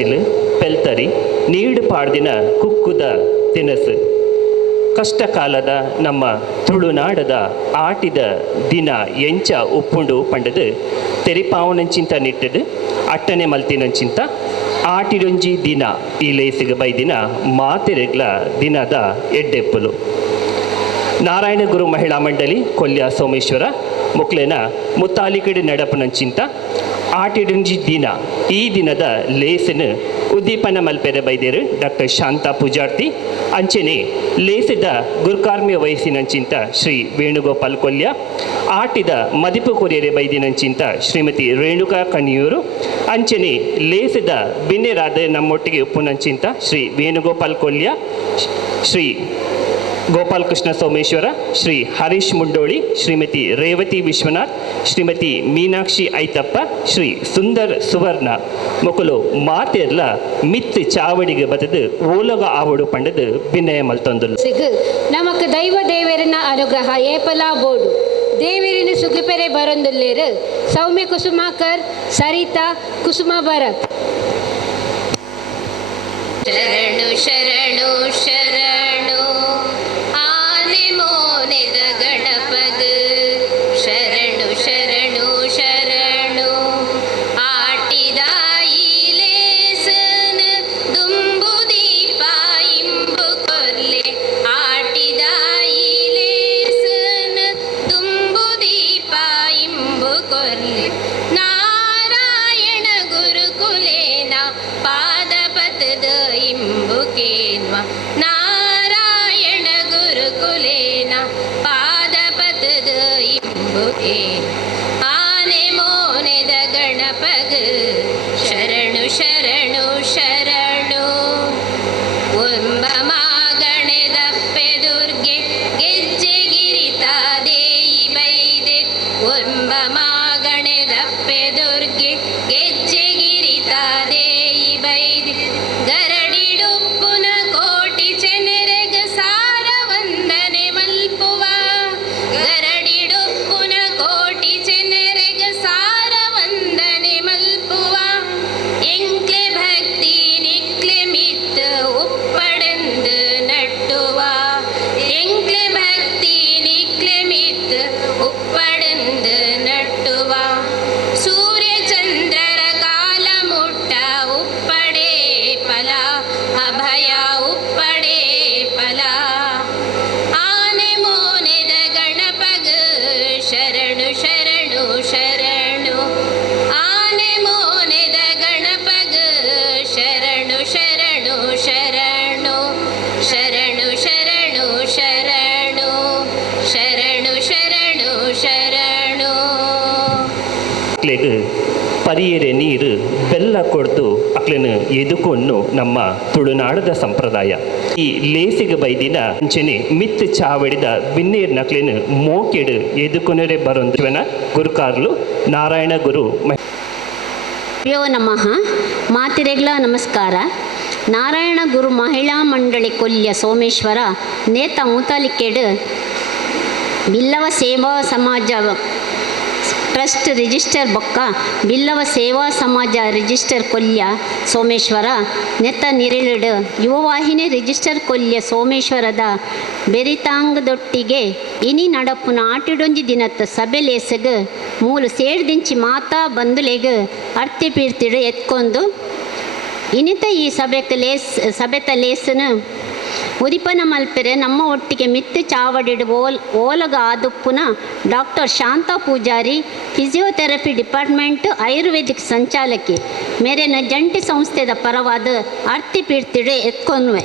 ಬಚ್ಚಿಲು ಪೆಲ್ತರಿ ನೀಡು ಪಾಡ್ದಿನ ಕುಕ್ಕುದ ತಿನಸು ಕಷ್ಟ ಕಾಲದ ನಮ್ಮ ತುಳುನಾಡದ ಆಟಿದ ದಿನ ಎಂಚ ಉಪ್ಪುಂಡು ಪಂಡದು ತೆರಿಪಾವನಂಚಿಂತ ನಿಟ್ಟದು ಅಟ್ಟನೆ ಮಲ್ತಿನಂಚಿಂತ ಆಟಿಡೊಂಜಿ ದಿನ ಈ ಲೇಸಿಗೆ ಬೈದಿನ ಮಾತೆರೆಗ್ಲ ದಿನದ ಎಡ್ಡೆಪ್ಪಲು ನಾರಾಯಣ ಗುರು ಮಹಿಳಾ ಮಂಡಳಿ ಕೊಲ್ಯ ಸೋಮೇಶ್ವರ ಮುಕ್ಲೇನ ಮುತ್ತಾಲಿಕಡೆ ನಡಪನಂಚಿಂತ ಆಟಿಡೊಂಜಿ ದಿನ ಈ ದಿನದ ಲೇಸಿನ ಉದ್ದೀಪನ ಮಲ್ಪೆರೆ ಬೈದೇರು ಡಾಕ್ಟರ್ ಶಾಂತಾ ಪೂಜಾರ್ತಿ ಅಂಚನೆ ಲೇಸಿದ ಗುರುಕಾರ್ಮ್ಯ ವಯಸ್ಸಿನಂಚಿಂತ ಶ್ರೀ ವೇಣುಗೋಪಾಲ್ ಕೊಲ್ಯ ಆಟಿದ ಮದಿಪು ಕೊರಿಯರೆ ಬೈದಿನಂಚಿಂತ ಶ್ರೀಮತಿ ರೇಣುಕಾ ಕಣಿಯೂರು ಅಂಚನೆ ಲೇಸಿದ ಬಿನ್ನೆರಾದ ನಮ್ಮೊಟ್ಟಿಗೆ ಉಪ್ಪುನಂಚಿಂತ ಶ್ರೀ ವೇಣುಗೋಪಾಲ್ ಕೊಲ್ಯ ಶ್ರೀ ಗೋಪಾಲ್ ಕೃಷ್ಣ ಸೋಮೇಶ್ವರ ಶ್ರೀ ಹರೀಶ್ ಮುಂಡೋಳಿ ಶ್ರೀಮತಿ ರೇವತಿ ವಿಶ್ವನಾಥ್ ಶ್ರೀಮತಿ ಮೀನಾಕ್ಷಿ ಐತಪ್ಪ ಶ್ರೀ ಸುಂದರ್ ಸುವರ್ಣ ಮೊಕಲು ಮಾತೆರ್ಲ ಮಿತ್ ಚಾವಡಿಗೆ ಬದದು ಓಲಗ ಆವಡು ಪಂಡದು ಭಿನ್ನಯ ಮಲ್ತೊಂದು ನಮಕ್ ದೈವ ದೇವರಿನ ಅನುಗ್ರಹ ಏಪಲ ಬೋಡು ದೇವರಿನ ಸುಗುಪೆರೆ ಬರೊಂದುಲ್ಲೇರು ಸೌಮ್ಯ ಕುಸುಮಾಕರ್ ಸರಿತಾ ಕುಸುಮ ಭರತ್ ಶರಣು ಶರಣು ಶರಣು ಆನೆ ಮೋನೆದ ಗಣಪಗ ಶರಣು ಶರಣು ಶರಣು ಆಟಿದ ಲೇಸನ ದುಂಬು ದೀಪ ಇಂಬು ಕೊರ್ಲೆ ಆಟಿದ ಲೇಸನ ದುಂಬು ದೀಪ ಇಂಬು ಕೊರ್ಲೆ ನಾರಾಯಣ ಗುರುಕುಲೇನ ಪಾದ ಪತದ ಇಂಬುಕೇನ್ವ ನಾರಾಯಣ ಗುರುಕುಲೇನ ಪಾದ ಪತದ ಇಂಬುಕೇ ಆನೆ ಮೋನೆದ ಗಣಪಗ ಶರಣು ಶರಣು ಶರಣು ಒಂಬ ಮಾಗಣೆದಪ್ಪೆ ದುರ್ಗೆ ಗೆಜ್ಜೆ ಗಿರಿತಾ ದೇಯಿ ಬೈದೆ ಒಂಬ ಮಾಗಣೆದಪ್ಪೆ ದುರ್ಗೆ ಗೆಜ್ಜೆ ಗಿರಿತಾ ದೇಯಿ ಬೈದೆ ಗರಡಿಡುಪ್ಪುನ ಕೋಟಿ ಚೆನೆರೆಗ ಸಾರ ವಂದನೆ ಮಲ್ಪುವ ಗರಡಿಡುಪ್ಪುನ ಕೋಟಿ ಚೆನೆರೆಗ ಸಾರ ವಂದನೆ ಮಲ್ಪುವ ಎಂಕ್ಲೆ ಭಕ್ತಿ ನಿಕ್ಲೆ ಮಿತ್ ಉಪ್ಪಡೆಂದು ನಟ್ಟುವ ಎಂಕ್ಲೆ ಭಕ್ತಿ ನಿಕ್ಲೆ ಮಿತ್ ಉಪ್ಪಡೆಂದು ನಟ್ಟುವ ಸೂರ್ಯ ಚಂದ್ರರ ಕಾಲ ಮುಟ್ಟ ಉಪ್ಪಡೆ ಫಲ ಅಭಯ ಉಪ್ಪಡೆ ಫಲ ಆನೆ ಮೋನೆದ ಗಣಪಗ ಶರಣು ಶರಣು ಶರಣು ಆನೆ ಮೋನೆದ ಗಣಪಗ ಶರಣು ಶರಣು ಶರಣು ಶರಣು ಶರಣು ಶರಣು ಶರಣು ಶರಣು ಶರಣು ಅಕ್ಲೆಗ್ ಪರಿಯರೆ ನೀರು ಬೆಲ್ಲ ಕೊಡ್ದು ಅಕ್ಲೆನು ಎದುಕೊಂಡು ನಮ್ಮ ತುಳುನಾಡದ ಸಂಪ್ರದಾಯ ಈ ಲೇಸಿಗೆ ಬೈದಿನ ಅಂಚನೆ ಮಿತ್ ಚಾವಡಿದ ಬಿನ್ನೇರ್ ನಕ್ಲೆನು ಮೋಕೆಡು ಎದುಕೊನರೆ ಬರೊಂದುವನ ಗುರುಕಾರ್ಲು ನಾರಾಯಣ ಗುರು ಯೋ ನಮಃ ಮಾತಿರೆಗ್ಲ ನಮಸ್ಕಾರ ನಾರಾಯಣ ಗುರು ಮಹಿಳಾ ಮಂಡಳಿ ಕೊಲ್ಯ ಸೋಮೇಶ್ವರ ನೇತ ಮೂತಾಲಿಕೆಡು ಬಿಲ್ಲವ ಸೇವಾ ಸಮಾಜ ಟ್ರಸ್ಟ್ ರಿಜಿಸ್ಟರ್ ಬೊಕ್ಕ ಬಿಲ್ಲವ ಸೇವಾ ಸಮಾಜ ರಿಜಿಸ್ಟರ್ ಕೊಲ್ಯ ಸೋಮೇಶ್ವರ ನೆತ್ತ ನಿರಿಳಿಡು ಯುವವಾಹಿನಿ ರಿಜಿಸ್ಟರ್ ಕೊಲ್ಯ ಸೋಮೇಶ್ವರದ ಬೆರಿತಾಂಗದೊಟ್ಟಿಗೆ ಇನಿ ನಡಪುನ ಆಟಿಡೊಂಜಿ ದಿನತ್ತ ಸಭೆ ಲೇಸಗ್ ಮೂಲು ಸೇಡ್ದಿಂಚಿ ಮಾತಾ ಬಂದುಲೆಗ್ ಅರ್ತಿ ಪೀರ್ತಿಡು ಎತ್ಕೊಂಡು ಇನಿತ ಈ ಸಭೆತ ಲೇಸನು ಉದಿಪನ ಮಲ್ಪೆರೆ ನಮ್ಮ ಒಟ್ಟಿಗೆ ಮಿತ್ತು ಚಾವಡಿಡು ಓಲಗ ಆದುಪ್ಪುನ doctor Shanta Pujari physiotherapy department Ayurvedic ಸಂಚಾಲಕಿ ಮೇರೆನ ಜಂಟಿ ಸಂಸ್ಥೆದ ಪರವಾದ ಅರ್ತಿ ಪೀರ್ತಿಡೆ ಎತ್ಕೊನ್ವೆ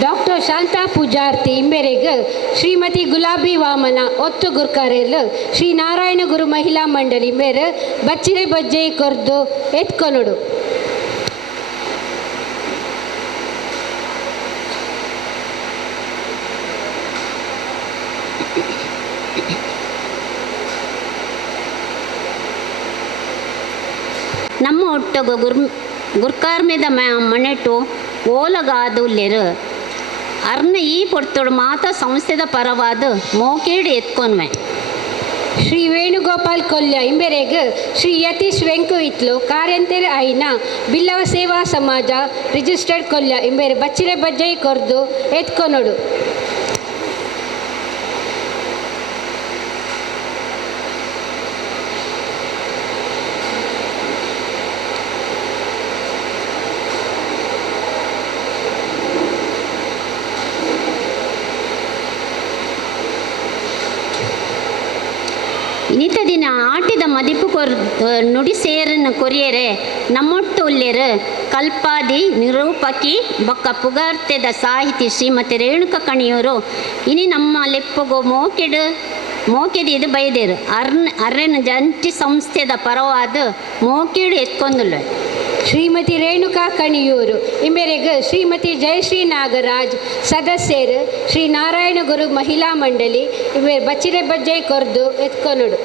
ಡಾಕ್ಟರ್ ಶಾಂತಾ ಪೂಜಾರ್ತಿ ಇಂಬೆರೆಗ್ ಶ್ರೀಮತಿ ಗುಲಾಬಿ ವಾಮನ ಒತ್ತು ಗುರ್ಕಾರೆಲ್ ಶ್ರೀ ನಾರಾಯಣ ಗುರು ಮಹಿಳಾ ಮಂಡಳಿ ಮೇರೆ ಬಚ್ಚಿರೆ ಬಜ್ಜೆ ಕೊರ್ದು ಎತ್ಕೊನುಡು ನಮ್ಮ ಒಟ್ಟಗ ಗುರ್ಕಾರ್ಮೆದ ಮನೆಟು ಓಲಗಾದುಲ್ಲೆರು ಅರ್ನ ಈ ಪೊರ್ತೊಡು ಮಾತ ಸಂಸ್ಥೆದ ಪರವಾದ ಮೋಕೇಡು ಎತ್ಕೊನ್ವೆ ಶ್ರೀ ವೇಣುಗೋಪಾಲ್ ಕೊಲ್ಯ ಇಂಬೆರೆಗ್ ಶ್ರೀ ಯತೀಶ್ ವೆಂಕು ಇತ್ಲು ಕಾರ್ಯಂತೆರ್ ಐನ ಬಿಲ್ಲವ ಸೇವಾ ಸಮಾಜ ರಿಜಿಸ್ಟರ್ಡ್ ಕೊಲ್ಯ ಇಂಬೆರೆ ಬಚ್ಚಿರೆ ಬಜ್ಜೈ ಕೊರ್ದು ಎತ್ಕೊನೊಡು. ಇನಿತ ದಿನ ಆಟಿದ ಮದಿಪು ನುಡಿ ಸೇರನ್ನು ಕೊರಿಯರೆ ನಮ್ಮೊಟ್ಟು ಉಲ್ಲೇರು ಕಲ್ಪಾದಿ ನಿರೂಪಕಿ ಬೊಕ್ಕ ಪುಗಾರ್ತೆದ ಸಾಹಿತಿ ಶ್ರೀಮತಿ ರೇಣುಕ ಕಣಿಯೂರು ಇನಿ ನಮ್ಮ ಲೆಪ್ಪಗೋ ಮೋಕೆದು ಇದು ಬೈದೇರು ಅರ್ರೆನ ಜಂಟಿ ಸಂಸ್ಥೆದ ಪರವಾದ ಮೋಕೆಡು ಎತ್ಕೊಂದುಲ್ಲ. ಶ್ರೀಮತಿ ರೇಣುಕಾ ಕಣಿಯೂರು ಇಂಬೆರೆಗ್ ಶ್ರೀಮತಿ ಜಯಶ್ರೀ ನಾಗರಾಜ್ ಸದಸ್ಯರು ಶ್ರೀ ನಾರಾಯಣ ಗುರು ಮಹಿಳಾ ಮಂಡಳಿ ಇವೆ ಬಚ್ಚಿರೆ ಬಜ್ಜೈ ಕೊರ್ದು ಎತ್ಕೊನೊಡು.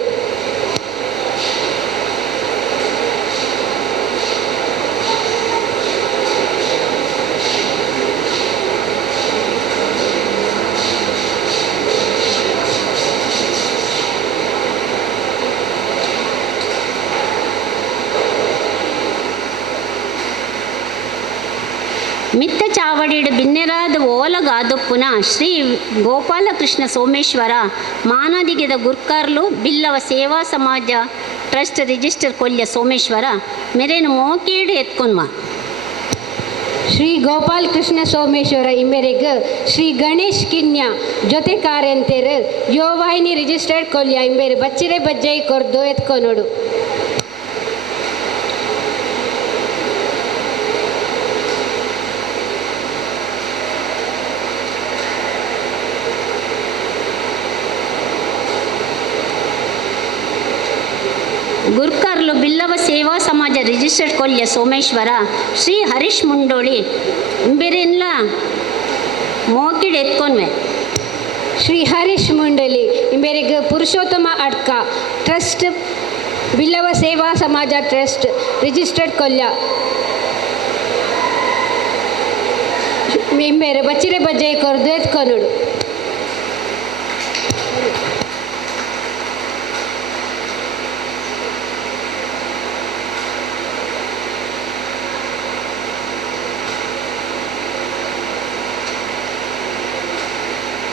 ಮಿತ್ತ ಚಾವಡಿಡು ಬಿನ್ನೆರಾದ ಓಲಗಾದುಪ್ಪುನ ಶ್ರೀ ಗೋಪಾಲಕೃಷ್ಣ ಸೋಮೇಶ್ವರ ಮಾನದಿಗೆದ ಗುರ್ಕಾರ್ಲು ಬಿಲ್ಲವ ಸೇವಾ ಸಮಾಜ ಟ್ರಸ್ಟ್ ರಿಜಿಸ್ಟರ್ ಕೊಲ್ಯ ಸೋಮೇಶ್ವರ ಮೆರೇನು ಮೋಕೇಡು ಎತ್ಕೊನ್ವ. ಶ್ರೀ ಗೋಪಾಲ್ ಕೃಷ್ಣ ಸೋಮೇಶ್ವರ ಇಂಬೆರೆಗ್ ಶ್ರೀ ಗಣೇಶ್ ಕಿನ್ಯ ಜೊತೆ ಕಾರ್ಯಂತೆರ್ ಯೋವಾಹಿನಿ ರಿಜಿಸ್ಟರ್ಡ್ ಕೊಲ್ಯ ಇಂಬೆರೆ ಬಚ್ಚಿರೆ ಬಜ್ಜೈ ಕೊರ್ದು ಎತ್ಕೊನೊಡು. ಗುರ್ಕರ್ಲು ಬಿಲ್ಲವ ಸೇವಾ ಸಮಾಜ ರಿಜಿಸ್ಟರ್ಡ್ ಕೊಲ್ಯ ಸೋಮೇಶ್ವರ ಶ್ರೀ ಹರೀಶ್ ಮುಂಡೋಳಿ ಇಂಬೆರೆನ್ಲ ಮೋಕಿಡ್ ಎತ್ಕೊನ್ವೆ. ಶ್ರೀ ಹರೀಶ್ ಮುಂಡಲಿ ಇಂಬೆರೆಗ್ ಪುರುಷೋತ್ತಮ ಅಡ್ಕ ಟ್ರಸ್ಟ್ ಬಿಲ್ಲವ ಸೇವಾ ಸಮಾಜ ಟ್ರಸ್ಟ್ ರಿಜಿಸ್ಟರ್ಡ್ ಕೊಲ್ಯ ಇಂಬೆರೆ ಬಚ್ಚಿರೆ ಬಜ್ಜೈ ಕೊರ್ದು ಎತ್ಕೊನೊಡು.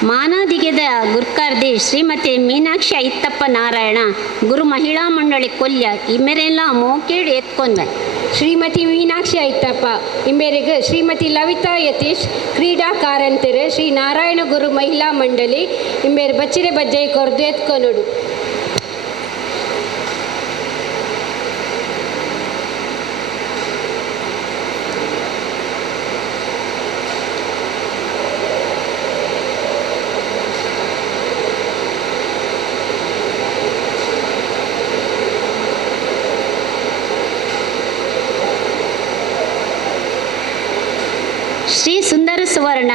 ಮಾನಾದಿಗೆದ ಗುರ್ಕಾರ್ದಿ ಶ್ರೀಮತಿ ಮೀನಾಕ್ಷಿ ಐತ್ತಪ್ಪ ನಾರಾಯಣ ಗುರು ಮಹಿಳಾ ಮಂಡಳಿ ಕೊಲ್ಯ ಇಮ್ಮೆರೆಲ್ಲ ಮೋಕೇಡು ಎತ್ಕೊಂಡ್ವೆ. ಶ್ರೀಮತಿ ಮೀನಾಕ್ಷಿ ಐತಪ್ಪ ಇಂಬೆರೆಗ್ ಶ್ರೀಮತಿ ಲವಿತಾ ಯತೀಶ್ ಕ್ರೀಡಾ ಕಾರಂತೆರ್ ಶ್ರೀ ನಾರಾಯಣ ಗುರು ಮಹಿಳಾ ಮಂಡಳಿ ಇಂಬೆರೆ ಬಚ್ಚಿರೆ ಬಜ್ಜೈ ಕೊರ್ದು ಎತ್ಕೊನೊಡು. ಶ್ರೀ ಸುಂದರ ಸುವರ್ಣ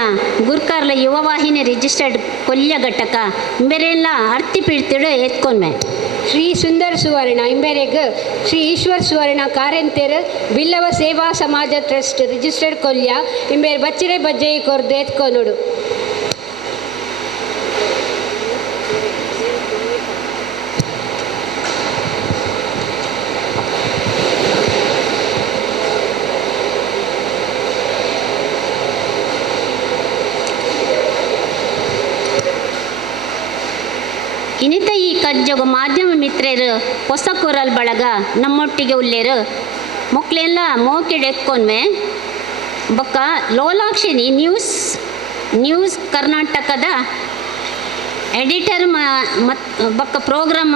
ಗುರ್ಕಾರ್ಲ ಯುವವಾಹಿನಿ ರಿಜಿಸ್ಟರ್ಡ್ ಕೊಲ್ಯ ಘಟಕ ಇಂಬೆರೆಲ್ಲ ಅರ್ತಿ ಪಿಡ್ತಿಡು ಎತ್ಕೊಂಡ್ವೆ. ಶ್ರೀ ಸುಂದರ್ ಸುವರ್ಣ ಇಂಬೆರೆಗ್ ಶ್ರೀ ಈಶ್ವರ್ ಸುವರ್ಣ ಕಾರ್ಯಂತೆರ್ ಬಿಲ್ಲವ ಸೇವಾ ಸಮಾಜ ಟ್ರಸ್ಟ್ ರಿಜಿಸ್ಟರ್ಡ್ ಕೊಲ್ಯ ಇಂಬೆರೆ ಬಚ್ಚಿರೆ ಬಜ್ಜೈ ಕೊರ್ದು ಎತ್ಕೊನೊಡು. ಇನಿತ ಈ ಕಜ್ಜಗ ಮಾಧ್ಯಮ ಮಿತ್ರರು ಹೊಸ ಕುರಲ್ ಬಳಗ ನಮ್ಮೊಟ್ಟಿಗೆ ಉಲ್ಲೇರು ಮಕ್ಕಳೆಲ್ಲ ಮೋಕಿಡ್ ಎತ್ಕೊಂಡ್ವೆ. ಬೊಕ್ಕ ಲೋಲಾಕ್ಷಿನಿ ನ್ಯೂಸ್ ಕರ್ನಾಟಕದ ಎಡಿಟರ್ ಬೊಕ್ಕ ಪ್ರೋಗ್ರಾಮ್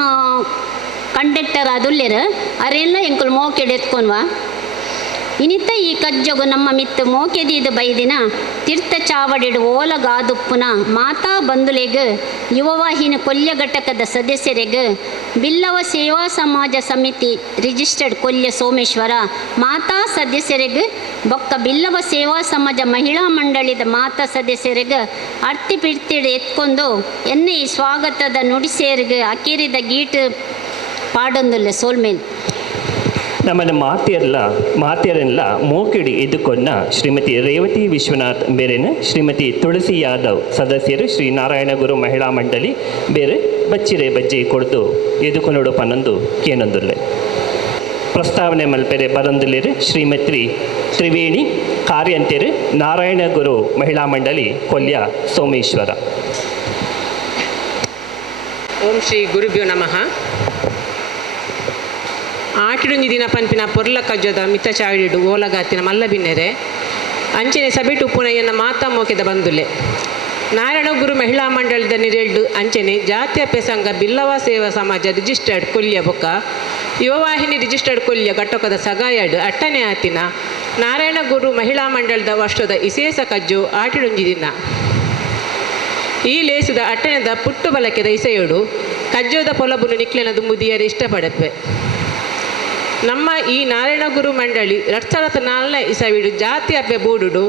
ಕಂಡಕ್ಟರ್ ಅದುಲ್ಲೇರು ಅರೆಲ್ಲ ಎಂಕುಲು ಮೋಕಿಡ್ ಎತ್ಕೊಂಡ್ವ. ಇನಿತ ಈ ಕಜ್ಜಗು ನಮ್ಮ ಮಿತ್ತು ಮೋಕೆದಿದು ಬೈದಿನ ತೀರ್ಥ ಚಾವಡಿಡು ಓಲಗಾದುಪ್ಪುನ ಮಾತಾ ಬಂಧುಲೆಗ್ ಯುವವಾಹಿನಿ ಕೊಲ್ಯ ಘಟಕದ ಸದಸ್ಯರೆಗ್ ಬಿಲ್ಲವ ಸೇವಾ ಸಮಾಜ ಸಮಿತಿ ರಿಜಿಸ್ಟರ್ಡ್ ಕೊಲ್ಯ ಸೋಮೇಶ್ವರ ಮಾತಾ ಸದಸ್ಯರೆಗ್ ಬೊಕ್ಕ ಬಿಲ್ಲವ ಸೇವಾ ಸಮಾಜ ಮಹಿಳಾ ಮಂಡಳಿದ ಮಾತಾ ಸದಸ್ಯರೆಗ್ ಅರ್ತಿ ಪಿರ್ತಿಡು ಎತ್ಕೊಂಡು ಎನ್ನೆ ಈ ಸ್ವಾಗತದ ನುಡಿಸೇರಿಗೆ ಅಕೀರಿದ ಗೀಟು ಪಾಡೊಂದುಲ್ಲೆ ಸೋಲ್ಮೇಲೆ ನಮ್ಮನ್ನು ಮಾತೆಯರೆಲ್ಲ ಮೋಕಿಡಿ ಎದ್ದುಕೊಂಡ ಶ್ರೀಮತಿ ರೇವತಿ ವಿಶ್ವನಾಥ್ ಬೇರೆನ ಶ್ರೀಮತಿ ತುಳಸಿ ಯಾದವ್ ಸದಸ್ಯರು ಶ್ರೀ ನಾರಾಯಣ ಗುರು ಮಹಿಳಾ ಮಂಡಳಿ ಬೇರೆ ಬಚ್ಚಿರೆ ಬಜ್ಜಿ ಕೊಡ್ದು ಎದುಕೊನೋಡು ಪನ್ನೊಂದು ಕೇನೊಂದುಲ್ಲೆ. ಪ್ರಸ್ತಾವನೆ ಮಲ್ಪೆರೆ ಬರಂದುಲಿರು ಶ್ರೀಮತಿ ತ್ರಿವೇಣಿ ಕಾರ್ಯಂತೆರು ನಾರಾಯಣ ಗುರು ಮಹಿಳಾ ಮಂಡಳಿ ಕೊಲ್ಯ ಸೋಮೇಶ್ವರ. ಓಂ ಶ್ರೀ ಗುರುಭ್ಯೋ ನಮಃ. ಆಟಿಡುಂಜಿ ದಿನ ಪನ್ಪಿನ ಪೊರ್ಲ ಕಜ್ಜದ ಮಿತ್ತ ಚಾಡಿಡು ಓಲಗಾತಿನ ಮಲ್ಲ ಬಿನ್ನೆರೆ ಅಂಚನೆ ಸಭೆಟು ಉಪ್ಪುನಯ್ಯನ ಮಾತಾ ಮೋಕೆದ ಬಂದುಲೆ ನಾರಾಯಣ ಗುರು ಮಹಿಳಾ ಮಂಡಳದ ನಿರೆಲ್ಡು ಅಂಚನೆ ಜಾತ್ಯ ಪೆಸಂಗ ಬಿಲ್ಲವ ಸೇವಾ ಸಮಾಜ ರಿಜಿಸ್ಟರ್ಡ್ ಕೊಲ್ಯ ಬೊಕ್ಕ ಯುವವಾಹಿನಿ ರಿಜಿಸ್ಟರ್ಡ್ ಕೊಲ್ಯ ಘಟಕದ ಸಗಾಯಡು ಅಟ್ಟನೆ ಆತಿನ ನಾರಾಯಣ ಗುರು ಮಹಿಳಾ ಮಂಡಳದ ವರ್ಷದ ವಿಶೇಷ ಕಜ್ಜು ಆಟಿಡುಂಜಿ ದಿನ ಈ ಲೇಸಿದ ಅಟ್ಟಣದ ಪುಟ್ಟು ಬಲಕೆದ ಇಸೆಯೋಡು ಕಜ್ಜೋದ ಪೊಲಬುನು ನಿಕ್ಲೆನದು ಮುದಿಯರು ಇಷ್ಟಪಡಪ್ಪೆ. ನಮ್ಮ ಈ ನಾರಾಯಣ ಗುರು ಮಂಡಳಿ 2004 ಇಸವಿಡು ಜಾತಿ ಅಪ್ಪೆ ಬೂಡುಡು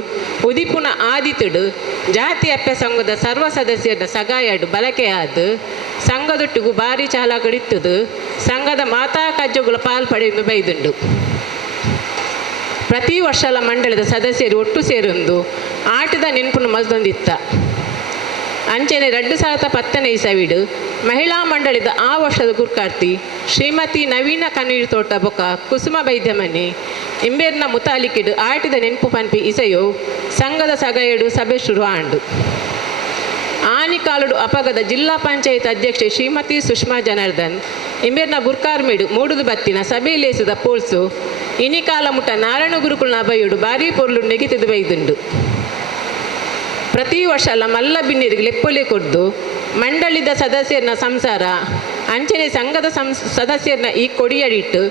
ಉದಿಪುನ ಆದಿತುಡು ಜಾತಿ ಅಪ್ಪೆ ಸಂಘದ ಸರ್ವ ಸದಸ್ಯರ ಸಗಾಯಡು ಬಲಕೆಯಾದ ಸಂಘದೊಟ್ಟಿಗೂ ಭಾರಿ ಚಾಲಗಳಿತ್ತದು ಸಂಘದ ಮಾತಾ ಕಜ್ಜುಗಳ ಪಾಲ್ಪಡೆಯನ್ನು ಬೈದುಂಡು. ಪ್ರತಿ ವರ್ಷಲ ಮಂಡಳದ ಸದಸ್ಯರು ಒಟ್ಟು ಸೇರೊಂದು ಆಟದ ನೆನಪುನು ಮಲ್ದೊಂದಿತ್ತ. ಅಂಚನೆ 2010 ಇಸವಿಡು ಮಹಿಳಾ ಮಂಡಳಿದ ಆ ವರ್ಷದ ಗುರ್ಕಾರ್ತಿ ಶ್ರೀಮತಿ ನವೀನ ಕಣ್ಣೀರು ತೋಟ ಬೊಕ್ಕ ಕುಸುಮ ಬೈದ್ಯಮನೆ ಇಂಬೇರ್ನ ಮುತಾಲಿಕಿಡು ಆಟಿದ ನೆನಪು ಪನ್ಪಿ ಇಸೆಯೋ ಸಂಘದ ಸಗಯಡು ಸಭೆ ಶುರು ಆಂಡು. ಆನಿಕಾಲುಡು ಅಪಗದ ಜಿಲ್ಲಾ ಪಂಚಾಯತ್ ಅಧ್ಯಕ್ಷೆ ಶ್ರೀಮತಿ ಸುಷ್ಮಾ ಜನಾರ್ದನ್ ಇಂಬೇರ್ನ ಗುರ್ಕಾರ್ಮೇಡು ಮೂಡುದು ಬತ್ತಿನ ಸಭೆ ಲೇಸಿದ ಪೋಲ್ಸು ಇನಿಕಾಲ ಮುಟ್ಟ ನಾರಾಯಣ ಗುರುಕುಲ್ನ ಬೈಯುಡು ಭಾರೀ ಪೊರ್ಲು ನೆಗೆತಿದು ಬೈದುಂಡು. ಪ್ರತಿ ವರ್ಷ ಅಲ್ಲ ಮಲ್ಲ ಬಿನ್ನಿರಿಗೆ ಲೆಪ್ಪೊಲೆ ಕೊಡ್ದು ಮಂಡಳಿದ ಸದಸ್ಯರನ್ನ ಸಂಸಾರ ಅಂಚನೆ ಸಂಘದ ಸದಸ್ಯರನ್ನ ಈ ಕೊಡಿಯಡಿಟ್ಟು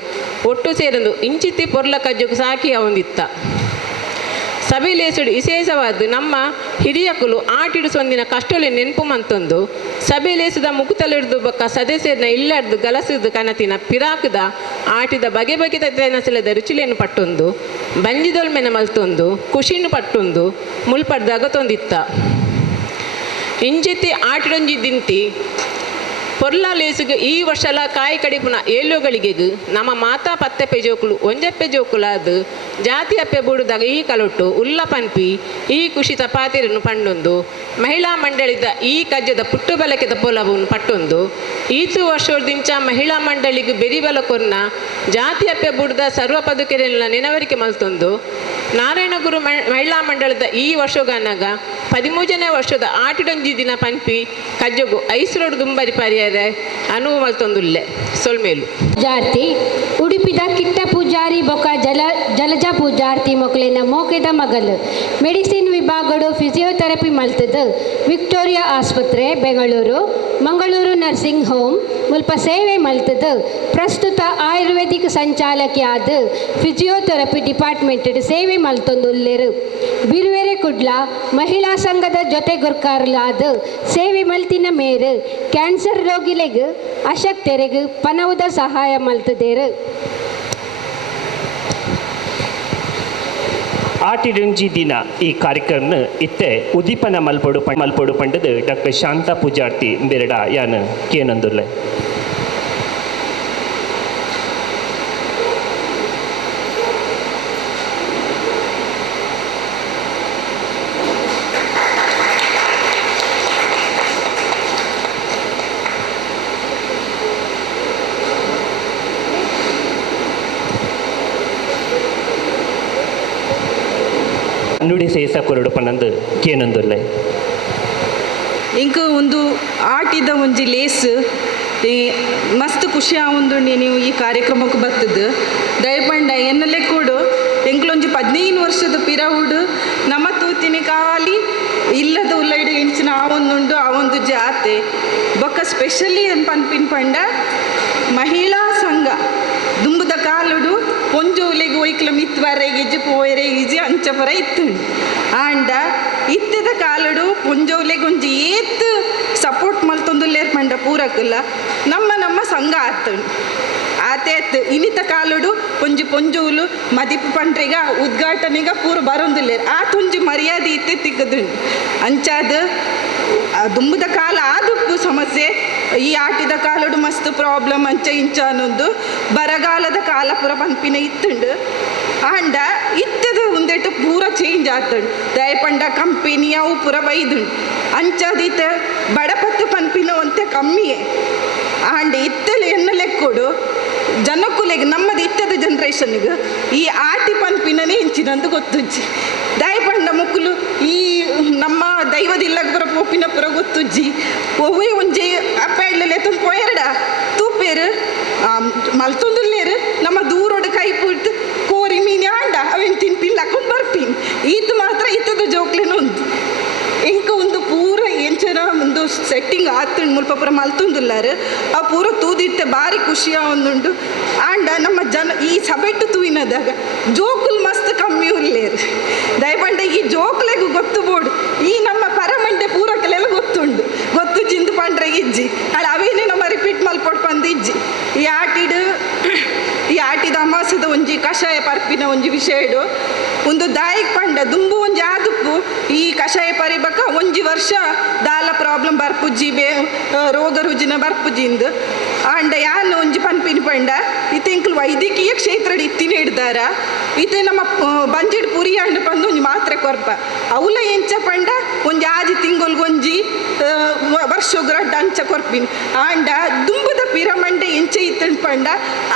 ಒಟ್ಟು ಸೇರೊಂದು ಇಂಚಿತ್ತಿ ಪೊರ್ಲ ಕಜ್ಜುಕು ಸಾಕಿ ಅವಂದಿತ್ತ. ಸಭೆಲೇಸುಡು ವಿಶೇಷವಾದ ನಮ್ಮ ಹಿರಿಯಕುಲು ಆಟಿಡು ಸೊಂದಿನ ಕಷ್ಟಲೆ ನೆನಪು ಮಂತೊಂದು ಸಭೆಲೇಸಿದ ಮುಗುತಲಿಡ್ದು ಬೊಕ್ಕ ಸದಸ್ಯರನ್ನ ಇಲ್ಲಡ್ದು ಗಲಸಿದ ಕನತಿನ ಪಿರಾಕದ ಆಟಿದ ಬಗೆ ಬಗೆದ ತೆನಸಲದ ರುಚಿಲೆಯನ್ನು ಪಟ್ಟೊಂದು ಬಂಜಿದೊಲ್ಮೆನ ಮಲ್ತೊಂದು ಖುಷಿನು ಪಟ್ಟೊಂದು ಮುಲ್ಪಡ್ದಾಗ ತೊಂದಿತ್ತ. ಇಂಚಿತ್ತಿ ಆಟಿಡೊಂಜಿ ದಿಂತಿ ಪೊರ್ಲ ಲೇಸಿಗೆ ಈ ವರ್ಷಲ ಕಾಯಿ ಕಡಿಪುನ ಏಳುಗಳಿಗೆಗು ನಮ್ಮ ಮಾತಾ ಪತ್ತೆಪ್ಪೆ ಜೋಕುಲು ಒಂಜಪ್ಪೆ ಜೋಕುಲಾದ ಜಾತಿ ಅಪ್ಪೆ ಬೂಡುದಾಗ ಈ ಕಲೊಟ್ಟು ಉಲ್ಲ ಪನ್ಪಿ ಈ ಖುಷಿ ತಪಾತಿರನ್ನು ಪಂಡೊಂದು ಮಹಿಳಾ ಮಂಡಳಿದ ಈ ಕಜ್ಜದ ಪುಟ್ಟು ಬಲಕೆದ ಪೊಲವನ್ನು ಪಟ್ಟೊಂದು ಈತು ವರ್ಷದಿಂಚ ಮಹಿಳಾ ಮಂಡಳಿಗೆ ಬೆರಿಬಲ ಕೊರ್ನ ಜಾತಿ ಅಪ್ಪೆ ಬೂಡುದ ಸರ್ವ ಪದುಕೆರೆಲ್ಲ ನೆನವರಿಕೆ ಮಲ್ತೊಂದು ನಾರಾಯಣ ಗುರು ಮಹಿಳಾ ಮಂಡಳದ ಈ ವರ್ಷಗಾನಾಗ 13ನೇ ವರ್ಷದ ಆಟಿಡೊಂಜಿ ದಿನ ಪನ್ಪಿ ಕಜ್ಜಗು ಐಸ್ರೋಡು ದುಂಬರಿ ಪರಿಯಾರೆ ಅನುವು ಮಲ್ತೊಂದುಲ್ಲೆ ಸೊಲ್ಮೇಲು ಪೂಜಾರ್ತಿ ಉಡುಪಿದ ಕಿಟ್ಟ ಪೂಜಾರಿ ಬೊಕ ಜಲಜ ಪೂಜಾರ್ತಿ ಮೊಕ್ಲಿನ ಮೋಕೆದ ಮಗಲು ಮೆಡಿಸಿನ್ ವಿಭಾಗಡು ಫಿಸಿಯೋಥೆರಪಿ ಮಲ್ತದ ವಿಕ್ಟೋರಿಯಾ ಆಸ್ಪತ್ರೆ ಬೆಂಗಳೂರು ಮಂಗಳೂರು ನರ್ಸಿಂಗ್ ಹೋಮ್ ಮುಲ್ಪ ಸೇವೆ ಮಲ್ತದ ಪ್ರಸ್ತುತ ಆಯುರ್ವೇದಿಕ್ ಸಂಚಾಲಕಿಯಾದ ಫಿಸಿಯೋಥೆರಪಿ ಡಿಪಾರ್ಟ್ಮೆಂಟ್ ಸೇವೆ ಮಲ್ತೊಂದುಲ್ಲೆರು. ಬಿರುವೆರೆ ಕುಡ್ಲ ಮಹಿಳಾ ಸಂಘದ ಜೊತೆ ಗುರ್ಕಾರ್ಲಾದ ಸೇವೆ ಮಲ್ತಿನ ಮೇರು ಕ್ಯಾನ್ಸರ್ ರೋಗಿಲೆಗ್ ಅಶಕ್ತರೆಗ್ ಪನವುದ ಸಹಾಯ ಮಲ್ತದೇರು. ಆಟಿಡುಂಜಿ ದಿನ ಈ ಕಾರ್ಯಕ್ರಮ ಇತ್ತೆ ಉದೀಪನ ಮಲ್ಪೊಡು ಪಂಡದು ಡಾಕ್ಟರ್ ಶಾಂತಾ ಪೂಜಾರ್ತಿ ಬೆರಡ ಯಾನ್ ಕೇನೊಂದುಲ್ಲೆ. ನುಡಿ ಸೇಸ ಕೊರಡು ಪನ್ನಂದು ಕೇನೊಂದುಲ್ಲೆ. ಇಂಕ ಒಂದು ಆಟಿದ ಒಂಜಿ ಲೇಸ್ ಮಸ್ತ್ ಖುಷಿ ಆವೊಂದು ನೀವು ಈ ಕಾರ್ಯಕ್ರಮಕ್ಕೆ ಬರ್ತದ ದಯಪಂಡ ಎನ್ನಲೆ ಕೊಡು ಎಂಕ್ಲೊಂಜಿ 15 ವರ್ಷದ ಪಿರವುಡು ನಮ್ಮ ತೂತಿನಿ ಕಾಲಿ ಇಲ್ಲದ ಉಲ್ಲೈಡು ಇಂಚಿನ ಆವೊಂದುಂಡು ಅವೊಂದು ಜಾತೆ ಬೊಕ್ಕ ಸ್ಪೆಷಲಿ ಏನು ಪನ್ಪಿನ್ ಪಂಡ ಮಹಿಳಾ ಸಂಘ ದುಂಬುದ ಕಾಲುಡು ಪೊಂಜು ಉಲೆಗೆ ಒಯ್ಕ್ಲ ಮಿತ್ವರೆಗಿಜ್ಜಿ ಪೋಯರೆಗಿಜ್ಜಿ ಅಂಚಪರ ಇತ್ತುಂಡು ಆಂಡ ಇತ್ತದ ಕಾಲುಡು ಪೊಂಜು ಉಲೆಗೆ ಒಂಜಿ ಏತ್ ಸಪೋರ್ಟ್ ಮಲ್ತೊಂದುಲ್ಲೇರ್ ಪಂಡ ಪೂರಕ್ಕಲ್ಲ ನಮ್ಮ ಸಂಘ ಆತುಂಡು ಆತೇತ್ ಇನಿತ ಕಾಲುಡು ಒಂಜಿ ಪೊಂಜುಲು ಮದಿಪು ಪಂಡ್ರಿಗ ಉದ್ಘಾಟನೆಗ ಪೂರ ಬರೊಂದುಲ್ಲೇರ್ ಆತೊಂಜಿ ಮರ್ಯಾದೆ ಇತ್ತೆ ತಿಕ್ಕದುಂಡು ಅಂಚಾದ ದುಂಬುದ ಕಾಲ ಆದುಪ್ಪು ಸಮಸ್ಯೆ ಈ ಆಟಿದ ಕಾಲಡು ಮಸ್ತ್ ಪ್ರಾಬ್ಲಮ್ ಅಂಚ ಇಂಚ ಅನ್ನೊಂದು ಬರಗಾಲದ ಕಾಲ ಪೂರ ಪನ್ಪಿನ ಇತ್ತುಂಡು ಆಂಡ ಇತ್ತದ ಉಂದೆಟ್ಟು ಪೂರ ಚೇಂಜ್ ಆತುಂಡು ದಯಪಂಡ ಕಂಪೆನಿ ಅವು ಪೂರ ಬೈದುಂಡು ಅಂಚದಿತ್ತ ಬಡಪತ್ತು ಪನ್ಪಿನ ಒಂತೆ ಕಮ್ಮಿಯೇ ಆಂಡ್ ಇತ್ತಲೆ ಎನ್ನ ಲೆಕ್ಕೊಡು ಜನಕ್ಕುಲೆಗೆ ನಮ್ಮದು ಇತ್ತದ ಜನ್ರೇಷನ್ಗೆ ಈ ಆಟಿ ಪನ್ಪಿನೇ ಇಂಚಿನಂದು ಗೊತ್ತುಜ್ಜಿ ದಯಪಂಡ ಮುಕ್ಕಲು ಈ ನಮ್ಮ ದೈವದಿಲ್ಲಗ ಪುರ ಪೋಪಿನ ಪುರ ಗೊತ್ತುಜ್ಜಿ ಒವ್ವೇ ಒಂಜಿ ಅಪ್ಪ ಇಡ್ಲೇ ತುಂಬ ಪೋಯರಡ ತೂಪೇರು ಮಲ್ತೊಂದುಲ್ಲೇರು ನಮ್ಮ ದೂರೋಡು ಕೈ ಪುಟ್ಟು ಕೋರಿ ಮೀನು ಆಂಡ ಅವೇನು ತಿನ್ಪಿಲ್ಲ ಹಾಕೊಂಡು ಬರ್ತೀನಿ ಇದು ಮಾತ್ರ ಇತ್ತದ ಜೋಕ್ಲೇನು ಉಂಟು ಇಂಕ ಒಂದು ಪೂರ ಎಂಚನ ಒಂದು ಸೆಟ್ಟಿಂಗ್ ಆತುಂಡು ಮುಲ್ಪ ಪೂರ ಮಲ್ತೊಂದುಲ್ಲಾರು ಆ ಪೂರ ತೂದಿತ್ತೆ ಭಾರಿ ಖುಷಿಯ ಒಂದುಂಡು ಆಂಡ ನಮ್ಮ ಜನ ಈ ಸಬೆಟ್ಟು ತೂಯಿನದಾಗ ಜೋಕುಲು ಮಸ್ತ್ ಕಮ್ಮಿ ಉರ್ಲೇರು ದಯಪಂಡ ಈ ಜೋಕ್ಲೆಗೂ ಗೊತ್ತು ಬೋಡು ಈ ನಮ್ಮ ಪರಮಂಡೆ ಪೂರಕ್ಕೆಲ್ಲ ಗೊತ್ತುಂಡು ಗೊತ್ತು ಜಿಂದು ಪಂಡ್ರೆಗೆ ಇಜ್ಜಿ ಅಲ್ಲ ಅವೇನೇ ನಮ್ಮ ರಿಪೀಟ್ ಮಲ್ಪೊಟ್ಟು ಬಂದು ಇಜ್ಜಿ ಈ ಆಟಿದ ಅಮಾಸದ ಒಂಜಿ ಕಷಾಯ ಪರ್ಪಿನ ಒಂಜಿ ವಿಷಯಡು ಒಂದು ದಾಯಿಗೆ ಪಂಡ ದುಂಬು ಒಂಜಿ ಆದುಪ್ಪು ಈ ಕಷಾಯ ಪರಿಬಕ ಒಂಜಿ ವರ್ಷ ದಾಲ ಪ್ರಾಬ್ಲಮ್ ಬರ್ಪುಜ್ಜಿ ರೋಗ ರುಜಿನ ಬರ್ಪುಜಿಂದು ಆಂಡ ಯಾನು ಒಂಜಿ ಪನ್ಪಿನ ಪಂಡ ಇತ್ತೆಂಕಲ್ ವೈದ್ಯಕೀಯ ಕ್ಷೇತ್ರಡ್ ಇತ್ತಿನ ಹಿಡ್ದಾರ ಇತ್ತೆ ನಮ್ಮ ಬಂಜಿಡ್ ಪುರಿ ಅಂಡ್ ಪಂದು ಒಂಜಿ ಮಾತ್ರೆ ಕೊರ್ಪ ಅವಲ ಎಂಚ ಪಂಡ ಒಂಜಿ ಆಜಿ ತಿಂಗೊಲ್ಗೊಂಜಿ ವರ್ಷಗ್ರಡ್ಡ ಅಂಚ ಕೊರ್ಪಿನ ಆಂಡ ದುಂಬುದ ಪಿರಮಂಡೆ ಎಂಚ ಇತ್ತಂಡ್ ಪಂಡ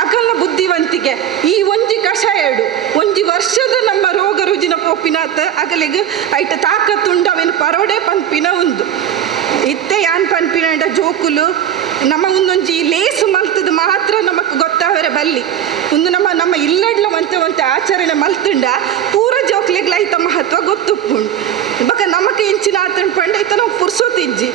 ಅಕಲ್ನ ಬುದ್ಧಿವಂತಿಕೆ ಈ ಒಂಜಿ ಕಷಾಯಡು ಒಂಜಿ ವರ್ಷದ ನಮ್ಮ ರೋಗ ರುಜಿನ ಪೋಪಿನಾತ ಅಕಲಿಗೆ ಐಟ ತಾಕತ್ತುಂಡು ಅವೇನು ಪರೋಡೆ ಪನ್ಪಿನ ಉಂದು ಇತ್ತೆ ಯಾನ್ ಪನ್ಪಿನ ಜೋಕುಲು ನಮ್ಮ ಒಂದೊಂಜಿ ಲೇಸು ಮಲ್ತದ ಮಾತ್ರ ನಮಕ್ ಗೊತ್ತಾವರೆ ಬಲ್ಲಿ ಒಂದು ನಮ್ಮ ಇಲ್ಲಡ್ಲ ಒಂತೆ ಆಚರಣೆ ಮಲ್ತುಂಡ ಪೂರ ಜೋಕ್ಲೆಗ್ಲ ಐತ ಮಹತ್ವ ಗೊತ್ತುಪ್ಪುಂಡು ಬಕ ನಮಕ್ ಎಂಚಿನ ಆತಂಡ್ ಪಂಡ ಐತ ನಾವು ಪುರ್ಸೋತಿಜ್ಜಿ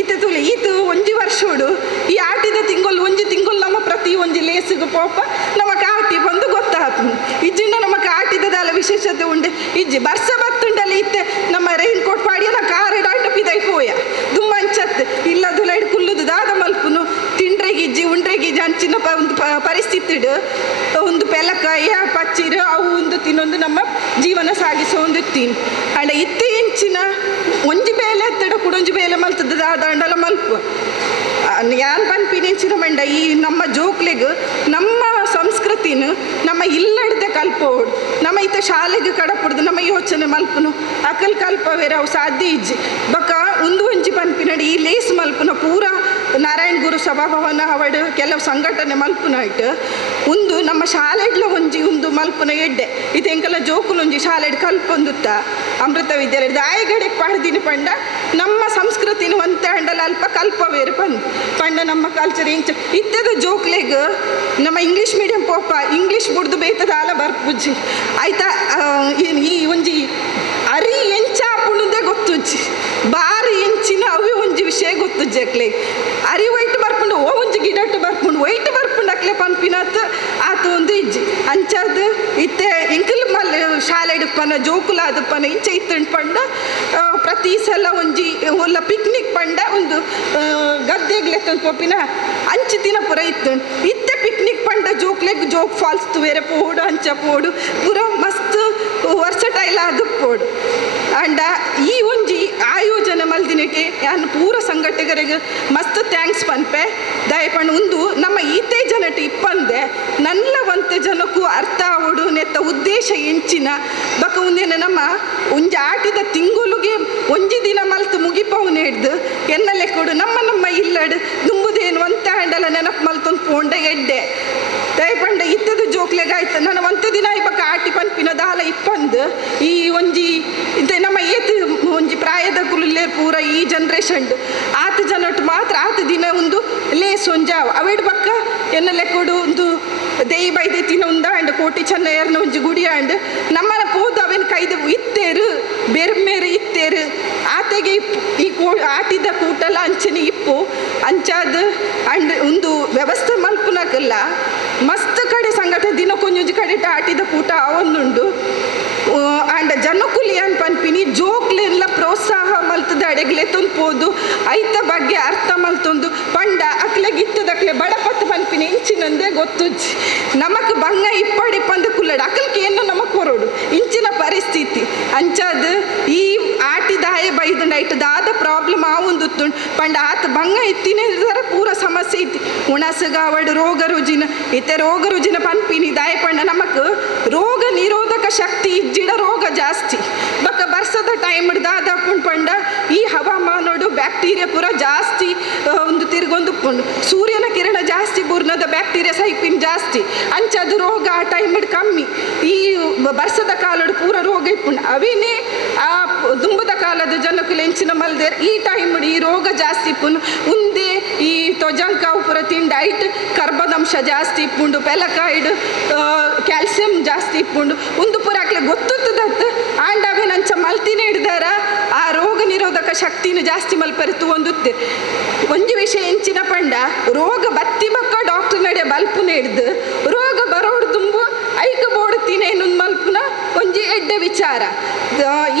ಇತ್ತೆ ತುಳಿ ಈತು ಒಂಜಿ ವರ್ಷೋಡು ಈ ಆಟಿದ ತಿಂಗೊಲ್ ಒಂಜಿ ತಿಂಗೊಲ್ ನಮ್ಮ ಪ್ರತಿ ಒಂಜಿ ಲೇಸಿಗೆ ಪೋಪ ನಮಕ್ ಆಟಿ ಬಂದು ಗೊತ್ತಾಗ್ತುಂಡು ಇಜ್ಜಿಂಡ ನಮಕ್ ಆಟಿದಲ್ಲ ವಿಶೇಷತೆ ಉಂಡೆ ಇಜ್ಜಿ ಬರ್ಸ ಬತ್ತುಂಡಲ್ಲಿ ಇತ್ತೆ ನಮ್ಮ ರೈನ್ ಕೋಟ್ ಪಾಡಿಯನ ಕಾರ್ ಡಾಟ ಪಿದೈ ಪೋಯ ದುಮ್ಮ ಅಂಚತ್ತೆ ಇಲ್ಲ ದುಲೈಡ್ ಕುಲ್ಲುದು ದಾದ ಮಲ್ಪುನು ತಿಂಡ್ರೆಗಿಜ್ಜಿ ಉಂಡ್ರೆಗಿಜ್ಜಿ ಅಂಚಿನ ಒಂದು ಪರಿಸ್ಥಿತಿಡು ಒಂದು ಪೆಲಕಾಯ ಪಚ್ಚಿರು ಅವು ಒಂದು ತಿನ್ನೊಂದು ನಮ್ಮ ಜೀವನ ಸಾಗಿಸೋ ಒಂದು ತಿನ್ ಅಂಡ ಇತ್ತೆ ಎಂಚಿನ ಒಂಜಿ ಬೇಲೆ ಎತ್ತಡ ಕುಡೊಂಜಿ ಬೇಲೆ ಮಲ್ತದ ದಾದ ಅಂಡಲ ಮಲ್ಪು ಯಾನ್ ಪನ್ಪಿನೆಂಚಿನ ಮಂಡ ಈ ನಮ್ಮ ಜೋಕ್ಲೆಗ್ ನಮ್ಮ ಸಂಸ್ಕೃತಿನ ನಮ್ಮ ಇಲ್ಲಡ್ದೆ ಕಲ್ಪೋಡು ನಮ್ಮ ಈತ ಶಾಲೆಗೆ ಕಡಪುಡ್ದು ನಮ್ಮ ಯೋಚನೆ ಮಲ್ಪನು ಅಕಲ್ ಕಲ್ಪವೇರ ಅವು ಸಾಧ್ಯ ಇಜ್ಜಿ ಬಕ ಒಂಜಿ ಪನ್ಪಿನಡಿ ಈ ಲೇಸ್ ಮಲ್ಪನ ಪೂರ ನಾರಾಯಣ ಗುರು ಸಭಾಭವನ ಅವಡು ಕೆಲವು ಸಂಘಟನೆ ಮಲ್ಪುನಾಯ್ತು ಒಂದು ನಮ್ಮ ಶಾಲೆಡ್ಲ ಒಂಜಿ ಒಂದು ಮಲ್ಪುನ ಎಡ್ಡೆ ಇದು ಎಂಕಲ್ಲ ಜೋಕುಲೊಂಜಿ ಶಾಲೆಡ್ ಕಲ್ಪೊಂದುತ್ತ ಅಮೃತ ವಿದ್ಯಾಲಯ ದಾಯಿಗಡೆಗೆ ಪಡ್ದಿನಿ ಪಂಡ ನಮ್ಮ ಸಂಸ್ಕೃತಿನ ಒಂತೆ ಹಂಡಲ ಅಲ್ಪ ಕಲ್ಪವೇರು ಪಂಡ ನಮ್ಮ ಕಲ್ಚರ್ ಇಂಚ ಇತ್ತದ ಜೋಕ್ಲೆಗ್ ನಮ್ಮ ಇಂಗ್ಲೀಷ್ ಮೀಡಿಯಂ ಪೋಪ ಇಂಗ್ಲೀಷ್ ಬುಡ್ದು ಬೇತದ ಆಲ ಬರ್ಪುಜ್ಜಿ ಆಯ್ತಾ ಈ ಒಂಜಿ ಅರಿ ಎಂಚಾಪುಣದೇ ಗೊತ್ತುಜ್ಜಿ ಬಾರಿ ಎಂಚಿನ ಅವೇ ಒಂಜಿ ವಿಷಯ ಗೊತ್ತುಜ್ಜಿ ಅಕ್ಲೆ ಅರಿ ವೈಟ್ ಬರ್ಪುಂಡು ಓ ಒಂಜಿ ಗಿಡಟ್ಟು ಬರ್ಪುಂಡು ವೈಟ್ ಬರ್ಪುಂಡು ಅಕ್ಲೆ ಪನ್ಪಿನತ್ ಆತ ಒಂದು ಇಜ್ಜಿ ಅಂಚದು ಇತ್ತೆ ಎಂಕಲ್ ಮಲ್ ಶಾಲೆಡ್ ಪನ ಜೋಕುಲಾದ ಪನ ಇಂಚ ಇತ್ತಂಡು ಪಂಡ ಪ್ರತಿ ಸಲ ಒಂಜಿ ಒಲ್ಲ ಪಿಕ್ನಿಕ್ ಪಂಡ ಒಂದು ಗದ್ದೆಗ್ಲೆತ್ತಂದು ಪೋಪಿನ ಅಂಚಿ ದಿನ ಪುರ ಇತ್ತಂಡು ಇತ್ತೆ ಪಿಕ್ನಿಕ್ ಪಂಡ ಜೋಕ್ಲೆಗ್ ಜೋಗ್ ಫಾಲ್ಸ್ ತುವೇರೆ ಪೋಡು ಅಂಚ ಪೋಡು ಪುರ ಮಸ್ತ್ ವರ್ಸಟೈಲ್ ಆದ ಪೋಡು ಅಂಡ ಈ ಒಂಜಿ ಆಯೋಜನೆ ಮಲ್ದಿನಕ್ಕೆ ಯಾನ್ ಪೂರ ಸಂಘಟಕರಿಗೆ ಮಸ್ತ್ ಥ್ಯಾಂಕ್ಸ್ ಪನ್ಪೆ ದಯಪಂಡು ಒಂದು ನಮ್ಮ ಈತೆ ಜನಟ ಇಪ್ಪಂದೆ ನಲ್ಲ ಒಂತೆ ಜನಕ್ಕೂ ಅರ್ಥ ಆವಡು ನೆತ್ತ ಉದ್ದೇಶ ಎಂಚಿನ ಬಕ ಒಂದೇನ ನಮ್ಮ ಒಂಜಿ ಆಟಿದ ತಿಂಗುಲುಗೆ ಒಂಜಿ ದಿನ ಮಲ್ತು ಮುಗಿಪವನು ಹಿಡ್ದು ಎನ್ನಲೆ ಕೊಡು ನಮ್ಮ ಇಲ್ಲಡ್ ದುಂಬುದೇನು ಒಂತ ಹ್ಯಾಂಡಲ ನೆನಪು ಮಲ್ತೊಂದು ಪೋಂಡ ಎಡ್ಡೆ ದಯಪಂಡ ಇತ್ತದ ಜೋಕ್ಲೆಗಾಯ್ತು ನಾನು ಒಂತ ದಿನ ಇವಾಗ ಆಟಿ ಪನ್ಪಿನ ದಾಲ ಇಪ್ಪಂದು ಈ ಒಂಜಿ ಇಂತ ನಮ್ಮ ಏತು ಒಂಜಿ ಪ್ರಾಯದ ಕುಲುಲ್ಲೇ ಪೂರ ಈ ಜನ್ರೇಷನ್ ಆತ ಜನಟ್ಟು ಮಾತ್ರ ಆತ ದಿನ ಒಂದು ಲೇಸ್ ಒಂಜಾವ ಅವೇಡ್ ಬಕ್ಕ ಎನ್ನಲೆ ಕೊಡು ಒಂದು ದೇಯಿ ಬೈದೆ ತಿನ್ನ ಉಂದ ಅಂಡ್ ಕೋಟಿ ಚೆನ್ನಯ್ಯರ್ನ ಒಂಜಿ ಗುಡಿ ಅಂಡ್ ನಮ್ಮನ ಪೋದು ಅವೇನು ಕೈದು ಇತ್ತೇರು ಬೆರ್ಮೇರು ಇತ್ತೇರು ಆತೆಗೆ ಈ ಆಟಿದ ಕೂಟಲ ಅಂಚನೆ ಇಪ್ಪು ಅಂಚಾದ ಅಂಡ್ ಒಂದು ವ್ಯವಸ್ಥೆ ಮಲ್ಪುನಕಲ್ಲ ಮಸ್ತ್ ಕಡೆ ಸಂಘಟನೆ ದಿನಕ್ಕೊಂಜೊಂಜಿ ಕಡೆ ಆಟಿದ ಕೂಟ ಅವೊಂದುಂಡು ಅಂಡ್ ಜನಕುಲಿ ಅನ್ ಪನ್ಪಿನಿ ಜೋಕ್ಲೆಲ್ಲ ಪ್ರೋತ್ಸಾಹ ಮಲ್ತದ ಅಡೆಗ್ಲೆತ್ತೊಂದು ಪೋದು ಐತ ಬಗ್ಗೆ ಅರ್ಥ ಮಲ್ತೊಂದು ಪಂಡ ಅಕ್ಲೆಗಿತ್ತದಕ್ಲೆ ಬಡಪತ್ತು ಪನ್ಪಿನಿ ಇಂಚಿನಂದೇ ಗೊತ್ತುಜ್ಜಿ ನಮಕ್ ಬಂಗ ಇಪ್ಪಡಿ ಪಂದ ಕುಲ್ಲಡ ಅಕಲ್ಗೆ ಏನು ನಮಕ್ ಹೊರಡು ಇಂಚಿನ ಪರಿಸ್ಥಿತಿ ಅಂಚಾದ ಈ ಆಟಿದಾಯ ಬೈದುಂಡು ಐಟ್ ದಾದ ಪ್ರಾಬ್ಲಮ್ ಆವೊಂದುತ್ತುಂಡು ಪಂಡ ಆತ ಬಂಗ ಇತ್ತಿನ ಪೂರ ಸಮಸ್ಯೆ ಇತ್ತು ಉಣಸಗಾವಡು ರೋಗ ರುಜಿನ ಇತ್ತೆ ರೋಗ ರುಜಿನ ಪನ್ಪಿನಿ ದಾಯ ಪಂಡ ನಮಕ್ ರೋಗ ನಿರೋಧಕ ಶಕ್ತಿ ಇಜ್ಜಿಡ ರೋಗ ಜಾಸ್ತಿ ಬಕ ಬರ್ಸದ ಟೈಮ್ ದಾದ ಪಂಡ ಈ ಹವಾಮಾನೋಡು ಬ್ಯಾಕ್ಟೀರಿಯಾ ಪೂರ ಜಾಸ್ತಿ ಒಂದು ತಿರುಗ ಇನ್ನೊಂದು ಸೂರ್ಯನ ಕಿರಣ ಜಾಸ್ತಿ ಬೂರ್ನದ ಬ್ಯಾಕ್ಟೀರಿಯಾ ಸೈಪಿನ್ ಜಾಸ್ತಿ ಅಂಚದು ರೋಗ ಆ ಟೈಮ್ ಕಮ್ಮಿ. ಈ ಬರ್ಸದ ಕಾಲಡು ಪೂರ ರೋಗ ಇಪ್ಪುಂಡು ಅವೇನೇ ಆ ದುಂಬದ ಕಾಲದ ಜನಕ್ಕೂ ಎಂಚಿನ ಮಲ್ದೇರ್ ಈ ಟೈಮ್ ಈ ರೋಗ ಜಾಸ್ತಿ ಇಪ್ಪುಂಡು. ಉಂದೆ ಈ ತೊಜಂಕ ಪೂರ ತಿಂಡೈಟ್ ಕರ್ಬದಂಶ ಜಾಸ್ತಿ ಇಪ್ಪುಂಡು, ಪೆಲಕಾಯ್ಡ್ ಕ್ಯಾಲ್ಸಿಯಂ ಜಾಸ್ತಿ ಇಪ್ಪುಂಡು. ಒಂದು ಪೂರ ಆಗ್ಲೇ ಗೊತ್ತುತ್ತದತ್ತು ಆಂಡ್ ಅವೇ ನಂಚ ಮಲ್ತಿನೇ ಹಿಡ್ದಾರ ಆ ರೋಗ ನಿರೋಧಕ ಶಕ್ತಿನ ಜಾಸ್ತಿ ಮಲ್ಪರಿತು ಒಂದುತ್ತೆ. ಒಂದು ವಿಷಯ ಎಂಚಿನ ಪಂಡ ರೋಗ ಬತ್ತಿ ಬಕ್ಕ ಡಾಕ್ಟರ್ ನಡೆ ಬಲ್ಪುನ ಹಿಡ್ದು ರೋಗ ಬರೋಡು ತುಂಬು ಐಕ ಬೋಡುತ್ತೀನಿ ಇನ್ನೊಂದು ಮಲ್ಪುನ ಒಂಜಿ ಎಡ್ಡೆ ವಿಚಾರ.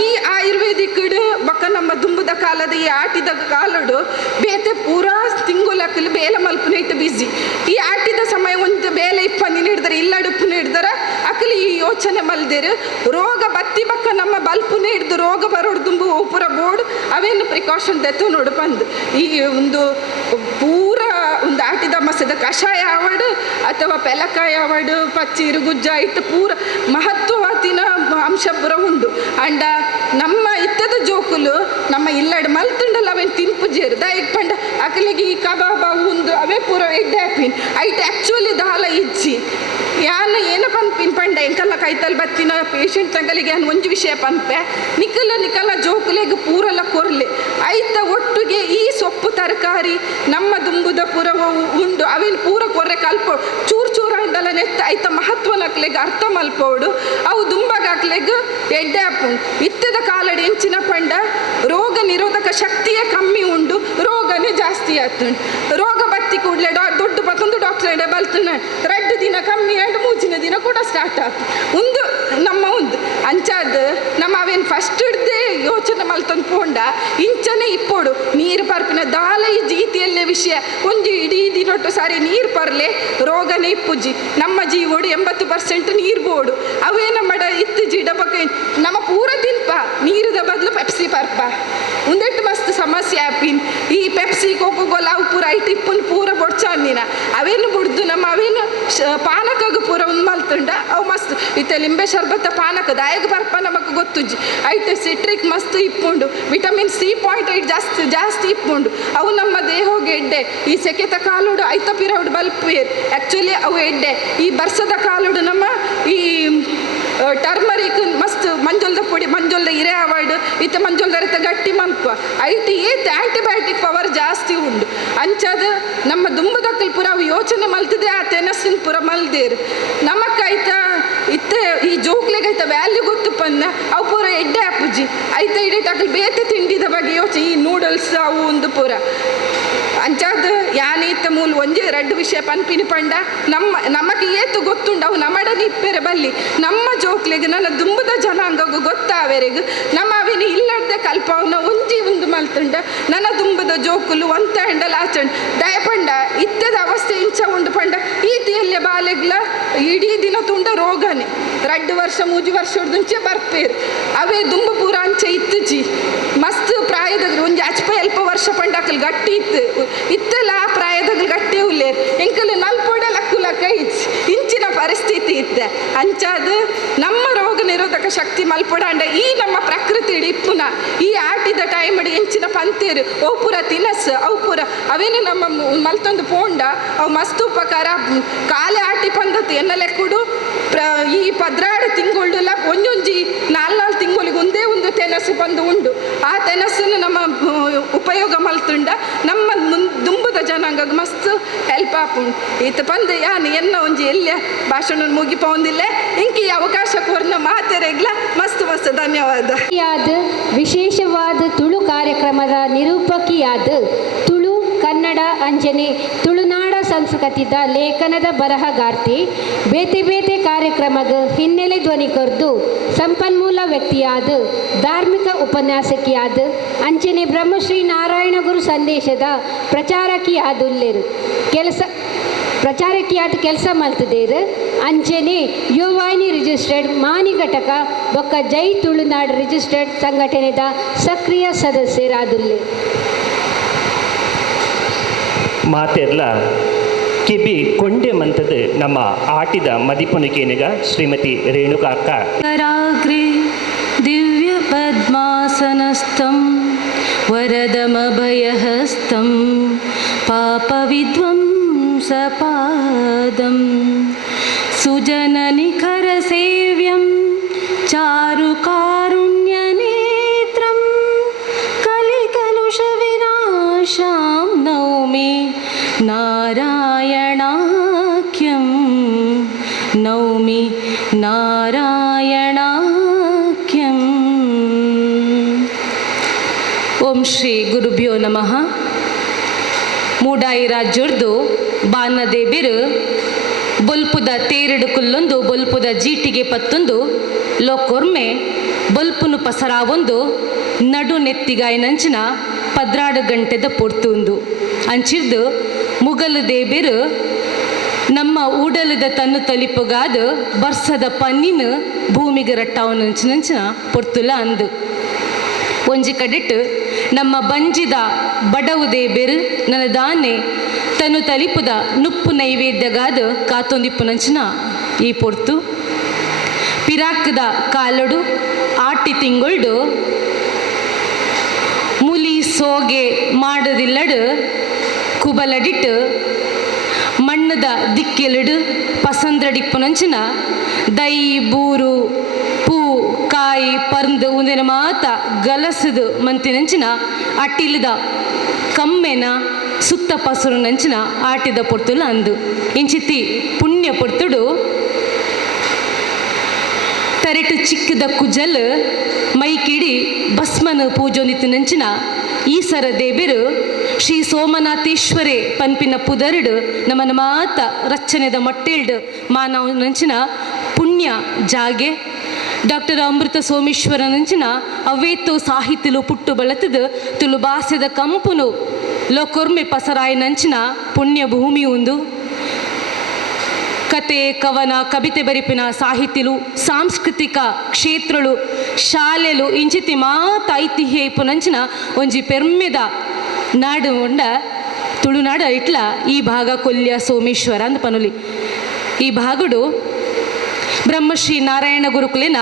ಈ ಆಯುರ್ವೇದಿಕ್ ಬಕ್ಕ ನಮ್ಮ ದುಂಬುದ ಕಾಲದ ಈ ಆಟಿದ ಕಾಲಡು ಬೇತೆ ಪೂರಾ ತಿಂಗುಲಕ್ಕಲು ಬೇಲೆ ಮಲ್ಪುನ ಇಟ್ಟು ಬಿಸಿ. ಈ ಆಟಿದ ಸಮಯ ಒಂದು ಬೇಲೆ ಇಪ್ಪಂದಿನ ಹಿಡ್ದಾರೆ ಇಲ್ಲಡುಪ್ಪುನ ಹಿಡ್ದಾರ ಅಕ್ಕಲಿ ಈ ಯೋಚನೆ ಮಲ್ದೇರು ರೋಗ ಬತ್ತಿ ಬಕ್ಕ ನಮ್ಮ ಬಲ್ಪುನ ಹಿಡ್ದು ರೋಗ ಬರೋಡು ದುಂಬು ಪೂರ ಬೋರ್ಡ್ ಅವೇನು ಪ್ರಿಕಾಷನ್ ತೆತ್ತು ನೋಡು ಬಂದು ಈ ಒಂದು ಪೂರ ಒಂದು ಆಟಿದ ಮಸದ ಕಷಾಯ ಆವಡು ಅಥವಾ ಪೆಲಕಾಯಿ ಆವಡು ಪಚ್ಚೀರು ಗುಜ್ಜ ಇಟ್ಟು ಪೂರ ಮಹತ್ವವಾದಿನ ಅಂಶ ಪೂರ ಉಂಡು. ಅಂಡ ನಮ್ಮ ಇತ್ತದ ಜೋಕುಲು ನಮ್ಮ ಇಲ್ಲಡ್ ಮಲ್ತುಂಡಲ್ಲ ಅವೇನು ತಿನ್ಪುಜೇರು ದಯಕ್ ಪಂಡ ಅಕಲಿಗೆ ಈ ಕಬಾಬ ಉಂದು ಅವೇ ಪೂರ ಎಡ್ಡೆ ಹಾಪಿನ್ ಐಟ್ ಆ್ಯಕ್ಚುಲಿ ದಾಲ ಇಜ್ಜಿ ಯಾನ ಏನು ಪನ್ಪಿನ್ ಪಂಡ ಎಂಕಲ್ಲ ಕೈತಲ್ ಬತ್ತಿನ ಪೇಷಂಟ್ ತಂಗಲಿಗೆ ಏನು ಒಂದು ವಿಷಯ ಪನ್ಪೆ ನಿಕಲ ಜೋಕುಲೆಗೆ ಪೂರಲ್ಲ ಕೊರ್ಲೆ ಐತ ಒಟ್ಟಿಗೆ ಈ ಸೊಪ್ಪು ತರಕಾರಿ ನಮ್ಮ ದುಂಬುದ ಪೂರ ಉಂಡು ಅವೇನು ಪೂರ ಕೊರ್ರೆ ಕಲ್ಪೋಡು ಚೂರು ಚೂರ ಅಂಡಲ ನೆತ್ತ ಐತ ಮಹತ್ವನಕ್ಲೆಗೆ ಅರ್ಥ ಮಲ್ಪೋಡು ಅವು ದುಂಬಗಾಕ್ಲೆಗೆ ಎಡ್ಡೆ ಹಾಪುಂಡು. ಇತ್ತದ ಕಾಲಡಿ ಎಂಚಿನ ಪಂಡ ರೋಗ ನಿರೋಧಕ ಶಕ್ತಿಯೇ ಕಮ್ಮಿ ಉಂಡು ರೋಗನೇ ಜಾಸ್ತಿ ಆತುಂಡು. ರೋಗ ಬತ್ತಿ ಕೂಡಲೇ ದೊಡ್ಡ ಮತ್ತೊಂದು ಡಾಕ್ಟರ್ ಎಡೆ ಬಲ್ತುಂಡು 2 ದಿನ ಕಮ್ಮಿ ಆಯ್ತು 3ನೇ ದಿನ ಕೂಡ ಸ್ಟಾರ್ಟ್ ಆಯ್ತು ಒಂದು ನಮ್ಮ ಒಂದು ಅಂಚಾದ ನಮ್ಮ ಅವೇನು ಫಸ್ಟ್ ಹಿಡ್ದೆ ಯೋಚನೆ ಮಲ್ತಂದು ಪೋಂಡ ಇಂಚನೆ ಇಪ್ಪೋಡು ನೀರು ಪರ್ಪಿನ ದಾಲ ಈ ಜೀತಿಯಲ್ಲೇ ವಿಷಯ ಒಂದು ಇಡೀ ದಿನೊಟ್ಟು ಸಾರಿ ನೀರು ಪರ್ಲೆ ರೋಗನೇ ಇಪ್ಪುಜಿ ನಮ್ಮ ಜೀವೋಡು 80% ನೀರು ಬೋಡು ಅವೇನ ಮಡ ಇತ್ತು ಜಿಡ ಬಕ್ಕ ನಮ್ಮ ಪೂರ ತಿನ್ಪ ನೀರದ ಬದಲು ಪೆಪ್ಸಿ ಪರ್ಪ ಒಂದೆಟ್ಟು ಮಸ್ತ್ ಸಮಸ್ಯೆ ಆಪಿನ್ ಈ ಪೆಪ್ಸಿ ಕೋಕೋಗೋಲ ಅವು ಪೂರ ಐಟ್ ಇಪ್ಪುನ್ ಪೂರ ಬೊಡ್ಚಾಂದಿನ ಅವೇನು ಬುಡ್ದು ನಮ್ಮ ಅವೇನು ಪಾನಕಾಗ ಪೂರ ಒಂದು ಮಲ್ತುಂಡ ಅವು ಮಸ್ತ್ ಇತ್ತೆ ಲಿಂಬೆ ಶರ್ಬತ್ತ ಪಾನಕ ದಾಯಗ ಬರ್ಪ ನಮಗೆ ಗೊತ್ತುಜ್ಜಿ ಐತೆ ಸಿಟ್ರಿಕ್ ಮಸ್ತ್ ಇಪ್ಪುಂಡು ವಿಟಮಿನ್ C.8 ಜಾಸ್ತಿ ಇಪ್ಪುಂಡು ಅವು ನಮ್ಮ ದೇಹಕ್ಕೆ ಎಡ್ಡೆ ಈ ಸೆಕೆತ ಕಾಲುಡು ಐತ ಪಿರೌಡು ಬಲ್ಪೇರ್ ಆ್ಯಕ್ಚುಲಿ ಅವು ಎಡ್ಡೆ ಈ ಬರ್ಸದ ಕಾಲುಡು ನಮ್ಮ ಈ ಟರ್ಮರಿಕ್ ಮಸ್ತ್ ಮಂಜೊಲ್ದ ಪೊಡಿ ಮಂಜೊಲ್ದ ಇರೆ ಅವಾರ್ಡ್ ಇತ್ತ ಮಂಜೊಲ್ದ ರೀತ ಗಟ್ಟಿ ಮಲ್ಪ ಐಟಿ ಏತ್ ಆ್ಯಂಟಿಬಯೋಟಿಕ್ ಪವರ್ ಜಾಸ್ತಿ ಉಂಡು ಅಂಚದ ನಮ್ಮ ದುಂಬದಕ್ಕಲ್ ಪುರ ಅವು ಯೋಚನೆ ಮಲ್ತಿದೆ ಆ ತೆನಸಿನ ಪುರ ಮಲ್ದೇರು ನಮಕಾಯ್ತ ಇತ್ತೆ ಈ ಜೋಕ್ಲೆಗೈತ ವ್ಯಾಲ್ಯೂ ಗೊತ್ತು ಪನ್ನ ಅವು ಪೂರ ಎಡ್ಡೆ ಆಪುಜಿ ಐತ ಇಡೀಟ್ ಅಕಲ್ ಬೇತೆ ತಿಂಡಿದ ಬಗ್ಗೆ ಯೋಚನೆ ಈ ನೂಡಲ್ಸ್ ಅವು ಒಂದು ಪೂರ ಅಂಚಾದ ಯಾನೀತ ಮೂಲ ಒಂಜೆ 2 ವಿಷಯ ಪನ್ಪಿನಿ ಪಂಡ ನಮಗೆ ಏತು ಗೊತ್ತುಂಡು ಅವು ನಮ್ಮಡನಿ ಇಪ್ಪೆರೆ ಬಲ್ಲಿ ನಮ್ಮ ಜೋಕ್ಲೆಗೆ ನನ್ನ ದುಂಬದ ಜನಾಂಗಗೂ ಗೊತ್ತಾವೆರೆಗೆ ನಮ್ಮ ಅವೇನು ಇಲ್ಲಡ್ದೆ ಕಲ್ಪವನ್ನ ಒಂಜಿ ಒಂದು ಮಲ್ತುಂಡ ನನ್ನ ದುಂಬದ ಜೋಕುಲು ಒಂತ ಹೆಂಡಲ್ ಆಚಂಡ್ ದಯಪಂಡ ಇತ್ತದ ಅವಸ್ಥೆ ಇಂಚ ಉಂಡು ಪಂಡ ಈತಿಯಲ್ಲೇ ಬಾಲೆಗ್ಲ ಇಡೀ ದಿನ ತುಂಡ ರೋಗನೆ 2 ವರ್ಷ 3 ವರ್ಷ ಹೊಡ್ದುಂಚೆ ಬರ್ಪೇರು ಅವೇ ದುಂಬ ಪೂರ ಅಂಚೆ ಇತ್ತುಜಿ ಮಸ್ತ್ ಪ್ರಾಯದಾಗ ಒಂಜಿ ಅಲ್ಪ ವರ್ಷ ಪಂಡಕಲ್ ಗಟ್ಟಿ ಇತ್ತಲ್ಲ ಆ ಪ್ರಾಯದಾಗ ಗಟ್ಟಿ ಉಲ್ಲೇರ್ ಎಂಕಲ್ ನಲ್ಪೊಡೆ ಲಕ್ಕ ಇಂಚಿನ ಪರಿಸ್ಥಿತಿ ಇತ್ತೆ ಅಂಚಾದ ನಮ್ಮ ರೋಗ ನಿರೋಧಕ ಶಕ್ತಿ ಮಲ್ಪೊಡಾಂಡ ಈ ನಮ್ಮ ಪ್ರಕೃತಿ ಇಪ್ಪುನ ಈ ಆಟಿದ ಟೈಮ್ ಎಂಚಿನ ಪಂತೇರು ಅವು ಪೂರ ತಿನಸ್ ಅವು ಪೂರ ಅವೇನು ನಮ್ಮ ಮಲ್ತೊಂದು ಪೋಂಡ ಅವು ಮಸ್ತ್ ಉಪಕಾರ ಕಾಲೆ ಆಟಿ ಪಂದತ್ತು ಎನ್ನಲೆಕ್ಕುಡು ಈ 16 ತಿಂಗೊಳ್ಳುಲ್ಲ ಒಂದೊಂಜಿ 4 ತಿಂಗಳಿಗೆ ಒಂದೇ ಒಂದು ತೆನಸು ಬಂದು ಉಂಡು ಆ ತೆನಸನ್ನು ನಮ್ಮ ಉಪಯೋಗ ಮಲ್ತುಂಡ ನಮ್ಮ ದುಂಬದ ಜನಾಂಗ ಮಸ್ತ್ ಹೆಲ್ಪ್ ಆಪುಂಡು ಈತ ಪಂದೆ ಯಾನು ಎನ್ನ ಒಂಜಿ ಎಲ್ಲ ಭಾಷಣ ಮುಗಿಪೊಂದಿಲ್ಲ ಇಂಕಿ ಅವಕಾಶ ಕೋರ್ನ ಮಾತೆರೆಗ್ಲ ಮಸ್ತ್ ಧನ್ಯವಾದ. ವಿಶೇಷವಾದ ತುಳು ಕಾರ್ಯಕ್ರಮದ ನಿರೂಪಕಿಯಾದ ತುಳು ಕನ್ನಡ ಅಂಜನೆ ತುಳುನಾಡ ಸಂಸ್ಕೃತಿದ ಲೇಖನದ ಬರಹಗಾರ್ತಿ ಬೇತೆ ಬೇತೆ ಕಾರ್ಯಕ್ರಮದ ಹಿನ್ನೆಲೆ ಧ್ವನಿ ಕೊರ್ದು ಸಂಪನ್ಮೂಲ ವ್ಯಕ್ತಿಯಾದ ಧಾರ್ಮಿಕ ಉಪನ್ಯಾಸಕಿಯಾದ ಅಂಚನೆ ಬ್ರಹ್ಮಶ್ರೀ ನಾರಾಯಣ ಗುರು ಸಂದೇಶದ ಪ್ರಚಾರಕಿಯಾದುಲ್ಲೇರು ಪ್ರಚಾರಕಿಯಾದ ಕೆಲಸ ಮಲ್ತದೇರು ಅಂಚನೆ ಯುವಾಹಿನಿ ರಿಜಿಸ್ಟರ್ಡ್ ಮಾನಿ ಘಟಕ ಬೊಕ್ಕ ಜೈ ತುಳುನಾಡು ರಿಜಿಸ್ಟರ್ಡ್ ಸಂಘಟನೆದ ಸಕ್ರಿಯ ಸದಸ್ಯರಾದುಲ್ಲೆ ಮಾತೆರ್ಲ ಕಿಬಿ ಕೊಂಡೆ ಮಂತದ ನಮ್ಮ ಆಟಿದ ಮದಿಪುನಿಕೇನಿಗ ಶ್ರೀಮತಿ ರೇಣುಕಾ ಅಕ್ಕ ಕರಾಗ್ರೆ ದಿವ್ಯ ಪದ್ಮಾಸನಸ್ಥಂ ವರದಮಭಯಹಸ್ತಂ पापविध्वंसपादं सुजननिखरसेव्यं चारुकारुण्यनेत्रं कलिकलुषविनाशां नौमि नारायणाख्यं नौमि नारायणाख्यम्। ಓಂ ಶ್ರೀ ಗುರುಭ್ಯೋ ನಮಃ. ಮೂಡಾಯಿ ರಾಜ್ಯರ್ದು ಬಾನದೆ ಬಿರು ಬೊಲ್ಪುದ ತೇರಡು ಕುಲ್ಲೊಂದು ಬೊಲ್ಪುದ ಜೀಟಿಗೆ ಪತ್ತೊಂದು ಲೋಕೊರ್ಮೆ ಬೊಲ್ಪುನು ಪಸರಾವೊಂದು ನಡು ನೆತ್ತಿಗಾಯಿನಂಚಿನ 16 ಗಂಟೆದ ಪೊರ್ತುಂದು ಅಂಚಿರ್ದು ಮುಗಲದೆ ಬಿರು ನಮ್ಮ ಊಡಲದ ತನ್ನು ತಲಿಪುಗಾದ ಬರ್ಸದ ಪನ್ನಿನ ಭೂಮಿಗೆ ರಟ್ಟಾವನಂಚಿನಂಚಿನ ಪೊರ್ತುಲ ಅಂದು ಒಂಜಿ ಕಡೆಟ್ ನಮ್ಮ ಬಂಜಿದ ಬಡವುದೇ ಬೆರು ನನ್ನ ದಾನೆ ತನು ತಲಿಪುದ ನುಪ್ಪು ನೈವೇದ್ಯಗಾದ ಕಾತೊಂದಿಪ್ಪುನಂಚಿನ ಈ ಪೊರ್ತು ಪಿರಾಕದ ಕಾಲಡು ಆಟಿ ತಿಂಗೊಳ್ಡು ಮುಲಿ ಸೋಗೆ ಮಾಡದಿಲ್ಲಡು ಕುಬಲಡಿಟ್ಟು ಮಣ್ಣದ ದಿಕ್ಕೆಲಡು ಪಸಂದ್ರಡಿಪ್ಪುನಂಚಿನ ದೈ ಬೂರು ಪೂ ಕಾಯಿ ಪರ್ಂದು ಉಂದಿನ ಮಾತ ಗಲಸದು ಮಂತಿನಂಚಿನ ಅಟ್ಟಿಲಿದ ಕಮ್ಮೆನ ಸುತ್ತ ಪಸರು ನಂಚಿನ ಆಟಿದ ಪೊರ್ತುಲ ಅಂದು ಇಂಚಿತಿ ಪುಣ್ಯ ಪೊರ್ತುಡು ತರೆಟು ಚಿಕ್ಕದ ಕುಜಲ್ ಮೈಕಿಡಿ ಭಸ್ಮನ ಪೂಜೊಂದಿತ್ತು ನಂಚಿನ ಈಸರ ದೇಬಿರು ಶ್ರೀ ಸೋಮನಾಥೇಶ್ವರೇ ಪನ್ಪಿನ ಪುದರ್ಡು ನಮ್ಮನ ಮಾತ ರಚನೆದ ಮೊಟ್ಟೆಲ್ಡು ಮಾನವ ನಂಚಿನ ಪುಣ್ಯ ಜಾಗೆ ಡಾಕ್ಟರ್ ಅಮೃತ ಸೋಮೇಶ್ವರ ನಂಚಿನ ಅವೇತು ಸಾಹಿತ್ಯಲು ಪುಟ್ಟು ಬಳತದು ತುಳು ಭಾಷೆದ ಕಂಪುನು ಲೋಕೊರ್ಮೆ ಪಸರಾಯ ನಂಚಿನ ಪುಣ್ಯ ಭೂಮಿ ಉಂದು ಕತೆ ಕವನ ಕವಿತೆ ಬರಿಪಿನ ಸಾಹಿತ್ಯಲು ಸಾಂಸ್ಕೃತಿಕ ಕ್ಷೇತ್ರಗಳು ಶಾಲೆಲು ಇಂಚಿತಿ ಮಾತ ಐತಿಹ್ಯ ಇಪ್ಪುನಂಚಿನ ಒಂಜಿ ಪೆರ್ಮೆದ ನಾಡು ಉಂಡ ತುಳುನಾಡ ಇಟ್ಲ ಈ ಭಾಗ ಕೊಲ್ಯ ಸೋಮೇಶ್ವರ ಅಂದ ಪನುಲಿ ಈ ಭಾಗಡು ಬ್ರಹ್ಮಶ್ರೀ ನಾರಾಯಣ ಗುರುಕುಲಿನ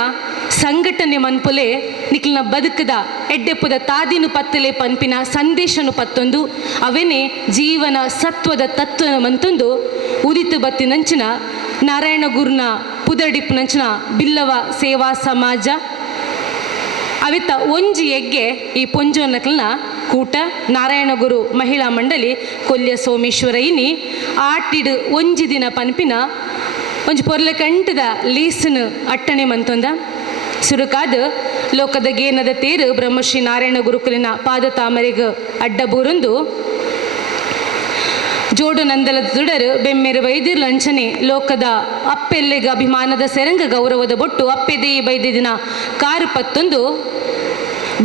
ಸಂಘಟನೆ ಮನ್ಪುಲೆ ನಿಕ್ಲಿನ ಬದುಕದ ಎಡ್ಡೆಪ್ಪದ ತಾದಿನು ಪತ್ತಲೆ ಪನ್ಪಿನ ಸಂದೇಶನು ಪತ್ತೊಂದು ಅವೇನೆ ಜೀವನ ಸತ್ವದ ತತ್ವ ಮಂತೊಂದು ಉದಿತು ಬತ್ತಿನಂಚಿನ ನಾರಾಯಣ ಗುರುನ ಪುದಡಿಪ್ಪುನಂಚಿನ ಬಿಲ್ಲವ ಸೇವಾ ಸಮಾಜ ಅವಿತ ಒಂಜಿ ಎಗ್ಗೆ ಈ ಪೊಂಜೋನಕ್ಲನ ಕೂಟ ನಾರಾಯಣ ಗುರು ಮಹಿಳಾ ಮಂಡಳಿ ಕೊಲ್ಯ ಸೋಮೇಶ್ವರ ಇನಿ ಆಟಿಡು ಒಂಜಿ ದಿನ ಪನ್ಪಿನ ಒಂಜಿ ಪೊರ್ಲೆ ಕಂಟದ ಲೀಸನು ಅಟ್ಟಣೆ ಮಂತೊಂದ ಸುರುಕಾದ ಲೋಕದ ಗೇನದ ತೇರು ಬ್ರಹ್ಮಶ್ರೀ ನಾರಾಯಣ ಗುರುಕುಲಿನ ಪಾದ ತಾಮರೆಗೆ ಅಡ್ಡ ಬೂರೊಂದು ಜೋಡು ನಂದಲದ ದುಡರು ಬೆಮ್ಮೆರು ವೈದ್ಯರು ಲಂಚನೆ ಲೋಕದ ಅಪ್ಪೆಲ್ಲೆಗ ಅಭಿಮಾನದ ಸೆರಂಗ ಗೌರವದ ಬೊಟ್ಟು ಅಪ್ಪೆದೇ ಬೈದಿನ ಕಾರು ಪತ್ತೊಂದು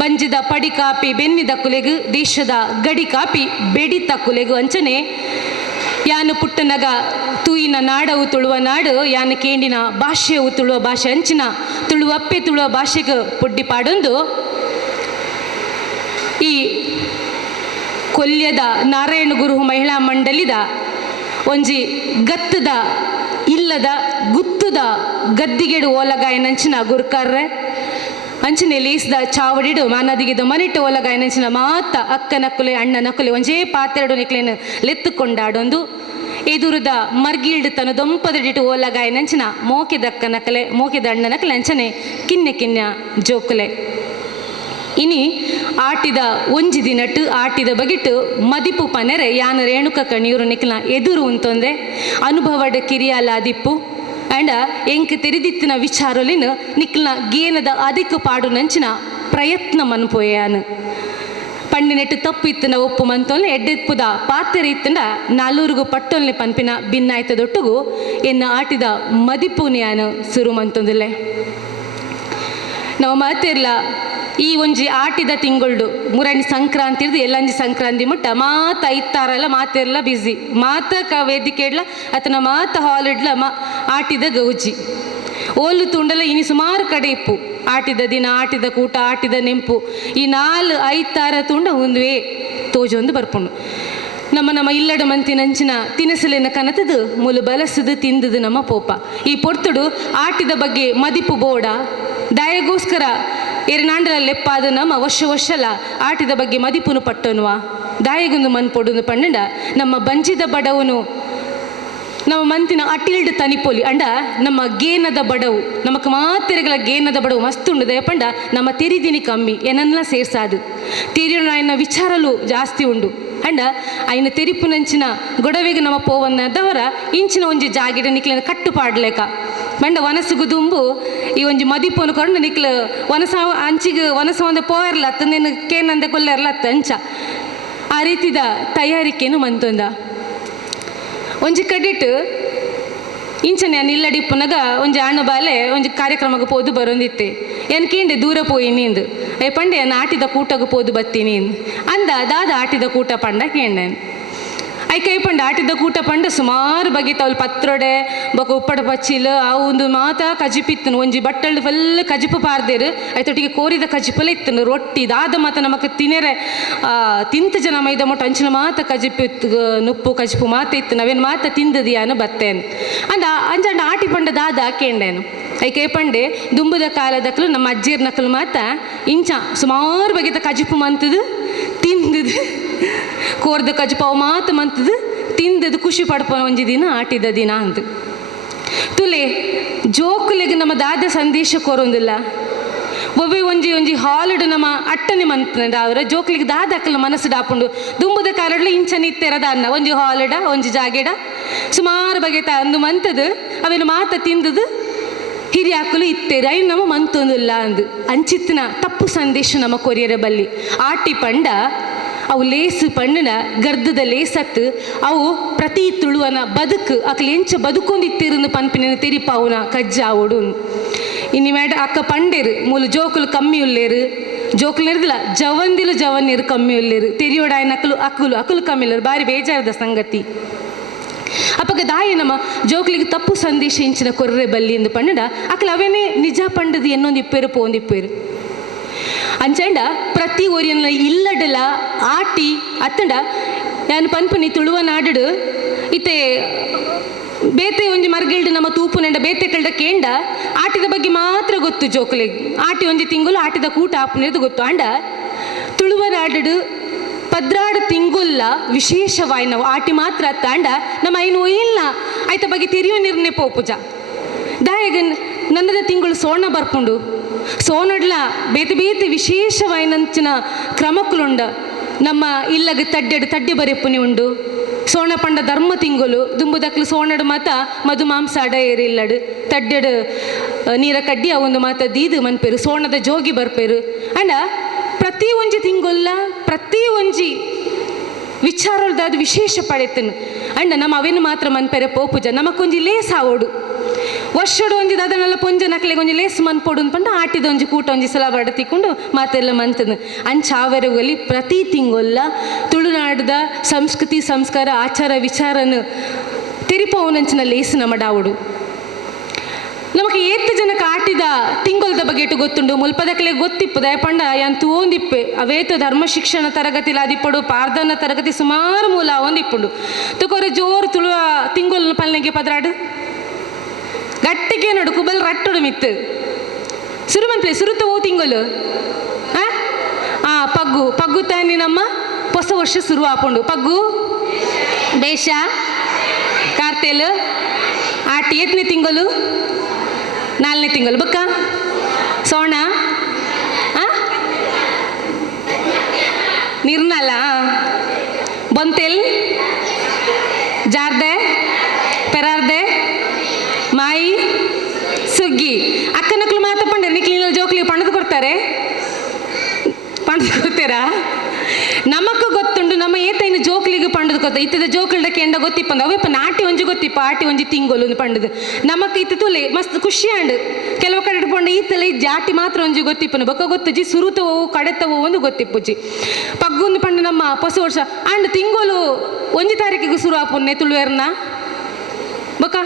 ಬಂಜಿದ ಪಡಿ ಕಾಪಿ ಬೆನ್ನಿದ ಕುಲೆಗು ದೇಶದ ಗಡಿ ಕಾಪಿ ಬೆಡಿತ ಕುಲೆಗು ಅಂಚನೆ ಯಾನು ಪುಟ್ಟನಗ ತೂಯಿನ ನಾಡವು ತುಳುವ ನಾಡು ಯಾನು ಕೇಂಡಿನ ಭಾಷೆಯವು ತುಳುವ ಭಾಷೆ ಅಂಚಿನ ತುಳುವಪ್ಪೆ ತುಳುವ ಭಾಷೆಗೆ ಪುಡ್ಡಿ ಪಾಡೊಂದು ಈ ಕೊಲ್ಯದ ನಾರಾಯಣ ಗುರು ಮಹಿಳಾ ಮಂಡಳಿದ ಒಂಜಿ ಗತ್ತದ ಇಲ್ಲದ ಗುತ್ತದ ಗದ್ದಿಗೆಡು ಓಲಗಾಯನಂಚಿನ ಗುರುಕಾರ್ರೆ ಅಂಚನೆ ಲೇಸ್ದ ಚಾವಡಿಡು ಮಾನದಿಗಿದ ಮನಿಟ್ಟು ಓಲಗಾಯನಂಚಿನ ಮಾತ ಅಕ್ಕ ನಕ್ಕುಲೆ ಅಣ್ಣ ನಕ್ಕುಲೆ ಒಂಜೇ ಪಾತ್ರೆಡು ನಿಕ್ಲೇನು ಲೆತ್ತುಕೊಂಡಾಡೊಂದು ಎದುರುದ ಮರ್ಗಿಲ್ಡು ತನ್ನ ದೊಂಪದಡಿಟ್ಟು ಓಲಗಾಯನಂಚಿನ ಮೋಕೆದಕ್ಕ ನಕಲೆ ಮೋಕೆದ ಅಣ್ಣ ನಕಲೆ ಅಂಚನೆ ಕಿನ್ನೆ ಜೋಕುಲೆ ಇನಿ ಆಟಿದ ಒಂಜಿ ದಿನಟ್ಟು ಆಟಿದ ಬಗಿಟ್ಟು ಮದಿಪು ಪನೆರೆ ಯಾನ ರೇಣುಕ ಕಣಿಯೂರು ನಿಕ್ಲ ಎದುರು ಉಂತೊಂದೆ ಅನುಭವದ ಕಿರಿಯಾಲ ದಿಪ್ಪು ಆ್ಯಂಡ ಎಂಕ್ ತೆರೆದಿತ್ತಿನ ವಿಚಾರಲಿನ ನಿಕ್ಲ ಗೇನದ ಅದಿಕ್ಕು ಪಾಡು ನಂಚಿನ ಪ್ರಯತ್ನ ಮನ್ಪೋಯಾನು ಪಣ್ಣಿನೆಟ್ಟು ತಪ್ಪು ಇತ್ತನ ಒಪ್ಪು ಮಂತೊಲ್ಲೆ ಎಡ್ಡೆಪ್ಪುದ ಪಾತ್ರೆ ಇತ್ತಂಡ ನಾಲ್ವರಿಗೂ ಪಟ್ಟೊಲ್ನೆ ಪನ್ಪಿನ ಭಿನ್ನಾಯ್ತದೊಟ್ಟುಗು ಎನ್ನ ಆಟಿದ ಮದಿಪುನ್ಯಾನು ಸುರು ಮಂತೊಂದಿಲ್ಲೆ ನಾವು ಮಾತಿರ್ಲ ಈ ಒಂಜಿ ಆಟಿದ ತಿಂಗೊಳ್ಡು ಮುರಣಿ ಸಂಕ್ರಾಂತಿ ಇರ್ದು ಎಲ್ಲಂಜಿ ಸಂಕ್ರಾಂತಿ ಮುಟ್ಟ ಮಾತ ಐತಾರಲ್ಲ ಮಾತೆಲ್ಲ ಬ್ಯುಸಿ ಮಾತ ವೇದಿಕೆ ಇಡ್ಲ ಅಥವಾ ಮಾತ ಹಾಲ್ ಇಡ್ಲ ಆಟಿದ ಗೌಜಿ ಓಲು ತುಂಡಲ ಇನಿ ಸುಮಾರು ಕಡೆ ಇಪ್ಪು ಆಟಿದ ದಿನ ಆಟಿದ ಕೂಟ ಆಟಿದ ನೆಂಪು ಈ 4-5 ತಾರ ತುಂಡ ಒಂದುವೇ ತೋಜೊಂದು ಬರ್ಪುಂಡು ನಮ್ಮ ಇಲ್ಲಡ ಮಂತಿನಂಚಿನ ತಿನಸಲಿನ ಕನತದು ಮುಲು ಬಲಸದು ತಿಂದದು ನಮ್ಮ ಪೋಪ ಈ ಪೊರ್ತುಡು ಆಟಿದ ಬಗ್ಗೆ ಮದಿಪು ಬೋಡ ದಯಗೋಸ್ಕರ ಎರನಾಂಡ್ರ ಲೆಪ್ಪಾದ ನಮ್ಮ ವರ್ಷ ವರ್ಷಲ ಆಟಿದ ಬಗ್ಗೆ ಮದಿಪುನು ಪಟ್ಟನುವ ದಾಯಿಗೊಂದು ಮನ್ಪೊಡು ಪಂಡ ನಮ್ಮ ಬಂಜಿದ ಬಡವನು ನಮ್ಮ ಮಂತಿನ ಅಟಿಲ್ಡ್ ತನಿಪೊಲಿ ಅಂಡ ನಮ್ಮ ಗೇನದ ಬಡವು ನಮಕ್ ಮಾತೆರೆಗಳ ಗೇನದ ಬಡವು ಮಸ್ತ್ ಉಂಡು ದಯಪಂಡ ನಮ್ಮ ತೆರಿದಿನಿ ಕಮ್ಮಿ ಏನನ್ನ ಸೇರ್ಸಾದು ತೆರಿಯೋಣ ఆయన ವಿಚಾರಲು ಜಾಸ್ತಿ ಉಂಡು ಅಂಡ ఆయన ತೆರಿಪು ನಂಚಿನ ಗೊಡವೆಗೆ ನಮ್ಮ ಪೋವನ್ನದವರ ಇಂಚಿನ ಒಂಜಿ ಜಾಗಿಡ ನಿಕ್ಲಿನ ಕಟ್ಟುಪಾಡ್ಲೇಕ ಬಂಡ ವನಸುಗು ದುಂಬು ಈ ಒಂಜಿ ಮದಿಪೋನು ಕೊಂಡು ನಿಕ್ಲು ವನಸ ಅಂಚಿಗೆ ವನಸ ಒಂದು ಪೋಯರ್ಲ ಅತ್ತ ನೀನು ಕೇನಂದೆ ಕೊಲ್ಲೆರ್ಲ ಅತ್ತ ಅಂಚ ಆ ರೀತಿದ ತಯಾರಿಕೆನು ಮಂತೊಂದ ಒಂಜಿ ಕಡಿಟ್ ಇಂಚನೆ ನಾನು ಇಲ್ಲಡಿಪ್ಪುನಾಗ ಒಂಜಿ ಅಣ್ಣ ಬಾಲೆ ಒಂಜಿ ಕಾರ್ಯಕ್ರಮಕ್ಕೆ ಪೋದು ಬರೋಂದಿತ್ತೆ ಏನು ಕೇಂಡೆ ದೂರ ಪೋಯಿ ನೀಂದು ಪಂಡೆ ನಾನು ಆಟಿದ ಕೂಟಕ್ಕೆ ಪೋದು ಬತ್ತೀನಿ ಅಂದ ದಾದ ಆಟಿದ ಕೂಟ ಪಂಡ ಕೇಂಡೇನು ಐ ಪಂಡ ಆಟಿದ ಕೂಟ ಪಂಡ ಸುಮಾರು ಬಗೆ ತವಲ್ ಪತ್ರೊಡೆ ಬೊಕ ಉಪ್ಪಡ ಪಚ್ಚಿಲು ಆ ಒಂದು ಮಾತ ಕಜಿಪಿತ್ತನು ಒಂಜಿ ಬಟ್ಟಲು ಫುಲ್ ಕಜಿಪು ಪಾರ್ದೇರು ಐತೊಟ್ಟಿಗೆ ಕೋರಿದ ಕಜಿಪಲ್ಲ ಇತ್ತನು ರೊಟ್ಟಿ ದಾದ ಮಾತ ನಮಕ್ ತಿನ್ನೆರೆ ತಿಂತ ಜನ ಮೈದ ಮೊಟ್ಟ ಅಂಚಿನ ಮಾತ ಕಜಿಪಿತ್ತು ನುಪ್ಪು ಕಜಿಪು ಮಾತ ಇತ್ತು ನಾವೇನು ಮಾತ ತಿಂದದಿಯಾನು ಬತ್ತೇನು ಅಂದ ಅಂಜಂಡ ಆಟಿ ಪಂಡ ದಾದ ಕೇಂಡೇನು ಐಕೆ ಪಂಡೆ ದುಂಬುದ ಕಾಲದಕ್ಕಲು ನಮ್ಮ ಅಜ್ಜಿರ್ ನಕಲು ಮಾತ ಇಂಚ ಸುಮಾರು ಬಗೆತ ಕಜಿಪು ಮಂತದು ತಿಂದದು ಕೋರ್ದ ಕಜಿಪಾವು ಮಾತ ಮಂತದು ತಿಂದದು ಖುಷಿ ಪಡ್ಪ ಒಂಜಿ ದಿನ ಆಟಿದ ದಿನ ಅಂತ ತುಲೆ ಜೋಕುಲೆಗೆ ನಮ್ಮ ದಾದ ಸಂದೇಶ ಕೋರೊಂದಿಲ್ಲ ಒಬ್ಬೆ ಒಂಜಿ ಹಾಲಿಡ್ ನಮ್ಮ ಅಟ್ಟನೆ ಮಂತಂಡ ಅವರ ಜೋಕ್ಲಿಗೆ ದಾದಾಕಲ ಮನಸ್ಸು ಡಾಪುಂಡು ದುಂಬುದ ಕಾಲಡ್ಲು ಇಂಚನ ಇತ್ತೆರದ ಅನ್ನ ಒಂಜಿ ಹಾಲಿಡ ಒಂಜಿ ಜಾಗೆಡ ಸುಮಾರು ಬಗೆತ ಅಂದು ಮಂತದು ಅವೇನು ಮಾತ ತಿಂದದು ಹಿರಿಯಾಕಲು ಇತ್ತೇರು ಅಯ್ಯ ನಮ್ಮ ಮಂತೊಂದಿಲ್ಲ ಅಂದು ಅಂಚಿತ್ತಿನ ತಪ್ಪು ಸಂದೇಶ ನಮ್ಮ ಕೊರಿಯರ ಬಲ್ಲಿ ಆಟಿ ಪಂಡ ಅವು ಲೇಸು ಪಂಡನ ಗರ್ದದ ಲೇಸತ್ತು ಅವು ಪ್ರತಿ ತುಳುವನ ಬದುಕು ಅಕ್ಲು ಎಂಚ ಬದುಕೊಂದಿತ್ತಿರುಂದು ಪನ್ಪಿನ ತೆರಿಪಾವುನ ಕಜ್ಜ ಓಡು ಇನ್ನು ಮೇಡ ಅಕ್ಕ ಪಂಡೇರು ಮೂಲು ಜೋಕುಲು ಕಮ್ಮಿ ಉಲ್ಲೇರು ಜೋಕುಲು ಇರ್ದಿಲ್ಲ ಜವಂದಿಲು ಜವನ್ನೇರು ಕಮ್ಮಿ ಉಲ್ಲೇರು ತೆರಿಯೋಡಾಯ ನಕಲು ಅಕುಲು ಕಮ್ಮಿ ಇಲ್ಲರು ಭಾರಿ ಬೇಜಾರದ ಸಂಗತಿ ಅಪ್ಪಗ ದಾಯಿ ನಮ್ಮ ಜೋಕ್ಲಿಗೆ ತಪ್ಪು ಸಂದೇಶ ಇಂಚಿನ ಕೊರ್ರೆ ಬಲ್ಲಿ ಎಂದು ಪಂಡ ಅಕ್ಲ ಅವೇನೇ ನಿಜ ಪಂಡದು ಎನ್ನೊಂದು ಇಪ್ಪೇರು ಪೋಂದಿಪ್ಪೇರು ಅಂಚಂಡ ಪ್ರತಿ ಒರಿಯನ್ನ ಇಲ್ಲಡಲ ಆಟಿ ಅತ್ತಂಡ ನಾನು ಪನ್ಪನಿ ತುಳುವ ನಾಡು ಇತ್ತೆ ಬೇತೆ ಒಂಜಿ ಮರ್ಗಿಲ್ಡು ನಮ್ಮ ತೂಪು ನೆಂಡ ಬೇತೆ ಕಳ್ದ ಕೇಂಡ ಆಟಿದ ಬಗ್ಗೆ ಮಾತ್ರ ಗೊತ್ತು ಜೋಕ್ಲಿಗೆ ಆಟಿ ಒಂಜಿ ತಿಂಗಳು ಆಟಿದ ಕೂಟ ಆಪುನೇದು ಗೊತ್ತು ಅಂಡ ತುಳುವ ನಾಡು ಪದ್ರಾಡು ತಿಂಗುಲ್ಲ ವಿಶೇಷವಾಯಿ ನಾವು ಆಟಿ ಮಾತ್ರ ತಾಂಡ ನಮ್ಮ ಐನು ಒಯ್ಯಿಲ್ಲ ಆಯ್ತ ಬಗ್ಗೆ ತಿರಿಯೋ ನಿರ್ಣಯ ಪೋಪುಜ ದಾಯಗ ನನ್ನದ ತಿಂಗಳು ಸೋಣ ಬರ್ಪುಂಡು ಸೋನಡ್ಲ ಬೇತೆ ಬೇತೆ ವಿಶೇಷವಾಯಿನಂಚಿನ ಕ್ರಮಕ್ಕುಲುಂಡ ನಮ್ಮ ಇಲ್ಲಗ ತಡ್ಡೆ ಬರೆಪ್ಪುನಿ ಉಂಡು ಸೋಣ ಪಂಡ ಧರ್ಮ ತಿಂಗುಲು ದುಂಬುದಕ್ಲು ಸೋಣಡು ಮಾತ ಮಧು ಮಾಂಸ ಅಡ ಏರಿಲ್ಲಡು ತಡ್ಡೆಡು ನೀರ ಕಡ್ಡಿ ಅವೊಂದು ಮಾತ ದೀದು ಮನ್ಪೇರು ಸೋಣದ ಜೋಗಿ ಬರ್ಪೇರು ಅಂಡ ಪ್ರತಿ ಒಂಜಿ ತಿಂಗೊಲ್ಲ ಪ್ರತಿ ಒಂಜಿ ವಿಚಾರದ ಅದು ವಿಶೇಷ ಪಡೆತನು ಅಂಡ ನಮ್ಮ ಅವೇನು ಮಾತ್ರ ಮನ್ಪೆರೆ ಪೋಪುಜ ನಮಕೊಂಜಿ ಲೇಸ್ ಆವೋಡು ವರ್ಷಡು ಒಂಜಿ ಅದನ್ನೆಲ್ಲ ಪೊಂಜ ನಕ್ಲೆಗೆ ಒಂಜಿ ಲೇಸ್ ಮನ್ಪೊಡು ಅಂದ್ಪಂಡ ಆಟಿದ ಒಂಜಿ ಕೂಟ ಒಂಜಿ ಸಲ ಬಡ ತಿಕ್ಕೊಂಡು ಮಾತೆಲ್ಲ ಮಂತನು ಅಂಚಾವೆರಗಲ್ಲಿ ಪ್ರತಿ ತಿಂಗೊಲ್ಲ ತುಳುನಾಡದ ಸಂಸ್ಕೃತಿ ಸಂಸ್ಕಾರ ಆಚಾರ ವಿಚಾರನು ತೆರಿಪವನಂಚಿನ ಲೇಸ್ ನಮ್ಮ ಡಾವಡು ನಮಗೆ ಏತ್ತು ಜನಕ್ಕೆ ಆಟಿದ ತಿಂಗೊಲ್ದ ಬಗ್ಗೆ ಇಟ್ಟು ಗೊತ್ತುಂಡು ಮುಲ್ಪದಕ್ಲೆ ಗೊತ್ತಿಪ್ಪು ದಯಪಂಡ ಎಂತ ಓಂದಿಪ್ಪೆ ಅವೇತು ಧರ್ಮ ಶಿಕ್ಷಣ ತರಗತಿಲ ಅದಿಪ್ಪಡು ಪಾರ್ಧನ ತರಗತಿ ಸುಮಾರು ಮೂಲ ಒಂದಿಪ್ಪುಂಡು ತುಕೋರ ಜೋರು ತುಳುವ ತಿಂಗೊಲ್ ಪಲ್ನೆಗೆ ಪದ್ರಾಡು ಗಟ್ಟಿಗೆ ನೋಡು ಕುಬಲ್ ರಟ್ಟುಡು ಮಿತ್ತು ಸುರು ಮನ್ಪ್ಲೆ ಸುರುತ ಓ ತಿಂಗೊಲು ಪಗ್ಗು ತಾನಿ ನಮ್ಮ ಹೊಸ ವರ್ಷ ಶುರು ಆಪುಂಡು ಪಗ್ಗು ಬೇಷ ಕಾರ್ತೆಲು ಆಟಿ ಎತ್ತನೇ ತಿಂಗಳು 4ನೇ ತಿಂಗಳು ಬಕ್ಕ ಸೋಣ ನಿರ್ನಲ ಬೊಂತೆಲ್ ಜಾರ್ದೆ ಪೆರಾರ್ದೆ ಮಾಯಿ ಸುಗ್ಗಿ ಅಕ್ಕನಕ್ಲು ಮಾತ ಪಂಡ ನಿಕ್ಲಿನ ಜೋಕ್ಲಿ ಪಣದು ಕೊಡ್ತಾರೆ ಪಣದು ಕೊಡ್ತೀರಾ ನಮಕ್ಕೂ ಗೊತ್ತುಂಡು ನಮ್ಮ ಏತೈನ ಜೋಕ್ಲಿಗೆ ಪಂಡದು ಗೊತ್ತ ಇತ್ತದ ಜೋಕ್ಲಕ್ಕೆ ಎಂಡ ಗೊತ್ತಿಪ್ಪಂದ ಅವೇಪ ನಾಟಿ ಒಂಜಿ ಗೊತ್ತಿಪ್ಪ ಆಟಿ ಒಂಜಿ ತಿಂಗೋಲು ಒಂದು ಪಂಡದು ನಮಕ್ ಇತ್ತು ತುಲೆ ಮಸ್ತ್ ಖುಷಿ ಅಂಡು ಕೆಲವು ಕಡೆ ಇಟ್ಕೊಂಡ ಈತಲೆ ಜಾಟಿ ಮಾತ್ರ ಒಂಜಿ ಗೊತ್ತಿಪ್ಪನು ಬೊಕ್ಕ ಗೊತ್ತುಜಿ ಸುರುತವೋ ಕಡೆತವೋ ಒಂದು ಗೊತ್ತಿಪ್ಪುಜಿ ಪಗ್ಗುಂದು ಪಂಡ ನಮ್ಮ ಹೊಸ ವರ್ಷ ಅಂಡ್ ತಿಂಗೋಲು ಒಂಜಿ ತಾರೀಕಿಗೆ ಶುರು ಆಪುನ್ನೆ ತುಳುವೆರ್ನ ಬೊಕ್ಕ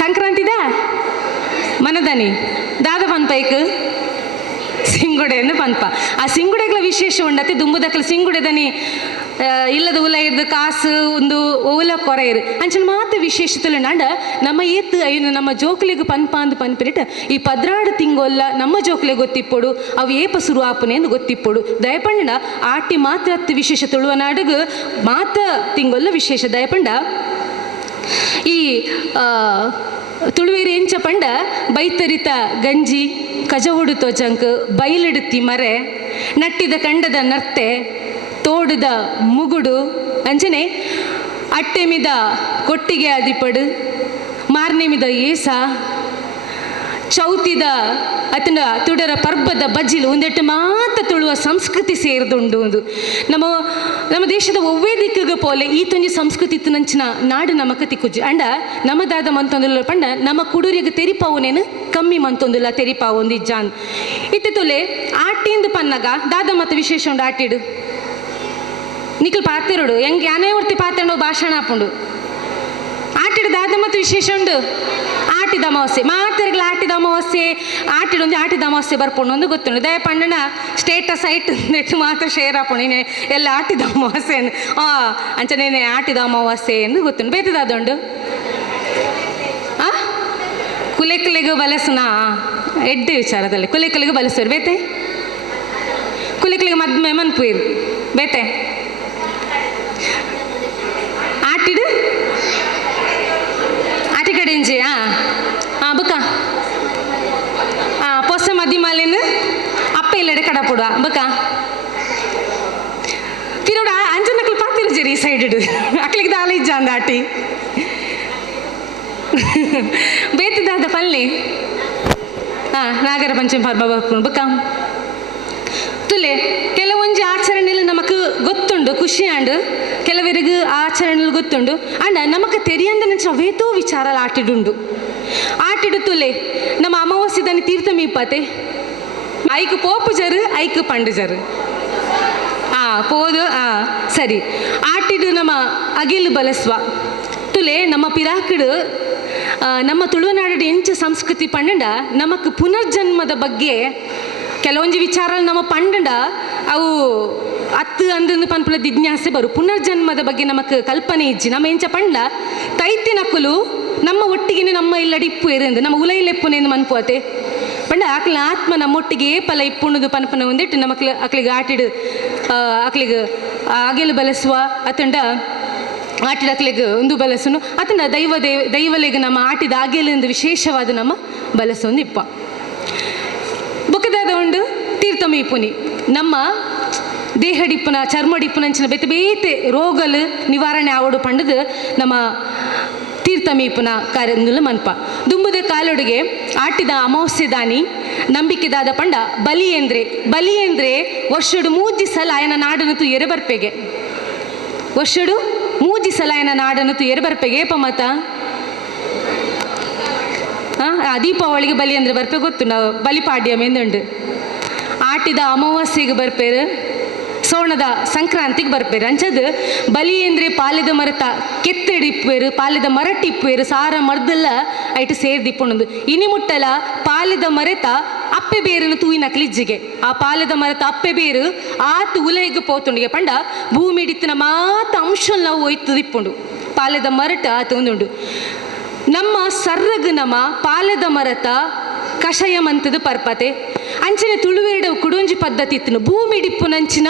ಸಂಕ್ರಾಂತಿದ ಮನದನಿ ದಾದ ಪನ್ಪೈಕ್ ಸಿಂಗುಡೆಯನ್ನು ಪನ್ಪ ಆ ಸಿಂಗುಡೆಗಳ ವಿಶೇಷ ಉಂಡತೆ ದುಂಬುದಕ್ಲು ಸಿಂಗುಡೆದನಿ ಇಲ್ಲದ ಉಲ ಇರ್ದು ಕಾಸು ಒಂದು ಓಲ ಕೊರೆ ಇರು ಅಂಚನ ಮಾತ್ರ ವಿಶೇಷತೆಲು ನಾಂಡ ನಮ್ಮ ಏತ್ ಏನು ನಮ್ಮ ಜೋಕ್ಲೆಗ್ ಪನ್ಪಾಂದು ಪನ್ಪಿರಿಟ ಈ ಪದ್ರಾಡು ತಿಂಗೊಲ್ಲ ನಮ್ಮ ಜೋಕ್ಲೆ ಗೊತ್ತಿಪ್ಪೊಡು ಅವು ಏಪ ಶುರು ಆಪುನೆ ಎಂದು ಗೊತ್ತಿಪ್ಪೊಡು ದಯಪಂಡ ಆಟಿ ಮಾತ್ರ ಅತ್ತು ವಿಶೇಷ ತುಳುವ ನಾಡುಗು ಮಾತ ತಿಂಗೊಲ್ಲ ವಿಶೇಷ ದಯಪಂಡ ಈ ತುಳುವೇರು ಎಂಚ ಪಂಡ ಬೈತರಿತ ಗಂಜಿ ಕಜವುಡು ತೋಜಂಕ್ ಬೈಲಿಡುತ್ತಿ ಮರೆ ನಟ್ಟಿದ ಕಂಡದ ನರ್ತೆ ತೋಡುದ ಮುಗುಡು ಅಂಚನೆ ಅಟ್ಟೆ ಮಿದ ಕೊಟ್ಟಿಗೆ ಅದಿಪಡು ಮಾರನೆ ಮಿದ ಏಸ ಚೌತಿದ ಅತನ ತುಡರ ಪರ್ಬದ ಬಜ್ಜಿಲು ಒಂದೆಟ್ಟು ಮಾತ್ರ ತುಳುವ ಸಂಸ್ಕೃತಿ ಸೇರಿದುಂಡು ಒಂದು ನಮ್ಮ ದೇಶದ ಒವ್ವೇ ದಿಕ್ಕಿಗೆ ಪೋಲೆ ಈ ತೊಂಜಿ ಸಂಸ್ಕೃತಿ ಇತ್ತಿನಂಚಿನ ನಾಡು ನಮಕ ತಿಕ್ಕುಜ್ಜಿ ಅಂಡ ನಮ್ಮದಾದ ಮಂತೊಂದುಲ್ಲ ಪಂಡ ನಮ್ಮ ಕುಡೂರಿಗೆ ತೆರಿಪಾವುನೇನು ಕಮ್ಮಿ ಮಂತೊಂದುಲ್ಲ ತೆರಿಪಾವು ಒಂದು ಇಜ್ಜಾನ್ ಇತ್ತೆ ತುಲೆ ಆಟಿಂದು ಪನ್ನಗ ದಾದ ಮತ್ತು ವಿಶೇಷ ಉಂಡು ಆಟಿಡು ನಿಖಲ್ ಪಾತಿರೋಡು ಹೆಂಗೆ ಯಾನೇ ಹೊರ್ತಿ ಪಾತಂಡು ಭಾಷಣ ಹಾಪುಂಡು ಆಟಿಡು ದಾದ ಮತ್ತು ವಿಶೇಷ ಉಂಡು ಆಟಿದ ಅಮಾವಾಸ್ಯೆ ಮಾತಿರ್ಗಲ ಆಟಿದ ಅಮಾವಾಸ್ಯೆ ಆಟಿಡೊಂದು ಆಟಿದ ಅಮಾವಾಸ್ಯೆ ಬರ್ಪುಂಡು ಒಂದು ಗೊತ್ತುಂಡು ದಯ ಪಂಡನ ಸ್ಟೇಟಸ್ ಐಟ್ ನೆಟ್ಟು ಮಾತ್ರ ಶೇರ್ ಹಾಪುಂಡು ಎಲ್ಲ ಆಟಿದ ಅಮಾವಾಸ್ಯೆ ಅಂಚನೇನೆ ಆಟಿದ ಅಮಾವಾಸ್ಯೆ ಎಂದು ಗೊತ್ತುಂಡು ಬೇತದಾದುಂಡು ಕುಲೆಕುಲೆಗೆ ಬಲಸನಾ ಎಡ್ಡೆ ವಿಚಾರದಲ್ಲಿ ಕುಲೆಕುಲೆಗೆ ಬಲಸೋರು ಬೇತೆ ಕುಲೆಕುಲೆಗೆ ಮದ್ಮೆ ಮನ್ಪುಯಿರು ಬೇತೆ ಆಟಿಡು ಆಟಿ ಕಡೆಂಜಿ ಬುಕ್ಕ ಪೊಸ ಮದಿಮಾಲಿನ ಅಪ್ಪ ಇಲ್ಲಡೆ ಕಡ ಪುಡುವ ಬುಕ್ಕ ಪಿರೋಡ ಅಂಜನಕಲ್ ಪಾತಿರು ಜರಿ ಈ ಸೈಡ್ ಅಕ್ಲಿಗೆ ದಾಲ ಇಜ್ಜ ಅಂದ ಆಟಿ ಬೇತಿದಾದ ಪಲ್ಲಿ ನಾಗರ ಪಂಚಮಿ ಪರ್ವ ಬರ್ಕೊಂಡು ಬುಕ್ಕ ತುಲೆ ಕೆಲವೊಂದು ಆಚರಣೆలు ನಮಕ್ ಗೊತ್ತುಂಡು ಖುಷಿ ಆಂಡು ಕೆಲವರಿಗೆ ಆಚರಣೆలు ಗೊತ್ತುಂಡು ಅಂಡ ನಮಕ್ ತೆರಿಯಂದ ನಂಚ ಅವೇತೋ ವಿಚಾರ ಆಟಿಡುಂಡು ಆಟಿಡು ತುಲೆ ನಮ್ಮ ಅಮಾವಾಸ್ಯದಾನಿ ತೀರ್ಥ ಮೀಪಾತೆ ಐಕ್ ಪೋಪು ಜರು ಐಕ್ ಪಂಡು ಜರು ಪೋದು ಸರಿ ಆಟಿಡು ನಮ್ಮ ಅಗಿಲು ಬಲಸ್ವ ತುಲೆ ನಮ್ಮ ಪಿರಾಕಿಡು ನಮ್ಮ ತುಳುನಾಡು ಎಂಚ ಸಂಸ್ಕೃತಿ ಪಂಡ ನಮಕ್ ಪುನರ್ಜನ್ಮದ ಬಗ್ಗೆ ಕೆಲವೊಂದು ವಿಚಾರ ನಮ್ಮ ಪಂಡ ಅವು ಅತ್ತು ಅಂದು ಪನ್ಪುಲ ಜಿಜ್ಞಾಸೆ ಬರು ಪುನರ್ಜನ್ಮದ ಬಗ್ಗೆ ನಮಕ್ ಕಲ್ಪನೆ ಇಜ್ಜಿ ನಮ್ಮ ಎಂಚ ಪಂಡ ತೈತಿನಕುಲು ನಮ್ಮ ಒಟ್ಟಿಗೆ ನಮ್ಮ ಇಲ್ಲಡಿ ಇಪ್ಪು ಇರಂದು ನಮ್ಮ ಉಲೈಲೆಪ್ಪುನೇನು ಮನ್ಪುವತೆ ಪಂಡ ಆಕ್ಲ ಆತ್ಮ ನಮ್ಮೊಟ್ಟಿಗೆ ಏಪಲ ಇಪ್ಪುಣದು ಪನ್ಪನ ಒಂದಿಟ್ಟು ನಮಕ್ಲ ಅಕ್ಲಿಗೆ ಆಟಿಡು ಅಕ್ಲಿಗೆ ಅಗೆಲು ಬಲಸುವ ಅತಂಡ ಆಟಿದ ಅಕ್ಲಿಗೆ ಒಂದು ಬಲಸುನು ಅತಂಡ ದೈವಲೆಗೆ ನಮ್ಮ ಆಟಿದ ಅಗೆಲೆಂದು ವಿಶೇಷವಾದ ನಮ್ಮ ಬಲಸೊಂದು ಇಪ್ಪ ಬೊಕ್ಕದಾದ ಉಂಡು ತೀರ್ಥ ಮೀಪುನಿ ನಮ್ಮ ದೇಹಡಿಪ್ಪುನ ಚರ್ಮಡಿಪ್ಪುನಂಚಿನ ಬೇತೆ ಬೇತೆ ರೋಗಲು ನಿವಾರಣೆ ಆವಡು ಪಂಡದು ನಮ್ಮ ತೀರ್ಥ ಮೀಪುನ ಕಾರ್ಯಂದುಲ ಮನ್ಪ ದುಂಬುದ ಕಾಲೊಡಿಗೆ ಆಟಿದ ಅಮಾವಾಸ್ಯೆ ದಾನಿ ನಂಬಿಕೆದಾದ ಪಂಡ ಬಲಿಯೇಂದ್ರೆ ವರ್ಷಡು 3 ಸಲ ಆಯನ ನಾಡನು ತು ಎರೆ ಬರ್ಪೆಗೆ ವರ್ಷಡು 3 ಸಲ ಆಯನ ನಾಡನು ತು ಎರೆ ಬರ್ಪೆಗೆ ಏಪ ಮತ ದೀಪಾವಳಿಗೆ ಬಲಿ ಅಂದರೆ ಬರ್ಪೆ ಗೊತ್ತು ನಾವು ಬಲಿಪಾಡ್ಯಮ ಎಂದುಂಡು ಆಟಿದ ಅಮಾವಾಸ್ಯೆಗೆ ಬರ್ಪೇರು ಸೋಣದ ಸಂಕ್ರಾಂತಿಗೆ ಬರ್ಪೇರು ಅಂಚದು ಬಲಿ ಅಂದರೆ ಪಾಲೆದ ಮರತ ಕೆತ್ತಡಿಪ್ಪೇರು ಪಾಲೆದ ಮರಟಿಪ್ಪೇರು ಸಾರ ಮರ್ದಲ್ಲ ಐಟು ಸೇರ್ದಿಪ್ಪುಣದು ಇನಿ ಮುಟ್ಟಲ ಪಾಲೆದ ಮರೆತ ಅಪ್ಪೆ ಬೇರನ್ನು ತೂಯಿನ ಕ್ಲಿಜ್ಜಿಗೆ ಆ ಪಾಲೆದ ಮರತ ಅಪ್ಪೆ ಬೇರು ಆತು ಉಲೈಗೆ ಪೋತುಂಡಿಗೆ ಪಂಡ ಭೂಮಿ ಹಿಡಿತಿನ ಮಾತ ಅಂಶ ನಾವು ಒಯ್ತು ದಿಪ್ಪುಂಡು ಪಾಲೆದ ಮರಟ ಆತು ಒಂದುಂಡು ನಮ್ಮ ಸರ್ರಗ್ ನಮ ಪಾಲೆದ ಮರತ ಕಷಾಯ ಮಂತದ ಪರ್ಪತೆ ಅಂಚನೆ ತುಳುವೇಡ ಕುಡೊಂಜಿ ಪದ್ಧತಿ ಇತ್ತನು ಭೂಮಿ ಡಿಪ್ಪುನಂಚಿನ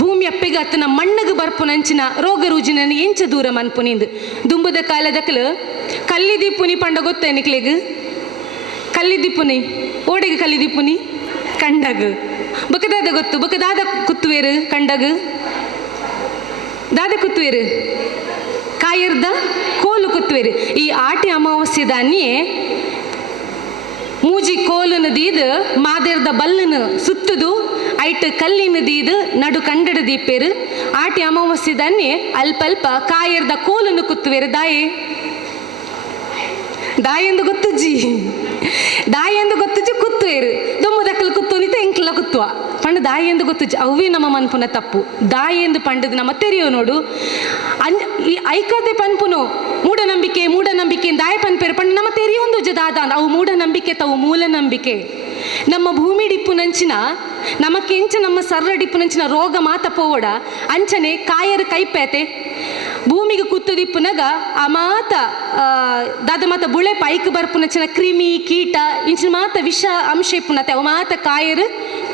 ಭೂಮಿ ಅಪ್ಪೆಗೆ ಅತ್ತನ ಮಣ್ಣಗೆ ಬರ್ಪುನಂಚಿನ ರೋಗ ರುಜಿನ ಎಂಚ ದೂರ ಮನ್ಪುನಿಂದು ದುಂಬದ ಕಾಲದಕ್ಕಲು ಕಲ್ಲಿದಿಪ್ಪುನಿ ಪಂಡ ಗೊತ್ತೇನಿಕ್ಲೆಗ್ ಕಲ್ಲಿದಿಪ್ಪುನಿ ಓಡೆಗೆ ಕಲ್ಲಿದಿಪ್ಪುನಿ ಕಂಡಗ್ ಬಕದಾದ ಗೊತ್ತು ಬಕದಾದ ಕುತ್ತುವೇರು ಕಂಡಗ್ ದಾದ ಕುತ್ತುವೇರು ಕಾಯರ್ದ ಕೋಲು ಕುತ್ತುವೇರು ಈ ಆಟಿ ಅಮಾವಾಸ್ಯೆ ದಾನಿಯೇ ಮೂಜಿ ಕೋಲುನ ದೀದು ಮಾದೇರ್ದ ಬಲ್ಲನ ಸುತ್ತದು ಐಟ್ ಕಲ್ಲಿನ ದೀದು ನಡು ಕಂಡಡ ದೀಪೇರು ಆಟಿ ಅಮಾವಾಸ್ಯೆ ದಾನಿ ಅಲ್ಪ ಕಾಯರ್ದ ಕೋಲನ್ನು ಕುತ್ತುವೇರು ದಾಯೆಂದು ಗೊತ್ತುಜ್ಜಿ ಕುತ್ತುವೇರು ದೊಮ್ಮದಕ್ಕಲು ಕುತ್ತೊಂದಿತ್ತು ಎಂಕ್ಲ ಕುತ್ತುವ ಪಂಡ ದಾಯೆಂದು ಗೊತ್ತುಜ್ಜಿ ಅವೇ ನಮ್ಮ ಮನ್ಪುನ ತಪ್ಪು ದಾಯೆಂದು ಪಂಡದು ನಮ್ಮ ತೆರೆಯೋ ನೋಡು ಈ ಐಕತೆ ಪನ್ಪುನು ಮೂಢನಂಬಿಕೆ ದಾಯ ಪನ್ಪೇರು ಪಂಡ ನಮ್ಮ ತೆರೆಯೊಂದು ದಾದ ಅವು ಮೂಢನಂಬಿಕೆ ತವು ಮೂಲ ನಂಬಿಕೆ ನಮ್ಮ ಭೂಮಿ ಡಿಪ್ಪುನಂಚಿನ ನಮಕೆಂಚ ನಮ್ಮ ಸರ್ರ ಡಿಪ್ಪುನಂಚಿನ ರೋಗ ಮಾತ ಪೋವಡ ಅಂಚನೆ ಕಾಯರು ಕೈಪೇತೆ ಭೂಮಿಗೆ ಕುತ್ತದಿಪ್ಪುನಾಗ ಆ ಮಾತ ದಾದ ಮಾತ ಬುಳೆ ಪೈಕ್ ಬರ್ಪುನಂಚಿನ ಕ್ರಿಮಿ ಕೀಟ ಇಂಚಿನ ಮಾತ ವಿಷ ಅಂಶ ಇಪ್ಪುನತೆ ಅವ ಮಾತ ಕಾಯರು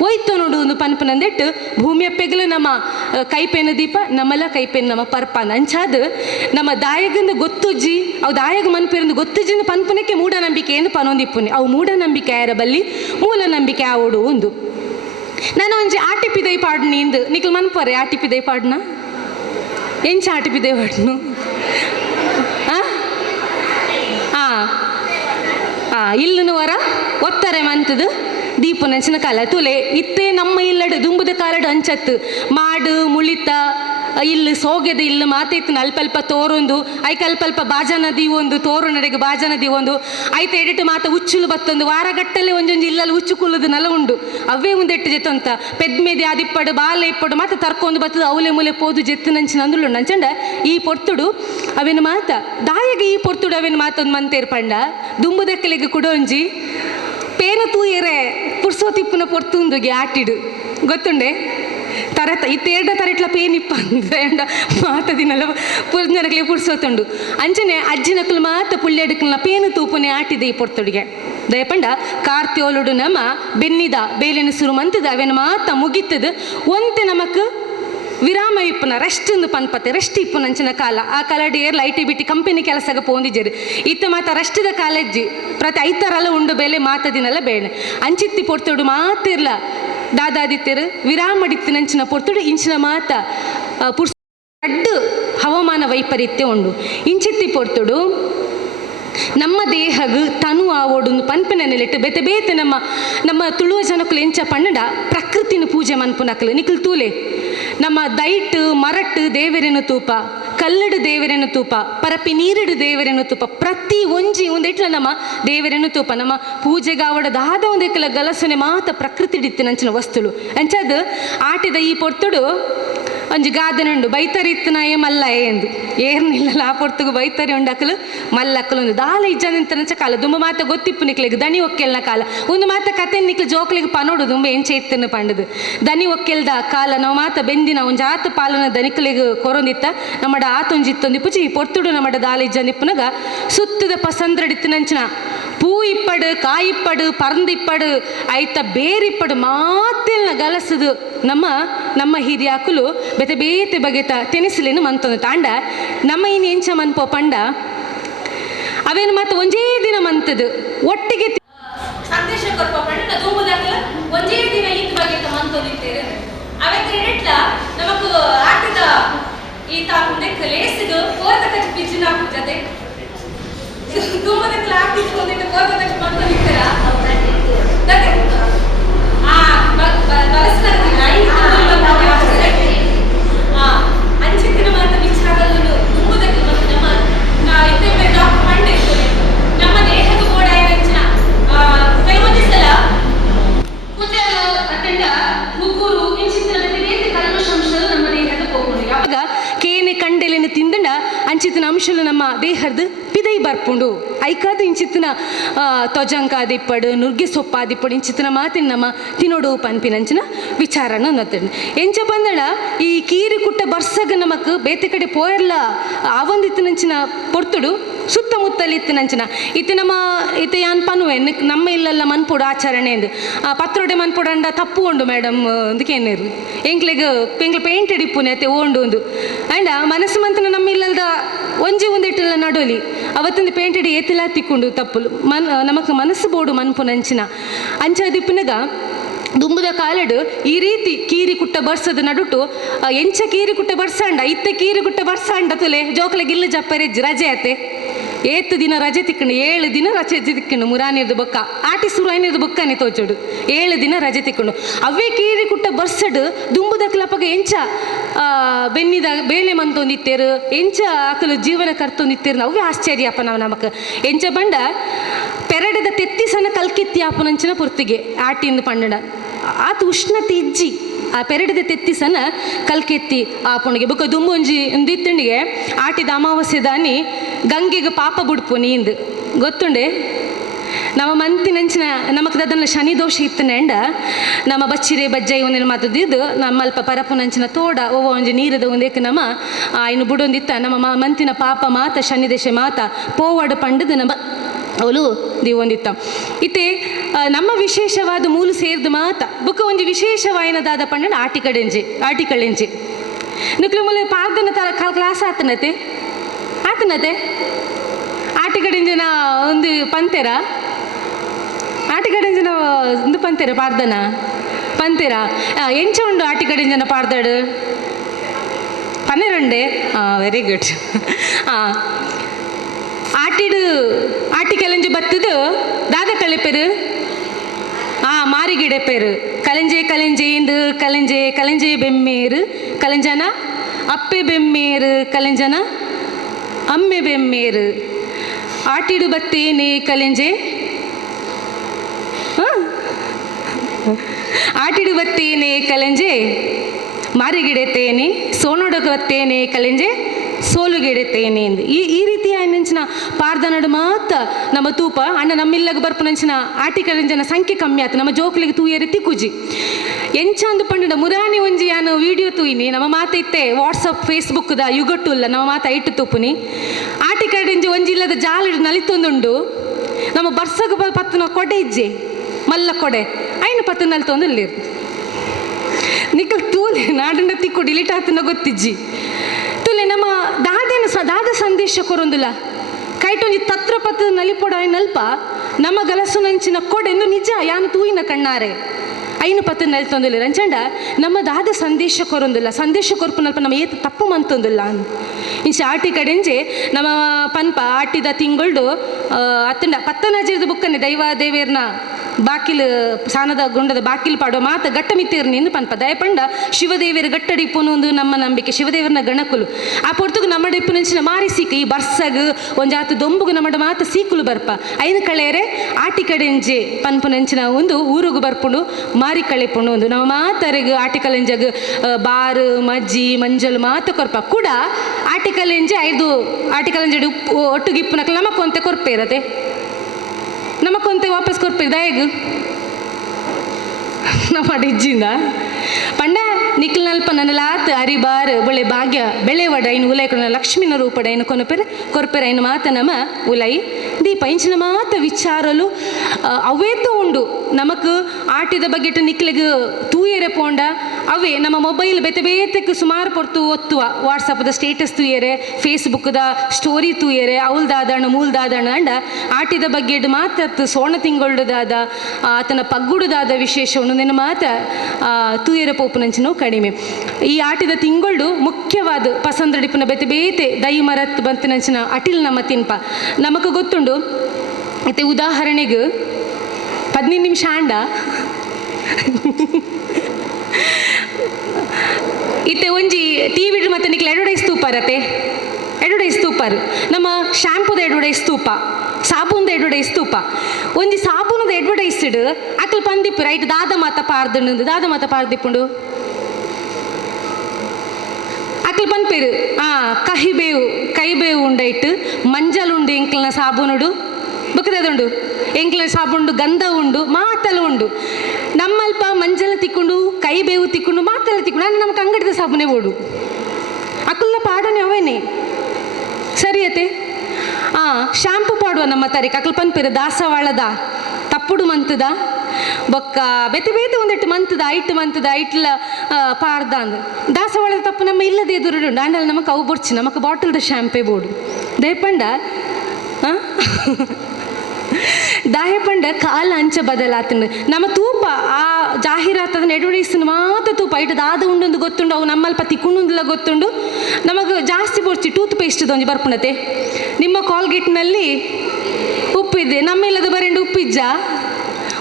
ಒಯ್ತು ನೋಡು ಒಂದು ಪನ್ಪನಂದೆಟ್ಟು ಭೂಮಿಯ ಪೆಗಲು ನಮ್ಮ ಕೈಪೇನ ದೀಪ ನಮ್ಮಲ್ಲ ಕೈಪೇನ ನಮ್ಮ ಪರ್ಪನ ಅಂಚಾದ ನಮ್ಮ ದಾಯಗಂದು ಗೊತ್ತುಜ್ಜಿ ಅವು ದಾಯಗ ಮನ್ಪೇರಿಂದ ಗೊತ್ತುಜ್ಜಿಂದ ಪನ್ಪನಕ್ಕೆ ಮೂಢನಂಬಿಕೆ ಏನು ಪನೊಂದಿಪ್ಪುನಿ ಅವು ಮೂಢನಂಬಿಕೆ ಯಾರ ಬಲ್ಲಿ ಮೂಢನಂಬಿಕೆ ಆವಡು ಒಂದು ನಾನು ಒಂಜಿ ಆಟಿಪಿದೈ ಪಾಡ್ನಿಂದು ನಿಖಲ್ ಮನ್ಪರೆ ಆಟಿಪಿದೈ ಪಾಡ್ನ ಎಂಚ ಆಟಿಪಿದೈ ಪಾಡ್ನು ಇಲ್ಲನು ವರ ಒತ್ತಾರೆ ಮಂತದು ದೀಪನಂಚಿನ ಕಾಲ ತುಲೆ ಇತ್ತೇ ನಮ್ಮ ಇಲ್ಲಡು ದುಂಬುದ ಕಾಲಡು ಅಂಚತ್ತು ಮಾಡು ಮುಳಿತ ಇಲ್ಲಿ ಸೋಗೆದ ಇಲ್ಲಿ ಮಾತೈತಿನ ಅಲ್ಪ ತೋರೊಂದು ಐಕ ಅಲ್ಪ ಬಾಜ ನದಿ ಒಂದು ತೋರು ನಡೆಗೆ ಬಾಜ ನದಿ ಒಂದು ಐತ ಎಡಿಟ್ ಮಾತ ಉಚ್ಚುಲು ಬತ್ತೊಂದು ವಾರಗಟ್ಟಲೆ ಒಂದೊಂದು ಇಲ್ಲಲ್ಲಿ ಉಚ್ಚು ಕುಲ್ಲದು ನಲ ಉಂಡು ಅವೇ ಒಂದೆಟ್ಟು ಜೆತ್ತಂತ ಪೆದ್ಮೇದಿ ಆದಿಪ್ಪಡು ಬಾಲೆ ಇಪ್ಪಡು ಮಾತ ತರ್ಕೊಂಡು ಬತ್ತದು ಅವಲೆ ಮೂಲೆ ಪೋದು ಜೆತ್ತು ನಂಚಿನ ಅಂದುಲು ನಂಚಂಡ ಈ ಪೊರ್ತುಡು ಅವೇನು ಮಾತ ದಾಯಗೆ ಈ ಪೊರ್ತುಡು ಅವೇನು ಮಾತೊಂದು ಮಂತೇರ್ಪಂಡ ದುಂಬುದಕ್ಕಲಿಗೆ ಕುಡೊಂಜಿ ಪೇನು ತೂಯರೆ ಪುರ್ಸೋತಿಪ್ಪನ ಪೊರ್ತುಂದುಗೆ ಆಟಿಡು ಗೊತ್ತುಂಡೆ ತರತ ಇತ್ತೇರ್ಡ ತರಟ್ಲ ಪೇನಿಪ್ಪ ಅಂದ್ರೆ ಮಾತದಿನಲ್ಲ ಪುರ್ಜನಕ್ಲೆ ಪುರ್ಸೋತುಂಡು ಅಂಚನೆ ಅಜ್ಜಿನಕ್ಲು ಮಾತ ಪುಳ್ಳೆಡ್ಕಲ್ನ ಪೇನು ತೂಪನೆ ಆಟಿದೆ ಈ ಪೊರ್ತುಡಿಗೆ ದಯಪಂಡ ಕಾರ್ತಿಯೋಲುಡು ನಮ್ಮ ಬೆನ್ನಿದ ಬೇಲಿನ ಸುರು ಮಂತದ ಅವೇನು ಮಾತ ಮುಗಿತದ ಒಂತೆ ನಮಕ್ ವಿರಾಮ ಇಪ್ಪನ ರೆಸ್ಟ್ ಒಂದು ಪನ್ಪತ್ತೆ ರೆಸ್ಟ್ ಇಪ್ಪು ನಂಚಿನ ಕಾಲ ಆ ಕಾಲಡಿಯರ್ ಲೈಟಿ ಬಿಟ್ಟು ಕಂಪನಿ ಕೆಲಸಕ್ಕೆ ಪೋಂದಿದ್ದೀರಿ ಇತ್ತ ಮಾತ ರೆಸ್ಟಿದ ಕಾಲೇಜಿ ಪ್ರತಿ ಐತರಲ್ಲ ಉಂಡು ಬೇಲೆ ಮಾತದಿನಲ್ಲ ಬೇಳೆ ಅಂಚಿತ್ತಿ ಪೊರ್ತುಡು ಮಾತಿರ್ಲ ದಾದಾದಿತ್ಯರು ವಿರಾಮ ಡಿತ್ತಿ ನಂಚಿನ ಪೊರ್ತುಡು ಇಂಚಿನ ಮಾತ ಪುರ್ಸ ಅಡ್ಡು ಹವಾಮಾನ ವೈಪರೀತ್ಯ ಉಂಡು ಇಂಚಿತ್ತಿ ಪೊರ್ತುಡು ನಮ್ಮ ದೇಹಗೂ ತನು ಆವೋಡೊಂದು ಪನ್ಪಿನ ನೆಲೆಟ್ಟು ಬೆತೆ ಬೇತೆ ನಮ್ಮ ತುಳುವ ಜನಕ್ಕಲು ಎಂಚ ಪನ್ನಡ ಪ್ರಕೃತಿನ ಪೂಜೆ ಮನ್ಪುನಕ್ಲು ನಿಕ್ಲು ತೂಲೆ ನಮ್ಮ ದೈಟ್ ಮರಟ್ಟು ದೇವರೇನು ತೂಪ ಕಲ್ಲಡು ದೇವರೇನು ತೂಪ ಪರಪಿ ನೀರಿಡು ದೇವರೇನು ತೂಪ ಪ್ರತಿ ಒಂಜಿ ಒಂದಿಟ್ಲ ನಮ್ಮ ದೇವರೇನು ತೂಪ ನಮ್ಮ ಪೂಜೆಗೆ ಆವಡದಾದ ಒಂದೆಕ್ಕಲ ಗಲಸನೆ ಮಾತ ಪ್ರಕೃತಿ ಡಿತ್ತಿ ನಂಚಿನ ವಸ್ತುಲು ಅಂಚದ ಆಟಿದ ಈ ಪೊರ್ತುಡು ಒಂಜಿ ಗಾದನುಂಡು ಬೈತರಿ ಇತ್ತನ ಮಲ್ಲ ಎಂದು ಏರ್ನಿಲ್ಲ ಆ ಪೊರ್ತುಗು ಬೈತರಿ ಉಂಡಕ್ಕಲು ಮಲ್ಲಕ್ಕಲು ಒಂದು ದಾಲ ಇಜ್ಜಂತ ಕಾಲ ದುಂಬ ಮಾತ ಗೊತ್ತಿಪ್ಪು ನಿಕ್ಲಿಗೆ ದನಿ ಒಕ್ಕೆಲ್ನ ಕಾಲ ಒಂದು ಮಾತ ಕತೆ ನಿಕ್ಲು ಜೋಕ್ಲಿಗೆ ಪನೋಡು ದುಂಬ ಎಂಚೆ ಇತ್ತನ್ನು ಪಂಡದು ದನಿ ಒಕ್ಕೆಲ್ದ ಕಾಲ ನಾವು ಮಾತ ಬೆಂದಿನ ಒಂಜಿ ಆತ ಪಾಲನ ದನಿಕ್ಲಿಗೆ ಕೊರೊಂದಿತ್ತ ನಮ್ಮಡ ಆತೊಂಜಿತ್ತೊಂದಿ ಪುಚಿ ಪೊರ್ತುಡು ನಮ್ಮಡ ದಾಲ ಇಜ್ಜಂದಿಪ್ಪನಾಗ ಸುತ್ತದ ಪಸಂದ್ರಡಿತ್ತು ನಂಚಿನ ಪೂ ಇಪ್ಪಡು ಕಾಯಿಪ್ಪಡು ಪರಂದಿಪ್ಪಡು ಐತ ಬೇರಿಪ್ಪಡು ಮಾತೆಲ್ನ ಗಲಸದು ನಮ್ಮ ಹಿರಿಯಾಕುಲು ಬೆತೆ ಬೇತೆ ಬಗೆತ ತೆನಿಸಲೇನು ಮಂತೊಂದು ತಾಂಡ ನಮ್ಮ ಇನ್ನು ಎಂಚ ಮನ್ಪೋ ಪಂಡ ಅವೇನು ಮಾತು ಒಂಜೇ ದಿನ ಮಂತದು ಒಟ್ಟಿಗೆ ಸಂದೇಶ ಕೊರ್ಪ ಪಂಡ ಧೂಮದಾಕಲ ಒಂಜೇ ದಿನ ಈತ್ ಬಗೆತ ಮಂತೊಂದಿತ್ತೇವೆ ಅವಕ್ಕೆ ಇಟ್ಲ ನಮಕು ಆಟದ ಈ ತಾಂದೆ ಲೇಸಿದು ಕೋದ ಕಚ್ಚ ಪಿಚ್ಚಿನ ಜೊತೆ ಧೂಮದಾಕಲ ಆಟಿಸ್ಕೊಂಡಿಟ್ಟು ಕೋದ ಕಚ್ಚ ಮಂತೊಂದಿತ್ತರ ದಕ್ಕೆ ಆ ಬಲಸ್ಕರದಿಲ್ಲ ಅಂಚಿತ್ತಿನ ಮಾತ ವಿಚಾರಗಳು ಧೂಮದಾಕಲ ನಮ್ಮ ಇತ್ತೆ ಡಾಕ್ಟರ್ ಮಂಡೆ ನಮ್ಮ ದೇಹದ ಗೋಡಾಯ ಹೆಚ್ಚಿನ ಪ್ರಯೋಜಿಸಲ ಪೂಜೆಗಳು ಅತ್ಯಂತ ಮುಗ್ಗುರು ಇಂಚಿತ್ತಿನ ಬೇರೆ ಕಲ್ಮಶಂಶಗಳು ನಮ್ಮ ದೇಹದ ಹೋಗುವುದು ಯಾವಾಗ ಕೇನೆ ಕಂಡೆಲೆನ ತಿಂದಂಡ ಅಂಚಿತ್ತಿನ ಅಂಶಲು ನಮ್ಮ ದೇಹದ ಪಿದೈ ಬರ್ಪುಂಡು ಐಕಾದ ಇಂಚಿತ್ತಿನ ತ್ವಜಂಕಾದಿಪ್ಪಡು ನುಗ್ಗೆ ಸೊಪ್ಪಾದಿಪ್ಪಡು ಇಂಚಿತ್ತಿನ ಮಾತಿನ ನಮ್ಮ ತಿನ್ನೋಡು ಪನ್ಪಿನಂಚಿನ ವಿಚಾರನ ನತ್ತಂಡು ಎಂಚ ಬಂದಡ ಈ ಕೀರಿ ಕುಟ್ಟ ಬರ್ಸಗ ನಮಕ್ ಬೇತೆ ಕಡೆ ಪೋಯರ್ಲ ಆವಂದಿತ್ತಿನಂಚಿನ ಪೊರ್ತುಡು ಸುತ್ತಮುತ್ತಲಿ ಇತ್ತಿನಂಚಿನ ಇತ್ತೆ ನಮ್ಮ ಇತ್ತೆ ಯಾನ್ ಪನುವೆ ನಮ್ಮ ಇಲ್ಲೆಲ್ಲ ಮನ್ಪುಡು ಆಚರಣೆ ಎಂದು ಪತ್ರೊಡೆ ಮನ್ಪುಡಂಡ ತಪ್ಪು ಉಂಡು ಮೇಡಮ್ ಅಂದಕ್ಕೇನೇರು ಎಂಕ್ಲೆಗ್ ಪೇಂಟ್ ಹಿಡಿಪುನೆ ಅತ್ತೆ ಓಂಡು ಒಂದು ಆ್ಯಂಡ ಮನಸ್ಸು ಮಂತನ ನಮ್ಮ ಇಲ್ಲದ ಒಂಜಿ ಒಂದಿಟ್ಟಲ್ಲ ನಡೋಲಿ ಅವತ್ತೊಂದು ಪೇಂಟ್ ಹಿಡಿ ಏತಿಲ್ಲ ತಿಕ್ಕೊಂಡು ತಪ್ಪುಲು ನಮಕ್ ಮನಸ್ಸು ಬೋಡು ಮನ್ಪುನಂಚಿನ ಅಂಚದಿಪ್ಪನಾಗ ದುಂಬುದ ಕಾಲಡು ಈ ರೀತಿ ಕೀರಿ ಕುಟ್ಟ ಬರ್ಸದ ನಡುಟು ಎಂಚ ಕೀರಿ ಕುಟ್ಟ ಬರ್ಸಂಡ ಇತ್ತೆ ಕೀರಿ ಕುಟ್ಟ ಬರ್ಸಂಡ ತುಲೆ ಜೋಕಲೆ ಗಿಲ್ಲ ಜಪ್ಪರೆಜ್ಜಿ ರಜೆ ಅತ್ತೆ ಏತ್ತು ದಿನ ರಜೆ ತಿಕ್ಕಂಡು 7 ದಿನ ರಜೆ ತಿಕ್ಕಂಡು ಮುರಾನಿರ್ದು ಬೊಕ್ಕ ಆಟಿ ಸುರಾಯಿನಿರ್ದು ಬೊಕ್ಕನೆ ತೋಚೋಡು 7 ದಿನ ರಜೆ ತಿಕ್ಕಂಡು ಅವೇ ಕೀರಿ ಕುಟ್ಟ ಬರ್ಸಡು ದುಂಬುದ ಕ್ಲಪಗ ಎಂಚ ಬೆನ್ನಿದ ಬೇಳೆ ಮಂತೊಂದಿತ್ತೇರು ಎಂಚ ಆಕಲು ಜೀವನ ಕರ್ತೊಂದಿತ್ತೇರು ಅವೇ ಆಶ್ಚರ್ಯಪ್ಪ ನಾವು ನಮಕ್ ಎಂಚ ಬಂಡ ಪೆರಡದ ತೆತ್ತಿಸನ ಕಲ್ಕೆತ್ತಿ ಆಪುನಂಚಿನ ಪುರ್ತಿಗೆ ಆಟಿಂದು ಪಂಡಡ ಆತ ಉಷ್ಣತೆ ಇಜ್ಜಿ ಆ ಪೆರಡಿದ ತೆತ್ತಿಸನ ಕಲ್ಕೆತ್ತಿ ಆಪುಣಿಗೆ ಬೊಕ್ಕ ದುಂಬೊಂಜಿ ದಿತ್ತಂಡಿಗೆ ಆಟಿದ ಅಮಾವಾಸ್ಯೆ ದಾನಿ ಗಂಗೆಗೆ ಪಾಪ ಬುಡ್ಪು ನೀಂದು ಗೊತ್ತುಂಡೆ ನಮ್ಮ ಮಂತಿನಂಚಿನ ನಮಕ್ ಅದನ್ನ ಶನಿ ದೋಷ ಇತ್ತನೆಂಡ ನಮ್ಮ ಬಚ್ಚಿರೆ ಬಜ್ಜಾಯಿ ಒಂದಿನ ಮಾತದಿದ್ದು ನಮ್ಮ ಅಲ್ಪ ಪರಪುನಂಚಿನ ತೋಡ ಓವ ಒಂಜಿ ನೀರದ ಒಂದೇಕ ನಮ್ಮ ಇನ್ನು ಬುಡೊಂದಿತ್ತ ನಮ್ಮ ಮಂತಿನ ಪಾಪ ಮಾತ ಶನಿ ದೇಶ ಮಾತ ಪೋವಾಡು ಪಂಡದು ನಮ್ಮ ಅವಳು ದಿವೊಂದಿತ್ತ ಇತ್ತೆ ನಮ್ಮ ವಿಶೇಷವಾದ ಮೂಲು ಸೇರಿದ ಮಾತ ಬುಕ್ಕ ಒಂಜಿ ವಿಶೇಷವಾಯಿನದಾದ ಪಂಡ ಆಟಿಕಳೆಂಜಿ ನಿಕ್ಲು ಮೂಲ ಪಾರ್ದನ ತರ ಕ್ಲಾಸ್ ಆತನತೆ ಆಟಿಕಡೆಂಜಿನ ಒಂದು ಪಂತೆರ ಆಟಿಕಡೆಂಜಿನ ಒಂದು ಪಂತೆರ ಪಾರ್ದನ ಪಂತೆರ ಎಂಚ ಉಂಡು ಆಟಿಕಡೆಂಜನ ಪಾರ್ದಾಡು 12 ವೆರಿ ಗುಡ್ ಆಟಿಕಲೆಂಜು ಬತ್ತದು ದಾದ ಕಳೆಪೆರು ಮಾರಿಗಿಡೆಪೇರು ಕಲೆಂಜೆ ಕಲೆಂಜೆ ಬೆಮ್ಮೇರು ಕಲೆಂಜನ ಅಪ್ಪೆ ಬೆಮ್ಮೇರು ಕಲೆಂಜನ ಅಮ್ಮೆ ಬೆಮ್ಮೇರು ಆಟಿಡು ಬತ್ತೇನೆ ಕಲೆಂಜೆ ಆಟಿಡು ಬತ್ತೇನೆ ಕಲೆಂಜೆ ಮಾರಿಗಿಡೆತೇನೆ ಸೋನೊಡಗ ಬತ್ತೇನೆ ಕಲೆಂಜೆ ಸೋಲುಗೆಡೆತೇನೆ ಎಂದು ಈ ರೀತಿಯ ನಂಚಿನ ಪಾರ್ದನಡು ಮಾತ ನಮ್ಮ ತೂಪ ಅಣ್ಣ ನಮ್ಮಿಲ್ಲಗ ಬರ್ಪುನಂಚಿನ ಆಟಿಕಲೆಂಜನ ಸಂಖ್ಯೆ ಕಮ್ಮಿ ಆಯ್ತು ನಮ್ಮ ಜೋಕ್ಲಿಗೆ ತೂಯರಿ ತಿಕ್ಕುಜಿ ಎಂಚಂದು ಪಂಡ ಮುರಾನಿ ಒಂಜಿ ಯಾನು ವಿಡಿಯೋ ತೂಯಿನಿ ನಮ್ಮ ಮಾತ ಇತ್ತೆ ವಾಟ್ಸಪ್ ಫೇಸ್ಬುಕ್ದ ಯುಗಟ್ಟುಲ್ಲ ನಮ್ಮ ಮಾತ ಐಟು ತೂಪುನಿ ಆಟಿಕಲೆಂಜಿ ಒಂಜಿಲ್ಲದ ಜಾಲಿಡು ನಲಿತೊಂದುಂಡು ನಮ್ಮ ಬರ್ಸಗ ಪತ್ತನ ಕೊಡೆ ಇಜ್ಜೆ ಮಲ್ಲ ಕೊಡೆ ಐನು ಪತ್ತು ನಲಿತೊಂದುಲ್ಲಿರು ನಿಕ್ಕಲ್ ತೂಲೆ ನಾಡಂಡ ತಿಕ್ಕು ಡಿಲೀಟ್ ಆತನ ಗೊತ್ತಿಜ್ಜಿ ತುಲೆ ನಮ್ಮ ದಾದ ಸಂದೇಶ ಕೊರೊಂದುಲ ಕೈಟೊಂಜಿ ತತ್ರ ಪತ್ರ ನಲಿಪೊಡ ನಲ್ಪ ನಮ್ಮ ಗಲಸು ನಂಚಿನ ಕೊಡೆಂದು ನಿಜ ಯಾನು ತೂಯಿನ ಕಣ್ಣಾರೆ ಐನು ಪತ್ರ ನಲಿತೊಂದುಲ್ಲ ರಂಚಂಡ ನಮ್ಮ ದಾದ ಸಂದೇಶ ಕೊರೊಂದುಲ್ಲ ಸಂದೇಶ ಕೊರ್ಪು ನಲ್ಪ ನಮ್ಮ ಏತ ತಪ್ಪು ಮಂತೊಂದುಲ್ಲ ಇಂಚ ಆಟಿ ಕಡೆಂಜೆ ನಮ್ಮ ಪನ್ಪ ಆಟಿದ ತಿಂಗಳು ಅತ್ತಂಡ ಪತ್ತನಜಿರದ ಬುಕ್ಕನೆ ದೈವಾದೇವೇರ್ನ ಬಾಕಿಲು ಸಾನದ ಗುಂಡದ ಬಾಕಿಲು ಪಾಡೋ ಮಾತ ಗಟ್ಟ ಮಿತ್ತೇರು ನಿಂದು ಪನ್ಪ ದಯಪಂಡ ಶಿವದೇವಿಯರ ಗಟ್ಟಡಿಪ್ಪುನು ಒಂದು ನಮ್ಮ ನಂಬಿಕೆ ಶಿವದೇವರನ ಗಣಕುಲು ಆ ಪೊರ್ತುಗು ನಮ್ಮ ಡಿಪ್ಪು ನಂಚಿನ ಮಾರಿ ಸೀಕ ಈ ಬರ್ಸಗು ಒಂಜಾತು ದೊಂಬುಗು ನಮ್ಮ ಮಾತ ಸೀಕುಲು ಬರ್ಪ ಐನು ಕಳೆಯರೆ ಆಟಿ ಕಡೆಂಜೆ ಪನ್ಪು ನಂಚಿನ ಒಂದು ಊರುಗು ಬರ್ಪುಂಡು ಮಾರಿ ಕಳೆಪುಂಡು ಒಂದು ನಮ್ಮ ಮಾತರೆಗು ಆಟಿಕಲೆಂಜಗು ಬಾರು ಮಜ್ಜಿ ಮಂಜಲು ಮಾತ ಕೊರ್ಪ ಕೂಡ ಆಟಿಕಲೆಂಜೆ 5 ಆಟಿಕಲೆಂಜಡಿ ಉಪ್ಪು ಒಟ್ಟುಗಿಪ್ಪುನಕ್ಕೆ ನಮಕೊಂತೆ ಕೊರ್ಪೆ ಇರತ್ತೆ ನಮಕೊಂತೆ ವಾಪಸ್ ಕೊರ್ಪೇರು ದಯಗು ನಮ್ಮ ಇಜ್ಜಿಂದ ಪಂಡ ನಿಕ್ಲ ನಲ್ಪ ನನಲಾತ್ ಅರಿಬಾರ್ ಬೊಳೆ ಭಾಗ್ಯ ಬೆಳೆ ವಡ ಐನು ಉಲೈ ಲಕ್ಷ್ಮಿನ ರೂಪಡ ಐನು ಕೊರ್ಪೆರ ಐನು ಮಾತ ನಮ ಉಲೈ ದೀಪ ಇಂಚಿನ ಮಾತ ವಿಚಾರಲು ಅವೇತೋ ಉಂಡು ನಮಕ್ ಆಟಿದ ಬಗ್ಗೆಟ್ ನಿಕ್ಲಿಗೆ ತೂಯರೆ ಪೋಂಡ ಅವೇ ನಮ್ಮ ಮೊಬೈಲ್ ಬೇತೆಕ್ಕೆ ಸುಮಾರು ಪೊರ್ತು ಒತ್ತುವ ವಾಟ್ಸಪ್ದ ಸ್ಟೇಟಸ್ ತೂಯರೆ ಫೇಸ್ಬುಕ್ದ ಸ್ಟೋರಿ ತೂಯರೆ ಅವಲ್ದಾದಣ ಮೂಲ್ದಾದಣ ಅಂಡ ಆಟಿದ ಬಗ್ಗೆಡ್ ಮಾತ ಸೋಣ ತಿಂಗೊಳ್ಳುದಾದ ಆತನ ಪಗ್ಗುಡುದಾದ ವಿಶೇಷ ಉಂಡು ನಿನ್ನ ಮಾತ ತೂಯರೆ ಪೋಪು ನಂಚಿನ ಕಡಿಮೆ ಈ ಆಟಿದ ತಿಂಗಳು ಮುಖ್ಯವಾದ ಪಸಂದಡಿಪುನ ಬೇತೆ ದೈ ಮರತ್ ಬಂತಿನಂಚಿನ ಅಟಿಲ್ ನಮ್ಮ ತಿನ್ಪ ನಮಕ್ ಗೊತ್ತುಂಡು ಮತ್ತೆ ಉದಾಹರಣೆಗೆ 15 ನಿಮಿಷ ಆಂಡ ಇತ್ತೆ ಒಂಜಿ ಟಿವಿ ಮತ್ತೆ ನಿಕ್ಲ ಎಡೊಡೈಸ್ ತೂಪಾರು ನಮ್ಮ ಶ್ಯಾಂಪುದ ಎಡೊಡೈಸ್ ತೂಪ ಸಾಬೂನ್ದ ಎಡೊಡೈಸ್ ತೂಪ ಒಂಜಿ ಸಾಬೂನದ ಎಡ್ವರ್ಟೈಸ್ಡ್ ಅಕ್ಲು ಪಂದಿಪ್ಪು ರೈಟ್ ದಾದ ಮಾತ ಪಾರ್ದಿಪ್ಪುಂಡು ಅಕ್ಲು ಪನ್ಪೇರು ಕೈಬೇವು ಉಂಡೈಟ್ ಮಂಜಲ್ ಉಂಡು ಎಂಕ್ಲನ ಸಾಬೂನುಡು ಬುಕ್ಕದುಂಡು ಎಂಕ್ಲ ಸಾಬುಂಡು ಗಂಧ ಉಂಡು ಮಾತಲು ಉಂಡು ನಮ್ಮಲ್ಪ ಮಂಜಲ ತಿಕ್ಕೊಂಡು ಕೈಬೇವು ತಿಕ್ಕೊಂಡು ಮಾತಲ ತಿಕ್ಕೊಂಡು ಅಂದ್ರೆ ನಮ್ಗೆ ಅಂಗಡಿದ ಸಾಬುನೆ ಓಡು ಅಕ್ಕಲ್ಲ ಪಾಡನೆ ಅವೇನೆ ಸರಿಯತೆ ಶಾಂಪು ಪಾಡುವ ನಮ್ಮ ತಾರೀಕು ಅಕ್ಕಲ್ ಪನ್ಪೇರು ದಾಸವಾಳದ ತಪ್ಪುಡು ಮಂತದ ಬೊಕ್ಕ ಬೇತೆ ಒಂದೆಟ್ಟು ಮಂತದ ಐಟ್ಲ ಪಾರ್ದ ಅಂದ್ರೆ ದಾಸವಾಳದ ತಪ್ಪು ನಮ್ಮ ಇಲ್ಲದೆ ಎದುರು ಅಂಡಲ್ಲ ನಮಕ್ ಅವು ಬೊರ್ಚಿ ನಮಕ್ ಬಾಟಲ್ದ ಶಾಂಪೇ ಬೋಡು ದಯಪಂಡ ದಾಯಪಂಡ ಕಾಲ ಅಂಚ ಬದಲಾತಂಡು ನಮ್ಮ ತೂಪ ಆ ಜಾಹೀರಾತದ ಎಡ್ವರ್ಟೈಸ್ನ ಮಾತ್ರ ತೂಪ ಐಟ್ ದಾದ ಉಂಡೊಂದು ಗೊತ್ತುಂಡು ಅವು ನಮ್ಮಲ್ಪ ತಿಕ್ಕುಂಡುಲ್ಲ ಗೊತ್ತುಂಡು ನಮಗೆ ಜಾಸ್ತಿ ಬೋರ್ಚಿ ಟೂತ್ ಪೇಸ್ಟ್ದು ಒಂಜಿ ಬರ್ಪುಣತೆ ನಿಮ್ಮ ಕಾಲ್ಗೇಟ್ನಲ್ಲಿ ಉಪ್ಪಿದೆ ನಮ್ಮೆಲ್ಲದ ಬರೆಂಡು ಉಪ್ಪಿಜ್ಜ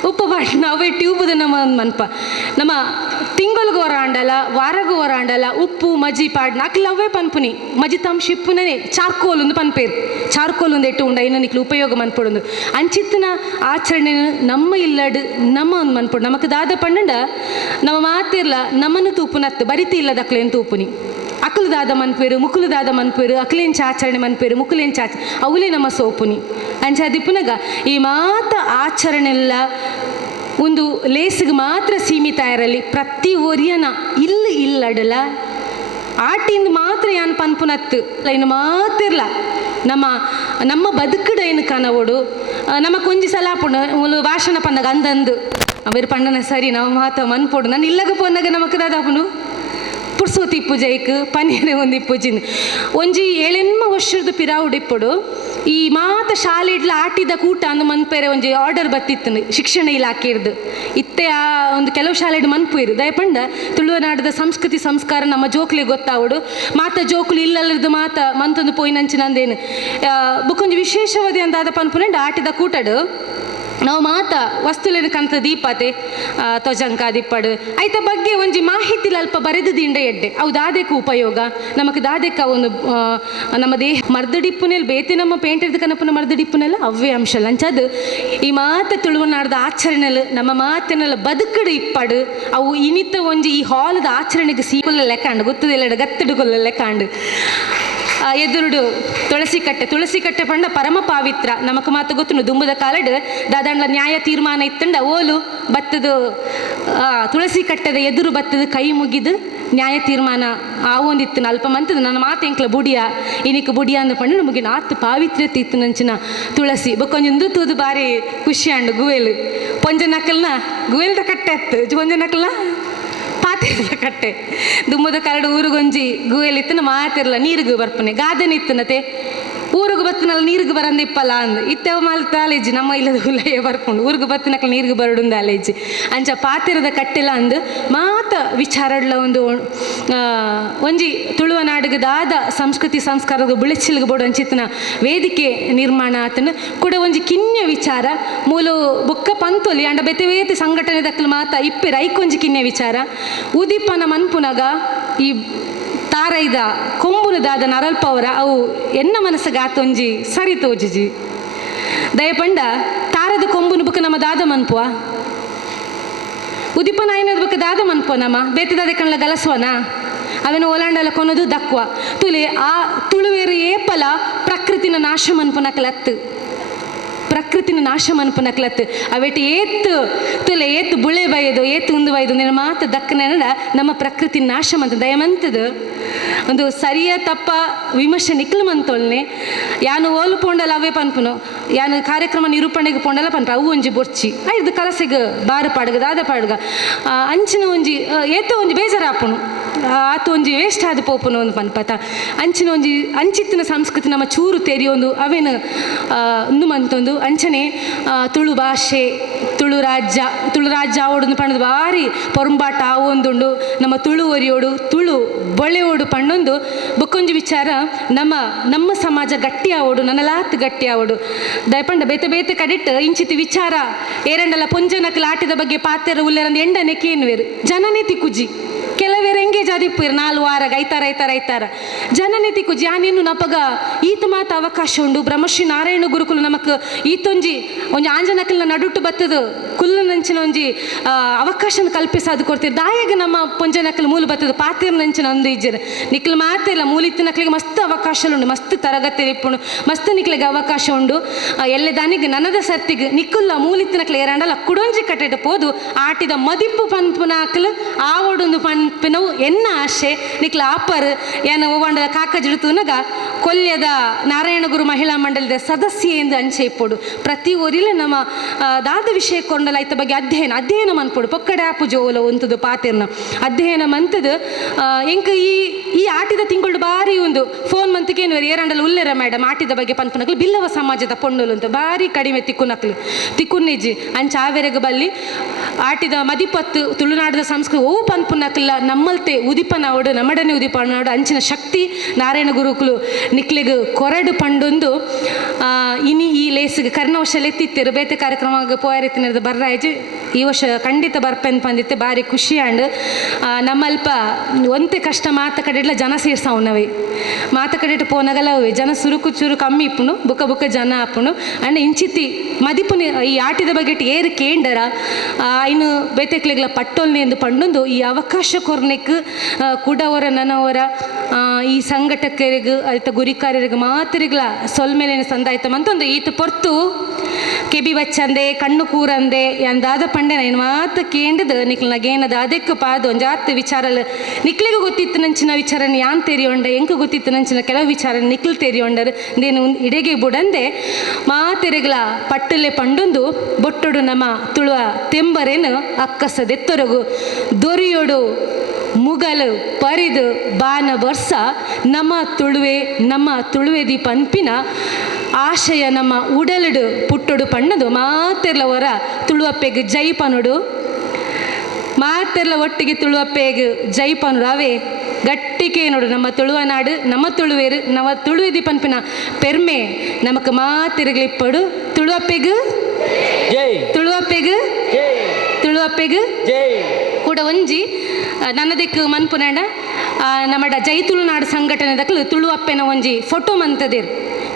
ಉಪ್ಪು ಬಾಟ್ನ ಅವೇ ಟ್ಯೂಬ್ದ ನಮ್ಮ ತಿಂಗಳಿಗೆ ಹೊರಾಂಡಲ ವಾರಗೂ ಹೊರಾಂಡಲ ಉಪ್ಪು ಮಜ್ಜಿ ಪಾಡ್ನ ಅಕ್ಲ ಅವೇ ಪನ್ಪುನಿ ಮಜ್ಜಿ ತಮ್ಮ ಶಿಪ್ಪುನೇ ಚಾರ್ಕೋಲ್ ಒಂದು ಪನ್ಪೇರು ಚಾರ್ಕೋಲ್ ಒಂದು ಎಟ್ಟು ಉಂಡ ಇನ್ನು ನಿಕ್ಲು ಉಪಯೋಗ ಮನ್ಪೊಡು ಅಂಚಿತ್ತಿನ ಆಚರಣೆ ನಮ್ಮ ಇಲ್ಲಡ್ ನಮ್ಮ ಒಂದು ಮನ್ಪೊಡು ನಮಕ್ ದಾದ ಪಂಡ ನಮ್ಮ ಮಾತಿರ್ಲ ನಮ್ಮನ್ನು ತೂಪುನತ್ತು ಬರಿತಿ ಇಲ್ಲದಕ್ಲೇನು ತೂಪುನಿ ಅಕಲದಾದ ಮನ್ಪೇರು ಮುಕುಲದಾದ ಮನ್ಪೇರು ಅಕಲೆಂಚ ಆಚರಣೆ ಮನ್ಪೇರು ಮುಕುಲೆಂಚ ಅವಲೇ ನಮ್ಮ ಸೋಪುನಿ ಅಂಚ ದಿಪ್ಪುನಗ ಈ ಮಾತ ಆಚರಣೆಲ್ಲ ಒಂದು ಲೇಸಿಗೆ ಮಾತ್ರ ಸೀಮಿತ ಇರಲಿ ಪ್ರತಿ ಒರಿಯನ ಇಲ್ಲಡಲ ಆಟಿಂದ ಮಾತ್ರ ಯಾನ್ ಪನ್ಪುನತ್ತು ಇನ್ನು ಮಾತಿರ್ಲ ನಮ್ಮ ಬದುಕುಡ ಏನು ಕನವೋಡು ನಮ್ಮ ಕೊಂಜಿ ಸಲಾಪುಂಡು ಭಾಷಣ ಪಂಡಗ ಅಂದಂದು ಅವರು ಪಂಡನ ಸರಿ ನಾವು ಮಾತ ಮನ್ಪೋಡು ನಾನು ಇಲ್ಲಗ ಪೋನಾಗ ನಮಕ್ ದಾದಾಪುಂಡು ಪುರ್ಸೋತಿ ಪೂಜೆಕ್ ಪನ್ನೀರೆ ಒಂದು ಪೂಜಿಂದು ಒಂಜಿ 7 ವರ್ಷದ ಪಿರಾವುಡಿಪ್ಪಡು ಈ ಮಾತ ಶಾಲೆ ಇಡ್ಲ ಆಟಿದ ಕೂಟ ಅಂದು ಮನ್ಪೇರೆ ಒಂಜಿ ಆರ್ಡರ್ ಬತ್ತಿತ್ತು ಶಿಕ್ಷಣ ಇಲಾಖೆರ್ದು ಇತ್ತೆ ಆ ಒಂದು ಕೆಲವು ಶಾಲೆ ಮನ್ಪು ಇರು ದಯಪಂಡ ತುಳುವನಾಡದ ಸಂಸ್ಕೃತಿ ಸಂಸ್ಕಾರ ನಮ್ಮ ಜೋಕ್ಲಿಗೆ ಗೊತ್ತಾವಡು ಮಾತ ಜೋಕ್ಲು ಇಲ್ಲಲ್ಲದ್ದು ಮಾತ ಮಂತೊಂದು ಪೋಯಿನಂಚಿನಂದೇನು ಬುಕ್ಕೊಂಜಿ ವಿಶೇಷವಾದಿ ಅಂದಾದ ಪನ್ಪುನಂಡ ಆಟಿದ ಕೂಟಡು ನಾವು ಮಾತ ವಸ್ತುಲೇನು ಕಂತ ದೀಪತೆ ತ್ವಜಂಕ ದಿಪ್ಪಡು ಐತ ಬಗ್ಗೆ ಒಂಜಿ ಮಾಹಿತಿ ಅಲ್ಪ ಬರೆದು ದಿಂಡೆ ಎಡ್ಡೆ ಅವು ದಾದೆಕ ಉಪಯೋಗ ನಮಕ್ ದಾದೆಕ ಒಂದು ನಮ್ಮ ದೇಹ ಮರ್ದಡಿಪ್ಪುನಲ್ಲಿ ಬೇತೆ ನಮ್ಮ ಪೇಂಟರ್ದ ಕನಪನ ಮರ್ದಡಿಪ್ಪುನೆಲ್ಲ ಅವೇ ಅಂಶಲ್ಲ ಅಂಚದು ಈ ಮಾತ ತುಳುವನಾಡ್ದ ಆಚರಣೆಲ್ ನಮ್ಮ ಮಾತಿನೆಲ್ಲ ಬದುಕಡು ಇಪ್ಪಡು ಅವು ಇನಿತ ಒಂಜಿ ಈ ಹಾಲದ ಆಚರಣೆಗೆ ಸೀಕೊಲ್ಲ ಲೆಕ್ಕಾಂಡು ಗೊತ್ತದಿಲ್ಲ ಗತ್ತಡುಗೊಲ್ಲ ಲೆಕ್ಕಾಂಡು ಎದುರುಡು ತುಳಸಿ ಕಟ್ಟೆ ಪಂಡ ಪರಮ ಪಾವಿತ್ರ ನಮಕ್ ಮಾತು ಗೊತ್ತು ದುಂಬದ ಕಾಲಡ್ ದಾದಂಡ್ಲ ನ್ಯಾಯ ತೀರ್ಮಾನ ಇತ್ತಂಡ ಓಲು ಬತ್ತದು ತುಳಸಿ ಕಟ್ಟೆದ ಎದುರು ಬತ್ತದ ಕೈ ಮುಗಿದು ನ್ಯಾಯ ತೀರ್ಮಾನ ಆವೊಂದಿತ್ತು ಅಲ್ಪ ಮಂತದ ನನ್ನ ಮಾತು ಎಂಕ್ಲ ಬುಡಿಯ ಇನಿಕ್ ಬುಡಿಯ ಅಂದ ಪಂಡ ನಮಗೆ ನಾತು ಪಾವಿತ್ರ್ಯತೆ ಇತ್ತು ನಂಚಿನ ತುಳಸಿ ಬೊಕ್ಕೊಂಜೊಂದು ತೂದು ಬಾರಿ ಖುಷಿ ಅಂಡು ಗುವೇಲು ಪೊಂಜ ನಕಲ್ನ ಗುವೇಲ್ದ ಕಟ್ಟೆ ಅತ್ತು ಪೊಂಜ ನಕಲ್ನ ಪಾತಿರ್ಲ ಕಟ್ಟೆ ದುಮ್ಮದ ಕರಡು ಊರಿಗೊಂಜಿ ಗುವೆಲಿತ್ತನ ಮಾತಿರ್ಲ ನೀರಿಗೆ ಬರ್ಪನೆ ಗಾದೆನ ಇತ್ತನತೆ ಊರಿಗೆ ಬತ್ತಿನಲ್ಲ ನೀರಿಗೆ ಬರಂದ ಇಪ್ಪಲ್ಲ ಅಂದು ಇತ್ತವ ಮಾಲ್ತ ಆಲೇಜಿ ನಮ್ಮ ಇಲ್ಲದ ಹುಲ್ಲಯ್ಯ ಬರ್ಕೊಂಡು ಊರಿಗೆ ಬತ್ತಿನಕಲ್ ನೀರಿಗೆ ಬರಡುಂದ ಆಲೇಜಿ ಅಂಚ ಪಾತಿರದ ಕಟ್ಟೆಲ್ಲ ಅಂದು ಮಾತ ವಿಚಾರಡ್ಲ ಒಂದು ಒಂಜಿ ತುಳುವ ನಾಡಿಗದಾದ ಸಂಸ್ಕೃತಿ ಸಂಸ್ಕಾರದ ಬುಳಿಚಿಲ್ಗೆ ಬೋಡು ಅಂಚಿತ್ತಿನ ವೇದಿಕೆ ನಿರ್ಮಾಣ ಆತನ ಕೂಡ ಒಂಜಿ ಕಿನ್ಯ ವಿಚಾರ ಮೂಲು ಬೊಕ್ಕ ಪಂತೊಲಿ ಅಂಡ ಬೆತೆ ಬೇತೆ ಸಂಘಟನೆ ದಕ್ಕಲು ಮಾತ ಇಪ್ಪೆ ರೈಕೊಂಜಿ ಕಿನ್ಯ ವಿಚಾರ ಉದಿಪನ ಮನ್ಪುನಗ ಈ ತಾರೈದ ಕೊಂಬುನದಾದ ನರಲ್ಪವರ ಅವು ಎನ್ನ ಮನಸ್ಸಿಗೆ ಆತೊಂಜಿ ಸರಿ ತೋಜಿಜಿ ದಯಪಂಡ ತಾರದ ಕೊಂಬುನ ಬುಕ್ಕ ನಮ್ಮ ದಾದ ಮನ್ಪುವ ಉದಿಪನ ಐನದ ಬುಕ್ಕ ದಾದ ಮನ್ಪುವ ನಮ್ಮ ಬೇತದಾದ ಕಣ್ಲ ಗಲಸುವನ ಅವೇನು ಓಲಾಂಡಲ ಕೊನದು ದಕ್ವ ತುಲೆ ಆ ತುಳುವೇರು ಏಪಲ ಪ್ರಕೃತಿನ ನಾಶ ಮನ್ಪುನಕಲತ್ತು ಪ್ರಕೃತಿನ ನಾಶ ಮನ್ಪುನಕ್ಲತ್ತು ಅವೇಟಿ ಏತು ಬುಳೆ ಬೈದು ಏತು ಉಂದು ಬೈದು ನಿನ್ನ ಮಾತು ದಕ್ಕನ ನಮ್ಮ ಪ್ರಕೃತಿ ನಾಶ ಮಂತ ದಯಮಂತದು ಒಂದು ಸರಿಯ ತಪ್ಪ ವಿಮರ್ಶೆ ನಿಕ್ಲು ಮಂತೊಳ್ನೆ ಯಾನು ಓಲು ಪೋಂಡಲ್ಲ ಅವೇ ಪನ್ಪುನು ಯಾನು ಕಾರ್ಯಕ್ರಮ ನಿರೂಪಣೆಗೆ ಪೋಂಡಲ್ಲ ಪನ್ಪ ಅವು ಒಂಜಿ ಬೊರ್ಚಿ ಐದು ಕಲಸೆಗೆ ಬಾರು ಪಾಡ್ಗ ದಾದ ಪಾಡ್ಗ ಅಂಚಿನ ಒಂಜಿ ಏತ ಒಂಜಿ ಬೇಜಾರಾಪುನು ಆತು ಒಂಜಿ ವೇಸ್ಟ್ ಆದ ಪೋಪುನು ಒಂದು ಪನ್ಪತ ಅಂಚಿನ ಒಂಜಿ ಅಂಚಿತ್ತಿನ ಸಂಸ್ಕೃತಿ ನಮ್ಮ ಚೂರು ತೆರಿಯೊಂದು ಅವೇನು ಒಂದು ಮಂತೊಂದು ಅಂಚನೆ ತುಳು ಭಾಷೆ ತುಳು ರಾಜ್ಯ ಆವೊಡು ಪಂಡದು ಭಾರಿ ಪೊರಂಬಾಟ ಆವೊಂದುಂಡು ನಮ್ಮ ತುಳು ಒರಿಯೋಡು ತುಳು ಬೊಳೆಯೋಡು ಪಂಡೊಂದು ಬೊಕ್ಕೊಂಜಿ ವಿಚಾರ ನಮ್ಮ ಸಮಾಜ ಗಟ್ಟಿ ಆವೋಡು ನನಲಾತ್ ಗಟ್ಟಿ ಆವೋಡು ದಯಪಂಡ ಬೇತೆ ಬೇತೆ ಕಡಿಟ್ ಇಂಚಿತಿ ವಿಚಾರ ಏರಂಡಲ ಪೊಂಜನಕಲ ಆಟಿದ ಬಗ್ಗೆ ಪಾತೆರ ಉಲ್ಲೆರಂದು ಎಂಡನೆ ಕೇನುವೇರು ಜನನೇತಿ ಕುಜಿ ಕೆಲವೇರು ಎಂಗೇಜ್ ಆದಿಪ್ಪುರು 4 ವಾರಗ ಐತಾರ ಜನನೇತಿ ಕುಜಿ ಯಾನೇನು ನಪಗ ಈತ ಮಾತ ಅವಕಾಶ ಉಂಡು ಬ್ರಹ್ಮಶ್ರೀ ನಾರಾಯಣ ಗುರುಕುಲು ನಮಕ್ ಈತೊಂಜಿ ಒಂಜಿ ಆಂಜನಕಲ್ನ ನಡುಟ್ಟು ಬತ್ತದು ಕುಲ್ಲು ನಂಚಿನ ಒಂಜಿ ಅವಕಾಶ ಕಲ್ಪಿಸಾದು ಕೊಡ್ತೀರಿ ದಾಯಾಗ ನಮ್ಮ ಪೊಂಜನಕಲ್ ಮೂಲ ಬತ್ತದು ಪಾತಿರ್ ನಂಚಿನ ಒಂದು ಇಜ್ಜರು ನಿಕ್ಲು ಮಾತಿಲ್ಲ ಮೂಲಿತ್ತಿನಕ್ಲಿಗೆ ಮಸ್ತ್ ಅವಕಾಶలుಂಡು ಮಸ್ತ್ ತರಗತಿ ಇಪ್ಪುಂಡು ಮಸ್ತ್ ನಿಕ್ಲಿಗೆ ಅವಕಾಶ ಉಂಡು ಎಲ್ಲೆ ದಾನಿಗೆ ನನದ ಸರ್ತಿಗೆ ನಿಕ್ಕುಲ್ಲ ಮೂಲಿತ್ತಿನಕ್ಲೆ ಏರಂಡಲ್ಲ ಕುಡೊಂಜಿ ಕಟ್ಟೆಟ ಪೋದು ಆಟಿದ ಮದಿಪ್ಪು ಪನ್ಪುನಾಕಲು ಆವೊಡೊಂದು ಪನ್ಪಿನವು ಎನ್ನ ಆಶೆ ನಿಕ್ಲ ಆಪರ್ ಏನ ಒವಂಡ ಕಾಕಜಿಡುತ್ತುನಗ ಕೊಲ್ಯದ ನಾರಾಯಣ ಗುರು ಮಹಿಳಾ ಮಂಡಲದ ಸದಸ್ಯೆ ಎಂದು ಅಂಚೆ ಇಪ್ಪೋಡು ಪ್ರತಿ ಊರಿಲು ನಮ್ಮ ದಾದ ವಿಷಯ ಕೊಂಡಲ ಐತ ಬಗ್ಗೆ ಅಧ್ಯಯನ ಮನ್ಪೋಡು ಪೊಕ್ಕಡೆ ಆಪು ಜೋಲ ಒಂತದು ಪಾತಿರ್ನ ಅಧ್ಯಯನ ಮಂತದು ಎಂಕ ಈ ಆಟಿದ ತಿಂಗಳು ಬಾರಿ ಒಂದು ಫೋನ್ ಮಂತಿಗೇನು ಏರಂಡಲ ಉಲ್ಲೆರ ಮೇಡಮ್ ಆಟಿದ ಬಗ್ಗೆ ಪನ್ಪುನಕ್ಲು ಬಿಲ್ಲವ ಸಮಾಜದ ಪೊಂಡಲು ಅಂತ ಬಾರಿ ಕಡಿಮೆ ತಿಕ್ಕುನ್ನಿಜ್ಜಿ ಅಂಚ ಆವೆರೆಗ ಬಲ್ಲಿ ಆಟಿದ ಮದಿಪತ್ತು ತುಳುನಾಡದ ಸಂಸ್ಕೃತಿ ಓ ಪನ್ಪುನಕ್ಲ ನಮ್ಮಲ್ತೆ ಉದಿಪನವಡು ನಮ್ಮಡನೆ ಉದಿಪನವಡು ಅಂಚಿನ ಶಕ್ತಿ ನಾರಾಯಣ ಗುರುಕುಲು ನಿಕ್ಲಿಗೆ ಕೊರಡು ಪಂಡೊಂದು ಇನಿ ಈ ಲೇಸಿಗೆ ಕರ್ನವಶಲ್ಲಿ ಎತ್ತಿತ್ತೇರು ಬೇತೆ ಕಾರ್ಯಕ್ರಮ ಪೋಯರೆತ್ತಿನದು ಬರ್ರಾಯ್ಜಿ ಈ ವರ್ಷ ಖಂಡಿತ ಬರ್ಪೆನ್ ಪಂದಿತ್ತೆ ಭಾರಿ ಖುಷಿ ಆಂಡ್ ನಮ್ಮಲ್ಪ ಒಂತೆ ಕಷ್ಟ ಮಾತ ಕಡೆಡ್ಲ ಜನ ಸೇರ್ಸಾವುನವೆ ಮಾತ ಕಡೆಟ್ ಪೋನಗಲವೇ ಜನ ಸುರುಕು ಚೂರು ಕಮ್ಮಿ ಇಪ್ಪುನು ಬುಕ್ಕ ಜನ ಆಪುನು ಅಂಡ್ ಇಂಚಿತಿ ಮದಿಪುನಿ ಈ ಆಟಿದ ಬಗ್ಗೆ ಏರು ಕೇಂಡರ ಇನ್ನು ಬೇತೆಕ್ಲೆಗ್ಲ ಪಟ್ಟೊಲ್ನೆ ಎಂದು ಪಂಡೊಂದು ಈ ಅವಕಾಶ ಕೊರ್ನೆಕ್ ಕುಡವರ ನನವರ ಈ ಸಂಘಟಕರಿಗೆ ಆಯ್ತ ಗುರಿಕಾರ್ಯರಿಗೆ ಮಾತರಿಗ್ಲ ಸೊಲ್ಮೇಲೆ ಸಂದಾಯ್ತ ಮಂತೊಂದು ಈತ ಪೊರ್ತು ಕೆಬಿ ಬಚ್ಚಂದೆ ಕಣ್ಣು ಕೂರಂದೆ ಎಂದಾದ ಪಂಡೆ ನಾನು ಮಾತು ಕೇಂಡದು ನಿಕ್ಲ ನಗೇನದ ಅದಕ್ಕೆ ಪಾದು ಒಂಜಾತ್ ವಿಚಾರಲ್ ನಿಕ್ಲಿಗೆ ಗೊತ್ತಿತ್ತು ನಂಚಿನ ವಿಚಾರನ ಯಾನ್ ತೆರಿಯೊಂಡ ಎಂಕ ಗೊತ್ತಿತ್ತು ನಂಚಿನ ಕೆಲವು ವಿಚಾರ ನಿಕ್ಲು ತೆರಿಯೊಂಡರು ದೇನು ಇಡೆಗೆ ಬುಡಂದೆ ಮಾತೆರೆಗ್ಲ ಪಟ್ಟಲೆ ಪಂಡೊಂದು ಬೊಟ್ಟೊಡು ನಮ್ಮ ತುಳುವ ತೆಂಬರೇನು ಅಕ್ಕಸದೆತ್ತೊರಗು ದೊರಿಯೊಡು ಮುಗಲು ಪರಿದು ಬಾನ ವರ್ಷ ನಮ್ಮ ತುಳುವೆ ಪನ್ಪಿನ ಆಶಯ ನಮ್ಮ ಉಡಲುಡು ಪುಟ್ಟೊಡು ಪಣ್ಣದು ಮಾತೆರ್ಲವರ ತುಳುವಪ್ಪೆಗೆ ಜೈಪನುಡು ಮಾತೆರ್ಲ ಒಟ್ಟಿಗೆ ತುಳುವಪ್ಪೆಗೆ ಜೈಪನುಡು ಅವೇ ಗಟ್ಟಿಕೆ ನೋಡು ನಮ್ಮ ತುಳುವ ನಾಡು ನಮ್ಮ ತುಳುವೇರು ನಮ್ಮ ತುಳುವೆದಿ ಪನ್ಪಿನ ಪೆರ್ಮೆ ನಮಕ್ ಮಾತಿರ್ಗಳಿಪ್ಪಡು ತುಳುವಪ್ಪೆಗೆ ಕೂಡ ಒಂಜಿ ನನ್ನದಕ್ಕೆ ಮನ್ಪುನಂಡ ನಮ್ಮಡ ಜೈ ತುಳುನಾಡು ಸಂಘಟನೆ ದಕ್ಕಲು ತುಳುವಪ್ಪೆನ ಒಂಜಿ ಫೋಟೋ ಮಂತದೇರು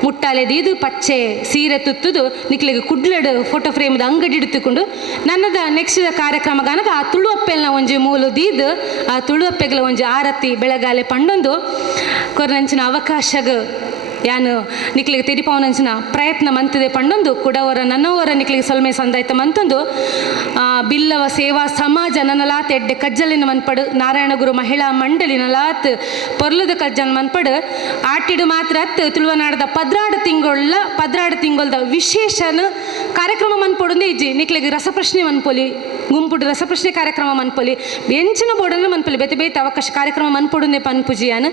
ಮುಟ್ಟಾಲೆ ದೀದು ಪಚ್ಚೆ ಸೀರೆ ತುತ್ತುದು ನಿಕ್ಲಿಗೆ ಕುಡ್ಲಡು ಫೋಟೋ ಫ್ರೇಮ್ದು ಅಂಗಡಿ ಇಡ್ತುಕೊಂಡು ನನ್ನದ ನೆಕ್ಸ್ಟ್ ಕಾರ್ಯಕ್ರಮ ಗಾನಗ ಆ ತುಳುವಪ್ಪೆಲ್ನ ಒಂಜಿ ಮೂಲು ದೀದು ಆ ತುಳುವಪ್ಪೆಗಳ ಒಂಜಿ ಆರತಿ ಬೆಳಗಾಲೆ ಪಂಡೊಂದು ಕೊರ್ನಂಚಿನ ಅವಕಾಶಗ ಯಾನು ನಿಕ್ಲಿಗೆ ತೆರಿಪವನಂಚಿನ ಪ್ರಯತ್ನ ಮಂತದೆ ಪಂಡೊಂದು ಕುಡವರ ನನ್ನವರ ನಿಕ್ಲಿಗೆ ಸೊಲ್ಮೆ ಸಂದಾಯ್ತ ಮಂತೊಂದು ಬಿಲ್ಲವ ಸೇವಾ ಸಮಾಜ ನನ್ನಲಾತ್ ಎಡ್ಡೆ ಕಜ್ಜಲಿನ ಮನ್ಪಡು ನಾರಾಯಣ ಗುರು ಮಹಿಳಾ ಮಂಡಳಿ ನಲಾತ್ ಪೊರ್ಲದ ಕಜ್ಜನ್ ಮನ್ಪಡು ಆಟಿಡು ಮಾತ್ರ ತುಳುವನಾಡದ ಪದ್ರಾಡ ತಿಂಗೊಳ್ದ ವಿಶೇಷನ ಕಾರ್ಯಕ್ರಮ ಮನ್ಪೊಡುಂದೇ ಇಜ್ಜಿ ನಿಕ್ಲಿಗೆ ರಸಪ್ರಶ್ನೆ ಮನ್ಪೊಲಿ ಗುಂಪುಡು ರಸಪ್ರಶ್ನೆ ಕಾರ್ಯಕ್ರಮ ಮನ್ಪೊಲಿ ಬೆಂಚಿನ ಬೋಡನ್ನು ಮನ್ಪೊಲಿ ಬೇತೆ ಬೇತೆ ಅವಕಾಶ ಕಾರ್ಯಕ್ರಮ ಮನ್ಪೊಡುಂದೇ ಪನ್ಪುಜಿಯಾನು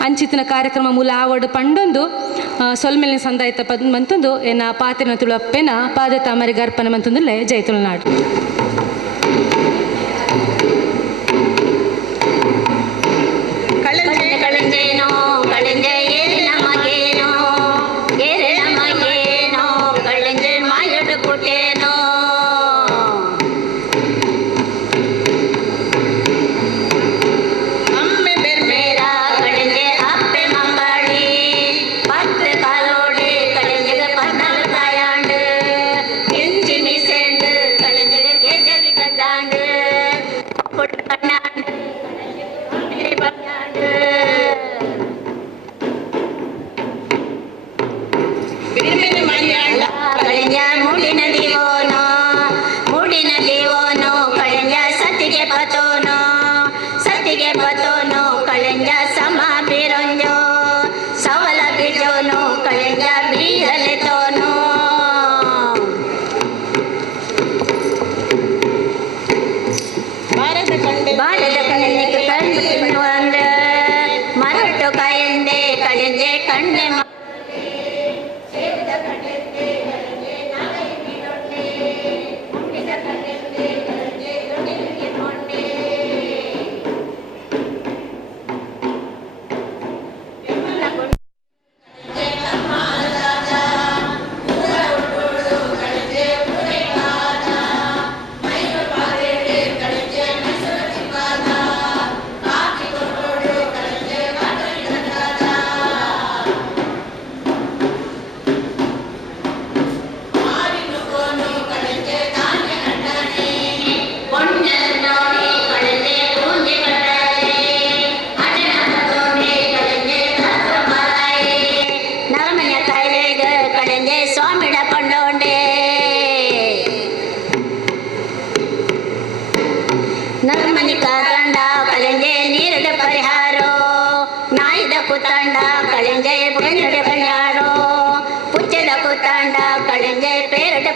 ಅಂಚಿತಿನ ಕಾರ್ಯಕ್ರಮ ಮೂಲ ಆವಡು ಪಂಡೊಂದು ಸೊಲ್ಮೆಲಿನ ಸಂದಾಯ್ತ ಮಂತೊಂದು ಏನ ಪಾತಿನ ತುಳುವಪ್ಪೆನ ಪಾದ ತಾಮರಿ ಗರ್ಪನ ಮಂತೊಂದುಲ್ಲೆ ಜೈ ತುಳುನಾಡು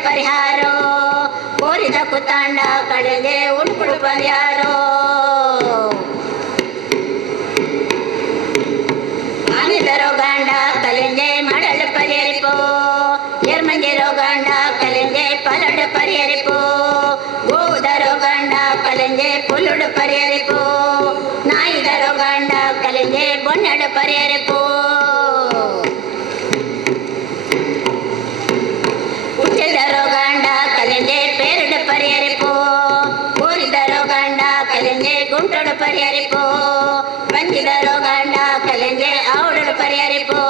ಪರಿಹಾರೋ ಕೋರಿದ ಕುತ್ತಾಂಡ ಕಡೆಗೆ ಉಳ್ಕುಳು ಪರಿಹಾರೋ ಆನಿದರೋ ಗಾಂಡ ಕಲೆಂಜೆ ಮಡಲು ಪರಿಹರಿಪೋ ಎರ್ಮಂಜೆರೋ ಗಾಂಡ ಕಲೆಂಜೆ ಪಲಡು ಪರಿಹರಿಪೋ ಗೋವುದರೋ ಗಾಂಡ ಕಲೆಂಜೆ ಪುಲ್ಲುಡು ಪರಿಹರಿಪೋ ನಾಯಿದರೋ ಗಾಂಡ ಕಲೆಂಜೆ ಬೊನ್ನಡು ಪರಿಹರಿಪೋ ಹುಟ್ಟಿದರೋ ಗಾಂಡ ಕಲೆಂಜೆ ಪೇರುಡು ಪರಿಹರಿಪೋ ಊರಿದರೋ ಗಾಂಡ ಕಲೆಂಜೆ ಗುಂಟುಡು ಪರಿಹರಿಪೋ ಬಂದಿದರೋ ಗಾಂಡ ಕಲೆಂಜೆ ಔಡುಡು ಪರಿಹರಿಪೋ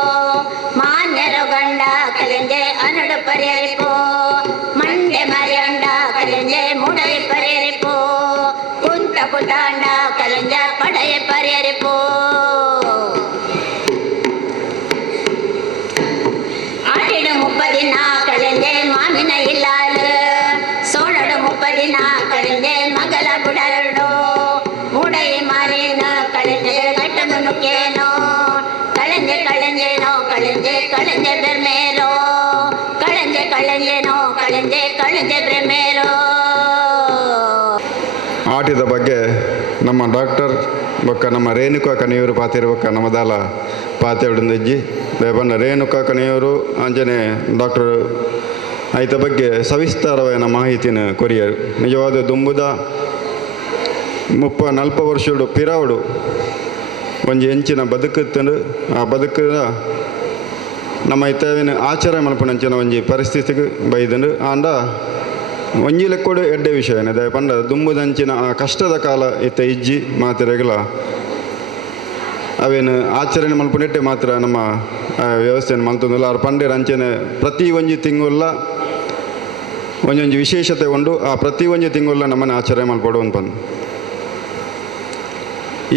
ಕೂತಾಂಡ ಕಲಂಜ ಪಡೆಯ ಪರಿಹರಿಪೋ ಆಟಿಡು 30 ದಿನ ಕಳೆಂದೆ ಮಾವಿನ ಇಲ್ಲಾಲು ಸೋಡಡು 30 ದಿನ ಕಳೆಂದೆ ಮಗಲ ಬುಡರಡು ಮೂಡೈ ಮಾರಿನ ಕಳೆಂದೆ ಗಟ್ಟನು ನುಕ್ಕೇನೋ ಕಳೆಂದೆ ಕಳೆಂಜೇನೋ ಕಳೆಂದೆ ಕಳೆಂದೆ ಬೆರ್ಮೇರೋ ಕಳೆಂದೆ ಕಳೆಂಜೇನೋ ಕಳೆಂದೆ ಕಳೆಂದೆ ಬೆರ್ಮೇರೋ. ಆಟದ ಬಗ್ಗೆ ನಮ್ಮ ಡಾಕ್ಟರ್ ಬೊಕ್ಕ ನಮ್ಮ ರೇಣುಕಾ ಕಣಿಯೂರು ಪಾತಿರ್ಬೊಕ್ಕ ನಮ್ಮದಾಲ ಪಾತೆ ಉಡಂದಿಜ್ಜಿ ಬೇಬಂಡ ರೇಣುಕಾ ಕಣಿಯೂರು ಅಂಜನೆ ಡಾಕ್ಟರ್ ಐತ ಬಗ್ಗೆ ಸವಿಸ್ತಾರವಾದ ಮಾಹಿತಿನ ಕೊರಿಯರು. ನಿಜವಾದ ದುಂಬುದ 30-40 ವರ್ಷಡು ಪಿರಾವಡು ಒಂಜಿ ಹೆಂಚಿನ ಬದುಕುತ್ತಂಡು ಆ ಬದುಕದ ನಮ್ಮ ಇತ್ತವಿನ ಆಚರಣೆ ಮಲ್ಪನಂಚಿನ ಒಂಜಿ ಪರಿಸ್ಥಿತಿಗೆ ಬೈದಂಡು ಆಂಡ ಒಂಜಿ ಲೆಕ್ಕೋಡು ಎಡ್ಡೆ ವಿಷಯನೇ ದಯ ಪಂಡ ದುಂಬುದಂಚಿನ ಆ ಕಷ್ಟದ ಕಾಲ ಇತ್ತ ಇಜ್ಜಿ ಮಾತಿರೆಗಲ ಅವೇನು ಆಚರಣೆ ಮಲ್ಪನೆಟ್ಟೆ ಮಾತ್ರ ನಮ್ಮ ವ್ಯವಸ್ಥೆಯನ್ನು ಮಲ್ತೊಂದಿಲ್ಲ ಅವ್ರ ಪಂಡೇರು ಅಂಚನೆ ಪ್ರತಿ ಒಂಜಿ ತಿಂಗುಲ್ಲ ಒಂಜೊಂಜಿ ವಿಶೇಷತೆ ಉಂಡು ಆ ಪ್ರತಿ ಒಂಜಿ ತಿಂಗುಲ್ಲ ನಮ್ಮನ್ನು ಆಚರಣೆ ಮಲ್ಪಡು ಅನ್ಪಂದು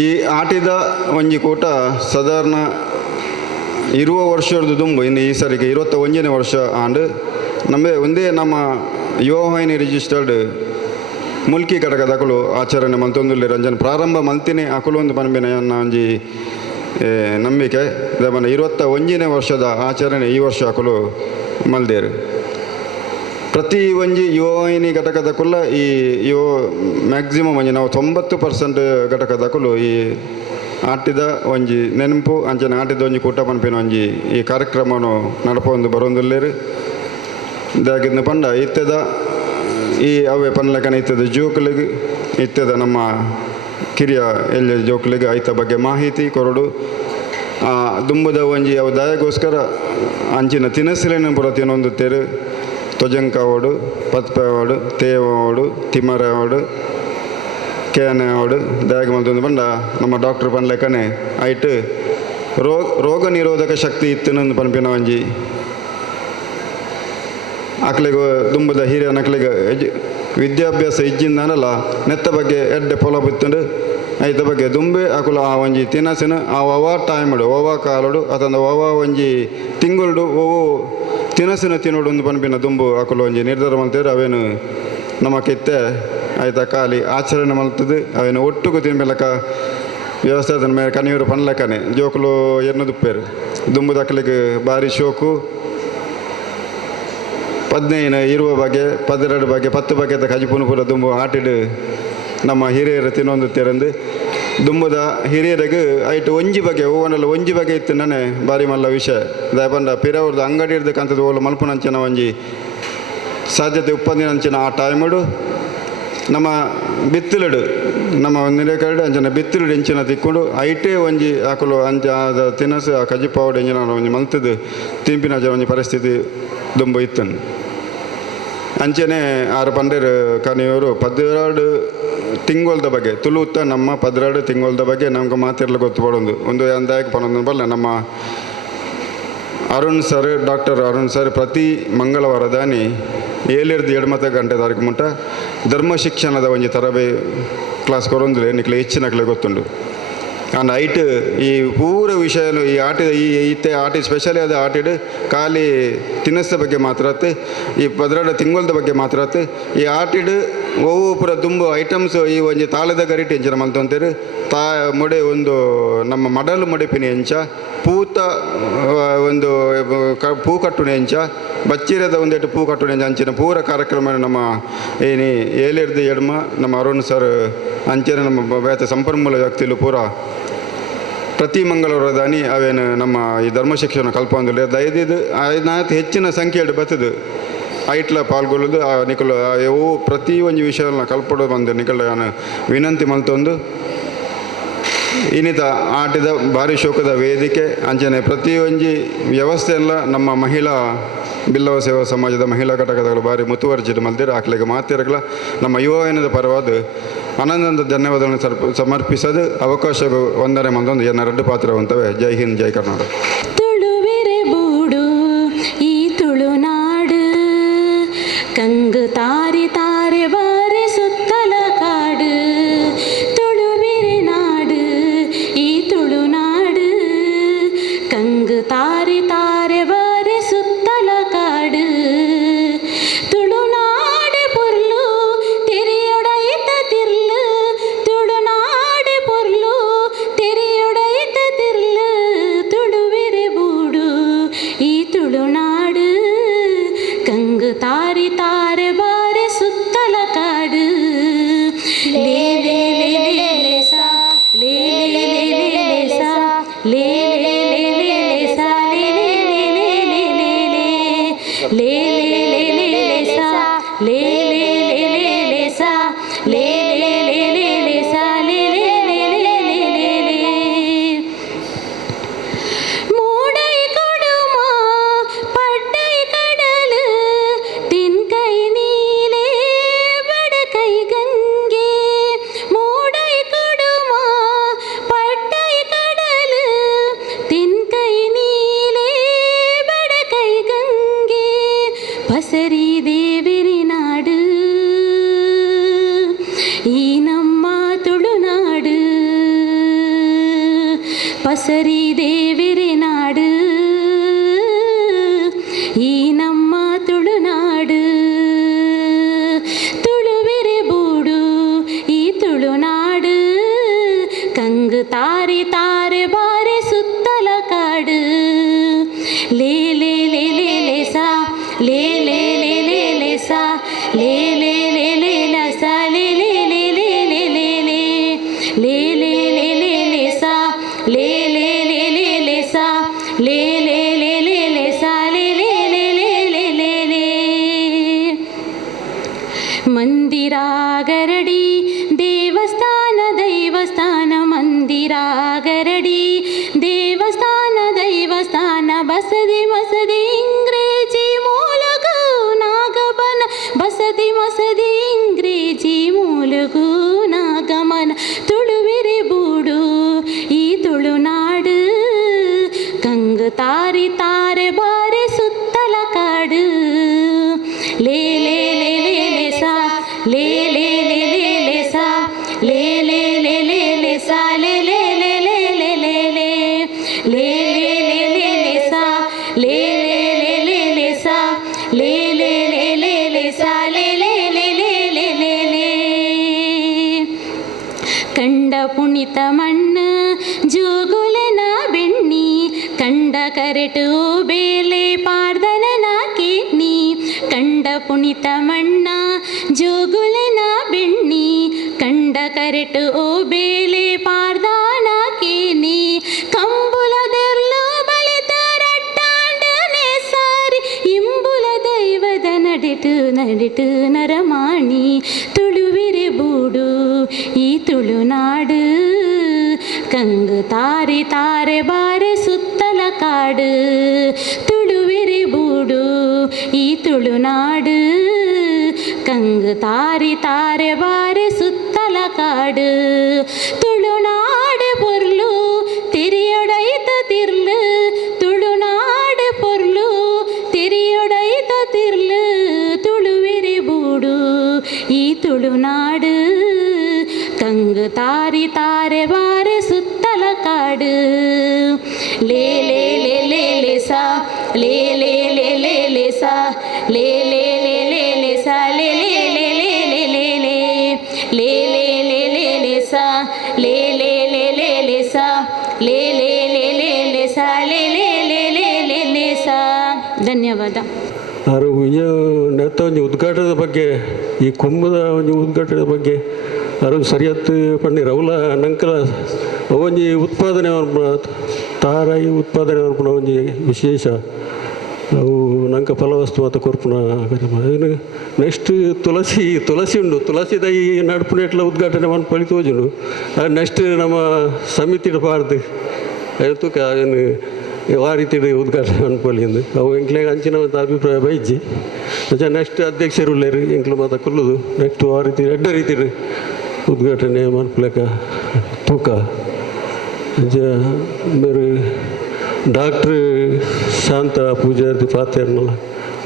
ಈ ಆಟಿದ ಒಂಜಿ ಕೂಟ ಸಾಧಾರಣ 20 ವರ್ಷದ ದುಂಬು ಇನ್ನು ಈ ಸರಿಗೆ 21ನೇ ವರ್ಷ ಆಂಡ್ ಒಂದೇ ನಮ್ಮ ಯುವವಾಹಿನಿ ರಿಜಿಸ್ಟರ್ಡ್ ಮುಲ್ಕಿ ಘಟಕದಕಲು ಆಚರಣೆ ಮಲ್ತೊಂದುಲ್ಲೆ ರಂಜನ್ ಪ್ರಾರಂಭ ಮಲ್ತಿನಿ ಅಕುಲು ಒಂದು ಪನ್ಬಿನ ನನ್ನ ಒಂಜಿ ನಂಬಿಕೆ ದಮನ 21ನೇ ವರ್ಷದ ಆಚರಣೆ ಈ ವರ್ಷ ಅಕುಲು ಮಲ್ದೇರು ಪ್ರತಿ ಒಂಜಿ ಯುವವಾಹಿನಿ ಘಟಕದಕುಲ್ಲ ಈ ಮ್ಯಾಕ್ಸಿಮಮ್ ಒಂಜಿ ನಾವು 90% ಘಟಕದಕುಲು ಈ ಆಟಿದ ಒಂಜಿ ನೆನಪು ಅಂಚನೆ ಆಟಿದ ಒಂಜಿ ಕೂಟ ಪನ್ಪಿನ ಒಂಜಿ ಈ ಕಾರ್ಯಕ್ರಮವನ್ನು ನಡಪೊಂದು ಬರೋಂದುಲ್ಲೇರು ಇದಾಗಿದ್ದ ಪಂಡ ಇತ್ತದ ಈ ಅವೇ ಪನ್ಲಕನ ಇತ್ತದ ಜೋಕುಲಿಗೆ ಇತ್ತದ ನಮ್ಮ ಕಿರಿಯ ಎಲ್ಲಿ ಜೋಕುಲಿಗೆ ಐತ ಬಗ್ಗೆ ಮಾಹಿತಿ ಕೊರಡು ದುಂಬುದ ಒಂಜಿ ಅವು ದಯಗೋಸ್ಕರ ಅಂಚಿನ ತಿನಸಿಲಿನ ಪುರ ತಿನ್ನೊಂದುತ್ತೇರು ತೊಜಂಕಾವಡು ಪತ್ಪೆವಾಡು ತೇವಾವಡು ತಿಮರವಾಡು ಕೇನೆವಾಡು ದಯಗ ಮಂತೊಂದು ಪಂಡ ನಮ್ಮ ಡಾಕ್ಟರ್ ಪನ್ಲೆಕ್ಕನೆ ಐಟ್ ರೋಗ ನಿರೋಧಕ ಶಕ್ತಿ ಇತ್ತಿನೊಂದು ಪನ್ಪಿನ ಒಂಜಿ ಅಕ್ಲಿಗೆ ದುಂಬದ ಹಿರಿಯ ನಕ್ಲಿಗೆ ವಿದ್ಯಾಭ್ಯಾಸ ಇಜ್ಜಿಂದನಲ್ಲ ನೆತ್ತ ಬಗ್ಗೆ ಎಡ್ಡೆ ಪೊಲ ಬಿತ್ತಂಡು ಐತ ಬಗ್ಗೆ ದುಂಬೆ ಅಕುಲು ಆ ಒಂಜಿ ತಿನಸಿನ ಆ ಒವ ಟೈಮಡು ಒವ ಕಾಲಡು ಅಥವಾ ಒವ ಒಂಜಿ ತಿಂಗುಲ್ಡು ಓವು ತಿನಸಿನ ತಿನ್ನೋಡು ಒಂದು ಪನ್ಪಿನ ದುಂಬು ಅಕುಲು ಒಂಜಿ ನಿರ್ಧಾರ ಮಲ್ತೇರು ಅವೇನು ನಮ್ಮ ಕಿತ್ತೆ ಆಯ್ತಾ ಖಾಲಿ ಆಚರಣೆ ಮಲ್ತದ್ದು ಅವೇನು ಒಟ್ಟುಗು ತಿನ್ಬೇಲಕ್ಕ ವ್ಯವಸ್ಥೆ ಅದನ್ನ ಮೇಲೆ ಕನಿಯೂರು ಪನ್ಲಕ್ಕನೆ ಜೋಕುಲು ಎನ್ನದುಪ್ಪೇರು ದುಂಬು ದಕ್ಕಲಿಗೆ ಭಾರಿ ಶೋಕು 15 20 ಬಗೆ 12 ಬಗೆ 10 ಬಗೆದ ಕಜಿಪುನುಪುರ ದುಂಬು ಆಟಿಡು ನಮ್ಮ ಹಿರಿಯರು ತಿನ್ನೊಂದುತ್ತೇರಂದು ದುಂಬುದ ಹಿರಿಯರಿಗೆ ಐಟು ಒಂಜಿ ಬಗೆ ಓವನಲ್ಲಿ ಒಂಜಿ ಬಗೆ ಇತ್ತು ನಾನೇ ಬಾರಿ ಮಲ್ಲ ವಿಷಯ ದಯಪಂಡ ಪಿರವ್ರದ್ದು ಅಂಗಡಿ ಇರ್ದಕ್ಕಂಥದ್ದು ಓಲು ಮಲ್ಪುನಂಚಿನ ಒಂಜಿ ಸಾಧ್ಯತೆ ಉಪ್ಪಂದಿನಂಚಿನ ಆ ಟೈಮಡು ನಮ್ಮ ಬಿತ್ತಲಡು ನಮ್ಮ ನಿರೇಕರಡು ಅಂಚನ ಬಿತ್ತಲಡು ಹೆಂಚಿನ ತಿಕ್ಕೊಂಡು ಐಟೇ ಒಂಜಿ ಆಕಲು ಅಂಚ ಅದ ತಿನಸು ಆ ಕಜಿಪಾವಡು ಎಂಜಿನ ಒಂಜಿ ಮಲ್ತದ್ದು ತಿಂಪಿನ ಒಂಜಿ ಪರಿಸ್ಥಿತಿ ದುಂಬು ಇತ್ತನು ಅಂಚನೆ ಆರು ಪಂಡೇರು ಕನಿಯವರು 12 ತಿಂಗೊಳ್ದ ಬಗ್ಗೆ ತುಳುತ್ತ ನಮ್ಮ 12 ತಿಂಗೊಳ್ದ ಬಗ್ಗೆ ನಮ್ಗೆ ಮಾತಿರಲು ಗೊತ್ತುಪಡೋದು ಒಂದು ಅಂದಾಯಕ್ಕೆ ಪಡೋದು ಬಲ್ಲ ನಮ್ಮ Arun sir doctor Arun sir ಪ್ರತಿ ಮಂಗಳವಾರ ದಾನಿ 7-7 ಗಂಟೆ ತಾರೀಕು ಮುಟ್ಟ ಧರ್ಮ ಶಿಕ್ಷಣದ ಒಂಜಿ ತರಬೇ ಕ್ಲಾಸ್ ಕೊರೊಂದ್ರೆ ನಿಕ್ಲೆ ಹೆಚ್ಚಿನಕ್ಲೆ ಗೊತ್ತುಂಡು ಅಂಡ್ ಐಟ್ ಈ ಪೂರ ವಿಷಯ ಈ ಆಟಿದ ಈ ಇತ್ತೆ ಆಟಿ ಸ್ಪೆಷಲಿ ಆದ ಆಟಿಡ್ ಖಾಲಿ ತಿನ್ನಸ್ದ ಬಗ್ಗೆ ಮಾತ್ರ ಈ 12 ತಿಂಗೊಳ್ದ ಬಗ್ಗೆ ಮಾತ್ರ ಈ ಆಟಿಡ್ ಓವು ಪೂರ ತುಂಬ ಐಟಮ್ಸ್ ಈ ಒಂಜಿ ತಾಳದ ಗರಿಟೆ ಎಂಚಿನ ಮಲ್ತೊಂತೇರು ಮೊಡೆ ಒಂದು ನಮ್ಮ ಮಡಲು ಮೊಡೆಪಿನ ಎಂಚ ಪೂತ ಒಂದು ಪೂ ಕಟ್ಟುನೆ ಎಂಚ ಬಚ್ಚಿರದ ಒಂದೇಟು ಪೂ ಕಟ್ಟುನೆ ಎಂಚ ಅಂಚಿನ ಪೂರ ಕಾರ್ಯಕ್ರಮ ನಮ್ಮ ಏನಿ 7-7 ನಮ್ಮ ಅರುಣ್ ಸರ್ ಅಂಚೆನ ನಮ್ಮ ಬೇತೆ ಸಂಪನ್ಮೂಲ ವ್ಯಕ್ತಿಲು ಪೂರ ಪ್ರತಿ ಮಂಗಳವಾರ ದಾನಿ ಅವೇನು ನಮ್ಮ ಈ ಧರ್ಮ ಶಿಕ್ಷಣ ಕಲ್ಪೊಂದಿಲ್ಲ ದಯದಿದ್ದು ಅದನ್ನ ಹೆಚ್ಚಿನ ಸಂಖ್ಯೆಡು ಬರ್ತದೆ ಐಟ್ಲ ಪಾಲ್ಗೊಳ್ಳೋದು ನಿಕಲು ಅವು ಪ್ರತಿ ಒಂದು ವಿಷಯನ ಕಲ್ಪಡೋದು ಬಂದು ನಿಕಲು ನಾನು ವಿನಂತಿ ಮಲ್ತೊಂದು ಇನ್ನಿತ ಆಟಿದ ಭಾರಿ ಶೋಕದ ವೇದಿಕೆ ಅಂಚನೆ ಪ್ರತಿ ಒಂಜಿ ವ್ಯವಸ್ಥೆ ಎಲ್ಲ ನಮ್ಮ ಮಹಿಳಾ ಬಿಲ್ಲವ ಸೇವಾ ಸಮಾಜದ ಮಹಿಳಾ ಘಟಕಗಳು ಭಾರಿ ಮುತುವರ್ಜಿತ ಮಲ್ದಿರ ಆಕಲಿಗೆ ಮಾತಿರಗಲ ನಮ್ಮ ಯುವವಾಹಿನಿದ ಪರವಾದ ಅನಂತ ಧನ್ಯವಾದಗಳನ್ನು ಸಮರ್ಪಿಸೋದು ಅವಕಾಶ ವಂದನೆ ಮಂದೊಂದು ಏನ 2 ಪಾತ್ರವಂತವೇ. ಜೈ ಹಿಂದ್, ಜೈ ಕರ್ನಾಟಕ. ತುಳುವೆರೆ ಬೂಡು ಈ ತುಳುನಾಡು ಕಂಗು ತಾರೆ ತಾರೆ ಬಾರಿ ಸುತ್ತಲ ಕಾಡು ಪಸರಿ ದೇವಿರಿ ನಾಡು ಈ ನಮ್ಮ ತುಳುನಾಡು ಪಸರಿ ದೇವಿರಿ ನಾಡು ಈ ನಮ್ಮ ತುಳುನಾಡು ತುಳುವಿರೆ ಬೂಡು ಈ ತುಳುನಾಡು ಕಂಗು ತಾರೆ ತಾರೆ ಬಾರೆ ಸುತ್ತಲ ಕಾಡು ಲೇ ಲೇ ಲೇ ಲೇ ಲೇ ಸಾ ಲೇ ಲೇ ಲೇ ಲೇ ಲೇ ಸಾ ಲೇ ಲೇ ಲೇ ಲೇ ಲ ಸಾ ಲೇ ಲೇ ಲೇ ಲೇ ಲೇ ಲೇ ಲೇ ಲೇ ಲೇ ಲೇ ಲೇ ಲೇ ಸಾ ಲೇ ಲೇ ಲೇ ಲೇ ಲೇ ಸಾ ಲೇ ಲೇ ಲೇ ಲೇ ಲೇ ಸಾ ಲೇ ಲೇ ಲೇ ಲೇ ಲೇ ಲೇ ಲೇ ಮಂದಿರ ಗರಡಿ ದೇವಸ್ಥಾನ ದೈವಸ್ಥಾನ ಮಂದಿರ ಗರಡಿ ದೇವಸ್ಥಾನ ದೈವಸ್ಥಾನ ಬಸದಿ ಮಸದಿ ಇಂಗ್ರೇಜಿ ಮೂಲಗು ನಾಗಮನ ಬಸದಿ ಮಸದಿ ಇಂಗ್ರೇಜಿ ಮೂಲಗು ನಾಗಮನ ತುಳುವಿರೆ ಬೂಡು ಈ ತುಳುನಾಡು ಕಂಗು ತಾರೆ ತಾರೆ ಬಾರೆ ಸುತ್ತಲ ಕಾಡು ಲೇ ಲೇ ಲೇ ಲೇ ಲೇ ಸಾ ಲೇ ಲೇ ಲೇ ಲೇ ಲೇ ಸಾ ಲೇ ಲೇ ಲೇ ಲೇ ಲೇ ಸಾ ಲೇ ಲೇ ಲೇ ಲೇ ಲೇ ಲೇ ಲೇ ಲೇ ಲೇ ಲೇ ಲೇ ಸಾ ಲೇ ಲೇ ಲೇ ಲೇ ಲೇ ಸಾ ಲೇ ಲೇ ಲೇ ಲೇ ಲೇ ಸಾ ಲೇ ಲೇ ಲೇ ಲೇ ಲೇ ಲೇ ಲೇ ಕಂಡ ಪುಣಿತ ಮಣ್ಣು ಜೋಗುಲೆನ ಬೆಣ್ಣಿ ಕಂಡ ಕರೆಟು ಬೇಲೆ ಪಾರ್ದನನ ಕಿಡ್ನಿ ಕಂಡ ಪುಣಿತ ಮಣ್ಣ ಜೋಗುಲೆನ ಬೆಣ್ಣಿ ಕಂಡ ಕರೆಟು ಓ ಬೇಲೆ ಪಾರ್ದಾನ ಕೇನಿ ಕಂಬುಲದೆರ್ಲು ಬಲಿತ ರಟ್ಟಾಂಡನೆ ಸಾರಿ ಇಂಬುಲ ದೈವದ ನಡಿಟು ನಡಿಟು ನರಮಾಣಿ ತುಳುವಿರೆ ಬೂಡು ಈ ತುಳುನಾಡು ಕಂಗು ತಾರೆ ತಾರೆ ಬಾರೆ ಸುತ್ತಲ ಕಾಡು ತುಳುವಿರೆ ಬೂಡು ಈ ತುಳುನಾಡು ಕಂಗು ತಾರೆ ತಾರೆ ಬಾರೆ ಸುತ್ತಲ ಕಾಡು ತುಳುನಾಡು ಪೊರ್ಲು ತಿರಿಯೊಡೈತ ತಿರ್ಲು ತುಳುನಾಡು ಪೊರ್ಲು ತಿರಿಯೊಡೈತ ತಿರ್ಲು ತುಳುವಿರೆ ಬೂಡು ಈ ತುಳುನಾಡು ಕಂಗು ತಾರೆ ತಾರೆ ಬಾರೆ ಸುತ್ತಲ ಕಾಡು ಲೇ ಲೇ ಲೇ ಲೇ ಲೇ ಸಾ ಲೇ ಲೇ ಲೇ ಲೇ ಲೇ ಸಾ ಲೇ ಲೇ ಲೇ ಲೇ ಲೇ ಸಾ ಲೇ ಲೇ ಲೇ ಲೇ ಲೇ ಲೇ ಲೇ ಲೇ ಲೇ ಲೇ ಲೇ ಸಾ ಲೇ ಲೇ ಲೇ ಲೇ ಲೇ ಸಾ ಲೇ ಲೇ ಲೇ ಲೇ ಲೇ ಸಾ ಲೇ ಲೇ ಲೇ ಲೇ ಲೇ ಲೇ ಸಾ. ಧನ್ಯವಾದ. ಅವರು ನೆತ್ತ ಒಂದು ಉದ್ಘಾಟನೆ ಬಗ್ಗೆ ಈ ಕುಂಭದ ಒಂದು ಉದ್ಘಾಟನೆ ಬಗ್ಗೆ ಅವರು ಸರಿಯತ್ತು ಪಂಡಿರ ಅವಲ ನಂಕಲ ಒಂಜಿ ಉತ್ಪಾದನೆ ತಾರಾಯಿ ಉತ್ಪಾದನೆ ಅವ್ರ ಒಂಜಿ ವಿಶೇಷ ಅವು ನಂಕ ಫಲವಸ್ತು ಮತ್ತು ಕೊರ್ಪುನ ನೆಕ್ಸ್ಟ್ ತುಳಸಿ ಉಂಡು ತುಳಸಿ ದೈ ನಡ್ಪುನೆಟ್ಲ ಉದ್ಘಾಟನೆ ಮಾಡಿ ಪಳಿ ತೋಜುಂಡು ಅದು ನೆಕ್ಸ್ಟ್ ನಮ್ಮ ಸಮಿತಿಡ್ ಪಾಡ್ದು ತುಕ ಏನು ಆ ರೀತಿ ಉದ್ಘಾಟನೆ ಅನ್ಪೊಲಿಂದು ಅವು ಎಂಕ್ಲೆಗೆ ಅಂಚಿನ ಒಂದು ಅಭಿಪ್ರಾಯ ಬೈಜಿ ನೆಕ್ಸ್ಟ್ ಅಧ್ಯಕ್ಷರು ಉಳ್ಳೇರು ಎಂಕ್ಲು ಮಾತಾ ಕೊಲ್ಲುದು ನೆಕ್ಸ್ಟ್ ಆ ರೀತಿ ಎಡ್ಡ ರೀತಿ ಉದ್ಘಾಟನೆ ಮಾಡ್ಲಿಕ್ಕ ತೂಕ ಬೇರೆ ಡಾಕ್ಟ್ರ್ ಶಾಂತ ಪೂಜಾರಿ ಪಾತೆರ್ನಲ್ಲ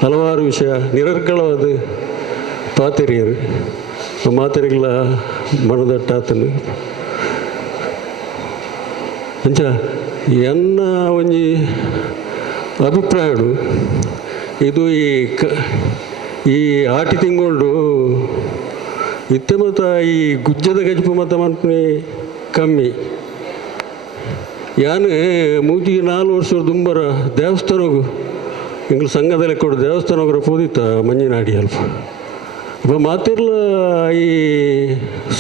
ಹಲವಾರು ವಿಷಯ ನಿರರ್ಗಳವಾದ ಪಾತೆರಿಯರು ಮಾತೆರೆಗಳ ಮನದಟ್ಟಾತನು ಅಂಚ ಎನ್ನ ಒಂಜಿ ಅಭಿಪ್ರಾಯಡು ಇದು ಈ ಆಟಿ ತಿಂಗಳು ಇತ್ತೆ ಮತ್ತು ಈ ಗುಜ್ಜದ ಗಜಪು ಮತ್ತು ಮನ್ಪುನಿ ಕಮ್ಮಿ ಯಾನು ಮೂಜಿಗೆ 4 ವರ್ಷದ ದುಂಬರ ದೇವಸ್ಥಾನಗೂ ಎಂಗ್ಳು ಸಂಘದಲ್ಲಿ ಕೊಡು ದೇವಸ್ಥಾನಗ್ರ ಪೋದಿತ್ತ ಮಂಜಿನಾಡಿ ಅಲ್ಪ ಇಪ್ಪ ಮಾತಿರ್ಲ ಈ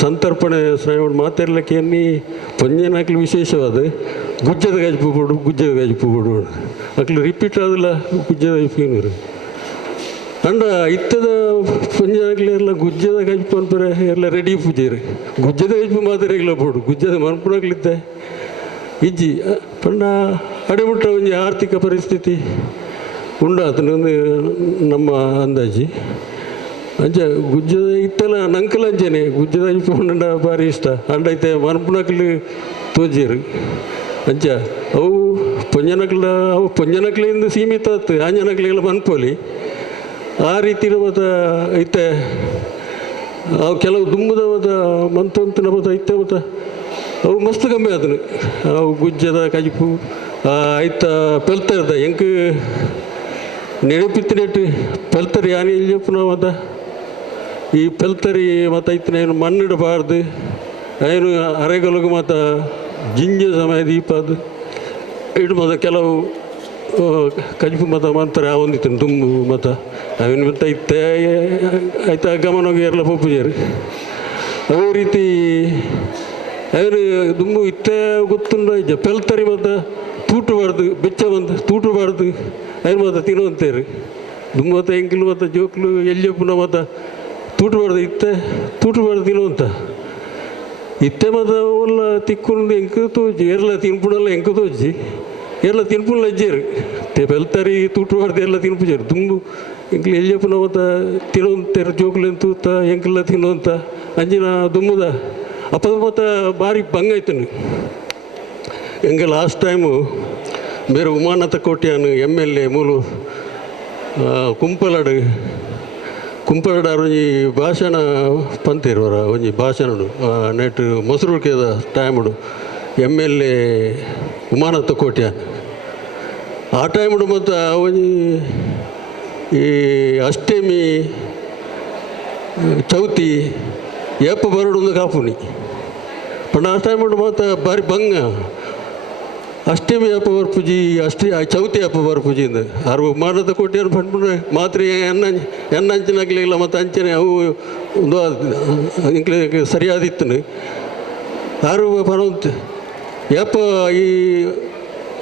ಸಂತರ್ಪಣೆ ಶ್ರಾವಣ ಮಾತಿರ್ಲಕ್ಕೆ ಎನ್ನಿ ಪಂಜನಾಕ್ಲು ವಿಶೇಷವಾದ ಗುಜ್ಜದ ಗಜಪು ಬಿಡು ಅಕ್ಲು ರಿಪೀಟ್ ಆದಿಲ್ಲ ಗುಜ್ಜದ ಗಜಪು ಅಂಡ ಇತ್ತದ ಪಂಜಾಗ್ಲಿ ಎಲ್ಲ ಗುಜ್ಜದ ಗಜಪು ಅನ್ಪರೆ ಎಲ್ಲ ರೆಡಿ ಪೂಜೆ ರೀ ಗುಜ್ಜದ ಗಜಪು ಮಾತಿರೆಗ್ಲ ಬೋಡು ಗುಜ್ಜದ ಮನ್ಪುಣಾಗ್ಲಿದ್ದೆ ಇಜ್ಜಿ ಪಂಡ ಅಡೆಬಿಟ್ಟ ಒಂಜಿ ಆರ್ಥಿಕ ಪರಿಸ್ಥಿತಿ ಉಂಡಾತನೊಂದು ನಮ್ಮ ಅಂದಾಜಿ ಅಂಚ ಗುಜ್ಜದ ಇತ್ತಲ್ಲ ನಂಕಲ ಅಂಚನೆ ಗುಜ್ಜದ ಉಂಡ ಭಾರಿ ಇಷ್ಟ ಅಂಡೈತೆ ಮನ್ಪುಣಕ್ಲು ತೋಜಿರು ಅಂಚ ಅವು ಪೊಂಜನಕ್ಲಿಂದ ಸೀಮಿತ ಆತು ಆಂಜನಕ್ಲೆಲ್ಲ ಮನ್ಪೋಲಿ ಆ ರೀತಿ ಮತ್ತು ಐತೆ ಅವು ಕೆಲವು ದುಂಬದ ಮತ್ತು ಮಂತಂತಿನ ಮತ್ತು ಐತೆ ಮತ್ತು ಅವು ಮಸ್ತ್ ಕಮ್ಮಿ ಆದನು ಅವು ಗುಜ್ಜದ ಕಜಿಪು ಐತ ಪೆಲ್ತರ್ದ ಹೆಂಗೆ ನೆನಪಿತ್ತಿನೆಟ್ಟು ಪೆಲ್ತರಿ ಯಾನಿ ಇಲ್ಲಪ್ಪ ನಾವು ಮತ್ತು ಈ ಪೆಲ್ತರಿ ಮತ್ತು ಐತನ ಏನು ಮಣ್ಣಿಡಬಾರ್ದು ಏನು ಅರೆಗೊಲಗು ಮತ್ತು ಜಿಂಜ ಸಮಯ ದೀಪ ಅದು ಇಡು ಮತ್ತು ಕೆಲವು ಕಜಿಪು ಮತ್ತು ಮಾಡ್ತಾರೆ ಒಂದಿತ್ತು ದುಂಬು ಮತ್ತು ಅವನು ಮತ್ತು ಐತೆ ಆಯ್ತಾ ಗಮನವಾಗಿ ಎಲ್ಲ ಪೂಜಾರಿ ಅದೇ ರೀತಿ ಅವನು ದುಂಬು ಇತ್ತೆ ಗೊತ್ತುಂಡ ಇಜ್ಜ ಪೆಲ್ತರಿ ಮತ್ತು ತೂಟಬಾರ್ದು ಬೆಚ್ಚ ಬಂದು ತೂಟಬಾರ್ದು ಅವ್ರು ಮತ್ತು ತಿನ್ನುವಂತೇರಿ ದುಂಬು ಮತ್ತು ಎಂಕಿಲು ಮತ್ತು ಜೋಕ್ಲು ಎಲ್ಲಿಯಪ್ಪನ ಮತ್ತು ತೂಟಬಾರ್ದು ಇತ್ತೆ ತೂಟಬಾರ್ದು ತಿನ್ನುವಂತ ಇತ್ತೆ ಮತ್ತು ಒಲ್ಲ ತಿಕ್ಕೊಂಡು ಎಂಕು ತೋಜಿ ಎಲ್ಲ ತಿನ್ಪುಡಲ್ಲ ಎಂಕು ತೋಜಿ ಎಲ್ಲ ತಿನ್ಪುಲ್ಲ ಅಜ್ಜೇರು ಬೆಲ್ತರಿ ತೂಟಬಾರ್ದು ಎಲ್ಲ ತಿನ್ಪುಜಾರು ದುಂಬು ಎಂಕ್ಲು ಎಲ್ಲಿಯಪ್ಪನ ಮತ್ತು ತಿನ್ನುವಂತೇರು ಜೋಕ್ಲು ತೂತ ಎಂಕೆಲ್ಲ ತಿನ್ನುವಂತ ಅಂಜಿನ ದುಂಬುದ ಅಪ್ಪ ಮತ್ತು ಭಾರಿ ಬಂಗಾಯ್ತನು ಎಂಗೆ ಲಾಸ್ಟ್ ಟೈಮು ಬೇರೆ ಉಮಾನಾಥ ಕೋಟ್ಯಾನು MLA ಮೂಲು ಕುಂಪಲಡ ಒಂಜಿ ಭಾಷಣ ಪಂತೇರುವರ ಒಂಜಿ ಭಾಷಣ ನೆಟ್ ಮೊಸರುಳ್ಕೆದ ಟೈಮುಡು MLA ಉಮಾನಾಥ ಕೋಟ್ಯಾನ್ ಆ ಟೈಮುಡು ಮತ್ತು ಒಂಜಿ ಈ ಅಷ್ಟಮಿ ಚೌತಿ ಏಪ ಬರೋಡು ಕಾಪುನಿ ಪಂಡ ಆ ಟೈಮುಡು ಮತ್ತು ಭಾರಿ ಬಂಗ ಅಷ್ಟಮಿ ಅಪ್ಪ ಬರ್ಪುಜಿ ಚೌತಿ ಅಪ್ಪ ಬರ್ಪುಜಿಂದ ಅರು ಮಾನದ ಕೋಟಿಯನ್ನು ಪಂಡ್ಬಿಟ್ರೆ ಮಾತ್ರ ಎನ್ನಂಚಿನಾಗಲಿಲ್ಲ ಮತ್ತು ಅಂಚನೆ ಅವು ಒಂದು ಸರಿಯಾದಿತ್ತು ಯಾರು ಪರವಂತ ಯಪ್ಪ ಈ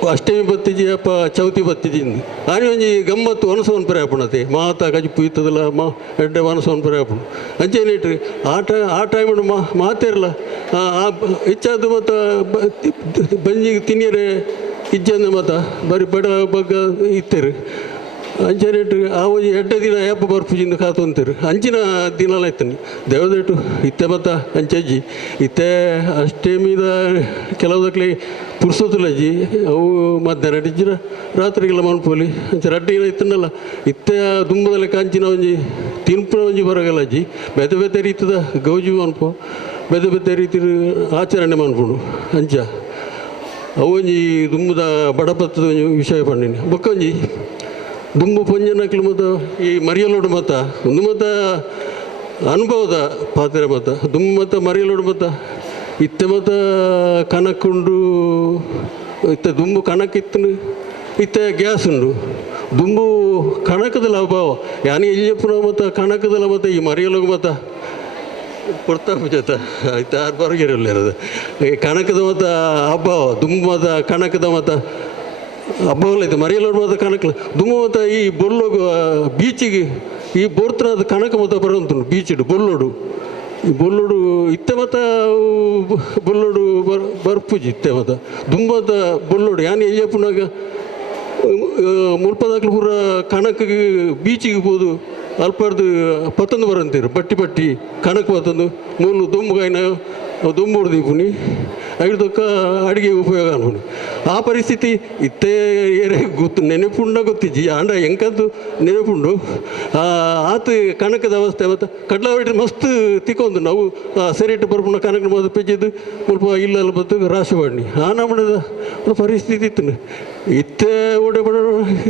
ಅಷ್ಟಮಿ ಬತ್ತಿಜಿ ಯಪ್ಪ ಚೌತಿ ಬತ್ತಿಜಿಂದು ಆನೆ ಒಂಜಿ ಗಮ್ಮತ್ತು ಒನಸವನ್ ಪರ್ಯಾಪಣತೆ ಮಾತಾ ಕಜಿಪು ಇತ್ತದಲ್ಲ ಎಡ್ಡೆ ಒನಸವನ್ ಪರ್ಯಾಪಣ ಅಂಚೇನಿಟ್ರಿ ಆ ಟೈಮು ಮಾತೇರಲ್ಲ ಹೆಚ್ಚಾದ ಮತ್ತು ಬಂಜಿಗೆ ತಿನ್ನಿಯರೆ ಇಜ್ಜಂದ ಮತ್ತು ಬರೀ ಬಡ ಬಗ್ಗ ಇತ್ತೇರು ಅಂಚನೇಟ್ರಿ ಆ ಒಂಜಿ ಎಡ್ಡೆ ದಿನ ಯಪ್ಪ ಬರ್ಪುಜಿಂದ ಕಾತೊಂತೇರು ಅಂಚಿನ ದಿನಲ್ಲ ಇತ್ತನಿ ದೇವದೇಟು ಇತ್ತೆ ಮತ್ತು ಅಂಚಜ್ಜಿ ಇತ್ತೆ ಅಷ್ಟೇಮಿದ ಕೆಲವುದಕ್ಲೆ ಪುರ್ಸೋತುಲಜ್ಜಿ ಅವು ಮಧ್ಯಾಹ್ನ ಇಜ್ಜಿರ ರಾತ್ರಿಗೆಲ್ಲ ಮನ್ಪೋಲಿ ಅಂಚ ರಡ್ಡಿನ ಇತ್ತನಲ್ಲ ಇತ್ತೆ ದುಂಬದಲ್ಲಿ ಕಾಂಚಿನ ಒಂಜಿ ತಿನ್ಪುನ ಒಂಜಿ ಬರಗಲ್ಲ ಅಜ್ಜಿ ಬೆತೆ ಬೆತೆ ರೀತಿದ ಗೌಜಿ ಮನ್ಪು ಬೆತೆ ಬೆತೆ ರೀತಿ ಆಚರಣೆ ಮನ್ಪುಂಡು ಅಂಚ ಅವೊಂಜಿ ದುಂಬದ ಬಡಪತ್ತದ ಒಂಜಿ ವಿಷಯ ಪಂಡಿನಿ ಬೊಕ್ಕೊಂಜಿ ದುಂಬು ಪೊಂಜನಕ್ಲು ಮತ್ತು ಈ ಮರಿಯಲೋಡು ಮತ ಒಂದು ಮತ ಅನುಭವದ ಪಾತ್ರ ಮತ ದುಂಬು ಮತ್ತು ಮರಿಯಲೋಡು ಮತ ಇತ್ತೆ ಮತ್ತು ಕನಕುಂಡು ಇತ್ತೆ ದುಂಬು ಕನಕಿತ್ತು ಇತ್ತೆ ಗ್ಯಾಸ್ ಉಂಡು ದುಂಬು ಕಣಕದಲ್ಲ ಅಭಾವ ಯಾನಿ ಎಲ್ಲಿಯಪ್ಪನ ಮತ್ತು ಕಣಕದಲ್ಲ ಮತ್ತು ಈ ಮರಿಯಲೋಗು ಮತ ಕೊಡ್ತಾ ಜೊತ ಆಯ್ತು ಯಾರು ಬರಗಿರಲ್ಲ ಇರೋದು ಈ ಕಣಕದ ಮತ್ತು ಅಭಾವ ದುಂಬು ಮತ್ತು ಕಣಕದ ಮತ್ತು ಹಬ್ಬಗಳೈತೆ ಮರಿಯಲೋಡು ಮತ್ತು ಕಣಕ ದುಮ್ಮ ಮತ್ತು ಈ ಬೊಲ್ಲೋಗು ಬೀಚಿಗೆ ಈ ಬೋರ್ತನದ ಕಣಕ ಮತ್ತು ಬರುವಂತ ಬೀಚಿಡು ಬೊಲ್ಲೋಡು ಈ ಬೊಲ್ಲೋಡು ಇತ್ತೆ ಮತ್ತು ಬೊಲ್ಲೋಡು ಬರ್ಪುಜಿ ಇತ್ತೆ ಮತ್ತು ದುಮ್ಮ ಮತ್ತು ಬೊಲ್ಲೋಡು ಯಾನು ಎಯ್ಯಪ್ಪನಾಗ ಮುಲ್ಪದಾಗ್ಲು ಪೂರ ಕಣಕಿಗೆ ಬೀಚಿಗೆ ಹೋದು ಅಲ್ಪಾರ್ದು ಪತ್ತೊಂದು ಬರಂತೀರು ಬಟ್ಟಿ ಕಣಕ್ಕೆ ಪತ್ತೊಂದು ಮೂಲು ದುಂಬುಗಾಯಿನ ದುಂಬುಡು ದೀಪುನಿ ಐದಕ್ಕ ಅಡುಗೆ ಉಪಯೋಗ ಅನ್ಕೊಂಡು ಆ ಪರಿಸ್ಥಿತಿ ಇತ್ತೇ ಏರೇ ಗೊತ್ತು ನೆನಪುಂಡ ಗೊತ್ತಿಜ್ಜಿ ಆಂಡ ಎಂಕಂದು ನೆನಪುಂಡು ಆತ ಕಣಕದ ಅವಸ್ಥೆ ಮತ್ತು ಕಡ್ಲಾವಿಟ್ರೆ ಮಸ್ತ್ ತಿಕ್ಕೊಂದು ನಾವು ಸೆರೆಟ್ಟು ಬರ್ಪುಂಡ ಕಣಕ ಮೊದಲು ಪೆಜ್ಜಿದ್ದು ಸ್ವಲ್ಪ ಇಲ್ಲೆಲ್ಲ ಬತ್ತು ರಾಶಿ ಮಾಡಿ ಆ ನಮ್ಮದ ಪರಿಸ್ಥಿತಿ ಇತ್ತು ಇತ್ತೆ ಓಡೆ ಬಡ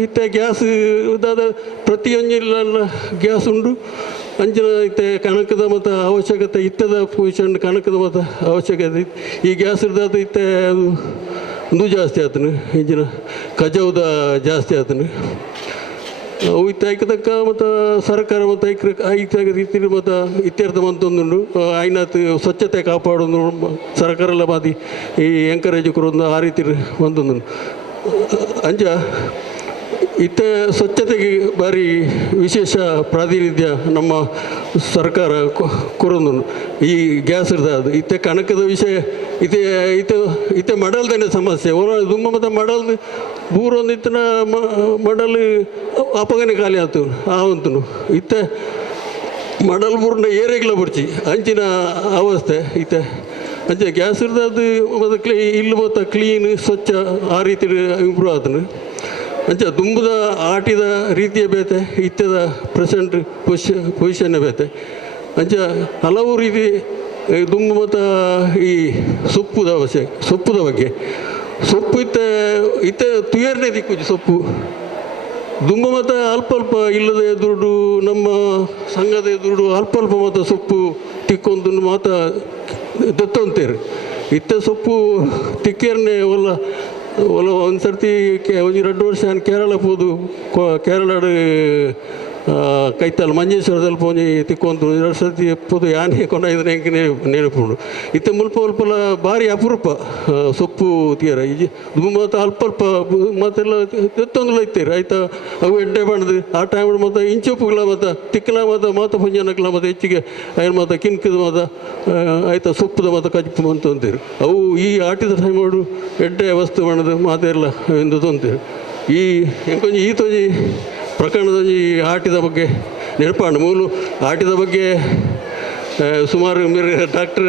ಇತ್ತೆ ಗ್ಯಾಸ್ ಇದಾದ ಪ್ರತಿಯೊಂದಿಲ್ಲ ಗ್ಯಾಸ್ ಉಂಡು ಅಂಚಿನ ಇತ್ತೆ ಕಣಕದ ಮತ್ತು ಅವಶ್ಯಕತೆ ಇತ್ತದ ಪೊಸಿಷನ್ ಕಣಕದ ಮತ್ತು ಅವಶ್ಯಕತೆ ಈ ಗ್ಯಾಸ್ ಇರ್ದಾದ ಇತ್ತೆ ಅದು ಒಂದು ಜಾಸ್ತಿ ಆತನು ಇಂಚಿನ ಕಜೌದ ಜಾಸ್ತಿ ಆತನು ಅವು ಇತ್ತೆ ಐಕತಕ್ಕ ಮತ್ತು ಸರ್ಕಾರ ಮತ್ತು ಐಕ ರೀತಿ ಮತ್ತು ಇತ್ಯರ್ಥ ಮಂತೊಂದುಂಡು ಐನಾತ್ ಸ್ವಚ್ಛತೆ ಕಾಪಾಡೋದು ಸರ್ಕಾರ ಎಲ್ಲ ಮಾತಿ ಈ ಎಂಕರೇಜ್ ಕೊಡೋದು ಆ ರೀತಿ ಒಂದೊಂದು ಅಂಚ ಇತ್ತೆ ಸ್ವಚ್ಛತೆಗೆ ಭಾರಿ ವಿಶೇಷ ಪ್ರಾತಿನಿಧ್ಯ ನಮ್ಮ ಸರ್ಕಾರ ಕೊರೊಂದು ಈ ಗ್ಯಾಸ್ ಇರ್ದು ಇತ್ತೆ ಕಣಕದ ವಿಷಯ ಇತ್ತೆ ಮಡಲ್ದೇನೆ ಸಮಸ್ಯೆ ತುಂಬ ಮತ್ತು ಮಡಲ್ ಬೂರೊಂದು ಇತ್ತನ ಮಡಲ್ ಅಪಗನೆ ಖಾಲಿ ಆಯ್ತು ಆವಂತನು ಇತ್ತೆ ಮಡಲ್ ಬೂರ್ನ ಏರೆಗ್ಲ ಬಿಡ್ಚಿ ಅಂಚಿನ ಅವಸ್ಥೆ ಇತ್ತೆ ಅಂಚೆ ಗ್ಯಾಸ್ ಇರ್ದು ಮತ್ತು ಇಲ್ಲಿ ಮತ್ತು ಕ್ಲೀನ್ ಸ್ವಚ್ಛ ಆ ರೀತಿ ಇಂಪ್ರೂವ್ ಆತನು ಅಂಚ ದುಂಬುದ ಆಟಿದ ರೀತಿಯ ಬೇತೆ ಇತ್ಯದ ಪ್ರೆಸೆಂಟ್ ಪೊಸಿಷನ್ ಬೇತೆ ಅಂಚ ಹಲವು ರೀತಿ ದುಂಬು ಮತ್ತು ಈ ಸೊಪ್ಪುದ ಬಗ್ಗೆ ಸೊಪ್ಪು ಇತ್ತೆ ತುಯರ್ನೇ ದಿಕ್ಕುಜಿ ಸೊಪ್ಪು ದುಂಬ ಮತ್ತು ಅಲ್ಪ ಇಲ್ಲದ ದುಡ್ಡು ನಮ್ಮ ಸಂಘದ ದುಡ್ಡು ಅಲ್ಪ ಮತ್ತು ಸೊಪ್ಪು ತಿಕ್ಕೊಂದು ಮಾತ ದತ್ತಂತೇರಿ ಇತ್ತೆ ಸೊಪ್ಪು ತಿಕ್ಕೇರ್ನೆ ಒಲ್ಲ ಒಂದು ಸರ್ತಿ ಒಂದು 2 ವರ್ಷ ಕೇರಳ ಹೋದು ಕೇರಳದ ಕೈತಲ್ ಮಂಜೇಶ್ವರದಲ್ಲಿ ಪೋನಿ ತಿಕ್ಕೊಂತು 2 ಸರ್ತಿ ಎಪ್ಪದು ಯಾನೆ ಕೊನೆಯಿದ್ರೆ ಹೆಂಗೆ ನೆನಪುಂಡು ಇತ್ತೆ ಮುಲ್ಪಲ ಭಾರಿ ಅಪರೂಪ ಸೊಪ್ಪು ತೀರ ಈ ಮತ್ತು ಅಲ್ಪ ಮತ್ತೆಲ್ಲ ತೆತ್ತೊಂದುಲ ಇತ್ತೀರಿ ಆಯ್ತಾ ಅವು ಎಡ್ಡೆ ಬಣ್ಣದು ಆ ಟೈಮ್ ಮತ್ತು ಇಂಚುಪ್ಪುಗಳ ಮತ್ತು ತಿಕ್ಕಲ ಮತ್ತು ಮಾತ ಪುಂಜನಕ್ಲ ಮತ್ತು ಹೆಚ್ಚಿಗೆ ಏನು ಮತ್ತು ಕಿನ್ಕಿದ ಮತ್ತು ಆಯ್ತಾ ಸೊಪ್ಪುದ ಮತ್ತು ಕಜ್ಜು ಅಂತ ಅಂತೀರಿ ಅವು ಈ ಆಟಿದ ಟೈಮ್ ಮಾಡು ಎಡ್ಡೆ ವಸ್ತು ಬಣ್ಣದ ಮಾತೆಲ್ಲ ಎಂದು ತೊಂತೀರಿ ಈ ಹೆಂಕೊಂಜಿ ಈ ತೊಂಜಿ ಪ್ರಕರಣದ ಈ ಆಟಿದ ಬಗ್ಗೆ ನೆನಪಾಂಡು ಮೂಲು ಆಟಿದ ಬಗ್ಗೆ ಸುಮಾರು ಮೇರೆ ಡಾಕ್ಟರ್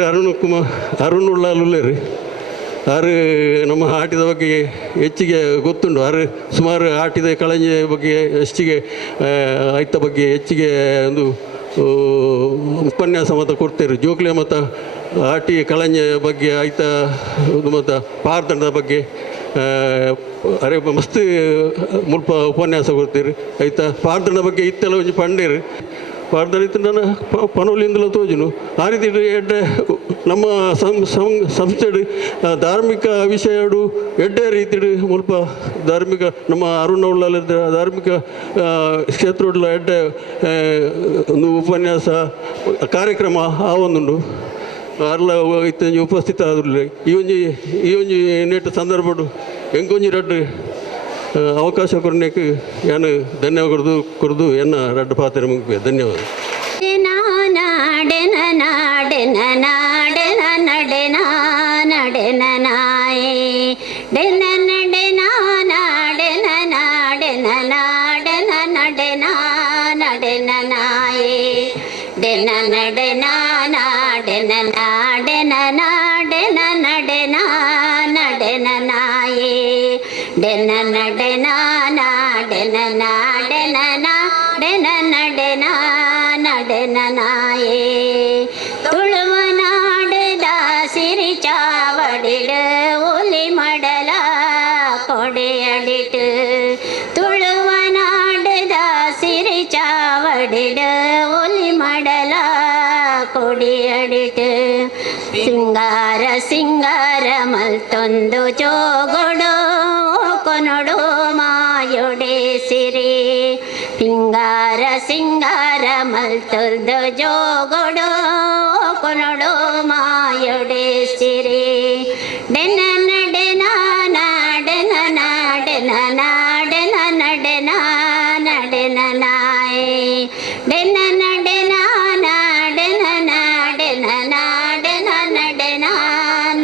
ಅರುಣ್ ಉಳ್ಳಾಲುಲ್ಲೇರಿ ಆರು ನಮ್ಮ ಆಟಿದ ಬಗ್ಗೆ ಹೆಚ್ಚಿಗೆ ಗೊತ್ತುಂಡು ಆರು ಸುಮಾರು ಆಟಿದ ಕಳಂಜೆ ಬಗ್ಗೆ ಹೆಚ್ಚಿಗೆ ಆಯ್ತ ಬಗ್ಗೆ ಹೆಚ್ಚಿಗೆ ಒಂದು ಉಪನ್ಯಾಸ ಮತ್ತು ಕೊಡ್ತೇವೆ ಜೋಕ್ಲೆ ಮತ್ತು ಆಟಿ ಕಳಂಜೆ ಬಗ್ಗೆ ಆಯ್ತ ಮತ್ತು ಪಾರ್ದಂಡದ ಬಗ್ಗೆ ಅರೆ ಮಸ್ತ್ ಮುಲ್ಪ ಉಪನ್ಯಾಸ ಕೊಡ್ತೀರಿ ಆಯ್ತಾ ಪಾರ್ದನ ಬಗ್ಗೆ ಇತ್ತೆಲ್ಲ ಒಂಜಿ ಪಂಡೇರು ಪಾರ್ದನ ಇತ್ತು ನಾನು ಪನೋಲಿಂದಲ ತೋಜುನು ಆ ರೀತಿ ಎಡ್ಡೆ ನಮ್ಮ ಸಂಸ್ಥೆಡು ಧಾರ್ಮಿಕ ವಿಷಯಡು ಎಡ್ಡೆ ರೀತಿಡು ಮುಲ್ಪ ಧಾರ್ಮಿಕ ನಮ್ಮ ಅರುಣ ಉಳ್ಳಾಲ ಧಾರ್ಮಿಕ ಕ್ಷೇತ್ರಡ್ಲ ಎಡ್ಡೆ ಒಂದು ಉಪನ್ಯಾಸ ಕಾರ್ಯಕ್ರಮ ಆ ಒಂದುಂಡು ಅರ್ಲ ಇತ್ತಂಜಿ ಉಪಸ್ಥಿತ ಆದ್ರಲ್ಲ ಈ ಒಂಜಿ ನೆಟ್ಟು ಸಂದರ್ಭಡು ಎಂಕೊಂಜಿ ರಡ್ಡು ಅವಕಾಶ ಕೊರನೇಕ್ ಏನು ಧನ್ಯವಾದ ಕೊರದು ಎನ್ನ ರಡ್ಡು ಪಾತ್ರ ಮುಗಿವೆ ಧನ್ಯವಾದ ತುಳುವನಾಡದ ಸಿರಿ ಚಾವಡಿಡ ಒಲಿ ಮಡಲ ಕೊಡೆಯಡಿಟ್ಟು ತುಳುವನಾಡದ ಸಿರಿ ಚಾವಡಿಡ ಒಲಿ ಮಡಲ ಕೊಡೆಯಡಿಟ್ಟು ಸಿಂಗಾರ ಸಿಂಗಾರ ಮಲ್ತೊಂದು ಜೋಗೊಡು ಕೊನೊಡು ಮಾಯೊಡೆ ಸಿರಿ ಸಿಂಗಾರ ಸಿಂಗಾರ ಮಲ್ತೊಂದು ಜೋಗೊಡು ಕೊನೊಡು ಮಾಯೊಡೆ ಸಿರಿ ಡೆನ ನಡೆನ ನಾಡೆನ ನಾಡೆನ ನಾಡೆನ ನಡೆನ ನಡೆನ ನಾಯೇ ಡೆನ ನಡೆನ ನಾಡೆನ ನಾಡೆನ ನಾಡೆನ ನಡೆನ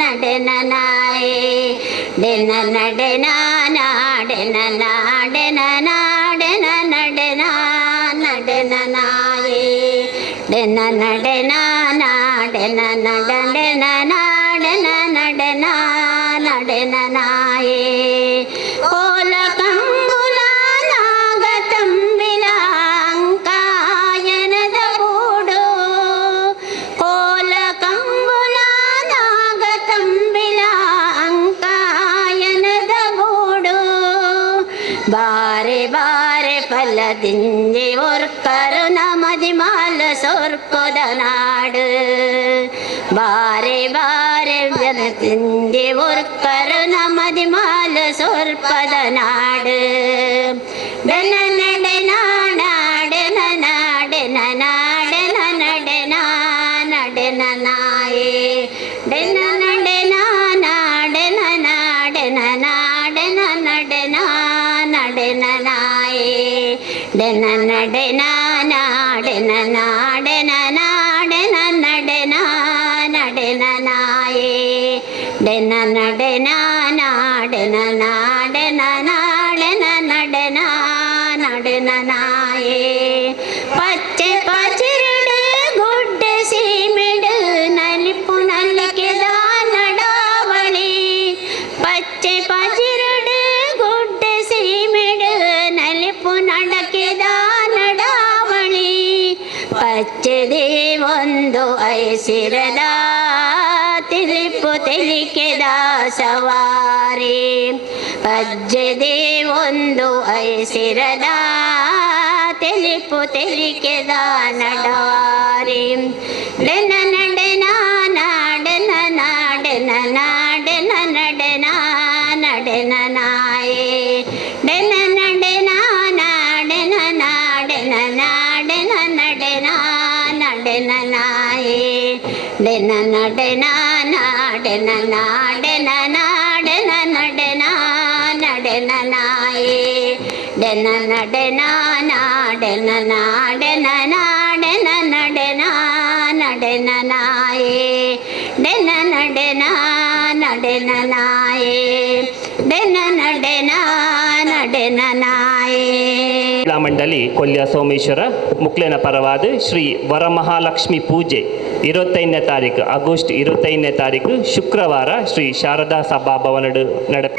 ನಡೆನ ನಾಯೇ ಡೆನ ನಡೆನ ನಾಡೆನ ನಾಡೆನ ನಾಡೆನ ನಡೆನ ನಡೆನ ನಾಯೇ ಡೆನ ನಡೆನ ನಾಡೆನ ನಡೆನ ನಾಡೆನ ನಡೆನ ನಡೆನ ನಾಯೇ ಕೋಲ ಕಂಬುಲ ನಾಗ ತಂಬಿಲ ಅಂಕಾಯನದ ಗೂಡು ಕೋಲ ಕಂಬುಲ ನಾಗ ತಂಬಿಲ ಅಂಕಾಯನದ ಗೂಡು ಬಾರೆ ಬಾರೆ ಫಲದಿಂದೆ ಒರ್ಕರು ನಮದಿ ಮಾಲ ಸೊರ್ಕೊದ ನಾಡು ಬಾರೆ ಬಾರೆ ಜನತಿಂದೆ ಒರ್ಕರು ನಮದಿ ಮಾಲ ಸೊರ್ಪದ ನಾಡು ಡೆನ ನಡೆನ ನಾಡೆನ ನಾಡೆನ ನಾಡೆನ ನಡೆನ ನಡೆನ ನಾಯೇ ಡೆನ ನಡೆನ ನಾಡೆನ ನಾಡೆನ ನಾಡೆನ ನಡೆನ ನಡೆನ ನಾಯೇ ಡೆನ ನಡೆನ ನಾಡೆನ ನಾಡೆನ ನಾಡೆನ ನಡೆನ ನಡೆನ ನಾಯೇ ಡೆನ ನಡೆನ ನಾಡೆನ ನಾಡೆನ ನಾಡೆನ ನಡೆನ ನಡೆನ ನಾಯೇ ಪಚ್ಚೆ ಪಚಿರುಡು ಗುಡ್ಡೆ ಸೀಮೆಡು ನಲಿಪು ನಲಿಕೆದ ನಡಾವಳಿ ಪಚ್ಚೆ ಪಚಿರುಡು ಗುಡ್ಡೆ ಸೀಮೆಡು ಒಂದು ಐಸಿರದ ತಿಳಿಪು ತೆಲಿಕೆದ ಸವಾರಿ ಅಜ್ಜದೆ ಒಂದು ಐಸಿರದ ತಿಳಿಪು ತೆಲಿಕೆದ ನಡವಾರಿ ಡೆನ ನಡೆನ ನಾಡೆನ ನಾಡೆನ ನಾಡೆನ ನಡೆನ ನಡೆನ ನಾಯೇ ಡೆನ ನಡೆನ ನಾಡೆನ ನಾಡೆನ ನಾಡೆನ ನಡೆನ ನಡೆನ ನಾಯೇ ಡೆನ ನಡೆನ ನಾಡೆನ ನಾಡೆನ ನಾಡೆನ ನಡೆನ ನಡೆನ ನಾಯೇ ಡೆನ ನಡೆನ ನಾಡೆನ ನಾಡೆನ ನಾಡೆನ ನಡೆನ ನಡೆನ ನಾಯೇ ಡೆನ ನಡೆನ ನಡೆನ ನಾಯೇ ಡೆನ ನಡೆನ ನಡೆನ ನಾಯೇ. ಮಹಿಳಾ ಮಂಡಳಿ ಕೊಲ್ಯ ಸೋಮೇಶ್ವರ ಮುಕ್ಲೇನ ಪರವಾದ ಶ್ರೀ ವರಮಹಾಲಕ್ಷ್ಮಿ ಪೂಜೆ 25ನೇ ತಾರೀಕು ಆಗಸ್ಟ್ 25ನೇ ತಾರೀಕು ಶುಕ್ರವಾರ ಶ್ರೀ ಶಾರದಾ ಸಭಾಭವನಡು ನಡೆ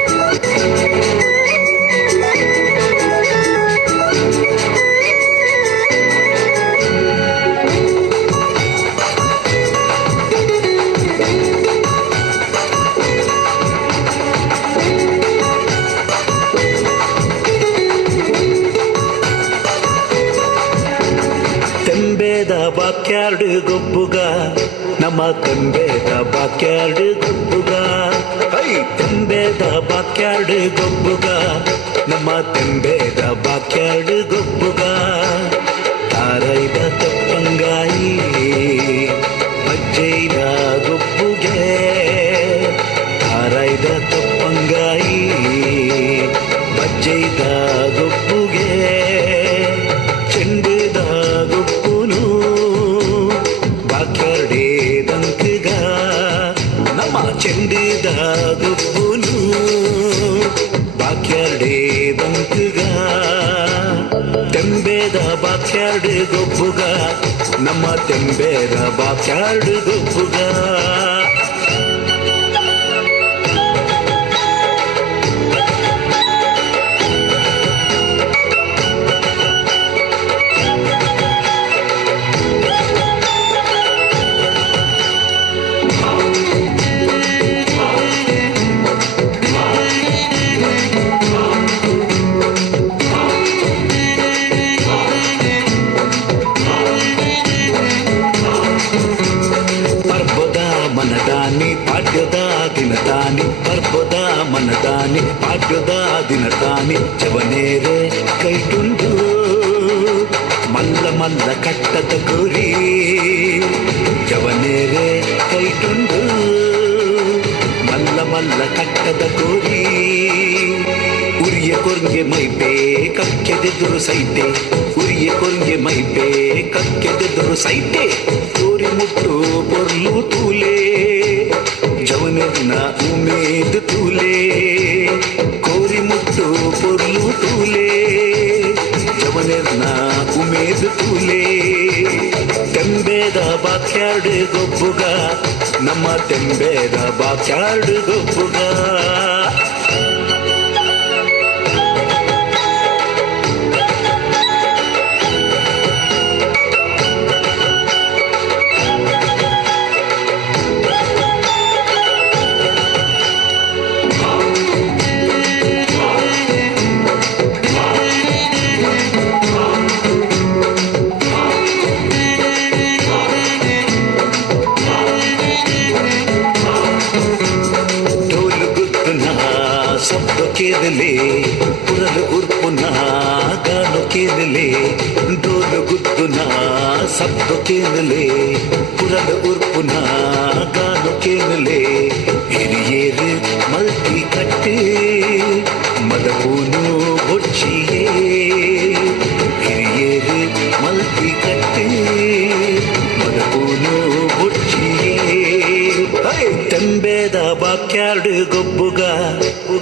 ಬಾಕ್ಯಾರ್ಡ್ ಗೊಬ್ಬುಗ ನಮ್ಮ ತಂಬೆದ ಬಾಕ್ಯಾರ್ಡ್ ಗೊಬ್ಬುಗ ಹೈ ತಂಬೆದ ಬಾಕ್ಯಾರ್ಡ್ ಗೊಬ್ಬುಗ ನಮ್ಮ ತಂಬೆದ ಬಾಕ್ಯಾರ್ಡ್ ಗೊಬ್ಬುಗ ತಾರೈದ ತಪ್ಪಂಗಾಯಿ ಅಜ್ಜೈದ ಗೊಬ್ಬುಗೆ ತಾರೈದ ತಪ್ಪಂಗಾಯಿ ಅಜ್ಜೈದ ಗೊಬ್ಬುಗೆ ಚೆಂಡದ ಗೊಬ್ಬುನು ಬಾಕ್ಯಾರ್ಡೆ ದಂಕಗ ನಮ್ಮ ಚೆಂಡದ ಗೊಬ್ಬುನು ಬಾಕ್ಯಾರ್ಡೆ ದಂಕಗ ತೆಂಬೆದ ಬಾಕ್ಯಾರ್ಡ್ ಗೊಬ್ಬುಗ ನಮ್ಮ ತೆಂಬೆದ ಬಾಕ್ಯಾರ್ಡ್ ಗೊಬ್ಬುಗ ದಿನತಾನಿ ಪರ್ಬದ ಮನದಾನಿ ಪಾಠ್ಯದ ದಿನತಾನಿ ಚವನೇರೆ ಕೈಟುಂಡು ಮಲ್ಲ ಮಲ್ಲ ಕಟ್ಟದ ಗುರಿ ಚವನೇರೆ ಕೈಟುಂಡು ಮಲ್ಲ ಮಲ್ಲ ಕಟ್ಟದ ಗುರಿ ಉರಿಯ ಕೊರ್ಗೆ ಮೈಪೆ ಕಕ್ಕೆದೆದುರು ಸೈತೆ ಉರಿಯ ಕೊರ್ಗೆ ಮೈಪೆ ಕಕ್ಕೆದೆದುರು ಸೈತೆ ತೋರಿ ಮುಟ್ಟು ಪೊರ್ಲು ತೂಲೆ ಜವನರ್ನ ಉಮೇದ್ ತೂಲೆ ಕೋರಿ ಮುಟ್ಟು ಪೊರ್ಲು ತೂಲೆ ಜವನರ್ನ ಉಮೇದ್ ತೂಲೆ ತೆಂಬೆದ ಬಾಕ್ಯಾರ್ಡ್ ಗೊಬ್ಬುಗ ನಮ್ಮ ತೆಂಬೆದ ಬಾಕ್ಯಾರ್ಡ್ ಗೊಬ್ಬುಗ ಕೇದಲೆ ಪುರಲು ಉರ್ಪುನ ಗಾನು ಕೇದಲೆ ಡೋಲು ಗುದ್ದುನ ಸಬ್ದು ಕೇದಲೆ ಪುರಲು ಉರ್ಪುನ ಗಾನು ಕೇದಲೆ ಹಿರಿಯೇರು ಮಲ್ತಿ ಕಟ್ಟೆ ಮದಪೂನು ಬೊಚ್ಚಿಯೇ ಹಿರಿಯೇರು ಮಲ್ತಿ ಕಟ್ಟೆ ಮದಪೂನು ಬೊಚ್ಚಿಯೇ ತಂಬೆದ ಬಾಕ್ಯಾರ್ಡ್ ಗೊಬ್ಬುಗ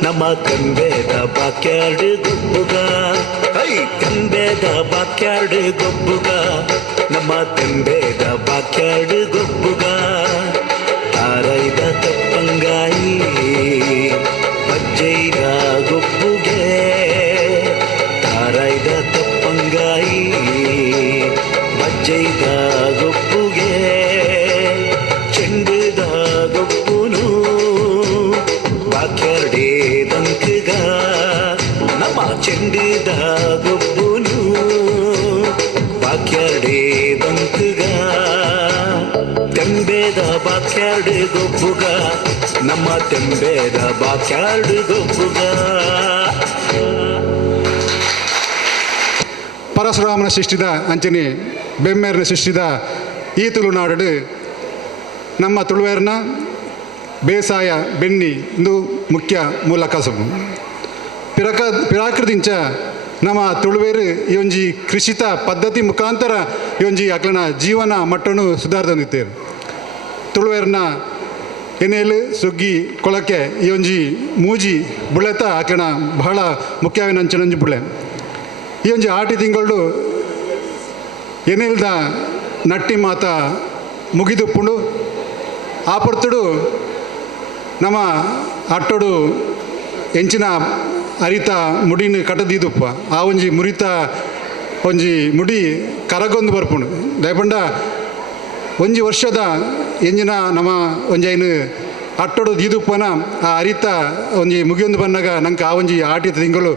ನಮ್ಮ ತಂಬೆದ ಬಾಕ್ಯಾರ್ಡ್ ಗೊಬ್ಬುಗ ಹೈ ತಂಬೆದ ಬಾಕ್ಯಾರ್ಡ್ ಗೊಬ್ಬುಗ ನಮ್ಮ ತಂಬೆದ ಬಾಕ್ಯಾರ್ಡ್ ಗೊಬ್ಬುಗ ತಾರೈದ ತಪ್ಪಂಗಾಯಿ ಅಜ್ಜೈದ ಗೊಬ್ಬುಗೆ ತಾರೈದ ತಪ್ಪಂಗಾಯಿ ಅಜ್ಜೈದ ಗೊಬ್ಬುಗೆ ಚೆಂಡಿದ ಗೊಬ್ಬುನು ಬಾಕ್ಯಾರ್ಡೆ ಬಂತುಗ ತೆಂಬೇದ ಬಾಕ್ಯಾರ್ಡೆ ಗೊಬ್ಬುಗ ನಮ್ಮ ತೆಂಬೇದ ಬಾಕ್ಯಾರ್ಡೆ ಗೊಬ್ಬುಗ. ಪರಶುರಾಮನ ಸೃಷ್ಟಿದ ಅಂಚನೆ ಬೆಮ್ಮೇರನ ಸೃಷ್ಟಿದ ಈ ತುಳುನಾಡು ನಮ್ಮ ತುಳುವೇರನ ಬೇಸಾಯ ಬೆಣ್ಣಿ ಇಂದು ಮುಖ್ಯ ಮೂಲ ಕಸಬು. ಪಿರಾಕೃತಿಂಚ ನಮ್ಮ ತುಳುವೇರು ಈ ಒಂಜಿ ಕೃಷಿತ ಪದ್ಧತಿ ಮುಖಾಂತರ ಈ ಒಂಜಿ ಅಕ್ಲನ ಜೀವನ ಮಟ್ಟನು ಸುಧಾರಿಸಿದ್ದೇವೆ. ತುಳುವೇರನ ಎಣ್ಣೆಲು ಸುಗ್ಗಿ ಕೊಳಕೆ ಈ ಒಂಜಿ ಮೂಜಿ ಬುಳೆತ ಅಕ್ಲನ ಬಹಳ ಮುಖ್ಯವಾದ ಅಂಚನೊಂಜಿ ಬುಳೆ. ಈ ಒಂಜಿ ಆಟಿ ತಿಂಗಳು ಎಣ್ಣೆಲ್ದ ನಟ್ಟಿ ಮಾತ ಮುಗಿದುಪ್ಪುಂಡು ಆಪರ್ತುಡು ನಮ್ಮ ಅಟ್ಟೋಡು ಎಂಚಿನ ಅರಿತ ಮುಡಿನ ಕಟದಿದುಪ್ಪ ಆ ಒಂಜಿ ಮುರಿತ ಒಂಜಿ ಮುಡಿ ಕರಗೊಂದು ಬರ್ಪುಂಡು ದಯಪಂಡ ಒಂಜಿ ವರ್ಷದ ಎಂಜಿನ ನಮ್ಮ ಒಂಜೈನು ಅಟ್ಟೋಡು ದೀದುಪ್ಪನ ಆ ಅರಿತ ಒಂಜಿ ಮುಗಿಯೊಂದು ಬಂದಾಗ ನಂಗೆ ಆ ಒಂಜಿ ಆಟಿದ ತಿಂಗಳು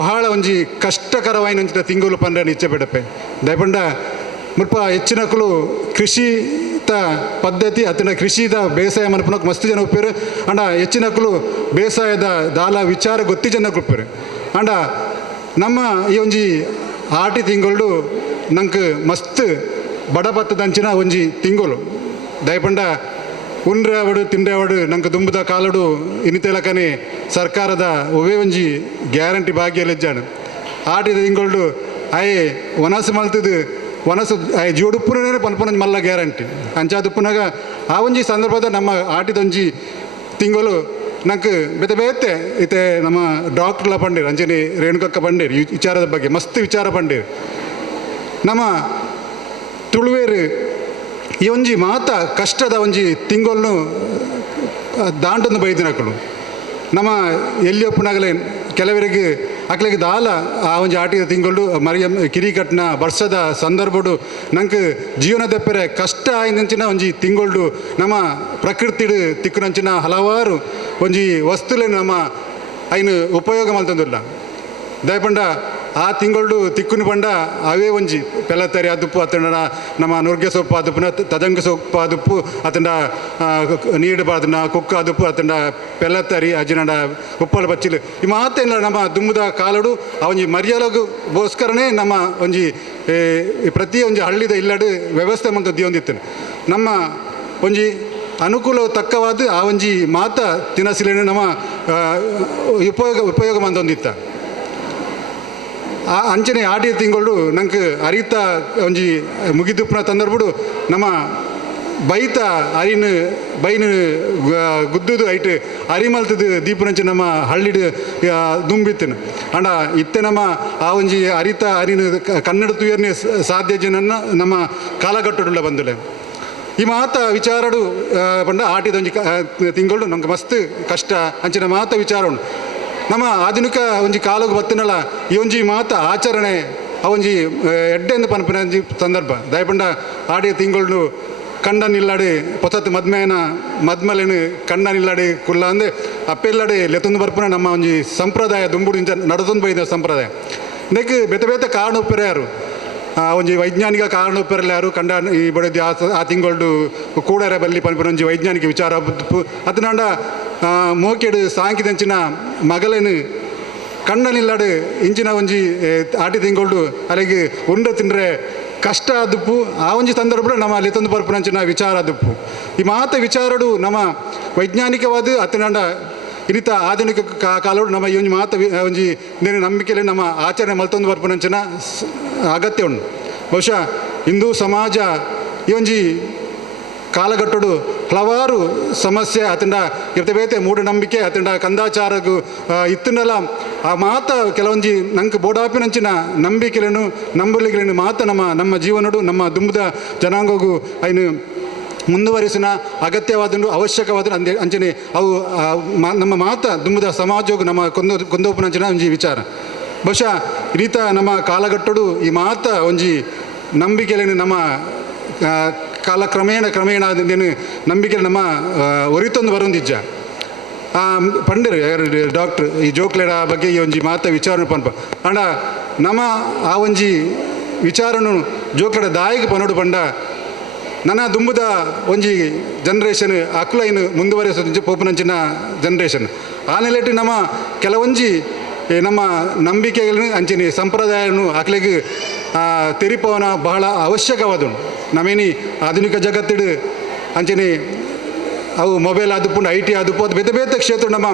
ಬಹಳ ಒಂಜಿ ಕಷ್ಟಕರವಾಯಿನಂಚಿನ ತಿಂಗಳು ಪಂಡ ಇಚ್ಛೆ ಬಿಡಪ್ಪೆ ದಯಪಂಡ ಮುಲ್ಪ ಹೆಚ್ಚಿನಕಲು ಕೃಷಿತ ಪದ್ಧತಿ ಅತನ ಕೃಷಿದ ಬೇಸಾಯ ಮನಪನಕ್ಕೆ ಮಸ್ತ್ ಜನ ಉಪ್ಪೇರು ಅಂಡ ಹೆಚ್ಚಿನಕಲು ಬೇಸಾಯದ ದಾಲ ವಿಚಾರ ಗೊತ್ತಿ ಜನ ಉಪ್ಪೇರು ಅಂಡ ನಮ್ಮ ಈ ಒಂಜಿ ಆಟಿ ತಿಂಗಳು ನಂಗೆ ಮಸ್ತ್ ಬಡಪತ್ತದಂಚಿನ ಒಂಜಿ ತಿಂಗಳು ದಯಪಂಡ ಉಂಡ್ರೆವಡು ತಿಂಡ್ರೆವಡು ನಂಗೆ ದುಂಬುದ ಕಾಲಡು ಇನ್ನಿತೆಲಕನೆ ಸರ್ಕಾರದ ಒವೇ ಒಂಜಿ ಗ್ಯಾರಂಟಿ ಭಾಗ್ಯಲೆಜ್ಜಾನು ಆಟಿದ ತಿಂಗಳು ಆಯೆ ವನಸು ಮಲ್ತದು ವನಸು ಆಯೆ ಜೋಡುಪ್ಪುನೇ ಪನ್ಪುನ ಮಲ್ಲ ಗ್ಯಾರಂಟಿ ಅಂಚಾದುಪ್ಪುನಾಗ ಆ ಒಂಜಿ ಸಂದರ್ಭದ ನಮ್ಮ ಆಟಿದೊಂಜಿ ತಿಂಗಳು ನಂಗೆ ಬೇತೆ ಬೇತೆ ಇತ್ತೆ ನಮ್ಮ ಡಾಕ್ಟ್ರ್ಲ ಪಂಡೇರು ಅಂಜನಿ ರೇಣುಕಕ್ಕ ಪಂಡೇರು ಈ ವಿಚಾರದ ಬಗ್ಗೆ ಮಸ್ತ್ ವಿಚಾರ ಪಂಡೇರು. ನಮ್ಮ ತುಳುವೇರು ಈ ಒಂಜಿ ಮಾತ ಕಷ್ಟದ ಒಂಜಿ ತಿಂಗಳನ್ನು ದಾಂಟೊಂದು ಬೈದಿನಕ್ಕಳು ನಮ್ಮ ಎಲ್ಲಿಯಪ್ಪನಾಗಲೇ ಕೆಲವರಿಗೆ ಅಕ್ಲಿಗೆ ದಾಲ ಆ ಒಂಜಿ ಆಟಿದ ತಿಂಗಳು ಮರಿಯ ಕಿರಿಕಟ್ನ ವರ್ಷದ ಸಂದರ್ಭಡು ನಂಗೆ ಜೀವನ ತೆಪ್ಪರೆ ಕಷ್ಟ ಆಯ್ದಂಚಿನ ಒಂಜಿ ತಿಂಗಳು ನಮ್ಮ ಪ್ರಕೃತಿಡು ತಿಕ್ಕುನಂಚಿನ ಹಲವಾರು ಒಂಜಿ ವಸ್ತುಲೇನು ನಮ್ಮ ಐನು ಉಪಯೋಗ ಮಲ್ತಂದಿಲ್ಲ ದಯಪಂಡ ಆ ತಿಂಗಳು ತಿಕ್ಕುನಿ ಪಂಡ ಅವೇ ಒಂಜಿ ಪೆಲ್ಲತ್ತರಿ ಅದುಪ್ಪು ಅತಂಡ ನಮ್ಮ ನುರ್ಗೆ ಸೊಪ್ಪು ಅದುಪ್ಪುನ ತದಂಗ ಸೊಪ್ಪು ಅದುಪ್ಪು ಅತಂಡ ನೀಡು ಬಾದನ ಕುಕ್ಕ ಅದುಪ್ಪು ಅತಂಡ ಪೆಲ್ಲತ್ತರಿ ಅಜಿನಂಡ ಉಪ್ಪಲು ಬಚ್ಚಿಲು ಈ ಮಾತೇನ ನಮ್ಮ ದುಂಬುದ ಕಾಲಡು ಆ ಒಂಜಿ ಮರ್ಯಾದಗೋಸ್ಕರನೇ ನಮ್ಮ ಒಂಜಿ ಪ್ರತಿ ಒಂಜಿ ಹಳ್ಳಿದ ಇಲ್ಲಡು ವ್ಯವಸ್ಥೆ ಮಂತ ದಿಯೊಂದಿತ್ತು ನಮ್ಮ ಒಂಜಿ ಅನುಕೂಲ ತಕ್ಕವಾದ ಆ ಒಂಜಿ ಮಾತ ತಿನಸಿಲೇನೆ ನಮ್ಮ ಉಪಯೋಗ ಮಂದೊಂದಿತ್ತ ಆ ಅಂಚನೆ ಆಟಿ ತಿಂಗಳು ನಂಗೆ ಅರಿತ ಒಂಜಿ ಮುಗಿದುಪ್ಪನ ತಂದರ್ಬಿಡು ನಮ್ಮ ಬೈತ ಅರಿನು ಬೈನು ಗುದ್ದುದು ಐಟ್ ಅರಿಮಲ್ತದು ದೀಪನಂಚ ನಮ್ಮ ಹಳ್ಳಿಡು ದುಂಬಿತ್ತನು ಅಂಡ ಇತ್ತೆ ನಮ್ಮ ಆ ಒಂಜಿ ಅರಿತ ಅರಿನು ಕನ್ನಡ ತುಯರ್ನೆ ಸಾಧ್ಯ ಜನನ್ನ ನಮ್ಮ ಕಾಲಘಟ್ಟಡುಲ್ಲ ಬಂದುಲೆ ಈ ಮಾತ ವಿಚಾರಡು ಪಂಡ ಆಟಿದೊಂಜಿ ತಿಂಗಳು ನಮ್ಗೆ ಮಸ್ತ್ ಕಷ್ಟ ಅಂಚಿನ ಮಾತ ವಿಚಾರ ಉಂಡು ನಮ್ಮ ಆಧುನಿಕ ಒಂಜಿ ಕಾಲಕ್ಕೆ ಬತ್ತಿನಲ್ಲ ಈ ಒಂಜಿ ಮಾತ ಆಚರಣೆ ಆ ಒಂಜಿ ಎಡ್ಡೆಂದು ಪನ್ಪಿನ ಒಂಜಿ ಸಂದರ್ಭ ದಯಪಂಡ ಆಡಿಯ ತಿಂಗಳು ಕಂಡನಿಲ್ಲಾಡಿ ಪೊಸತ್ತು ಮದ್ಮಲೇನು ಕಂಡನಿಲ್ಲಾಡಿ ಕುಲ್ಲ ಅಂದರೆ ಅಪ್ಪೆಲ್ಲಾಡಿ ಲೆತ್ತೊಂದು ಬರ್ಪುನ ನಮ್ಮ ಒಂಜಿ ಸಂಪ್ರದಾಯ ದುಂಬುಡಿಂಚ ನಡದೊಂದು ಬೈದ ಸಂಪ್ರದಾಯ ಇದಕ್ಕೆ ಬೇತೆ ಬೇತೆ ಕಾರಣ ಉಪ್ಪೆರೆ ಯಾರು ಒಂಜಿ ವೈಜ್ಞಾನಿಕ ಕಾರಣ ಉಪ್ಪೆರಲ್ಲ ಯಾರು ಕಂಡ ಈ ಬಡದಿ ಆ ತಿಂಗಳು ಕೂಡರೆ ಬಲ್ಲಿ ಪನ್ಪಿನ ಒಂಜಿ ವೈಜ್ಞಾನಿಕ ವಿಚಾರ ಅದನ್ನಂಡ ಮೋಕೆಡು ಸಾಂಕಿದಂಚಿನ ಮಗಲೇನು ಕಣ್ಣನಿಲ್ಲಾಡು ಇಂಚಿನ ಒಂಜಿ ಆಟಿ ತಿಂಗಳು ಅಲ್ಲಿಗೆ ಉಂಡ ತಿಂದರೆ ಕಷ್ಟ ಆದುಪ್ಪು ಆ ಒಂಜಿ ಸಂದರ್ಭ ನಮ್ಮ ಲೆತ್ತೊಂದು ಬರ್ಪುನಂಚಿನ ವಿಚಾರ ಆದುಪ್ಪು ಈ ಮಾತ ವಿಚಾರಡು ನಮ್ಮ ವೈಜ್ಞಾನಿಕವಾದ ಅತ್ತನಂಡ ಇನಿತ ಆಧುನಿಕ ಕಾಲೋಡು ನಮ್ಮ ಈ ಒಂಜಿ ಮಾತ ಒಂಜಿ ನೇನು ನಂಬಿಕೆಯಲ್ಲಿ ನಮ್ಮ ಆಚರಣೆ ಮಲ್ತೊಂದು ಬರ್ಪುನಂಚಿನ ಅಗತ್ಯ ಉಂಟು ಬಹುಶಃ ಹಿಂದೂ ಸಮಾಜ ಈ ಒಂಜಿ ಕಾಲಘಟ್ಟಡು ಹಲವಾರು ಸಮಸ್ಯೆ ಅತಂಡ ಬೇತೆ ಮೂಢನಂಬಿಕೆ ಅತಂಡ ಕಂದಾಚಾರಗೂ ಇತ್ತನಲ್ಲ ಆ ಮಾತ ಕೆಲವೊಂಜಿ ನಂಗೆ ಬೋಡಾಪಿನಂಚಿನ ನಂಬಿಕೆಗಳನ್ನು ನಂಬಲಿಕೆಗಳನ್ನು ಮಾತ ನಮ್ಮ ಜೀವನಡು ನಮ್ಮ ದುಂಬದ ಜನಾಂಗಗೂ ಐನು ಮುಂದುವರಿಸಿನ ಅಗತ್ಯವಾದನು ಅವಶ್ಯಕವಾದ ಅಂಚನೆ ಅವು ನಮ್ಮ ಮಾತ ದುಂಬದ ಸಮಾಜಗೂ ನಮ್ಮ ಕೊಂದೋಪನಂಚಿನ ಒಂಜಿ ವಿಚಾರ ಬಹುಶಃ ರೀತ ನಮ್ಮ ಕಾಲಘಟ್ಟಡು ಈ ಮಾತ ಒಂಜಿ ನಂಬಿಕೆಯನ್ನು ನಮ್ಮ ಕ್ರಮೇಣ ನಂಬಿಕೆ ನಮ್ಮ ಒರಿತೊಂದು ಬರೊಂದಿಜ್ಜ ಪಂಡರು ಡಾಕ್ಟ್ರ್ ಈ ಜೋಕ್ಲೆಡ ಬಗ್ಗೆ ಈ ಒಂಜಿ ಮಾತ ವಿಚಾರಣೆ ಪನ್ಪ ಅಂಡ ನಮ್ಮ ಆ ಒಂಜಿ ವಿಚಾರನು ಜೋಕ್ಲೆಡ ದಾಯಿಗೆ ಪನೋಡು ಪಂಡ ನನ್ನ ದುಂಬುದ ಒಂಜಿ ಜನ್ರೇಷನ್ ಅಕ್ಲೈನ್ ಮುಂದುವರಿಸ ಪೋಪುನಂಚಿನ ಜನ್ರೇಷನ್ ಆ ನೆಲೆಟ್ಟು ನಮ್ಮ ಕೆಲವೊಂಜಿ ನಮ್ಮ ನಂಬಿಕೆಗಳನ್ನು ಅಂಚಿನ ಸಂಪ್ರದಾಯವನ್ನು ಅಕ್ಲೆಗೆ ತೆರಿಪವನ ಬಹಳ ಅವಶ್ಯಕವಾದನು ನಮೇನಿ ಆಧುನಿಕ ಜಗತ್ತಿಡು ಅಂಚನೆ ಅವು ಮೊಬೈಲ್ ಆದುಪುಂಡು IT ಆದುಪು ಅದು ಬೇತೆ ಬೇತೆ ಕ್ಷೇತ್ರ ನಮ್ಮ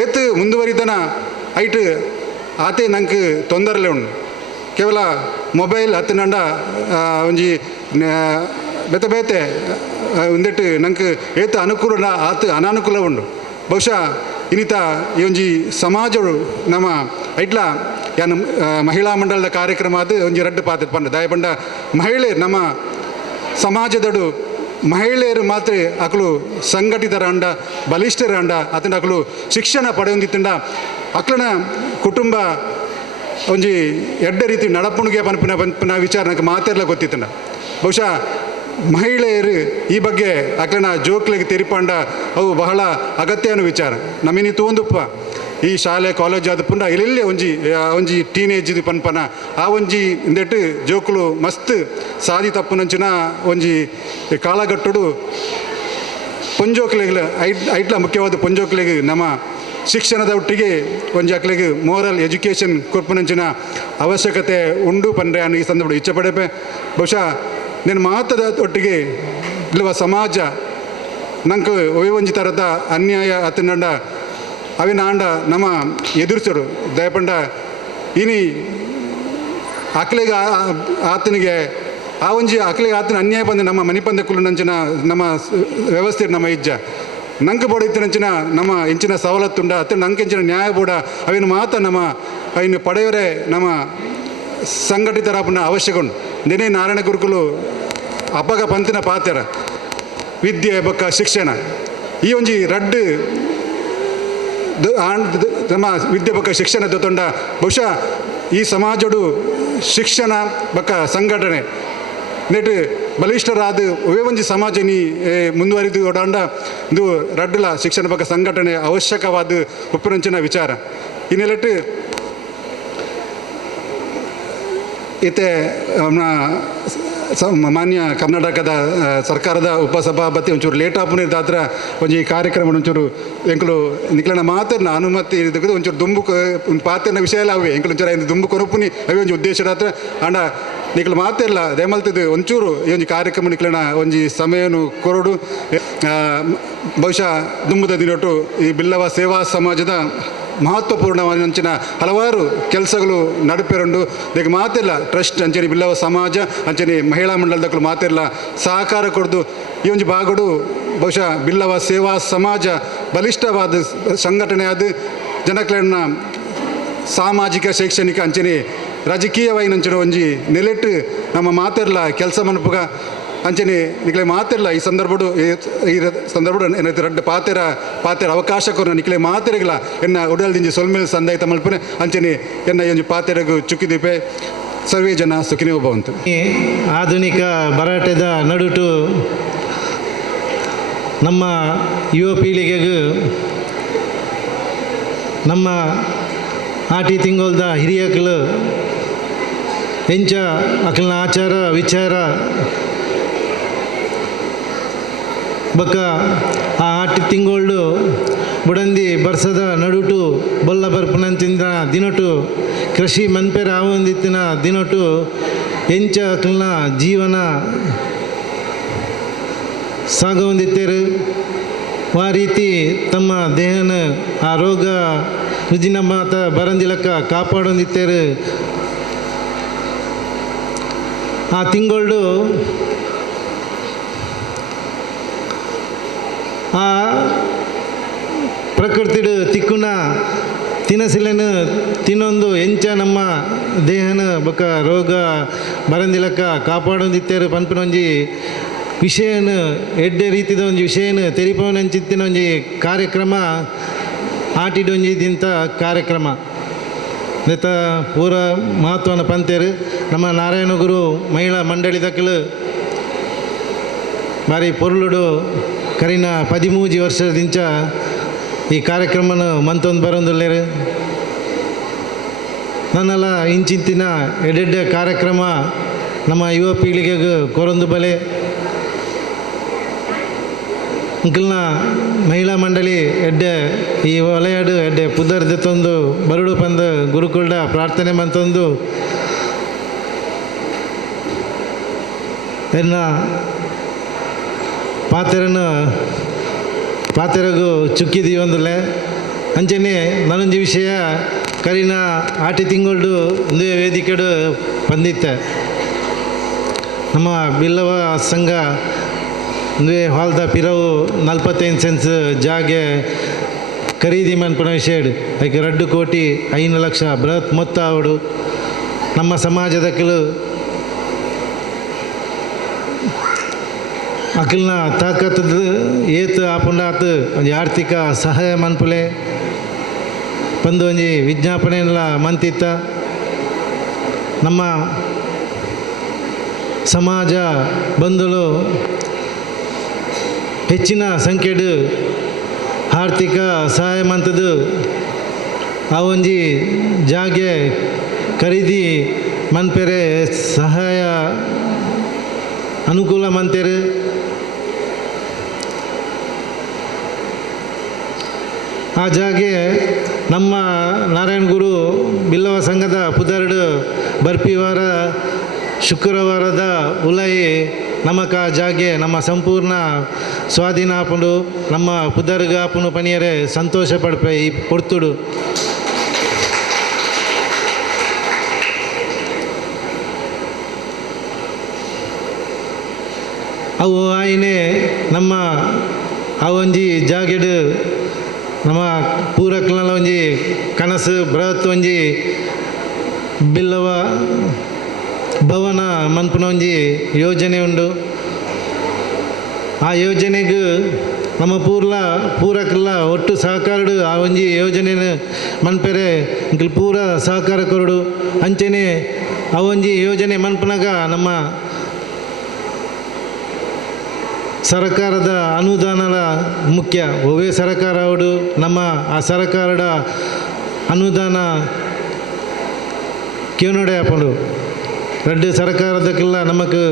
ಏತ್ ಮುಂದುವರಿದನ ಐಟ್ ಆತೆ ನಂಗೆ ತೊಂದರೆಲೆ ಉಂಡು ಕೇವಲ ಮೊಬೈಲ್ ಹತ್ತು ನಂಡ ಒಂಜಿ ಬೇತೆ ಬೇತೆ ಒಂದೆಟ್ಟು ನಂಗೆ ಏತು ಅನುಕೂಲ ಆತು ಅನಾನುಕೂಲ ಉಂಡು ಬಹುಶಃ ಇನ್ನಿತ ಈ ಒಂಜಿ ಸಮಾಜಗಳು ನಮ್ಮ ಐಟ್ಲ ಯಾನು ಮಹಿಳಾ ಮಂಡಲದ ಕಾರ್ಯಕ್ರಮ ಅದು ಒಂಜಿ ರಡ್ಡು ಪಾತ್ರ ಪಂಡ ದಾಯ ಪಂಡ ಮಹಿಳೆ ನಮ್ಮ ಸಮಾಜದಡು ಮಹಿಳೆಯರು ಮಾತ್ರ ಅಕಲು ಸಂಘಟಿತರ ಅಂಡ ಬಲಿಷ್ಠರ ಅಂಡ ಅತಂಡ ಅಕಲು ಶಿಕ್ಷಣ ಪಡೆಯೊಂದಿತ್ತಂಡ ಅಕ್ಲನ ಕುಟುಂಬ ಒಂಜಿ ಎಡ್ಡ ರೀತಿ ನಡಪುಣಿಗೆ ಪನ್ಪಿನ ವಿಚಾರ ನನಗೆ ಮಾತೆಲ್ಲ ಗೊತ್ತಿತ್ತಂಡ ಬಹುಶಃ ಮಹಿಳೆಯರು ಈ ಬಗ್ಗೆ ಅಕ್ಲನ ಜೋಕ್ಲಿಗೆ ತೆರಿಪಂಡ ಅವು ಬಹಳ ಅಗತ್ಯನ ವಿಚಾರ ನಮ್ಮಿನಿ ತೋಂದುಪ್ಪ ಈ ಶಾಲೆ ಕಾಲೇಜ್ ಆದ ಪುಂಡ ಇಲ್ಲೆಲ್ಲೇ ಒಂಜಿ ಟೀನೇಜ್ ಪನ್ಪನ ಆ ಒಂಜಿ ಇಂದೆಟ್ಟು ಜೋಕುಲು ಮಸ್ತ್ ಸಾದಿ ತಪ್ಪುನಂಚಿನ ಒಂಜಿ ಕಾಲಘಟ್ಟಡು ಪೊಂಜೋಕ್ಲೆಗ್ ಐಟ್ಲ ಮುಖ್ಯವಾದ ಪೊಂಜೋಕ್ಲೆಗ್ ನಮ್ಮ ಶಿಕ್ಷಣದ ಒಟ್ಟಿಗೆ ಒಂಜಿ ಅಕ್ಲೆಗ್ ಮೋರಲ್ ಎಜುಕೇಷನ್ ಕೊರ್ಪುನಂಚಿನ ಅವಶ್ಯಕತೆ ಉಂಡು ಪಂಡ್ರೆ ಅನ್ನೋ ಈ ಸಂದರ್ಭ ಇಚ್ಛೆ ಪಡೆಪೆ ಬಹುಶಃ నేను ಮಾತದ ಒಟ್ಟಿಗೆ ಇಲ್ಲವ ಸಮಾಜ ನಂಗೆ ಒಯ್ ಒಂಜಿ ಥರದ ಅನ್ಯಾಯ ಅತ್ತನಂಡ ಅವಿನ ಆಂಡ ನಮ್ಮ ಎದುರಿಸೋಡು ದಯಪಂಡ ಇನಿ ಅಕ್ಲೆಗೆ ಆತನಿಗೆ ಆ ಒಂಜಿ ಅಕ್ಲೆಗೆ ಆತನ ಅನ್ಯಾಯ ಬಂದು ನಮ್ಮ ಮನೆ ಪಂದಕ್ಕೂ ನಂಚಿನ ನಮ್ಮ ವ್ಯವಸ್ಥೆ ನಮ್ಮ ಇಜ್ಜ ನಂಗೆ ಬೋಡ ಇತ್ತಿನಂಚಿನ ನಮ್ಮ ಇಂಚಿನ ಸವಲತ್ತುಂಡ ಅತ್ತ ನಂಗೆ ಇಂಚಿನ ನ್ಯಾಯ ಬೋಡ ಅವಿನ ಮಾತ ನಮ್ಮ ಅವಿನ ಪಡೆಯವರೇ ನಮ್ಮ ಸಂಘಟಿತರಾಪನ ಅವಶ್ಯಕ ಉಂಟು ನೆನೆ ನಾರಾಯಣ ಗುರುಕುಲು ಅಪ್ಪಗ ಪಂತಿನ ಪಾತ್ರ ವಿದ್ಯೆ ಬೊಕ್ಕ ಶಿಕ್ಷಣ ಈ ಒಂಜಿ ರಡ್ಡು ನಮ್ಮ ವಿದ್ಯೆ ಬೊಕ್ಕ ಶಿಕ್ಷಣ ದೊತ್ತೊಂಡ ಬಹುಶಃ ಈ ಸಮಾಜಡು ಶಿಕ್ಷಣ ಬೊಕ್ಕ ಸಂಘಟನೆ ನೆಟ್ಟು ಬಲಿಷ್ಠರಾದ ಒವೇ ಒಂಜಿ ಸಮಾಜ ನೀ ಮುಂದುವರಿದು ಓಡಾಂಡ ಇದು ರಡ್ಡುಲ ಶಿಕ್ಷಣ ಬೊಕ್ಕ ಸಂಘಟನೆ ಅವಶ್ಯಕವಾದ ಉಪ್ಪುನಂಚಿನ ವಿಚಾರ ಈ ನೆಲೆಟ್ಟು ಇತ್ತೆ ಮಾನ್ಯ ಕರ್ನಾಟಕದ ಸರ್ಕಾರದ ಉಪಸಭಾಪತಿ ಒಂಚೂರು ಲೇಟ್ ಆಪುನಿದ ಹತ್ರ ಒಂಜಿ ಕಾರ್ಯಕ್ರಮ ಒಂಚೂರು ಎಂಕಲು ನಿಕ್ಲನ ಮಾತನ್ನ ಅನುಮತಿ ಇದ್ದದ್ದು ಒಂಚೂರು ದುಂಬು ಪಾತ್ರನ ವಿಷಯ ಎಲ್ಲ ಅವೇ ಎಂಕಲು ಒಂಚೂರ ದುಂಬು ಕೊರಪುನಿ ಅವೇ ಒಂಜಿ ಉದ್ದೇಶದ ಹತ್ರ ಅಂಡ ನಿಕ್ಲು ಮಾತಿಲ್ಲ ದೇಮಲ್ತದ್ದು ಒಂಚೂರು ಈ ಒಂಜಿ ಕಾರ್ಯಕ್ರಮ ನಿಕ್ಲನ ಒಂಜಿ ಸಮಯನು ಕೊರಡು ಬಹುಶಃ ದುಂಬುದ ದಿನೊಟ್ಟು ಈ ಬಿಲ್ಲವ ಸೇವಾ ಸಮಾಜದ ಮಹತ್ವಪೂರ್ಣವಂಚಿನ ಹಲವಾರು ಕೆಲಸಗಳು ನಡುಪೆರಂಡು ಇದಕ್ಕೆ ಮಾತಿಲ್ಲ ಟ್ರಸ್ಟ್ ಅಂಚನೆ ಬಿಲ್ಲವ ಸಮಾಜ ಅಂಚನೆ ಮಹಿಳಾ ಮಂಡಲದಕ್ಕೂ ಮಾತಿಲ್ಲ ಸಹಕಾರ ಕೊಡ್ದು ಈ ಒಂಜಿ ಭಾಗಡು ಬಹುಶಃ ಬಿಲ್ಲವ ಸೇವಾ ಸಮಾಜ ಬಲಿಷ್ಠವಾದ ಸಂಘಟನೆ ಆದ ಜನಕ್ಲನ್ನ ಸಾಮಾಜಿಕ ಶೈಕ್ಷಣಿಕ ಅಂಚನೆ ರಾಜಕೀಯವಾಯಿನಂಚಿನ ಒಂಜಿ ನೆಲೆಟ್ಟು ನಮ್ಮ ಮಾತಿರ್ಲ ಕೆಲಸ ಮನಪುಗ ಅಂಚನೆ ನಿಕ್ಲೆ ಮಾತಿರ್ಲ ಈ ಸಂದರ್ಭಡು ಈ ಸಂದರ್ಭಡು ಏನೈತೆ ರಡ್ಡು ಪಾತೆರ ಅವಕಾಶ ಕೊರ ನಿಕ್ಲೆ ಮಾತೆರೆಗಳ ಎನ್ನ ಉಡಲ್ದಿಂಜಿ ಸೊಲ್ಮೇಲೆ ಸಂದಾಯಿತ ಮಲ್ಪನೆ ಅಂಚನೆ ಎನ್ನ ಒಂಜಿ ಪಾತೆರೆಗೂ ಚುಕ್ಕಿದೀಪೆ ಸರ್ವೇ ಜನ ಸುಖಿನೋ ಭವಂತು. ಆಧುನಿಕ ಭರಾಟೆದ ನಡುಟು ನಮ್ಮ ಯುವ ಪೀಳಿಗೆಗೂ ನಮ್ಮ ಆಟಿ ತಿಂಗೊಲ್ದ ಹಿರಿಯಕಲು ಹೆಂಚ ಅಕಲ್ನ ಆಚಾರ ವಿಚಾರ ಬೊಕ್ಕ ಆ ಆಟಿ ತಿಂಗಳು ಬುಡಂದಿ ಬರ್ಸದ ನಡುಟು ಬೊಲ್ಲ ಬರ್ಪುನಂತಿನ ದಿನಟು ಕೃಷಿ ಮನ್ಪೆರ ಆವೊಂದಿತ್ತಿನ ದಿನಟು ಎಂಚ ಅಕಲ್ನ ಜೀವನ ಸಾಗವೊಂದಿತ್ತೇರು ಆ ರೀತಿ ತಮ್ಮ ದೇಹನ ಆ ರೋಗ ರುಜಿನ ಮಾತ ಬರಂದಿಲಕ್ಕ ಕಾಪಾಡೊಂದಿತ್ತೇರು ಆ ತಿಂಗಳು ಆ ಪ್ರಕೃತಿಡು ತಿಕ್ಕುನ ತಿನಸಿಲೆನು ತಿನ್ನೊಂದು ಎಂಚ ನಮ್ಮ ದೇಹನ ಬೊಕ್ಕ ರೋಗ ಬರಂದಿಲಕ್ಕ ಕಾಪಾಡೊಂದಿತ್ತೇರು ಪನ್ಪನೊಂಜಿ ವಿಷಯನ ಎಡ್ಡೆ ರೀತಿದ ಒಂಜಿ ವಿಷಯನ ತೆರಿಪವನಂಚಿತ್ತಿನ ಒಂಜಿ ಕಾರ್ಯಕ್ರಮ ಆಟಿಡೊಂಜಿದಿಂತ ಕಾರ್ಯಕ್ರಮ ನೆತ್ತ ಪೂರ ಮಹತ್ವನ ಪಂತೇರು ನಮ್ಮ ನಾರಾಯಣ ಗುರು ಮಹಿಳಾ ಮಂಡಳಿದಕ್ಕಲು ಬಾರಿ ಪೊರ್ಲುಡು ಕರಿನ 13 ವರ್ಷದಿಂಚ ಈ ಕಾರ್ಯಕ್ರಮನ ಮಂತೊಂದು ಬರೋದಿಲ್ಲೇರು ನನ್ನೆಲ್ಲ ಇಂಚಿಂತಿನ ಎಡೆಡ್ಡೆ ಕಾರ್ಯಕ್ರಮ ನಮ್ಮ ಯುವ ಪೀಳಿಗೆಗೆ ಕೊರೊಂದು ಬಲೆ ಇಂಕಲ್ನ ಮಹಿಳಾ ಮಂಡಳಿ ಎಡ್ಡೆ ಈ ವಲಯಡು ಎಡ್ಡೆ ಪುದರ್ದೊಂದು ಬರಡು ಪಂದ ಗುರುಕುಲ್ಡ ಪ್ರಾರ್ಥನೆ ಮಂತೊಂದು ಎನ್ನ ಪಾತೆರಗೂ ಚುಕ್ಕಿದೀವಿ ಒಂದಲ್ಲೇ ಅಂಚನೆ ನನ್ನೊಂದು ವಿಷಯ ಕರಿನ ಆಟಿ ತಿಂಗಳು ಒಂದು ವೇದಿಕೆಡು ಬಂದಿತ್ತೆ ನಮ್ಮ ಬಿಲ್ಲವ ಸಂಘ ಒಂದು ಹಾಲ್ದ ಪಿರವು 45 ಸೆನ್ಸ್ ಜಾಗೆ ಖರೀದಿ ಮನ್ಪನ ವಿಷಯ ಅದಕ್ಕೆ 2 ಕೋಟಿ 5 ಲಕ್ಷ ಬೃಹತ್ ಮೊತ್ತ ಅವಡು ನಮ್ಮ ಸಮಾಜದ ಅಕಲ್ನ ತಾಕತ್ತದ ಏತು ಆಪುಂಡಾತು ಒಂದು ಆರ್ಥಿಕ ಸಹಾಯ ಮನ್ಪುಲೆ ಬಂದು ಒಂಜಿ ವಿಜ್ಞಾಪನೆ ಎಲ್ಲ ಮಂತಿತ್ತ ನಮ್ಮ ಸಮಾಜ ಬಂಧುಲು ಹೆಚ್ಚಿನ ಸಂಖ್ಯೆಡು ಆರ್ಥಿಕ ಸಹಾಯ ಮಂತದು ಆ ಒಂಜಿ ಜಾಗೆ ಖರೀದಿ ಮನ್ಪೆರೆ ಸಹಾಯ ಅನುಕೂಲ ಮಂತೇರು ಆ ಜಾಗೆ ನಮ್ಮ ನಾರಾಯಣ ಗುರು ಬಿಲ್ಲವ ಸಂಘದ ಪುದರ್ಡು ಬರ್ಪಿವಾರ ಶುಕ್ರವಾರದ ಉಲಾಯಿ ನಮಕ ಜಾಗೆ ನಮ್ಮ ಸಂಪೂರ್ಣ ಸ್ವಾಧೀನ ಆಪುಂಡು ನಮ್ಮ ಪುದರ್ಗ ಆಪುನು ಪನಿಯರೆ ಸಂತೋಷ ಪಡ್ಪೆ ಈ ಕೊಡ್ತುಡು ಅವು ಆಯ್ನೆ ನಮ್ಮ ಆ ಒಂಜಿ ಜಾಗೆಡು ನಮ್ಮ ಪೂರಕ್ಲ ಒಂಜಿ ಕನಸು ಬೃಹತ್ ಒಂಜಿ ಬಿಲ್ಲವ ಭವನ ಮನ್ಪುನ ಒಂಜಿ ಯೋಜನೆ ಉಂಡು ಆ ಯೋಜನೆಗೂ ನಮ್ಮ ಪೂರಕ್ಲ ಒಟ್ಟು ಸಹಕಾರಡು ಆ ಒಂಜಿ ಯೋಜನೆನ ಮನ್ಪೆರೆ ಪೂರ ಸಹಕಾರ ಕೊರಡು ಅಂಚನೆ ಆ ಒಂಜಿ ಯೋಜನೆ ಮನ್ಪನಾಗ ನಮ್ಮ ಸರ್ಕಾರದ ಅನುದಾನದ ಮುಖ್ಯ ಒವೇ ಸರ್ಕಾರ ಅವಡು ನಮ್ಮ ಆ ಸರ್ಕಾರದ ಅನುದಾನ ಕೇನೋಡೆ ಹಾಕೊಂಡು 2 ಸರ್ಕಾರದಕ್ಕೆಲ್ಲ ನಮಗೆ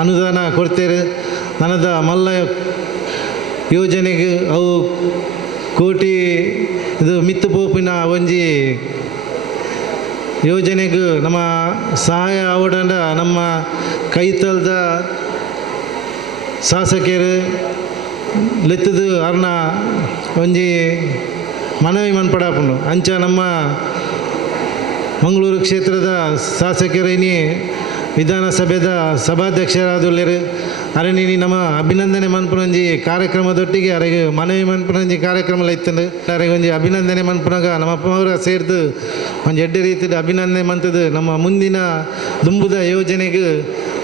ಅನುದಾನ ಕೊಡ್ತೇವೆ ನನದ ಮಲ್ಲ ಯೋಜನೆಗೆ ಅವು ಕೋಟಿ ಇದು ಮಿತ್ತು ಪೋಪಿನ ಒಂಜಿ ಯೋಜನೆಗೂ ನಮ್ಮ ಸಹಾಯ ಅವಡಂಡ ನಮ್ಮ ಕೈತಲ್ದ ಶಾಸಕರು ಲೆತ್ತದು ಅರ್ನ ಒಂಜಿ ಮನವಿ ಮನ್ಪಡಾಪುಂಡು ಅಂಚ ನಮ್ಮ ಮಂಗಳೂರು ಕ್ಷೇತ್ರದ ಶಾಸಕರಿನಿ ವಿಧಾನಸಭೆದ ಸಭಾಧ್ಯಕ್ಷರಾದುಲ್ಲೇರು ಅರಣಿನಿ ನಮ್ಮ ಅಭಿನಂದನೆ ಮನ್ಪುನಂಜಿ ಕಾರ್ಯಕ್ರಮದೊಟ್ಟಿಗೆ ಅರೆಗೆ ಮನವಿ ಮನ್ಪುನಂಜಿ ಕಾರ್ಯಕ್ರಮ ಇತ್ತಂಡು ಅರೆಗೆ ಒಂಜಿ ಅಭಿನಂದನೆ ಮನ್ಪುನಾಗ ನಮ್ಮ ಅಪ್ಪನವರ ಸೇರ್ದು ಒಂಜಿ ಎಡ್ಡೆ ರೀತಿಯ ಅಭಿನಂದನೆ ಮಂತದು ನಮ್ಮ ಮುಂದಿನ ದುಂಬುದ ಯೋಜನೆಗೆ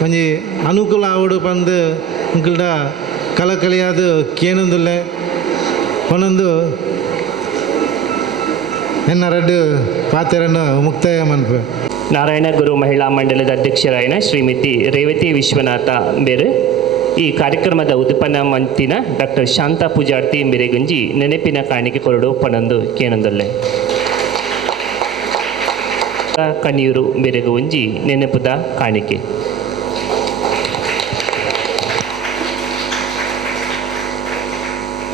ಒಂಜಿ ಅನುಕೂಲ ಆವಡು ಪಂದು ಇಂಕಲ್ಡ ಕಲಕಲಿಯಾದ ಕೇನೊಂದುಲ್ಲೆ ಒಂದೊಂದು ಎನ್ನ 2 ಪಾತೆರನ್ನು ಮುಕ್ತಾಯ ಮನ್ಪು ನಾರಾಯಣ ಗುರು ಮಹಿಳಾ ಮಂಡಲದ ಅಧ್ಯಕ್ಷರಾಯನ ಶ್ರೀಮತಿ ರೇವತಿ ವಿಶ್ವನಾಥ ಬೇರು ಈ ಕಾರ್ಯಕ್ರಮದ ಉದ್ಪನ್ನ ಮಂತಿನ ಡಾಕ್ಟರ್ ಶಾಂತಾ ಪೂಜಾರ್ತಿ ಮೇರೆಗುಂಜಿ ನೆನಪಿನ ಕಾಣಿಕೆ ಕೊರಡು ಪಣಂದು ಕೇನೊಂದೊಲ್ಲೆ ಕಣ್ಣೀರು ಮೇರೆಗುಂಜಿ ನೆನಪುದ ಕಾಣಿಕೆ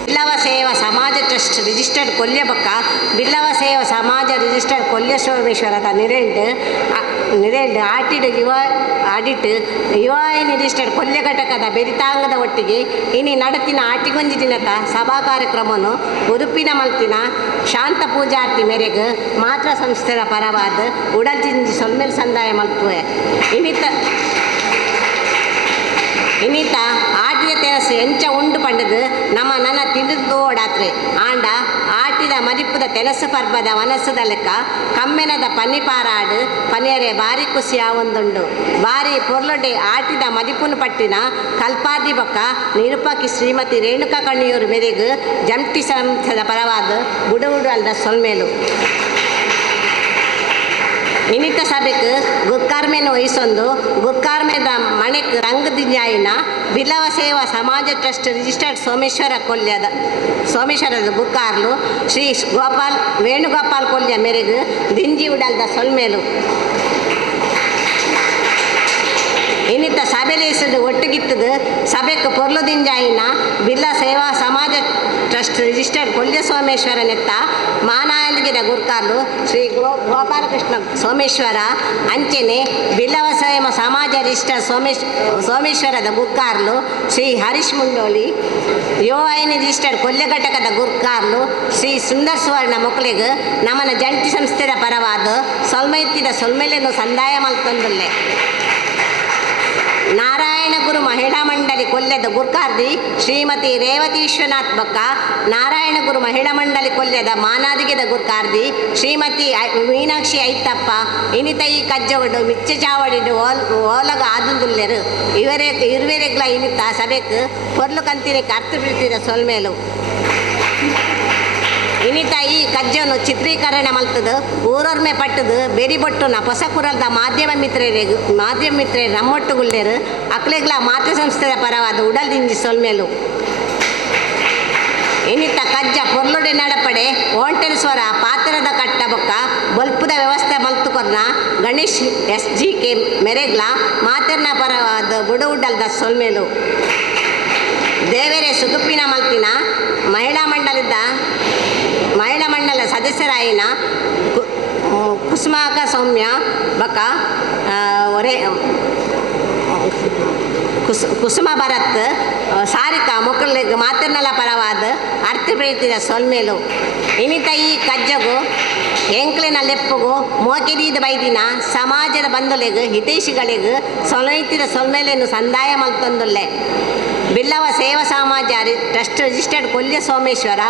ಬಿಲ್ಲವ ಸೇವಾ ಸಮಾಜ ಟ್ರಸ್ಟ್ ರಿಜಿಸ್ಟರ್ಡ್ ಕೊಲ್ಯ ಬಕ್ಕ ಬಿಲ್ಲವ ಸೇವಾ ಸಮಾಜ ರಿಜಿಸ್ಟರ್ಡ್ ಕೊಲ್ಯ ಸೋಮೇಶ್ವರದ ನಿರೇಂಡ್ ಆಟಿಡ್ ಯುವ ಆಡಿಟ್ ಯುವಾಯಿನಿ ರಿಜಿಸ್ಟರ್ಡ್ ಕೊಲ್ಯ ಘಟಕದ ಬೆರಿತಾಂಗದ ಒಟ್ಟಿಗೆ ಇನಿ ನಡತಿನ ಆಟಿಗೊಂಜಿ ದಿನದ ಸಭಾ ಕಾರ್ಯಕ್ರಮವನ್ನು ಉಡುಪಿನ ಮಲ್ತಿನ ಶಾಂತ ಪೂಜಾರ್ತಿ ಮೇರೆಗೆ ಮಾತ್ರ ಸಂಸ್ಥೆಯ ಪರವಾದ ಉಡಲ್ಜಿಂಜಿ ಸೊಲ್ಮೇಲ್ ಸಂದಾಯ ಮಲ್ಪುವೆ ಇನ್ನಿತ ಆಟಿದ ತೆರಸು ಎಂಚ ಉಂಡು ಪಂಡದು ನಮ್ಮ ನನ್ನ ತಿಳಿದೋಡಾತ್ರೆ ಆಂಡ ಆಟಿದ ಮದಿಪುದ ತೆಲಸು ಪರ್ಬದ ವನಸ್ಸದ ಲೆಕ್ಕ ಕಮ್ಮೆನದ ಪನ್ನಿಪಾರಾಡು ಪನಿಯರೆ ಬಾರಿ ಖುಷಿ ಆವೊಂದುಂಡು ಬಾರಿ ಪೊರ್ಲೊಡೆ ಆಟಿದ ಮದಿಪುನು ಪಟ್ಟಿನ ಕಲ್ಪಾದಿ ಬೊಕ್ಕ ನಿರುಪಕಿ ಶ್ರೀಮತಿ ರೇಣುಕಾ ಕಣ್ಣಿಯೂರು ಮೆರೆಗು ಜಂಟಿ ಸಂಸ್ಥದ ಪರವಾದ ಬುಡುಬುಡು ಅಲ್ದ ಸೊಲ್ಮೇಲು ಇನ್ನಿತ ಸಭೆಗೆ ಗುರ್ಕಾರ್ಮೆನ ವಹಿಸೊಂದು ಗುರ್ಕಾರ್ಮೆದ ಮನೆಗೆ ರಂಗದಿಂಜಾಯಿನ ಬಿಲ್ಲವ ಸೇವಾ ಸಮಾಜ ಟ್ರಸ್ಟ್ ರಿಜಿಸ್ಟರ್ಡ್ ಸೋಮೇಶ್ವರದ ಗುರ್ಕಾರ್ಲು ಶ್ರೀ ವೇಣುಗೋಪಾಲ್ ಕೊಲ್ಯ ಮೇರೆಗೆ ದಿಂಜಿ ಉಡಲ್ದ ಸೊಲ್ಮೇಲು ಇನ್ನಿತ ಸಭೆಲೇಸದು ಒಟ್ಟುಗಿತ್ತದು ಸಭೆಗೆ ಪೊರ್ಲುದಿಂಜಾಯಿನ ಬಿಲ್ಲ ಸೇವಾ ಸಮಾಜ ಟ್ರಸ್ಟ್ ರಿಜಿಸ್ಟರ್ಡ್ ಕೊಲ್ಯ ಸೋಮೇಶ್ವರ ನೆತ್ತ ಮಾನಾಲಿಗಿದ ಗುರ್ಕಾರ್ಲು ಶ್ರೀ ಗೋಪಾಲಕೃಷ್ಣ ಸೋಮೇಶ್ವರ ಅಂಚೆನೆ ಬಿಲ್ಲವ ಸೇವಾ ಸಮಾಜ ರಿಜಿಸ್ಟರ್ ಸೋಮೇಶ್ವರದ ಗುರ್ಕಾರ್ಲು ಶ್ರೀ ಹರೀಶ್ ಮುಂಡೋಳಿ ಯುವವಾಹಿನಿ ರಿಜಿಸ್ಟರ್ಡ್ ಕೊಲ್ಯ ಘಟಕದ ಗುರ್ಕಾರ್ಲು ಶ್ರೀ ಸುಂದರ್ ಸುವರ್ಣ ಮೊಕ್ಲೆಗೆ ನಮ್ಮನ ಜಂಟಿ ಸಂಸ್ಥೆದ ಪರವಾದ ಸೊಲ್ಮೈತಿದ ಸೊಲ್ಮೆಲೆನು ಸಂದಾಯ ಮಲ್ತೊಂದುಲ್ಲೆ ನಾರಾಯಣ ಗುರು ಮಹಿಳಾ ಮಂಡಳಿ ಕೊಲ್ಯದ ಗುರ್ಕಾರ್ದಿ ಶ್ರೀಮತಿ ರೇವತಿ ವಿಶ್ವನಾಥ್ ಬಕ್ಕ ನಾರಾಯಣ ಗುರು ಮಹಿಳಾ ಮಂಡಳಿ ಕೊಲ್ಯದ ಮಾನಾದಿಗೆದ ಗುರ್ಕಾರ್ದಿ ಶ್ರೀಮತಿ ಮೀನಾಕ್ಷಿ ಐತಪ್ಪ ಇನಿತ ಈ ಕಜ್ಜೊಡು ಮಿಚ್ಚ ಚಾವಡಿಡು ಓಲಗ ಆದುಂದುಲ್ಲೆರು ಇರುವೆರೆಗ್ಲ ಇನಿತ ಸಭೆಗೆ ಪೊರ್ಲು ಕಂತಿನ ಕರ್ತು ಬಿಡ್ತಿದ ಸೊಲ್ಮೇಲು ಇನಿತ ಈ ಕಜ್ಜನು ಚಿತ್ರೀಕರಣ ಮಲ್ತದು ಊರೊರ್ಮೆ ಪಟ್ಟದು ಬೆರಿಬೊಟ್ಟುನ ಹೊಸಕುರದ ಮಾಧ್ಯಮ ಮಿತ್ರರು ನಮ್ಮೊಟ್ಟುಗುಲ್ಲೇರು ಅಕ್ಲೆಗ್ಲ ಮಾತೃ ಸಂಸ್ಥೆದ ಪರವಾದ ಉಡಲ್ದಿಂಜಿ ಸೊಲ್ಮೇಲು ಇನಿತ ಕಜ್ಜ ಪೊರ್ಲುಡೆ ನಡಪಡೆ ಓಂಟೆಲ್ ಸ್ವರ ಪಾತ್ರದ ಕಟ್ಟ ಬೊಕ್ಕ ಬಲ್ಪುದ ವ್ಯವಸ್ಥೆ ಮಲ್ತುಕೊರ್ನ ಗಣೇಶ್ SGK ಮೆರೆಗ್ಲ ಮಾತಿರ್ನ ಪರವಾದ ಬುಡ ಉಡಲ್ದ ಸೊಲ್ಮೇಲು ದೇವೆರೆ ಸುಗುಪ್ಪಿನ ಮಲ್ತಿನ ಮಹಿಳಾ ಮಂಡಲ ಸದಸ್ಯರಾಯಿನ ಕುಸುಮಾಕ ಸೌಮ್ಯ ಬಕ ಒರೆ ಕುಸುಮ ಭರತ್ ಸಾರಿಕಾ ಮೊಕ್ಕಳಿಗೆ ಮಾತಿರ್ನಲ ಪರವಾದ ಅರ್ಥ ಬೆಳೀತಿದ ಸೊಲ್ಮೇಲು ಇನಿತ ಈ ಕಜ್ಜಗು ಎಂಕ್ಲಿನ ಲೆಪ್ಪುಗು ಮೋಕಿದೀದ ಬೈದಿನ ಸಮಾಜದ ಬಂಧುಲೆಗೆ ಹಿತೈಷಿಗಳಿಗೆ ಸೊಲೈತಿದ ಸೊಲ್ಮೇಲೆನು ಸಂದಾಯ ಮಲ್ತೊಂದುಲ್ಲೆ ಬಿಲ್ಲವ ಸೇವಾ ಸಮಾಜ ಟ್ರಸ್ಟ್ ರಿಜಿಸ್ಟರ್ಡ್ ಕೊಲ್ಯ ಸೋಮೇಶ್ವರ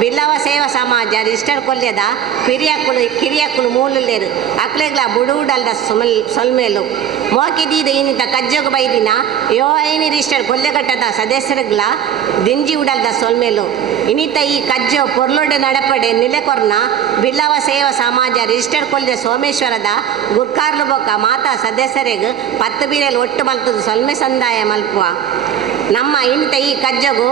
ಬಿಲ್ಲವ ಸೇವಾ ಸಮಾಜ ರಿಜಿಸ್ಟರ್ಡ್ ಕೊಲ್ಯದ ಕಿರಿಯಕ್ಕಳು ಮೂಲಲೇರು ಅಕ್ಲೆಗ್ಲ ಬುಡುಡಲ್ದ ಸೊಲ್ಮೇಲು ಮೋಕಿದೀದ ಇನಿತ ಕಜ್ಜಗು ಬೈದಿನ ಯುವವಾಹಿನಿ ರಿಜಿಸ್ಟರ್ಡ್ ಕೊಲ್ಯಘಟ್ಟದ ಸದಸ್ಯರುಗಳ ದಿಂಜಿ ಉಡಲ್ದ ಸೊಲ್ಮೇಲು ಇನಿತ ಈ ಕಜ್ಜು ಪೊರ್ಲೊಡೆ ನಡಪಡೆ ನಿಲೆಕೊರ್ನ ಬಿಲ್ಲವ ಸೇವಾ ಸಮಾಜ ರಿಜಿಸ್ಟರ್ಡ್ ಕೊಲ್ಯ ಸೋಮೇಶ್ವರದ ಗುರ್ಕಾರ್ಲು ಬೊಕ್ಕ ಮಾತಾ ಸದಸ್ಯರಿಗೆ 10 ಬೀರೆಲು ಒಟ್ಟು ಮಲ್ತದು ಸೊಲ್ಮೆ ಸಂದಾಯ ಮಲ್ಪುವ ನಮ್ಮ ಇನಿತ ಈ ಕಜ್ಜಗು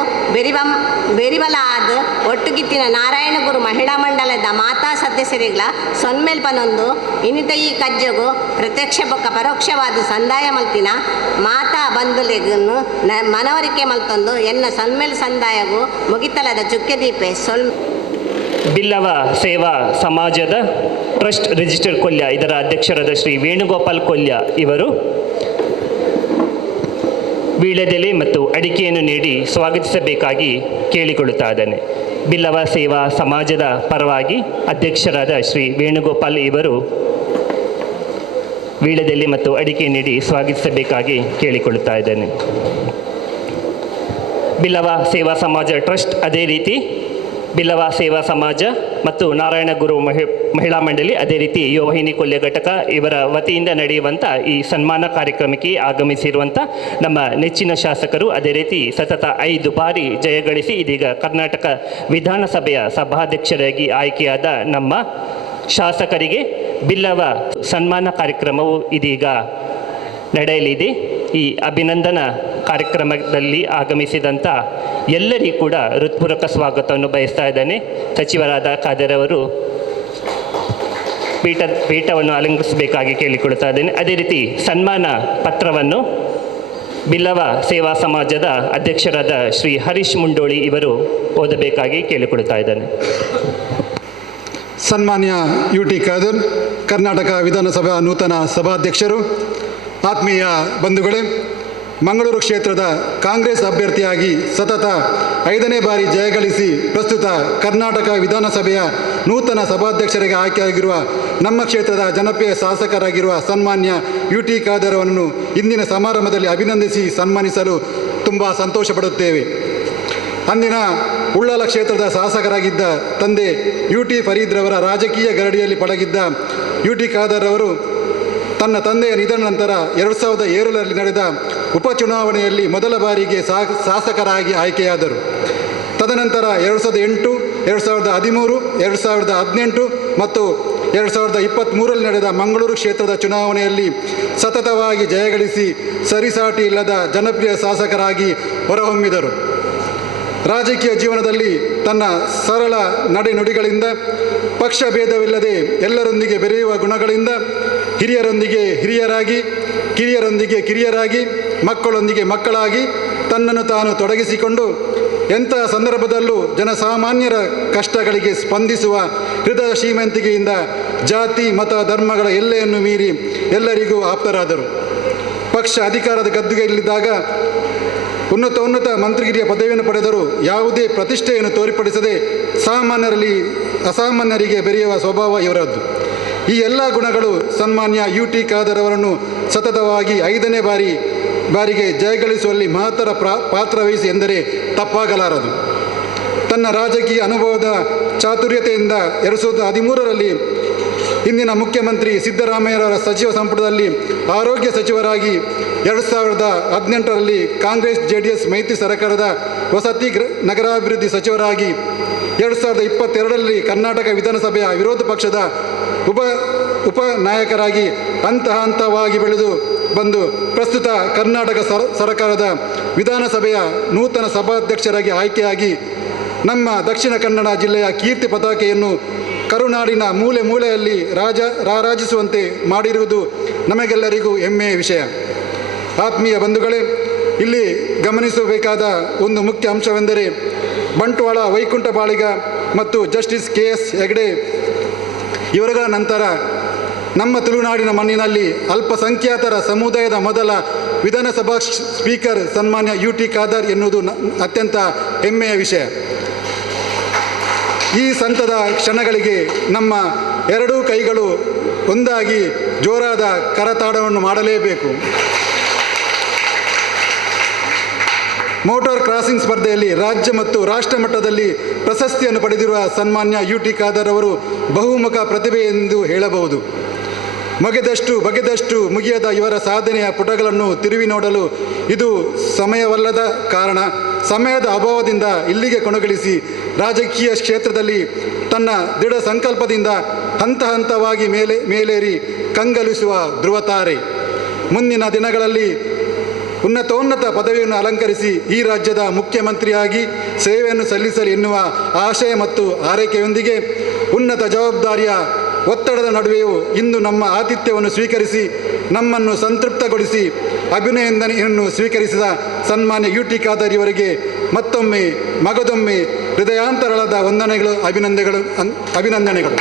ಬೆರಿಬಲ ಆದ ಒಟ್ಟುಗಿತ್ತಿನ ನಾರಾಯಣ ಗುರು ಮಹಿಳಾ ಮಂಡಲದ ಮಾತಾ ಸದಸ್ಯರಿಗಳ ಸೊನ್ಮೇಲ್ಪನೊಂದು ಇನಿತ ಈ ಕಜ್ಜಗು ಪ್ರತ್ಯಕ್ಷ ಬೊಕ್ಕ ಪರೋಕ್ಷವಾದ ಸಂದಾಯ ಮಲ್ತಿನ ಮಾತಾ ಬಂಧುಲೆಗನ್ನು ಮನವರಿಕೆ ಮಲ್ತೊಂದು ಎನ್ನ ಸೊನ್ಮೇಲ್ ಸಂದಾಯಗೂ ಮುಗಿತಲದ ಚುಕ್ಕೆ ದೀಪೆ ಬಿಲ್ಲವ ಸೇವಾ ಸಮಾಜದ ಟ್ರಸ್ಟ್ ರಿಜಿಸ್ಟರ್ಡ್ ಕೊಲ್ಯ ಇದರ ಅಧ್ಯಕ್ಷರಾದ ಶ್ರೀ ವೇಣುಗೋಪಾಲ್ ಕೊಲ್ಯ ಇವರು ವೀಳ್ಯದೆಲೆ ಮತ್ತು ಅಡಿಕೆಯನ್ನು ನೀಡಿ ಸ್ವಾಗತಿಸಬೇಕಾಗಿ ಕೇಳಿಕೊಳ್ಳುತ್ತಾ ಇದ್ದಾನೆ. ಬಿಲ್ಲವ ಸೇವಾ ಸಮಾಜದ ಪರವಾಗಿ ಅಧ್ಯಕ್ಷರಾದ ಶ್ರೀ ವೇಣುಗೋಪಾಲ್ ಇವರು ವೀಳ್ಯದೆಲೆ ಮತ್ತು ಅಡಿಕೆ ನೀಡಿ ಸ್ವಾಗತಿಸಬೇಕಾಗಿ ಕೇಳಿಕೊಳ್ಳುತ್ತಾ ಇದ್ದಾನೆ. ಬಿಲ್ಲವ ಸೇವಾ ಸಮಾಜ ಟ್ರಸ್ಟ್ ಅದೇ ರೀತಿ ಬಿಲ್ಲವ ಸೇವಾ ಸಮಾಜ ಮತ್ತು ನಾರಾಯಣ ಗುರು ಮಹಿಳಾ ಮಂಡಳಿ ಅದೇ ರೀತಿ ಯುವವಾಹಿನಿ ಕೊಲ್ಯ ಘಟಕ ಇವರ ವತಿಯಿಂದ ನಡೆಯುವಂಥ ಈ ಸನ್ಮಾನ ಕಾರ್ಯಕ್ರಮಕ್ಕೆ ಆಗಮಿಸಿರುವಂಥ ನಮ್ಮ ನೆಚ್ಚಿನ ಶಾಸಕರು ಅದೇ ರೀತಿ ಸತತ 5 ಬಾರಿ ಜಯಗಳಿಸಿ ಇದೀಗ ಕರ್ನಾಟಕ ವಿಧಾನಸಭೆಯ ಸಭಾಧ್ಯಕ್ಷರಾಗಿ ಆಯ್ಕೆಯಾದ ನಮ್ಮ ಶಾಸಕರಿಗೆ ಬಿಲ್ಲವ ಸನ್ಮಾನ ಕಾರ್ಯಕ್ರಮವು ಇದೀಗ ನಡೆಯಲಿದೆ. ಈ ಅಭಿನಂದನಾ ಕಾರ್ಯಕ್ರಮದಲ್ಲಿ ಆಗಮಿಸಿದಂಥ ಎಲ್ಲರಿಗೂ ಕೂಡ ಹೃತ್ಪೂರ್ವಕ ಸ್ವಾಗತವನ್ನು ಬಯಸ್ತಾ ಇದ್ದಾನೆ. ಸಚಿವರಾದ ಖಾದರ್ ಅವರು ಪೀಠವನ್ನು ಅಲಂಕರಿಸಬೇಕಾಗಿ ಕೇಳಿಕೊಳ್ತಾ ಇದ್ದೇನೆ. ಅದೇ ರೀತಿ ಸನ್ಮಾನ ಪತ್ರವನ್ನು ಬಿಲ್ಲವ ಸೇವಾ ಸಮಾಜದ ಅಧ್ಯಕ್ಷರಾದ ಶ್ರೀ ಹರೀಶ್ ಮುಂಡೋಳಿ ಇವರು ಓದಬೇಕಾಗಿ ಕೇಳಿಕೊಳ್ತಾ ಇದ್ದಾನೆ. ಸನ್ಮಾನ್ಯ UT ಖಾದರ್, ಕರ್ನಾಟಕ ವಿಧಾನಸಭಾ ನೂತನ ಸಭಾಧ್ಯಕ್ಷರು, ಆತ್ಮೀಯ ಬಂಧುಗಳೇ, ಮಂಗಳೂರು ಕ್ಷೇತ್ರದ ಕಾಂಗ್ರೆಸ್ ಅಭ್ಯರ್ಥಿಯಾಗಿ ಸತತ 5ನೇ ಬಾರಿ ಜಯಗಳಿಸಿ ಪ್ರಸ್ತುತ ಕರ್ನಾಟಕ ವಿಧಾನಸಭೆಯ ನೂತನ ಸಭಾಧ್ಯಕ್ಷರಿಗೆ ಆಯ್ಕೆಯಾಗಿರುವ ನಮ್ಮ ಕ್ಷೇತ್ರದ ಜನಪ್ರಿಯ ಶಾಸಕರಾಗಿರುವ ಸನ್ಮಾನ್ಯ UT ಖಾದರ್ ಅವರನ್ನು ಇಂದಿನ ಸಮಾರಂಭದಲ್ಲಿ ಅಭಿನಂದಿಸಿ ಸನ್ಮಾನಿಸಲು ತುಂಬ ಸಂತೋಷಪಡುತ್ತೇವೆ. ಅಂದಿನ ಉಳ್ಳಾಲ ಕ್ಷೇತ್ರದ ಶಾಸಕರಾಗಿದ್ದ ತಂದೆ UT ಫರೀದ್ರವರ ರಾಜಕೀಯ ಗರಡಿಯಲ್ಲಿ ಪಳಗಿದ್ದ UT ಖಾದರ್ ಅವರು ತನ್ನ ತಂದೆಯ ನಿಧನ ನಂತರ 2007ರಲ್ಲಿ ನಡೆದ ಉಪಚುನಾವಣೆಯಲ್ಲಿ ಮೊದಲ ಬಾರಿಗೆ ಶಾಸಕರಾಗಿ ಆಯ್ಕೆಯಾದರು. ತದನಂತರ 2008, 2013, 2018 ಮತ್ತು 2023ರಲ್ಲಿ ನಡೆದ ಮಂಗಳೂರು ಕ್ಷೇತ್ರದ ಚುನಾವಣೆಯಲ್ಲಿ ಸತತವಾಗಿ ಜಯಗಳಿಸಿ ಸರಿಸಾಟಿ ಇಲ್ಲದ ಜನಪ್ರಿಯ ಶಾಸಕರಾಗಿ ಹೊರಹೊಮ್ಮಿದರು. ರಾಜಕೀಯ ಜೀವನದಲ್ಲಿ ತನ್ನ ಸರಳ ನಡೆನುಡಿಗಳಿಂದ, ಪಕ್ಷ ಭೇದವಿಲ್ಲದೆ ಎಲ್ಲರೊಂದಿಗೆ ಬೆರೆಯುವ ಗುಣಗಳಿಂದ, ಹಿರಿಯರೊಂದಿಗೆ ಹಿರಿಯರಾಗಿ, ಕಿರಿಯರೊಂದಿಗೆ ಕಿರಿಯರಾಗಿ, ಮಕ್ಕಳೊಂದಿಗೆ ಮಕ್ಕಳಾಗಿ ತನ್ನನ್ನು ತಾನು ತೊಡಗಿಸಿಕೊಂಡು ಎಂತಹ ಸಂದರ್ಭದಲ್ಲೂ ಜನಸಾಮಾನ್ಯರ ಕಷ್ಟಗಳಿಗೆ ಸ್ಪಂದಿಸುವ ಹೃದಯ ಶ್ರೀಮಂತಿಕೆಯಿಂದ ಜಾತಿ ಮತ ಧರ್ಮಗಳ ಎಲ್ಲೆಯನ್ನು ಮೀರಿ ಎಲ್ಲರಿಗೂ ಆಪ್ತರಾದರು. ಪಕ್ಷ ಅಧಿಕಾರದ ಗದ್ದುಗೆಯಲ್ಲಿದ್ದಾಗ ಉನ್ನತ ಮಂತ್ರಿಗಿರಿಯ ಪದವಿಯನ್ನು ಪಡೆದರೂ ಯಾವುದೇ ಪ್ರತಿಷ್ಠೆಯನ್ನು ತೋರ್ಪಡಿಸದೆ ಸಾಮಾನ್ಯರಲ್ಲಿ ಅಸಾಮಾನ್ಯರಿಗೆ ಬೆರೆಯುವ ಸ್ವಭಾವ ಇವರದ್ದು. ಈ ಎಲ್ಲ ಗುಣಗಳು ಸನ್ಮಾನ್ಯ UT ಖಾದರ್ ಅವರನ್ನು ಸತತವಾಗಿ 5ನೇ ಬಾರಿಗೆ ಜಯಗಳಿಸುವಲ್ಲಿ ಮಹತ್ತರ ಪಾತ್ರ ವಹಿಸಿ ಎಂದರೆ ತಪ್ಪಾಗಲಾರದು. ತನ್ನ ರಾಜಕೀಯ ಅನುಭವದ ಚಾತುರ್ಯತೆಯಿಂದ 2013ರಲ್ಲಿ ಇಂದಿನ ಮುಖ್ಯಮಂತ್ರಿ ಸಿದ್ದರಾಮಯ್ಯರವರ ಸಚಿವ ಸಂಪುಟದಲ್ಲಿ ಆರೋಗ್ಯ ಸಚಿವರಾಗಿ, 2018ರಲ್ಲಿ ಕಾಂಗ್ರೆಸ್ JDS ಮೈತ್ರಿ ಸರ್ಕಾರದ ವಸತಿ ನಗರಾಭಿವೃದ್ಧಿ ಸಚಿವರಾಗಿ, 2022ರಲ್ಲಿ ಕರ್ನಾಟಕ ವಿಧಾನಸಭೆಯ ವಿರೋಧ ಪಕ್ಷದ ಉಪ ನಾಯಕರಾಗಿ ಹಂತವಾಗಿ ಬೆಳೆದು ಬಂದು ಪ್ರಸ್ತುತ ಕರ್ನಾಟಕ ಸರ್ಕಾರದ ವಿಧಾನಸಭೆಯ ನೂತನ ಸಭಾಧ್ಯಕ್ಷರಾಗಿ ಆಯ್ಕೆಯಾಗಿ ನಮ್ಮ ದಕ್ಷಿಣ ಕನ್ನಡ ಜಿಲ್ಲೆಯ ಕೀರ್ತಿ ಪತಾಕೆಯನ್ನು ಕರುನಾಡಿನ ಮೂಲೆ ಮೂಲೆಯಲ್ಲಿ ರಾರಾಜಿಸುವಂತೆ ಮಾಡಿರುವುದು ನಮಗೆಲ್ಲರಿಗೂ ಹೆಮ್ಮೆಯ ವಿಷಯ. ಆತ್ಮೀಯ ಬಂಧುಗಳೇ, ಇಲ್ಲಿ ಗಮನಿಸಬೇಕಾದ ಒಂದು ಮುಖ್ಯ ಅಂಶವೆಂದರೆ ಬಂಟ್ವಾಳ ವೈಕುಂಠ ಬಾಳಿಗ ಮತ್ತು ಜಸ್ಟಿಸ್ KS ಹೆಗ್ಡೆ ಇವರುಗಳ ನಂತರ ನಮ್ಮ ತುಳುನಾಡಿನ ಮಣ್ಣಿನಲ್ಲಿ ಅಲ್ಪಸಂಖ್ಯಾತರ ಸಮುದಾಯದ ಮೊದಲ ವಿಧಾನಸಭಾ ಸ್ಪೀಕರ್ ಸನ್ಮಾನ್ಯ UT ಖಾದರ್ ಎನ್ನುವುದು ಅತ್ಯಂತ ಹೆಮ್ಮೆಯ ವಿಷಯ. ಈ ಸಂತದ ಕ್ಷಣಗಳಿಗೆ ನಮ್ಮ ಎರಡೂ ಕೈಗಳು ಒಂದಾಗಿ ಜೋರಾದ ಕರತಾಡವನ್ನು ಮಾಡಲೇಬೇಕು. ಮೋಟಾರ್ ಕ್ರಾಸಿಂಗ್ ಸ್ಪರ್ಧೆಯಲ್ಲಿ ರಾಜ್ಯ ಮತ್ತು ರಾಷ್ಟ್ರ ಮಟ್ಟದಲ್ಲಿ ಪ್ರಶಸ್ತಿಯನ್ನು ಪಡೆದಿರುವ ಸನ್ಮಾನ್ಯ UT ಖಾದರ್ ಅವರು ಬಹುಮುಖ ಪ್ರತಿಭೆ ಎಂದು ಹೇಳಬಹುದು. ಬಗೆದಷ್ಟು ಮುಗಿಯದ ಇವರ ಸಾಧನೆಯ ಪುಟಗಳನ್ನು ತಿರುವಿ ನೋಡಲು ಇದು ಸಮಯವಲ್ಲದ ಕಾರಣ ಸಮಯದ ಅಭಾವದಿಂದ ಇಲ್ಲಿಗೆ ಕೊನೆಗೊಳಿಸಿ ರಾಜಕೀಯ ಕ್ಷೇತ್ರದಲ್ಲಿ ತನ್ನ ದೃಢ ಸಂಕಲ್ಪದಿಂದ ಹಂತವಾಗಿ ಮೇಲೇರಿ ಕಂಗೊಳಿಸುವ ಧ್ರುವತಾರೆ. ಮುಂದಿನ ದಿನಗಳಲ್ಲಿ ಉನ್ನತ ಪದವಿಯನ್ನು ಅಲಂಕರಿಸಿ ಈ ರಾಜ್ಯದ ಮುಖ್ಯಮಂತ್ರಿಯಾಗಿ ಸೇವೆಯನ್ನು ಸಲ್ಲಿಸಲಿ ಎನ್ನುವ ಆಶಯ ಮತ್ತು ಆರೈಕೆಯೊಂದಿಗೆ ಉನ್ನತ ಜವಾಬ್ದಾರಿಯ ಒತ್ತಡದ ನಡುವೆಯೂ ಇಂದು ನಮ್ಮ ಆತಿಥ್ಯವನ್ನು ಸ್ವೀಕರಿಸಿ ನಮ್ಮನ್ನು ಸಂತೃಪ್ತಗೊಳಿಸಿ ಅಭಿನಂದನೆಯನ್ನು ಸ್ವೀಕರಿಸಿದ ಸನ್ಮಾನ್ಯ UT ಖಾದರ್ ಇವರಿಗೆ ಮತ್ತೊಮ್ಮೆ ಮಗದೊಮ್ಮೆ ಹೃದಯಾಂತರಾಳದ ವಂದನೆಗಳು, ಅಭಿನಂದನೆಗಳು.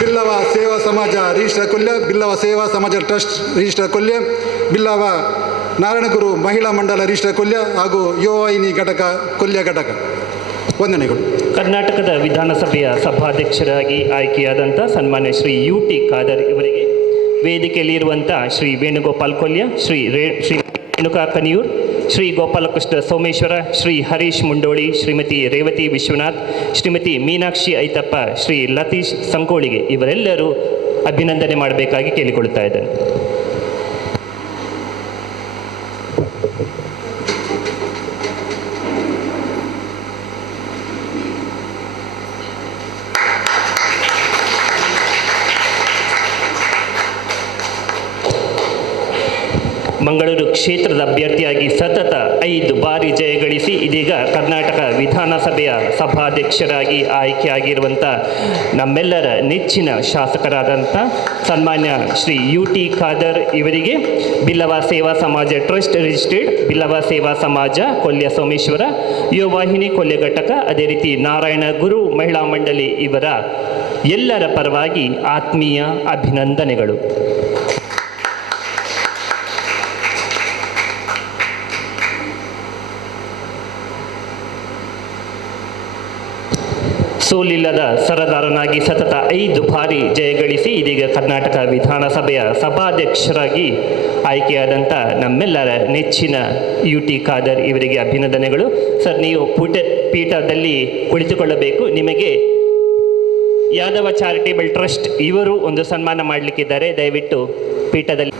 ಬಿಲ್ಲವ ಸೇವಾ ಸಮಾಜ ರಿಜಿಸ್ಟರ್ ಕೊಲ್ಯ, ಬಿಲ್ಲವ ಸೇವಾ ಸಮಾಜ ಟ್ರಸ್ಟ್ ರಿಜಿಸ್ಟರ್ ಕೊಲ್ಯ, ಬಿಲ್ಲವ ನಾರಾಯಣಗುರು ಮಹಿಳಾ ಮಂಡಲ ರಿಜಿಸ್ಟರ್ ಕೊಲ್ಯ ಹಾಗೂ ಯುವವಾಹಿನಿ ಘಟಕ ಕೊಲ್ಯ ಘಟಕ. ವಂದನೆಗಳು. ಕರ್ನಾಟಕದ ವಿಧಾನಸಭೆಯ ಸಭಾಧ್ಯಕ್ಷರಾಗಿ ಆಯ್ಕೆಯಾದಂಥ ಸನ್ಮಾನ್ಯ ಶ್ರೀ UT ಖಾದರ್ ಇವರಿಗೆ ವೇದಿಕೆಯಲ್ಲಿರುವಂಥ ಶ್ರೀ ವೇಣುಗೋಪಾಲ್ ಕೊಲ್ಯ, ಶ್ರೀ ರೇಣುಕಾ ಕನಿಯೂರ್, ಶ್ರೀ ಗೋಪಾಲಕೃಷ್ಣ ಸೋಮೇಶ್ವರ, ಶ್ರೀ ಹರೀಶ್ ಮುಂಡೋಳಿ, ಶ್ರೀಮತಿ ರೇವತಿ ವಿಶ್ವನಾಥ್, ಶ್ರೀಮತಿ ಮೀನಾಕ್ಷಿ ಐತಪ್ಪ, ಶ್ರೀ ಲತೀಶ್ ಸಂಕೋಳಿಗೆ ಇವರೆಲ್ಲರೂ ಅಭಿನಂದನೆ ಮಾಡಬೇಕಾಗಿ ಕೇಳಿಕೊಳ್ಳುತ್ತಾ ಇದ್ದೇನೆ. ಮಂಗಳೂರು ಕ್ಷೇತ್ರದ ಅಭ್ಯರ್ಥಿಯಾಗಿ ಸತತ 5 ಬಾರಿ ಜಯಗಳಿಸಿ ಇದೀಗ ಕರ್ನಾಟಕ ವಿಧಾನಸಭೆಯ ಸಭಾಧ್ಯಕ್ಷರಾಗಿ ಆಯ್ಕೆಯಾಗಿರುವಂಥ ನಮ್ಮೆಲ್ಲರ ನೆಚ್ಚಿನ ಶಾಸಕರಾದಂಥ ಸನ್ಮಾನ್ಯ ಶ್ರೀ UT ಖಾದರ್ ಇವರಿಗೆ ಬಿಲ್ಲವ ಸೇವಾ ಸಮಾಜ ಟ್ರಸ್ಟ್ ರಿಜಿಸ್ಟರ್ಡ್ ಬಿಲ್ಲವ ಸೇವಾ ಸಮಾಜ ಕೊಲ್ಯ ಸೋಮೇಶ್ವರ, ಯುವವಾಹಿನಿ ಕೊಲ್ಯ ಘಟಕ, ಅದೇ ರೀತಿ ನಾರಾಯಣ ಗುರು ಮಹಿಳಾ ಮಂಡಳಿ ಇವರ ಎಲ್ಲರ ಪರವಾಗಿ ಆತ್ಮೀಯ ಅಭಿನಂದನೆಗಳು. ಸೋಲಿಲ್ಲದ ಸರದಾರನಾಗಿ ಸತತ 5 ಬಾರಿ ಜಯಗಳಿಸಿ ಇದೀಗ ಕರ್ನಾಟಕ ವಿಧಾನಸಭೆಯ ಸಭಾಧ್ಯಕ್ಷರಾಗಿ ಆಯ್ಕೆಯಾದಂಥ ನಮ್ಮೆಲ್ಲರ ನೆಚ್ಚಿನ UT ಖಾದರ್ ಇವರಿಗೆ ಅಭಿನಂದನೆಗಳು. ಸರ್, ನೀವು ಪೀಠದಲ್ಲಿ ಕುಳಿತುಕೊಳ್ಳಬೇಕು. ನಿಮಗೆ ಯಾದವ ಚಾರಿಟೇಬಲ್ ಟ್ರಸ್ಟ್ ಇವರು ಒಂದು ಸನ್ಮಾನ ಮಾಡಲಿಕ್ಕಿದ್ದಾರೆ. ದಯವಿಟ್ಟು ಪೀಠದಲ್ಲಿ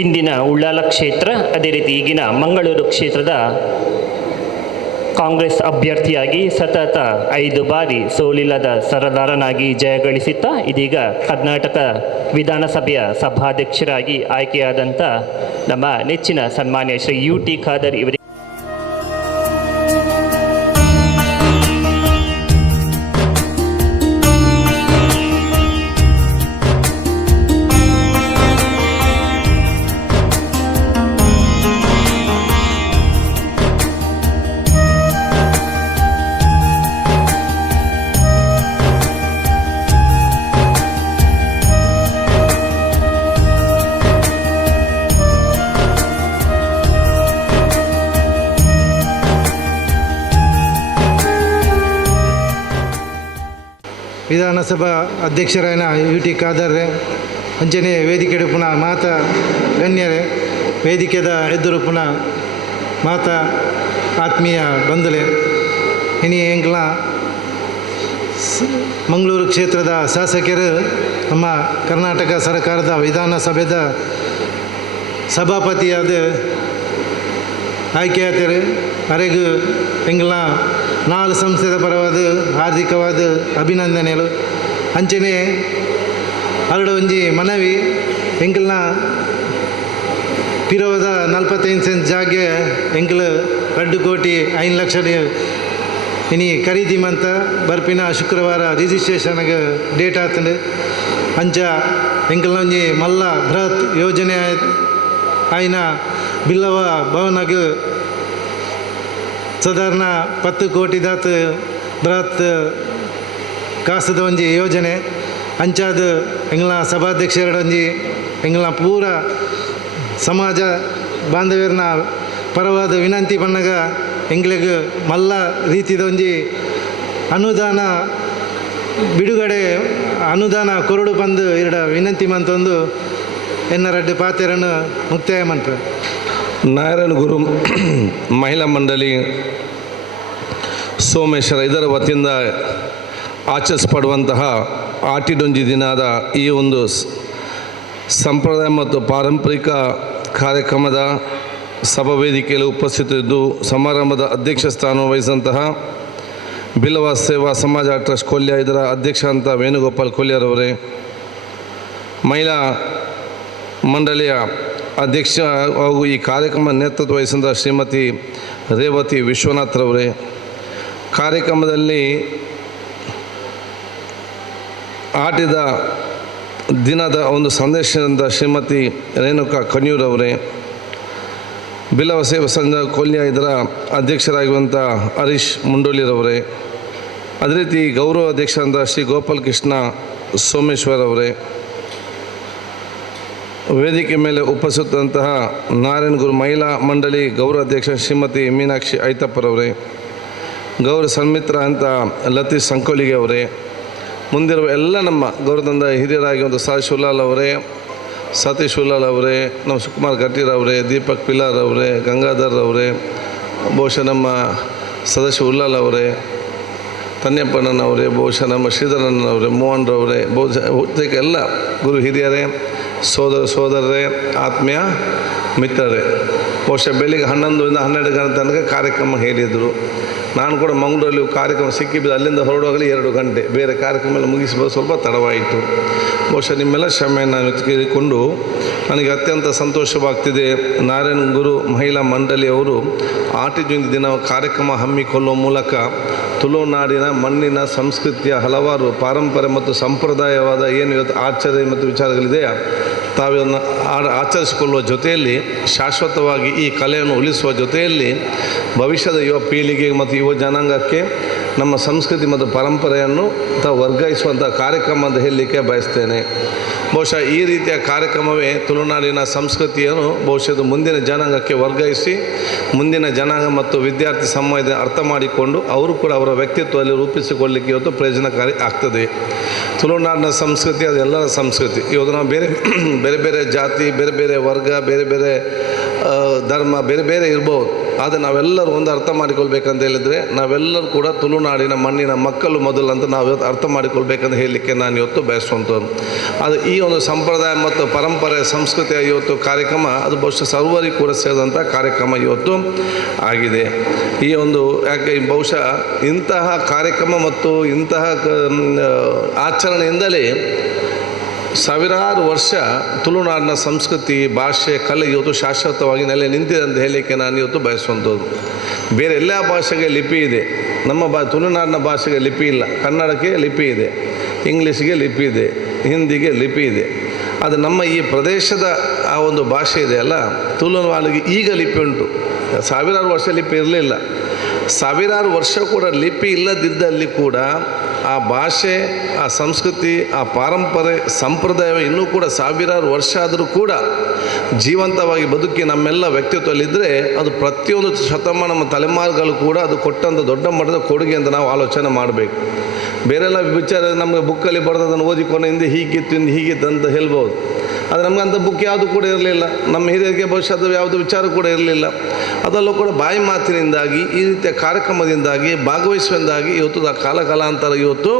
ಹಿಂದಿನ ಉಳ್ಳಾಲ ಕ್ಷೇತ್ರ ಅದೇ ರೀತಿ ಈಗಿನ ಮಂಗಳೂರು ಕ್ಷೇತ್ರದ ಕಾಂಗ್ರೆಸ್ ಅಭ್ಯರ್ಥಿಯಾಗಿ ಸತತ 5 ಬಾರಿ ಸೋಲಿಲ್ಲದ ಸರದಾರನಾಗಿ ಜಯಗಳಿಸುತ್ತಾ ಇದೀಗ ಕರ್ನಾಟಕ ವಿಧಾನಸಭೆಯ ಸಭಾಧ್ಯಕ್ಷರಾಗಿ ಆಯ್ಕೆಯಾದಂಥ ನಮ್ಮ ನೆಚ್ಚಿನ ಸನ್ಮಾನ್ಯ ಶ್ರೀ UT ಖಾದರ್ ಇವರಿಗೆ ವಿಧಾನಸಭಾ ಅಧ್ಯಕ್ಷರಾಯನ UT ಖಾದರ್ ಅಂಚನೆ ವೇದಿಕೆಡು ಪುನಃ ಮಾತ ಗಣ್ಯರೇ ವೇದಿಕೆದ ಎದುರು ಪುನಃ ಮಾತ ಆತ್ಮೀಯ ಬಂಧುಲೆ ಇನಿ ಎಂಕ್ಲ ಮಂಗಳೂರು ಕ್ಷೇತ್ರದ ಶಾಸಕರು ನಮ್ಮ ಕರ್ನಾಟಕ ಸರ್ಕಾರದ ವಿಧಾನಸಭೆದ ಸಭಾಪತಿಯಾದ ಆಯ್ಕೆಯಾದರು ಅವರಿಗೂ ಎಂಗ್ಲ 4 ಸಂಸ್ಥೆದ ಪರವಾದ ಹಾರ್ದಿಕವಾದ ಅಭಿನಂದನೆಗಳು ಅಂಚನೆ ಅರಡು ಒಂಜಿ ಮನವಿ ಎಂಕಲ್ನ ಪಿರೋದ 45 ಸೆಂಟ್ ಜಾಗೆ ಎಂಕಲ್ 2 ಕೋಟಿ 5 ಲಕ್ಷ ಇನಿ ಖರೀದಿ ಮಂತ ಬರ್ಪಿನ ಶುಕ್ರವಾರ ರಿಜಿಸ್ಟ್ರೇಷನ್ಗೆ ಡೇಟ್ ಆತಂಡು ಅಂಚ ಎಂಕಲ್ನ ಒಂಜಿ ಮಲ್ಲ ಬೃಹತ್ ಯೋಜನೆ ಆಯ್ನ ಬಿಲ್ಲವ ಭವನಗೆ ಸಾಧಾರಣ 10 ಕೋಟಿ ದಾತ ಬೃಹತ್ ಕಾಸದ ಒಂಜಿ ಯೋಜನೆ ಅಂಚಾದ ಎಂಗ್ಲ ಸಭಾಧ್ಯಕ್ಷರ ಒಂಜಿ ಎಂಗ್ಲ ಪೂರ ಸಮಾಜ ಬಾಂಧವ್ಯರನ್ನ ಪರವಾದ ವಿನಂತಿ ಪನ್ನಗ ಎಂಗ್ಲಿಗೆ ಮಲ್ಲ ರೀತಿದ ಒಂಜಿ ಅನುದಾನ ಬಿಡುಗಡೆ ಅನುದಾನ ಕೊರಡು ಬಂದು ಎರಡ ವಿನಂತಿ ಮಂತೊಂದು ಎನ್ನರಡ್ಡು ಪಾತೆರನ್ನು ಮುಕ್ತಾಯ ಮಂತ್ರ ನಾರಾಯಣ ಗುರು ಮಹಿಳಾ ಮಂಡಳಿ ಸೋಮೇಶ್ವರ ಇದರ ವತಿಯಿಂದ ಆಚರಿಸಲ್ಪಡುವಂತಹ ಆಟಿಡೊಂಜಿ ದಿನದ ಈ ಒಂದು ಸಂಪ್ರದಾಯ ಮತ್ತು ಪಾರಂಪರಿಕ ಕಾರ್ಯಕ್ರಮದ ಸಭಾ ವೇದಿಕೆಯಲ್ಲಿ ಉಪಸ್ಥಿತರಿದ್ದು ಸಮಾರಂಭದ ಅಧ್ಯಕ್ಷ ಸ್ಥಾನ ವಹಿಸಿದಂತಹ ಬಿಲ್ಲವ ಸೇವಾ ಸಮಾಜ ಟ್ರಸ್ಟ್ ಕೊಲ್ಯ ಇದರ ಅಧ್ಯಕ್ಷ ಅಂತ ವೇಣುಗೋಪಾಲ್ ಕೊಲ್ಯರವರೇ, ಮಹಿಳಾ ಮಂಡಳಿಯ ಅಧ್ಯಕ್ಷ ಹಾಗೂ ಈ ಕಾರ್ಯಕ್ರಮ ನೇತೃತ್ವ ವಹಿಸಿದ ಶ್ರೀಮತಿ ರೇವತಿ ವಿಶ್ವನಾಥ್ರವರೇ, ಕಾರ್ಯಕ್ರಮದಲ್ಲಿ ಆಟಿದ ದಿನದ ಒಂದು ಸಂದೇಶದಿಂದ ಶ್ರೀಮತಿ ರೇಣುಕಾ ಕಣ್ಯೂರವರೇ, ಬಿಲ್ಲವ ಸೇವಾ ಸಂಘ ಕೊಲ್ಯ ಇದರ ಅಧ್ಯಕ್ಷರಾಗಿರುವಂಥ ಹರೀಶ್ ಮುಂಡೋಲಿರವರೇ, ಅದೇ ರೀತಿ ಗೌರವ ಅಧ್ಯಕ್ಷರಾದ ಶ್ರೀ ಗೋಪಾಲ್ ಕೃಷ್ಣ ಸೋಮೇಶ್ವರ್ ಅವರೇ, ವೇದಿಕೆ ಮೇಲೆ ಉಪಸ್ಥಿತಂತಹ ನಾರಾಯಣ ಗುರು ಮಹಿಳಾ ಮಂಡಳಿ ಗೌರವ ಅಧ್ಯಕ್ಷ ಶ್ರೀಮತಿ ಮೀನಾಕ್ಷಿ ಐತಪ್ಪರವರೇ, ಗೌರವ ಸನ್ಮಿತ್ರ ಅಂತ ಲತೀಶ್ ಸಂಕೋಲಿಗೆ ಅವರೇ, ಮುಂದಿರುವ ಎಲ್ಲ ನಮ್ಮ ಗೌರವದಿಂದ ಹಿರಿಯರಾಗಿ ಒಂದು ಸಾಶ್ ಉಲ್ಲಾಲ್ ಅವರೇ, ಸತೀಶ್ ಉಲ್ಲಾಲ್ ಅವರೇ, ನಮ್ಮ ಸುಕುಮಾರ್ ಕಟೀರ್ ಅವರೇ, ದೀಪಕ್ ಪಿಲಾರ್ ಅವರೇ, ಗಂಗಾಧರ್ ಅವರೇ, ಬಹುಶಃ ನಮ್ಮ ಸದಸ್ಯ ಉಲ್ಲಾಲ್ ಅವರೇ, ತನ್ಯಪ್ಪಣ್ಣನವರೇ, ಬಹುಶಃ ನಮ್ಮ ಶ್ರೀಧರಣ್ಣನವರೇ, ಮೋಹನ್ ರವರೇ, ಬಹುತೇಕ ಎಲ್ಲ ಗುರು ಹಿರಿಯರೇ, ಸೋದರರೇ, ಆತ್ಮೀಯ ಮಿತ್ರರೇ, ಬಹುಶಃ ಬೆಳಿಗ್ಗೆ 11ರಿಂದ 12 ಗಂಟೆ ತನಕ ಕಾರ್ಯಕ್ರಮ ಹೇಳಿದರು. ನಾನು ಕೂಡ ಮಂಗಳೂರಲ್ಲಿ ಕಾರ್ಯಕ್ರಮ ಸಿಕ್ಕಿದ್ದು ಅಲ್ಲಿಂದ ಹೊರಡುವಾಗಲೇ 2 ಗಂಟೆ, ಬೇರೆ ಕಾರ್ಯಕ್ರಮ ಎಲ್ಲ ಮುಗಿಸಬಹುದು, ಸ್ವಲ್ಪ ತಡವಾಯಿತು. ಬಹುಶಃ ನಿಮ್ಮೆಲ್ಲ ಕ್ಷಮೆಯನ್ನು ನಾನು ತೆಗೆದುಕೊಂಡು ನನಗೆ ಅತ್ಯಂತ ಸಂತೋಷವಾಗ್ತಿದೆ. ನಾರಾಯಣ ಗುರು ಮಹಿಳಾ ಮಂಡಳಿಯವರು ಆಟಿಜೊಂದಿ ದಿನ ಕಾರ್ಯಕ್ರಮ ಹಮ್ಮಿಕೊಳ್ಳುವ ಮೂಲಕ ತುಳುನಾಡಿನ ಮಣ್ಣಿನ ಸಂಸ್ಕೃತಿಯ ಹಲವಾರು ಪಾರಂಪರೆ ಮತ್ತು ಸಂಪ್ರದಾಯವಾದ ಏನು ಇವತ್ತು ಆಚರಣೆ ಮತ್ತು ವಿಚಾರಗಳಿದೆಯಾ ತಾವನ್ನು ಆಚರಿಸಿಕೊಳ್ಳುವ ಜೊತೆಯಲ್ಲಿ ಶಾಶ್ವತವಾಗಿ ಈ ಕಲೆಯನ್ನು ಉಳಿಸುವ ಜೊತೆಯಲ್ಲಿ ಭವಿಷ್ಯದ ಯುವ ಪೀಳಿಗೆ ಮತ್ತು ಯುವ ಜನಾಂಗಕ್ಕೆ ನಮ್ಮ ಸಂಸ್ಕೃತಿ ಮತ್ತು ಪರಂಪರೆಯನ್ನು ವರ್ಗಾಯಿಸುವಂಥ ಕಾರ್ಯಕ್ರಮ ಅಂತ ಹೇಳಲಿಕ್ಕೆ ಬಯಸ್ತೇನೆ. ಬಹುಶಃ ಈ ರೀತಿಯ ಕಾರ್ಯಕ್ರಮವೇ ತುಳುನಾಡಿನ ಸಂಸ್ಕೃತಿಯನ್ನು ಬಹುಶಃ ಮುಂದಿನ ಜನಾಂಗಕ್ಕೆ ವರ್ಗಾಯಿಸಿ ಮುಂದಿನ ಜನಾಂಗ ಮತ್ತು ವಿದ್ಯಾರ್ಥಿ ಸಮಾಜ ಅರ್ಥ ಮಾಡಿಕೊಂಡು ಅವರು ಕೂಡ ಅವರ ವ್ಯಕ್ತಿತ್ವದಲ್ಲಿ ರೂಪಿಸಿಕೊಳ್ಳಲಿಕ್ಕೆ ಇವತ್ತು ಪ್ರಯೋಜನಕಾರಿ ಆಗ್ತದೆ. ತುಳುನಾಡಿನ ಸಂಸ್ಕೃತಿ ಅದು ಎಲ್ಲರ ಸಂಸ್ಕೃತಿ. ಇವತ್ತು ನಾವು ಬೇರೆ ಬೇರೆ ಬೇರೆ ಜಾತಿ, ಬೇರೆ ಬೇರೆ ವರ್ಗ, ಬೇರೆ ಬೇರೆ ಧರ್ಮ ಬೇರೆ ಬೇರೆ ಇರ್ಬೋದು, ಆದರೆ ನಾವೆಲ್ಲರೂ ಒಂದು ಅರ್ಥ ಮಾಡಿಕೊಳ್ಬೇಕಂತ ಹೇಳಿದರೆ ನಾವೆಲ್ಲರೂ ಕೂಡ ತುಳುನಾಡಿನ ಮಣ್ಣಿನ ಮಕ್ಕಳು ಮೊದಲು ಅಂತ ನಾವು ಇವತ್ತು ಅರ್ಥ ಮಾಡಿಕೊಳ್ಬೇಕಂತ ಹೇಳಲಿಕ್ಕೆ ನಾನು ಇವತ್ತು ಬಯಸುವಂಥದ್ದು. ಅದು ಈ ಒಂದು ಸಂಪ್ರದಾಯ ಮತ್ತು ಪರಂಪರೆ ಸಂಸ್ಕೃತಿಯ ಇವತ್ತು ಕಾರ್ಯಕ್ರಮ ಅದು ಬಹುಶಃ ಸರ್ವರಿಗೂ ಕೂಡ ಸೇರಿದಂಥ ಕಾರ್ಯಕ್ರಮ ಇವತ್ತು ಆಗಿದೆ. ಈ ಒಂದು ಯಾಕೆ ಬಹುಶಃ ಇಂತಹ ಕಾರ್ಯಕ್ರಮ ಮತ್ತು ಇಂತಹ ಆಚರಣೆಯಿಂದಲೇ ಸಾವಿರಾರು ವರ್ಷ ತುಳುನಾಡಿನ ಸಂಸ್ಕೃತಿ ಭಾಷೆ ಕಲೆ ಇವತ್ತು ಶಾಶ್ವತವಾಗಿ ನೆಲೆ ನಿಂತಿದೆ ಅಂತ ಹೇಳಲಿಕ್ಕೆ ನಾನು ಇವತ್ತು ಬಯಸುವಂಥದ್ದು. ಬೇರೆ ಎಲ್ಲ ಭಾಷೆಗೆ ಲಿಪಿ ಇದೆ, ನಮ್ಮ ತುಳುನಾಡಿನ ಭಾಷೆಗೆ ಲಿಪಿ ಇಲ್ಲ. ಕನ್ನಡಕ್ಕೆ ಲಿಪಿ ಇದೆ, ಇಂಗ್ಲೀಷಿಗೆ ಲಿಪಿ ಇದೆ, ಹಿಂದಿಗೆ ಲಿಪಿ ಇದೆ. ಅದು ನಮ್ಮ ಈ ಪ್ರದೇಶದ ಆ ಒಂದು ಭಾಷೆ ಇದೆಯಲ್ಲ ತುಳುನಾಡಿಗೆ ಈಗ ಲಿಪಿ ಉಂಟು. ಸಾವಿರಾರು ವರ್ಷ ಲಿಪಿ ಇರಲಿಲ್ಲ. ಸಾವಿರಾರು ವರ್ಷ ಕೂಡ ಲಿಪಿ ಇಲ್ಲದಿದ್ದಲ್ಲಿ ಕೂಡ ಆ ಭಾಷೆ, ಆ ಸಂಸ್ಕೃತಿ, ಆ ಪಾರಂಪರೆ ಸಂಪ್ರದಾಯ ಇನ್ನೂ ಕೂಡ ಸಾವಿರಾರು ವರ್ಷ ಆದರೂ ಕೂಡ ಜೀವಂತವಾಗಿ ಬದುಕಿ ನಮ್ಮೆಲ್ಲ ವ್ಯಕ್ತಿತ್ವದಲ್ಲಿದ್ದರೆ ಅದು ಪ್ರತಿಯೊಂದು ಶತಮಾನ ತಲೆಮಾರುಗಳು ಕೂಡ ಅದು ಕೊಟ್ಟಂಥ ದೊಡ್ಡ ಮಟ್ಟದ ಕೊಡುಗೆ ಅಂತ ನಾವು ಆಲೋಚನೆ ಮಾಡಬೇಕು. ಬೇರೆಲ್ಲ ವಿಚಾರ ನಮಗೆ ಬುಕ್ಕಲ್ಲಿ ಬರೆದದನ್ನು ಓದಿಕೊಂಡು ಹಿಂದೆ ಹೀಗಿತ್ತು ಹಿಂದೆ ಹೀಗಿತ್ತು ಅಂತ ಹೇಳ್ಬೋದು. ಆದರೆ ನಮ್ಗೆ ಅಂಥ ಬುಕ್ ಯಾವುದು ಕೂಡ ಇರಲಿಲ್ಲ. ನಮ್ಮ ಹಿರಿಯರಿಗೆ ಬಹುಶಃ ಅದು ಯಾವುದು ವಿಚಾರ ಕೂಡ ಇರಲಿಲ್ಲ. ಅದರಲ್ಲೂ ಕೂಡ ಬಾಯಿ ಮಾತಿನಿಂದಾಗಿ ಈ ರೀತಿಯ ಕಾರ್ಯಕ್ರಮದಿಂದಾಗಿ ಭಾಗವಹಿಸುವುದಾಗಿ ಇವತ್ತು ಕಾಲಾಂತರ ಇವತ್ತು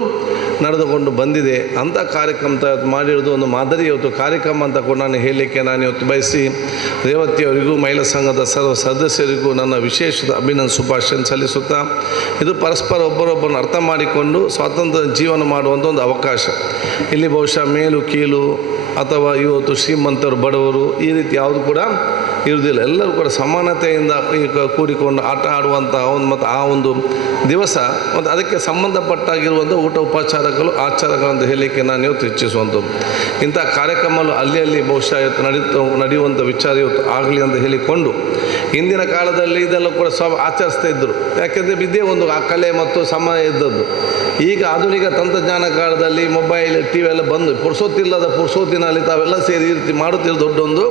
ನಡೆದುಕೊಂಡು ಬಂದಿದೆ. ಅಂಥ ಕಾರ್ಯಕ್ರಮ ಮಾಡಿರೋದು ಒಂದು ಮಾದರಿ ಇವತ್ತು ಕಾರ್ಯಕ್ರಮ ಅಂತ ಕೂಡ ನಾನು ಹೇಳಲಿಕ್ಕೆ ನಾನು ಇವತ್ತು ಬಯಸಿ ರೇವತಿಯವರಿಗೂ ಮಹಿಳಾ ಸಂಘದ ಸರ್ವ ಸದಸ್ಯರಿಗೂ ನನ್ನ ವಿಶೇಷ ಅಭಿನಂದನೆ ಶುಭಾಶಯ ಸಲ್ಲಿಸುತ್ತಾ, ಇದು ಪರಸ್ಪರ ಒಬ್ಬರೊಬ್ಬರನ್ನು ಅರ್ಥ ಮಾಡಿಕೊಂಡು ಸ್ವಾತಂತ್ರ್ಯ ಜೀವನ ಮಾಡುವಂಥ ಒಂದು ಅವಕಾಶ. ಇಲ್ಲಿ ಬಹುಶಃ ಮೇಲು ಕೀಳು ಅಥವಾ ಇವತ್ತು ಶ್ರೀಮಂತರು ಬಡವರು ಈ ರೀತಿ ಯಾವುದು ಕೂಡ ಇರುವುದಿಲ್ಲ. ಎಲ್ಲರೂ ಕೂಡ ಸಮಾನತೆಯಿಂದ ಕೂಡಿಕೊಂಡು ಆಟ ಆಡುವಂಥ ಒಂದು ಮತ್ತು ಆ ಒಂದು ದಿವಸ ಮತ್ತು ಅದಕ್ಕೆ ಸಂಬಂಧಪಟ್ಟಾಗಿರುವಂಥ ಊಟ ಉಪಚಾರಗಳು ಆಚಾರಗಳಂತ ಹೇಳಲಿಕ್ಕೆ ನಾನು ಇವತ್ತು ಇಚ್ಛಿಸುವಂಥದ್ದು. ಇಂಥ ಕಾರ್ಯಕ್ರಮಗಳು ಅಲ್ಲಿ ಬಹುಶಃ ಇವತ್ತು ನಡೆಯುವಂಥ ವಿಚಾರ ಇವತ್ತು ಆಗಲಿ ಅಂತ ಹೇಳಿಕೊಂಡು, ಹಿಂದಿನ ಕಾಲದಲ್ಲಿ ಇದೆಲ್ಲ ಕೂಡ ಆಚರಿಸ್ತಾ ಇದ್ದರು. ಯಾಕೆಂದರೆ ಇದೇ ಒಂದು ಆ ಕಲೆ ಮತ್ತು ಸಮಯ ಇದ್ದದ್ದು. ಈಗ ಆಧುನಿಕ ತಂತ್ರಜ್ಞಾನ ಕಾಲದಲ್ಲಿ ಮೊಬೈಲ್ ಟಿ ವಿ ಎಲ್ಲ ಬಂದು ಪುರ್ಸೊತ್ತಿಲ್ಲದ ಪುರ್ಸೊತ್ತಿನಲ್ಲಿ ತಾವೆಲ್ಲ ಸೇರಿ ಈ ರೀತಿ ಮಾಡುತ್ತಿರೋ ದೊಡ್ಡೊಂದು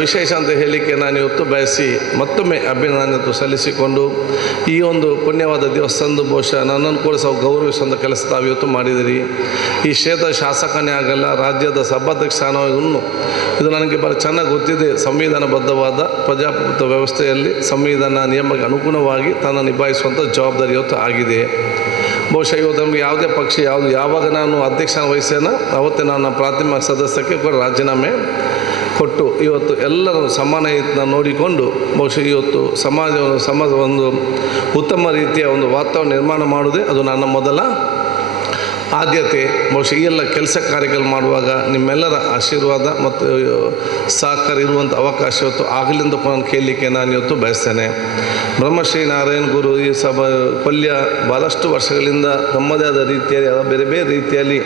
ವಿಶೇಷ ಅಂತ ಹೇಳಲಿಕ್ಕೆ ನಾನು ಇವತ್ತು ಬಯಸಿ ಮತ್ತೊಮ್ಮೆ ಅಭಿನಂದನೆ ಸಲ್ಲಿಸಿಕೊಂಡು, ಈ ಒಂದು ಪುಣ್ಯವಾದ ದಿವಸದಂದು ಬಹುಶಃ ನನ್ನನ್ನು ಕೂಡ ಗೌರವಿಸುವಂಥ ಕೆಲಸ ತಾವು ಇವತ್ತು ಮಾಡಿದಿರಿ. ಈ ಕ್ಷೇತ್ರ ಶಾಸಕನೇ ಆಗಲ್ಲ, ರಾಜ್ಯದ ಸಭಾಧ್ಯಕ್ಷ ಸ್ಥಾನವನ್ನು ಇದು ನನಗೆ ಭಾಳ ಚೆನ್ನಾಗಿ ಗೊತ್ತಿದೆ. ಸಂವಿಧಾನಬದ್ಧವಾದ ಪ್ರಜಾಪ್ರಭುತ್ವ ವ್ಯವಸ್ಥೆಯಲ್ಲಿ ಸಂವಿಧಾನ ನಿಯಮಕ್ಕೆ ಅನುಗುಣವಾಗಿ ತನ್ನ ನಿಭಾಯಿಸುವಂಥ ಜವಾಬ್ದಾರಿ ಇವತ್ತು ಆಗಿದೆ. ಬಹುಶಃ ಇವತ್ತು ನಮಗೆ ಯಾವುದೇ ಪಕ್ಷ ಯಾವಾಗ ನಾನು ಅಧ್ಯಕ್ಷ ವಹಿಸ್ತೇನೋ ಅವತ್ತೇ ನಾನು ಪ್ರಾಥಮಿಕ ಸದಸ್ಯಕ್ಕೆ ಕೂಡ ರಾಜೀನಾಮೆ ಕೊಟ್ಟು ಇವತ್ತು ಎಲ್ಲರೂ ಸಮಾನತೆಯನ್ನು ನೋಡಿಕೊಂಡು ಬಹುಶಃ ಇವತ್ತು ಸಮಾಜ ಒಂದು ಉತ್ತಮ ರೀತಿಯ ಒಂದು ವಾತಾವರಣ ನಿರ್ಮಾಣ ಮಾಡುವುದೇ ಅದು ನನ್ನ ಮೊದಲ ಆದ್ಯತೆ. ಬಹುಶಃ ಈ ಎಲ್ಲ ಕೆಲಸ ಕಾರ್ಯಗಳು ಮಾಡುವಾಗ ನಿಮ್ಮೆಲ್ಲರ ಆಶೀರ್ವಾದ ಮತ್ತು ಸಹಕಾರ ಇರುವಂಥ ಅವಕಾಶ ಇವತ್ತು ಆಗಲಿಂದ ನಾನು ಕೇಳಲಿಕ್ಕೆ ನಾನು ಇವತ್ತು ಬಯಸ್ತೇನೆ. ಬ್ರಹ್ಮಶ್ರೀ ನಾರಾಯಣ ಗುರು ಈ ಕೊಲ್ಯ ಭಾಳಷ್ಟು ವರ್ಷಗಳಿಂದ ತಮ್ಮದೇ ಆದ ರೀತಿಯಲ್ಲಿ ಬೇರೆ ಬೇರೆ ರೀತಿಯಲ್ಲಿ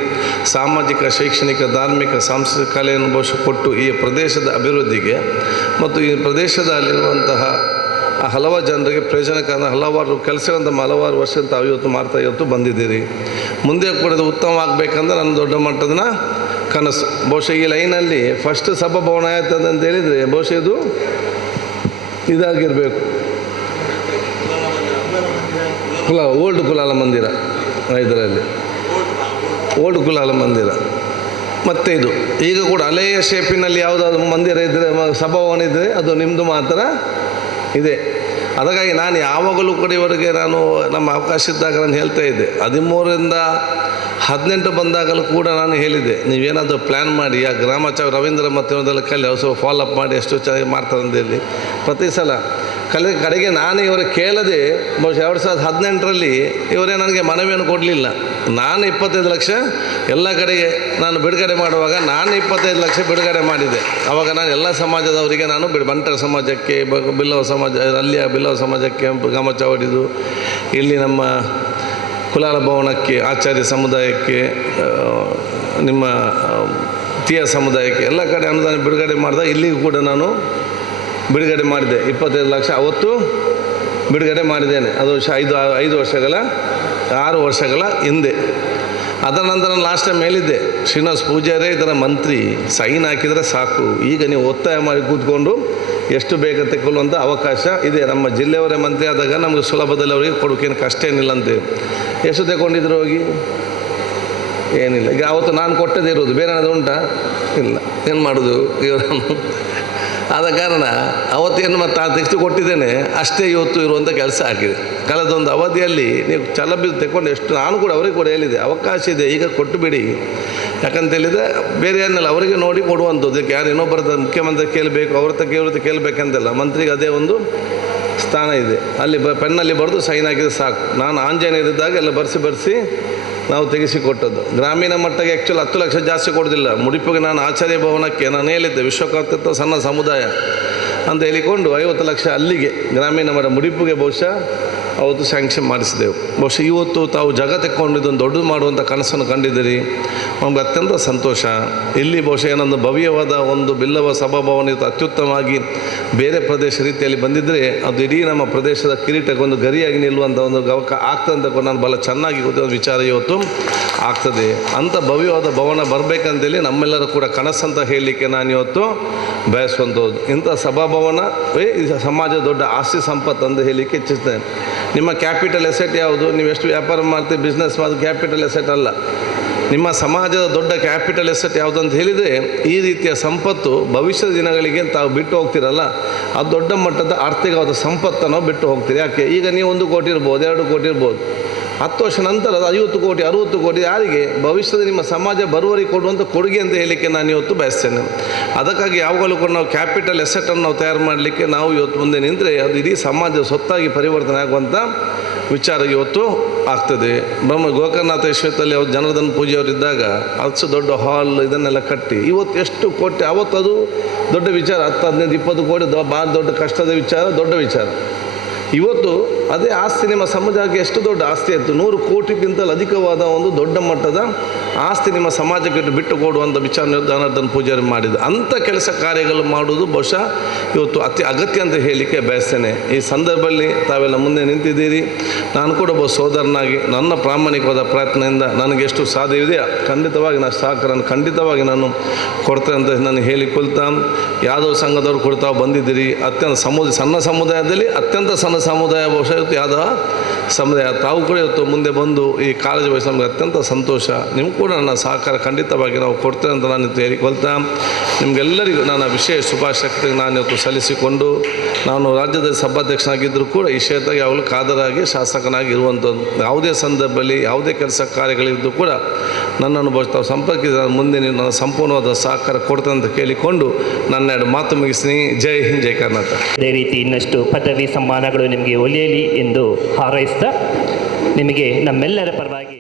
ಸಾಮಾಜಿಕ, ಶೈಕ್ಷಣಿಕ, ಧಾರ್ಮಿಕ, ಸಾಂಸ್ಕೃತಿಕ ಕಲೆಯನ್ನು ಬಹುಶಃ ಕೊಟ್ಟು ಈ ಪ್ರದೇಶದ ಅಭಿವೃದ್ಧಿಗೆ ಮತ್ತು ಈ ಪ್ರದೇಶದಲ್ಲಿರುವಂತಹ ಹಲವಾರು ಜನರಿಗೆ ಪ್ರಯೋಜನಕಾರಿ ಹಲವಾರು ಕೆಲಸಗಳನ್ನು ಹಲವಾರು ವರ್ಷ ತಾವು ಇವತ್ತು ಬಂದಿದ್ದೀರಿ. ಮುಂದೆ ಕೂಡ ಇದು ಉತ್ತಮವಾಗಬೇಕಂದ್ರೆ ನನ್ನ ದೊಡ್ಡ ಮಟ್ಟದ ಕನಸು. ಬಹುಶಃ ಈ ಲೈನಲ್ಲಿ ಫಸ್ಟ್ ಸಭಾಭವನ ಆಯ್ತದೆ ಅಂತ ಹೇಳಿದರೆ ಬಹುಶಃ ಇದು ಇದಾಗಿರಬೇಕು, ಓಲ್ಡ್ ಕುಲಾಲ ಮಂದಿರ, ಇದರಲ್ಲಿ ಓಲ್ಡ್ ಕುಲಾಲ ಮಂದಿರ. ಮತ್ತು ಇದು ಈಗ ಕೂಡ ಹಳೆಯ ಶೇಪಿನಲ್ಲಿ ಯಾವುದಾದ್ರು ಮಂದಿರ ಇದ್ದರೆ, ಸಭಾಭವನ ಇದ್ದರೆ ಅದು ನಿಮ್ಮದು ಮಾತ್ರ ಇದೆ. ಅದಕ್ಕಾಗಿ ನಾನು ಯಾವಾಗಲೂ ಕೂಡ ಇವರಿಗೆ ನಾನು ನಮ್ಮ ಅವಕಾಶ ಇದ್ದಾಗ ನಾನು ಹೇಳ್ತಾ ಇದ್ದೆ. 13ರಿಂದ 18 ಬಂದಾಗಲೂ ಕೂಡ ನಾನು ಹೇಳಿದ್ದೆ, ನೀವೇನಾದರೂ ಪ್ಲ್ಯಾನ್ ಮಾಡಿ ಆ ಗ್ರಾಮಾಚಾರ ರವೀಂದ್ರ ಮತ್ತೊಂದೆಲ್ಲ ಕಲೆ ಸ್ವಲ್ಪ ಫಾಲೋಅಪ್ ಮಾಡಿ ಎಷ್ಟು ಚೆನ್ನಾಗಿ ಮಾಡ್ತಾರೆ ಅಂತ ಹೇಳಿ ಪ್ರತಿ ಸಲ ಕಡೆಗೆ ನಾನು ಇವರು ಕೇಳದೆ ಬಹುಶಃ 2018ರಲ್ಲಿ ಇವರೇ ನನಗೆ ಮನವಿಯನ್ನು ಕೊಡಲಿಲ್ಲ. ನಾನು 25 ಲಕ್ಷ ಎಲ್ಲ ಕಡೆಗೆ ನಾನು ಬಿಡುಗಡೆ ಮಾಡುವಾಗ ನಾನು 25 ಲಕ್ಷ ಬಿಡುಗಡೆ ಮಾಡಿದ್ದೆ. ಆವಾಗ ನಾನು ಎಲ್ಲ ಸಮಾಜದವರಿಗೆ ನಾನು ಬಂಟರ ಸಮಾಜಕ್ಕೆ, ಬಿಲ್ಲವ ಸಮಾಜ, ಅಲ್ಲಿಯ ಬಿಲ್ಲವ ಸಮಾಜಕ್ಕೆ ಗಮಚ ಹೊಡೆದು, ಇಲ್ಲಿ ನಮ್ಮ ಕುಲಾಲ ಭವನಕ್ಕೆ, ಆಚಾರ್ಯ ಸಮುದಾಯಕ್ಕೆ, ನಿಮ್ಮ ತೀಯ ಸಮುದಾಯಕ್ಕೆ ಎಲ್ಲ ಕಡೆ ಅನುದಾನ ಬಿಡುಗಡೆ ಮಾಡಿದಾಗ ಇಲ್ಲಿಗೂ ಕೂಡ ನಾನು ಬಿಡುಗಡೆ ಮಾಡಿದೆ. 25 ಲಕ್ಷ ಅವತ್ತು ಬಿಡುಗಡೆ ಮಾಡಿದ್ದೇನೆ. ಅದು 6 ವರ್ಷಗಳ ಹಿಂದೆ. ಅದರ ನಂತರ ಲಾಸ್ಟ್ ಟೈಮ್ ಹೇಳಿದ್ದೆ, ಶ್ರೀನಿವಾಸ ಪೂಜಾರೇ ಇದರ ಮಂತ್ರಿ, ಸೈನ್ ಹಾಕಿದರೆ ಸಾಕು, ಈಗ ನೀವು ಒತ್ತಾಯ ಮಾಡಿ ಕೂತ್ಕೊಂಡು ಎಷ್ಟು ಬೇಗ ತೆಗೊಳ್ಳುವಂಥ ಅವಕಾಶ ಇದೆ. ನಮ್ಮ ಜಿಲ್ಲೆಯವರೇ ಮಂತ್ರಿ ಆದಾಗ ನಮಗೆ ಸುಲಭದಲ್ಲಿ ಅವರಿಗೆ ಕೊಡೋಕ್ಕೇನು ಕಷ್ಟ ಏನಿಲ್ಲ ಅಂತ. ಎಷ್ಟು ತಗೊಂಡಿದ್ರು ಹೋಗಿ? ಏನಿಲ್ಲ. ಈಗ ಅವತ್ತು ನಾನು ಕೊಟ್ಟದೇ ಇರೋದು, ಬೇರೆ ಏನಾದರೂ ಉಂಟಾ? ಇಲ್ಲ. ಏನು ಮಾಡೋದು ಇವರನ್ನು? ಆದ ಕಾರಣ ಅವತ್ತೇನು ಮತ್ತು ತೆಗೆದು ಕೊಟ್ಟಿದ್ದೇನೆ ಅಷ್ಟೇ ಇವತ್ತು ಇರುವಂಥ ಕೆಲಸ ಆಗಿದೆ. ಕಳೆದೊಂದು ಅವಧಿಯಲ್ಲಿ ನೀವು ಛಲಬಿದ್ದು ತೆಕ್ಕೊಂಡು ಎಷ್ಟು ನಾನು ಕೂಡ ಅವರಿಗೆ ಕೂಡ ಹೇಳಿದೆ, ಅವಕಾಶ ಇದೆ ಈಗ ಕೊಟ್ಟು ಬಿಡಿ. ಯಾಕಂತ ಹೇಳಿದರೆ ಬೇರೆ ಏನೆಲ್ಲ ಅವರಿಗೆ ನೋಡಿ ಕೊಡುವಂಥದ್ದು. ಇದಕ್ಕೆ ಯಾರು ಇನ್ನೊಬ್ಬರ ಮುಖ್ಯಮಂತ್ರಿ ಕೇಳಬೇಕು, ಅವ್ರ ಕೇಳಬೇಕಂತೆಲ್ಲ. ಮಂತ್ರಿಗೆ ಅದೇ ಒಂದು ಸ್ಥಾನ ಇದೆ. ಅಲ್ಲಿ ಪೆನ್ನಲ್ಲಿ ಬರೆದು ಸೈನ್ ಹಾಕಿದ್ರೆ ಸಾಕು. ನಾನು ಆಂಜನೇಯರಿದ್ದಾಗ ಎಲ್ಲ ಬರೆಸಿ ನಾವು ತೆಗೆಸಿಕೊಟ್ಟದ್ದು. ಗ್ರಾಮೀಣ ಮಟ್ಟಕ್ಕೆ ಆ್ಯಕ್ಚುಲಿ 10 ಲಕ್ಷ ಜಾಸ್ತಿ ಕೊಡೋದಿಲ್ಲ. ಮುಡಿಪಿಗೆ ನಾನು ಆಚಾರ್ಯ ಭವನಕ್ಕೆ ನಾನು ಹೇಳಿದ್ದೆ, ವಿಶ್ವಕರ್ತೃತ್ವ ಸಣ್ಣ ಸಮುದಾಯ ಅಂತ ಹೇಳಿಕೊಂಡು 50 ಲಕ್ಷ ಅಲ್ಲಿಗೆ ಗ್ರಾಮೀಣ ಮಟ್ಟ ಮುಡಿಪಿಗೆ ಬಹುಶಃ ಅವತ್ತು ಸ್ಯಾಂಕ್ಷನ್ ಮಾಡಿಸಿದೆವು. ಬಹುಶಃ ಇವತ್ತು ತಾವು ಜಾಗ ತೆಕ್ಕೊಂಡಿದ್ದೊಂದು ದೊಡ್ಡದು ಮಾಡುವಂಥ ಕನಸನ್ನು ಕಂಡಿದ್ದೀರಿ, ನಮಗೆ ಅತ್ಯಂತ ಸಂತೋಷ. ಇಲ್ಲಿ ಬಹುಶಃ ಏನೊಂದು ಭವ್ಯವಾದ ಒಂದು ಬಿಲ್ಲವ ಸಭಾಭವನ ಅತ್ಯುತ್ತಮವಾಗಿ ಬೇರೆ ಪ್ರದೇಶ ರೀತಿಯಲ್ಲಿ ಬಂದಿದ್ದರೆ ಅದು ಇಡೀ ನಮ್ಮ ಪ್ರದೇಶದ ಕಿರೀಟಕ್ಕೊಂದು ಗರಿಯಾಗಿ ನಿಲ್ಲುವಂಥ ಒಂದು ಗವಕ ಆಗ್ತದೆ ಅಂತ ನಾನು ಭಾಳ ಚೆನ್ನಾಗಿ ಗೊತ್ತಿರೋ ವಿಚಾರ ಇವತ್ತು ಆಗ್ತದೆ. ಅಂಥ ಭವ್ಯವಾದ ಭವನ ಬರಬೇಕಂತೇಳಿ ನಮ್ಮೆಲ್ಲರೂ ಕೂಡ ಕನಸಂತ ಹೇಳಲಿಕ್ಕೆ ನಾನು ಇವತ್ತು ಬಯಸುವಂಥದ್ದು. ಇಂಥ ಸಭಾಭವನವೇ ಈ ಸಮಾಜದ ದೊಡ್ಡ ಆಸ್ತಿ ಸಂಪತ್ತು ಅಂತ ಹೇಳಲಿಕ್ಕೆ ಇಚ್ಛಿಸ್ತೇನೆ. ನಿಮ್ಮ ಕ್ಯಾಪಿಟಲ್ ಎಸೆಟ್ ಯಾವುದು? ನೀವು ಎಷ್ಟು ವ್ಯಾಪಾರ ಮಾಡ್ತೀವಿ, ಬಿಸ್ನೆಸ್ ಮಾಡೋದು ಕ್ಯಾಪಿಟಲ್ ಎಸೆಟ್ ಅಲ್ಲ. ನಿಮ್ಮ ಸಮಾಜದ ದೊಡ್ಡ ಕ್ಯಾಪಿಟಲ್ ಎಸೆಟ್ ಯಾವುದು ಅಂತ ಹೇಳಿದರೆ ಈ ರೀತಿಯ ಸಂಪತ್ತು ಭವಿಷ್ಯದ ದಿನಗಳಿಗೆ ತಾವು ಬಿಟ್ಟು ಹೋಗ್ತೀರಲ್ಲ, ಅದು ದೊಡ್ಡ ಮಟ್ಟದ ಆರ್ಥಿಕವಾದ ಸಂಪತ್ತನ್ನು ಬಿಟ್ಟು ಹೋಗ್ತೀರಿ. ಯಾಕೆ? ಈಗ ನೀವು 1 ಕೋಟಿ ಇರ್ಬೋದು, 2 ಕೋಟಿ ಇರ್ಬೋದು, 10 ವರ್ಷ ನಂತರ ಅದು 50 ಕೋಟಿ 60 ಕೋಟಿ ಯಾರಿಗೆ ಭವಿಷ್ಯದ ನಿಮ್ಮ ಸಮಾಜ ಬರುವವರಿಗೆ ಕೊಡುವಂಥ ಕೊಡುಗೆ ಅಂತ ಹೇಳಲಿಕ್ಕೆ ನಾನು ಇವತ್ತು ಬಯಸ್ತೇನೆ. ಅದಕ್ಕಾಗಿ ಯಾವಾಗಲೂ ಕೂಡ ನಾವು ಕ್ಯಾಪಿಟಲ್ ಎಸೆಟನ್ನು ನಾವು ತಯಾರು ಮಾಡಲಿಕ್ಕೆ ನಾವು ಇವತ್ತು ಮುಂದೆ ನಿಂತರೆ ಅದು ಇಡೀ ಸಮಾಜ ಸ್ವತ್ತಾಗಿ ಪರಿವರ್ತನೆ ಆಗುವಂಥ ವಿಚಾರ ಇವತ್ತು ಆಗ್ತದೆ. ಗೋಕರ್ಣನಾಥೇಶ್ವರದಲ್ಲಿ ಅವ್ರು ಜನಾರ್ದನ ಪೂಜೆಯವರಿದ್ದಾಗ ಅಷ್ಟು ದೊಡ್ಡ ಹಾಲ್ ಇದನ್ನೆಲ್ಲ ಕಟ್ಟಿ ಇವತ್ತು ಎಷ್ಟು ಕೋಟಿ, ಅವತ್ತು ಅದು ದೊಡ್ಡ ವಿಚಾರ, 10, 15, 20 ಕೋಟಿ ಭಾಳ ದೊಡ್ಡ ಕಷ್ಟದ ವಿಚಾರ, ದೊಡ್ಡ ವಿಚಾರ. ಇವತ್ತು ಅದೇ ಆಸ್ತಿ ನಿಮ್ಮ ಸಮಾಜಕ್ಕೆ ಎಷ್ಟು ದೊಡ್ಡ ಆಸ್ತಿ ಇತ್ತು, 100 ಕೋಟಿಗಿಂತಲೂ ಅಧಿಕವಾದ ಒಂದು ದೊಡ್ಡ ಮಟ್ಟದ ಆಸ್ತಿ ನಿಮ್ಮ ಸಮಾಜಕ್ಕೆ ಬಿಟ್ಟು ಕೊಡುವಂಥ ವಿಚಾರ ಜನಾರ್ದನ ಪೂಜಾರಿ ಮಾಡಿದ್ದು. ಅಂಥ ಕೆಲಸ ಕಾರ್ಯಗಳು ಮಾಡುವುದು ಬಹುಶಃ ಇವತ್ತು ಅತಿ ಅಗತ್ಯ ಅಂತ ಹೇಳಲಿಕ್ಕೆ ಬಯಸ್ತೇನೆ. ಈ ಸಂದರ್ಭದಲ್ಲಿ ತಾವೆಲ್ಲ ಮುಂದೆ ನಿಂತಿದ್ದೀರಿ. ನಾನು ಕೂಡ ಒಬ್ಬ ಸೋದರನಾಗಿ ನನ್ನ ಪ್ರಾಮಾಣಿಕವಾದ ಪ್ರಯತ್ನದಿಂದ ನನಗೆ ಎಷ್ಟು ಸಾಧ್ಯವಿದೆಯೋ ಖಂಡಿತವಾಗಿ ನಾನು ಸಹಕಾರವನ್ನು ಖಂಡಿತವಾಗಿ ನಾನು ಕೊಡ್ತೇನೆ ಅಂತ ನಾನು ಹೇಳಿಕೊಳ್ತಾ, ಯಾದವ ಸಂಘದವ್ರು ಕೂಡ ತಾವು ಬಂದಿದ್ದೀರಿ. ಅತ್ಯಂತ ಸಣ್ಣ ಸಮುದಾಯದಲ್ಲಿ ಅತ್ಯಂತ ಸಣ್ಣ ಸಮುದಾಯ ಬಹುಶಃ ಇವತ್ತು ಯಾದವ ಸಮುದಾಯ. ತಾವು ಕೂಡ ಇವತ್ತು ಮುಂದೆ ಬಂದು ಈ ಕಾಳಜಿ ವಹಿಸಿ ನಮಗೆ ಅತ್ಯಂತ ಸಂತೋಷ. ನಿಮ್ಗೆ ಕೂಡ ನನ್ನ ಸಹಕಾರ ಖಂಡಿತವಾಗಿ ನಾವು ಕೊಡ್ತೇವೆ ಅಂತ ನಾನು ಹೇಳಿಕೊಳ್ತಾ, ನಿಮಗೆಲ್ಲರಿಗೂ ನನ್ನ ವಿಶೇಷ ಶುಭಾಶಕ್ತಿಗೆ ನಾನು ಇವತ್ತು ಸಲ್ಲಿಸಿಕೊಂಡು, ನಾನು ರಾಜ್ಯದ ಸಭಾಧ್ಯಕ್ಷನಾಗಿದ್ದರೂ ಕೂಡ ಈ ಕ್ಷೇತ್ರಕ್ಕೆ ಯಾವಾಗಲೂ ಕಾದರಾಗಿ ಶಾಸಕನಾಗಿ ಇರುವಂಥದ್ದು. ಯಾವುದೇ ಸಂದರ್ಭದಲ್ಲಿ ಯಾವುದೇ ಕೆಲಸ ಕಾರ್ಯಗಳಿದ್ದು ಕೂಡ ನನ್ನನ್ನು ತಾವು ಸಂಪರ್ಕಿಸಿದ ಮುಂದೆ ನೀವು ನನ್ನ ಸಂಪೂರ್ಣವಾದ ಸಹಕಾರ ಕೊಡ್ತೇನೆ ಅಂತ ಕೇಳಿಕೊಂಡು ನನ್ನ 2 ಮಾತು ಮುಗಿಸ್ತೀನಿ. ಜೈ ಹಿಂದ್, ಜೈ ಕರ್ನಾಟಕ. ಅದೇ ರೀತಿ ಇನ್ನಷ್ಟು ಪದವಿ ಸಮ್ಮಾನಗಳು ನಿಮಗೆ ಒಲಿಯಲಿ ಎಂದು ಹಾರೈಸ್ತಾ ನಿಮಗೆ ನಮ್ಮೆಲ್ಲರ ಪರವಾಗಿ